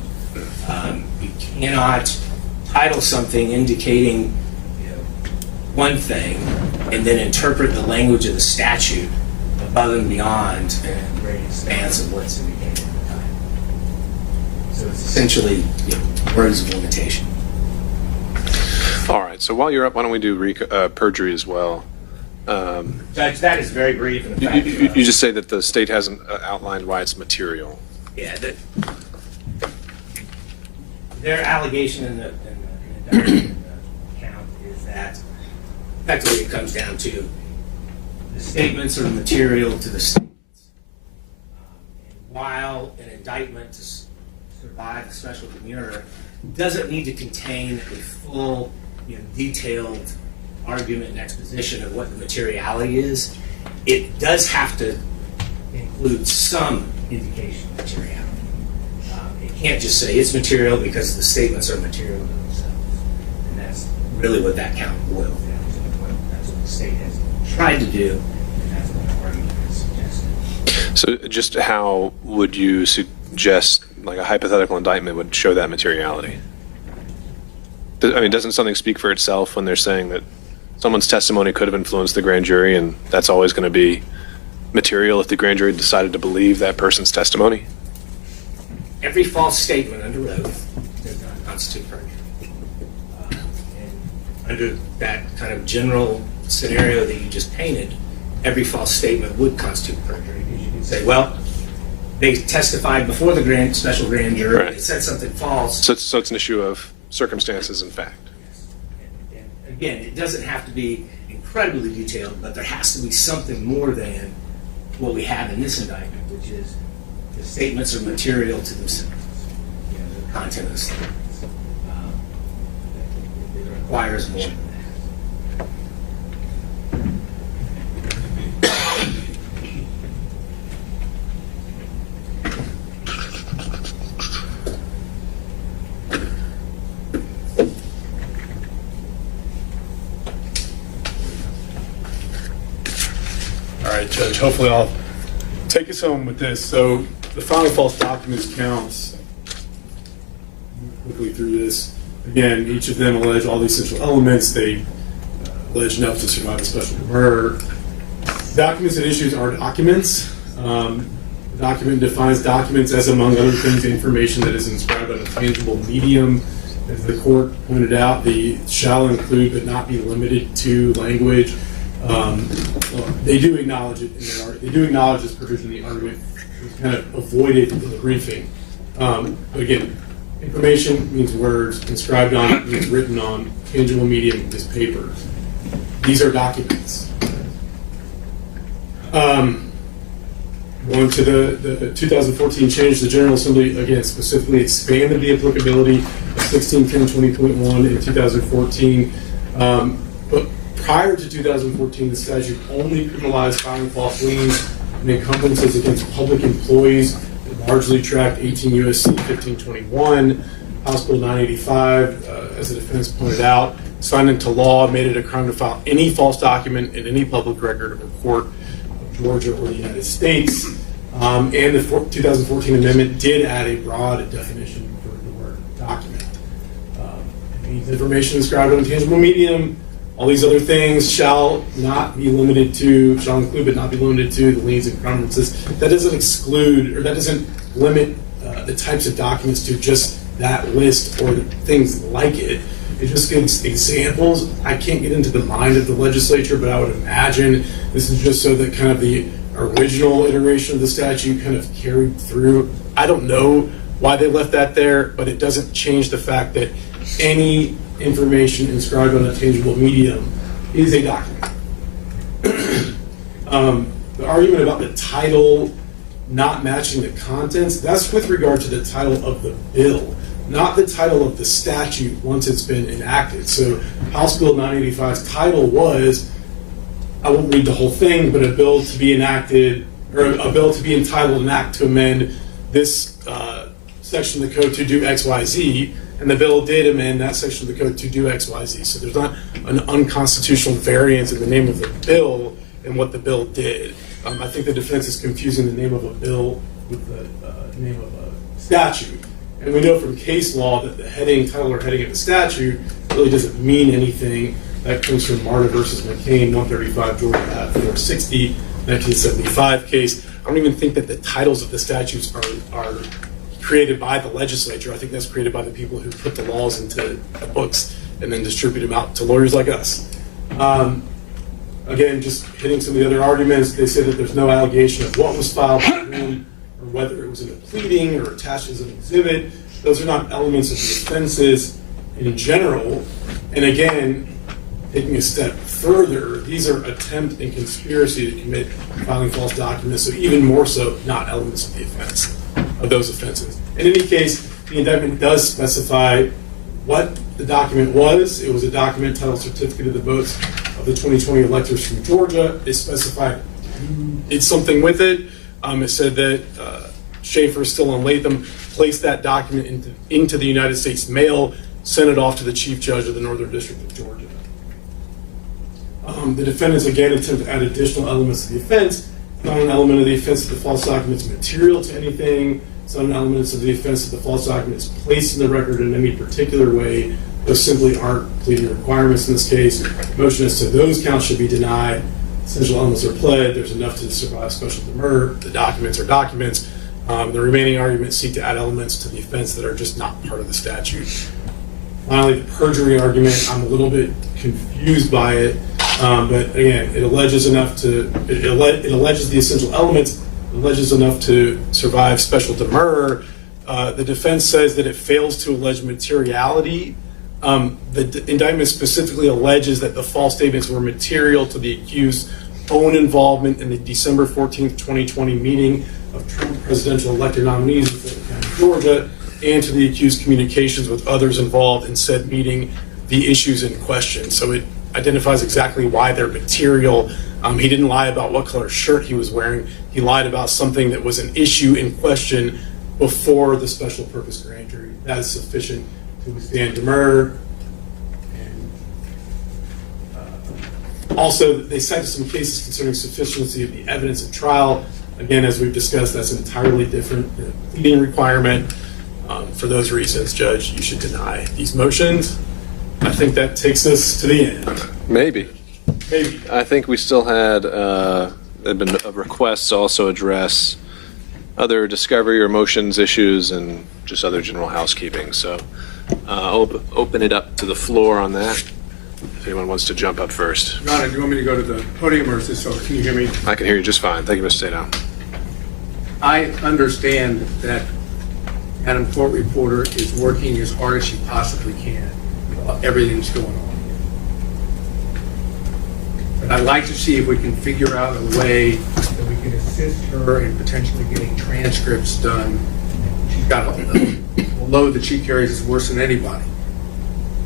You cannot title something indicating one thing and then interpret the language of the statute above and beyond and great expanse of what's indicated in the title. So it's essentially words of limitation. All right. So while you're up, why don't we do perjury as well? Judge, that is very brief. And you just say that the state hasn't outlined why it's material. Yeah. Their allegation in the account is that effectively it comes down to the statements are material to the statements. And while an indictment to survive a special demurrer doesn't need to contain a full, detailed argument and exposition of what the materiality is, it does have to include some indication of materiality. It can't just say it's material because the statements are material to themselves. And that's really what that count boils down to. That's what the state has tried to do, and that's what the argument has suggested. So just how would you suggest, like a hypothetical indictment would show that materiality? I mean, doesn't something speak for itself when they're saying that someone's testimony could have influenced the grand jury and that's always going to be material if the grand jury decided to believe that person's testimony? Every false statement under oath does not constitute perjury. And under that kind of general scenario that you just painted, every false statement would constitute perjury, because you can say, well, they testified before the special grand jury, right. They said something false. So it's an issue of circumstances and fact. Yes. And again, it doesn't have to be incredibly detailed, but there has to be something more than what we have in this indictment, which is the statements are material to themselves, the content of the statements. It requires more than All right, Judge, hopefully I'll take us home with this. So the final false documents counts, quickly through this. Again, each of them allege all these essential elements. They allege enough to survive a special murder. Documents and issues are documents. The document defines documents as, among other things, information that is inscribed on a tangible medium. As the court pointed out, the shall include but not be limited to language. They do acknowledge it in their argument. They do acknowledge this provision in the argument. It's kind of avoided in the briefing. But again, information means words. Inscribed on means written on. Tangible medium is paper. These are documents. Going to the 2014 change, the General Assembly, again, specifically expanded the applicability of 161020.1 in 2014. But Prior to 2014, the statute only criminalized filing false liens and encumbrances against public employees. It largely tracked 18 U.S.C. 1521. House Bill 985, as the defense pointed out, signed into law, made it a crime to file any false document in any public record of a court of Georgia or the United States. And the 2014 amendment did add a broad definition for the word document. It means information inscribed on a tangible medium. All these other things shall not be limited to, shall include but not be limited to the liens and encumbrances. That doesn't exclude, or that doesn't limit the types of documents to just that list or things like it. It just gives examples. I can't get into the mind of the legislature, but I would imagine this is just so that kind of the original iteration of the statute kind of carried through. I don't know why they left that there, but it doesn't change the fact that any information inscribed on a tangible medium is a document. The argument about the title not matching the contents, that's with regard to the title of the bill, not the title of the statute once it's been enacted. So House Bill 985's title was, I won't read the whole thing, but a bill to be enacted, or a bill to be entitled an act to amend this section of the code to do X, Y, Z, and the bill did amend that section of the code to do X, Y, Z. So there's not an unconstitutional variance in the name of the bill and what the bill did. I think the defense is confusing the name of a bill with the name of a statute. And we know from case law that the heading, title, or heading of the statute really doesn't mean anything. That comes from Marta versus McCain, 135 Georgia at 460, 1975 case. I don't even think that the titles of the statutes are created by the legislature. I think that's created by the people who put the laws into the books and then distribute them out to lawyers like us. Again, just hitting some of the other arguments, they say that there's no allegation of what was filed by whom or whether it was in a pleading or attached as an exhibit. Those are not elements of the offenses in general. And again, taking a step further, these are attempt and conspiracy to commit filing false documents, so even more so not elements of the offense, of those offenses. In any case, the indictment does specify what the document was. It was a document titled Certificate of the Votes of the 2020 electors from Georgia. It specified who did something with it. It said that Schaefer, Still, and Latham placed that document into the United States mail, sent it off to the Chief Judge of the Northern District of Georgia. The defendants again attempt to add additional elements to the offense. Not an element of the offense that the false document is material to anything. It's not an element of the offense that the false document is placed in the record in any particular way. Those simply aren't pleading requirements in this case. Motion as to those counts should be denied. Essential elements are pled. There's enough to survive special demur. The documents are documents. The remaining arguments seek to add elements to the offense that are just not part of the statute. Finally, the perjury argument, I'm a little bit confused by it, but again, it alleges enough to, it alleges the essential elements, it alleges enough to survive special demur. The defense says that it fails to allege materiality. The indictment specifically alleges that the false statements were material to the accused's own involvement in the December 14th, 2020 meeting of Trump presidential elected nominees in Fulton County, Georgia, and to the accused's communications with others involved in said meeting, the issues in question. So it identifies exactly why they're material. He didn't lie about what color shirt he was wearing. He lied about something that was an issue in question before the special purpose grand jury. That is sufficient to withstand demur. And also, they cited some cases concerning sufficiency of the evidence at trial. Again, as we've discussed, that's entirely different than a pleading requirement. For those reasons, Judge, you should deny these motions. I think that takes us to the end. Maybe. I think we still had been a request to also address other discovery or motions issues and just other general housekeeping. So open it up to the floor on that. If anyone wants to jump up first. Ronna, do you want me to go to the podium or is this so? Can you hear me? I can hear you just fine. Thank you, Mr. Sadow. I understand that Madam Court Reporter is working as hard as she possibly can about everything that's going on. But I'd like to see if we can figure out a way that we can assist her in potentially getting transcripts done. She's got a load that she carries is worse than anybody.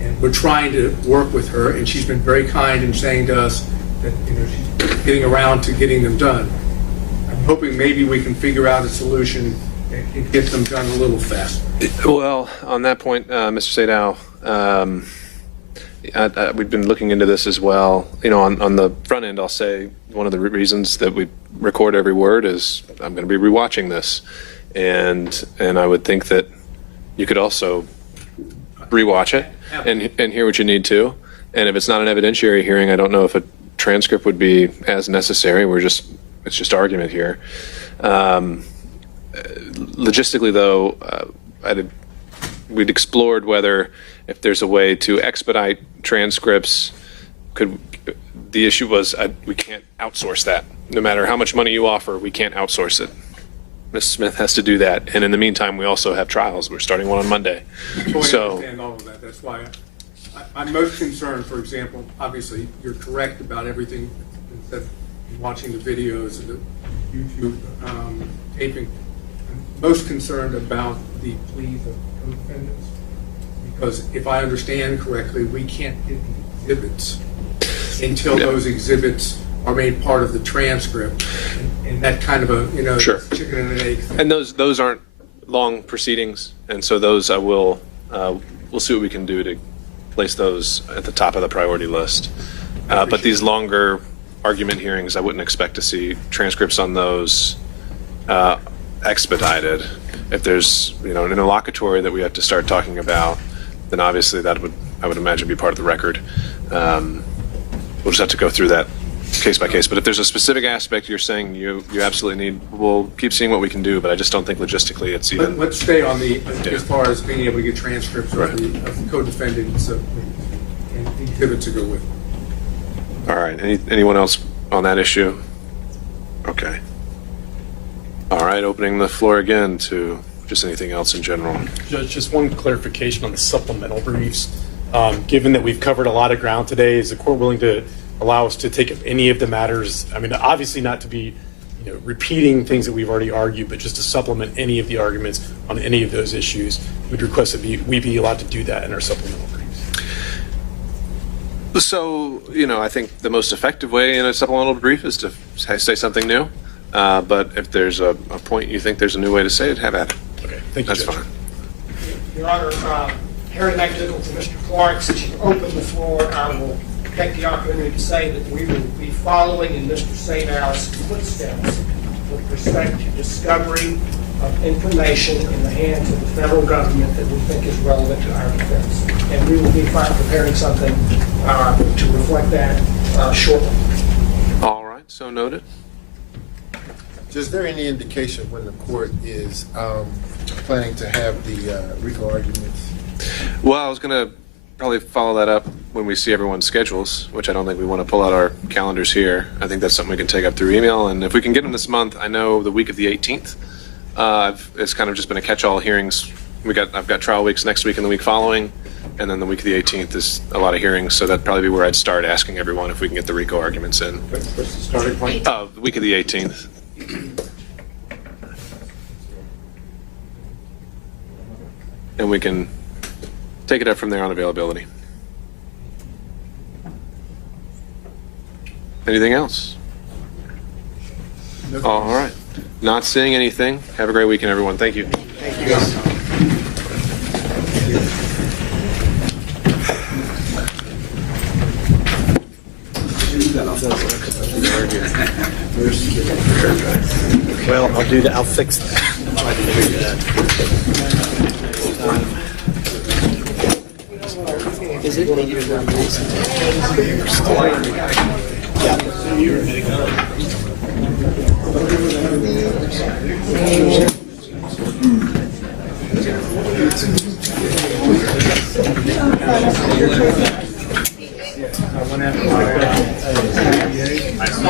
And we're trying to work with her, and she's been very kind in saying to us that she's getting around to getting them done. I'm hoping maybe we can figure out a solution and get them done a little faster. Well, on that point, Mr. Sadow, we've been looking into this as well. On the front end, I'll say one of the reasons that we record every word is I'm going to be rewatching this, and I would think that you could also rewatch it and hear what you need to. And if it's not an evidentiary hearing, I don't know if a transcript would be as necessary. It's just argument here. Logistically, though, we'd explored whether if there's a way to expedite transcripts. The issue was we can't outsource that. No matter how much money you offer, we can't outsource it. Ms. Smith has to do that, and in the meantime, we also have trials. We're starting one on Monday. So I understand all of that. That's why I'm most concerned. For example, obviously, you're correct about everything that watching the videos and the YouTube taping. I'm most concerned about the pleas of co-defendants, because if I understand correctly, we can't get the exhibits until those exhibits are made part of the transcript, and that kind of a Sure. chicken and an egg thing. And those aren't long proceedings, and so those we'll see what we can do to place those at the top of the priority list. But these longer argument hearings, I wouldn't expect to see transcripts on those expedited. If there's an interlocutory that we have to start talking about, then obviously that would, I would imagine, be part of the record. We'll just have to go through that case by case. But if there's a specific aspect you're saying you absolutely need, we'll keep seeing what we can do. But I just don't think logistically it's even. Let's stay on as far as being able to get transcripts of the co-defendants and the exhibits to go with. All right. Anyone else on that issue? Okay. All right. Opening the floor again to just anything else in general. Judge, just one clarification on the supplemental briefs. Given that we've covered a lot of ground today, is the court willing to allow us to take up any of the matters? I mean, obviously not to be repeating things that we've already argued, but just to supplement any of the arguments on any of those issues. We'd request that we be allowed to do that in our supplemental briefs. So, I think the most effective way in a supplemental brief is to say something new. But if there's a point you think there's a new way to say it, have at it. Okay, thank you, That's Judge. fine. Your Honor, Harry McDougall to Mr. Clark, since you've opened the floor, I will take the opportunity to say that we will be following in Mr. Sadow's footsteps with respect to discovery of information in the hands of the federal government that we think is relevant to our defense. And we will be preparing something to reflect that shortly. All right, so noted. Is there any indication when the court is planning to have the RICO arguments? Well, I was going to probably follow that up when we see everyone's schedules, which I don't think we want to pull out our calendars here. I think that's something we can take up through email. And if we can get them this month, I know the week of the 18th, it's kind of just been a catch-all hearings. I've got trial weeks next week and the week following, and then the week of the 18th is a lot of hearings. So that'd probably be where I'd start asking everyone if we can get the RICO arguments in. What's the starting point? The week of the 18th. And we can take it up from there on availability. Anything else? All right. Not seeing anything. Have a great weekend, everyone. Thank you. Thank you. Well, I'll do that. I'll fix that. I'll try to do that. Is it?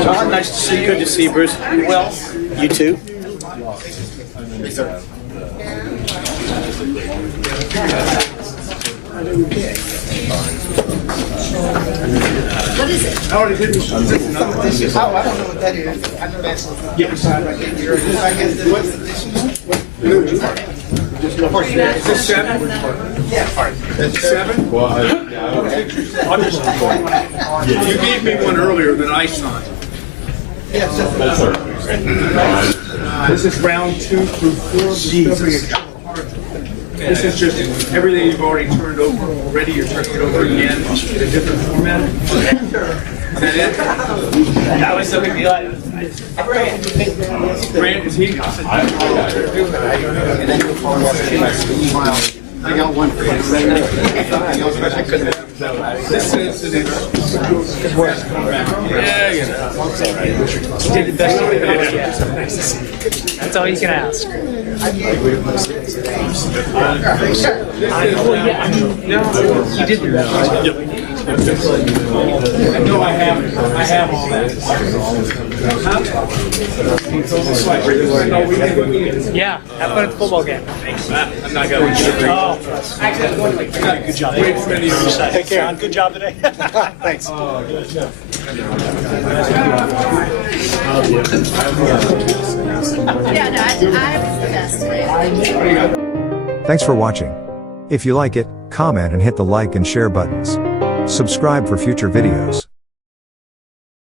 John, nice to see you. Good to see you, Bruce. You well? You too. Yes, sir. What is it? I already did this. Oh, I don't know what that is. I know that's. Yeah. Is this 7? That's 7? You gave me one earlier that I signed. This is round 2 through 4. This is just everything you've already turned over already. You're turning it over again in a different format. Is that it? That was so big deal. Grant, is he? I got one for you. This is an Yeah, you know. You did the best you could. That's all you can ask. You did the best. No, I have all that. Yeah, have fun at the football game. I'm not going to Good job. Take care. Good job today. Thanks. Yeah, no, I was the best today. Thanks for watching. If you like it, comment and hit the like and share buttons. Subscribe for future videos.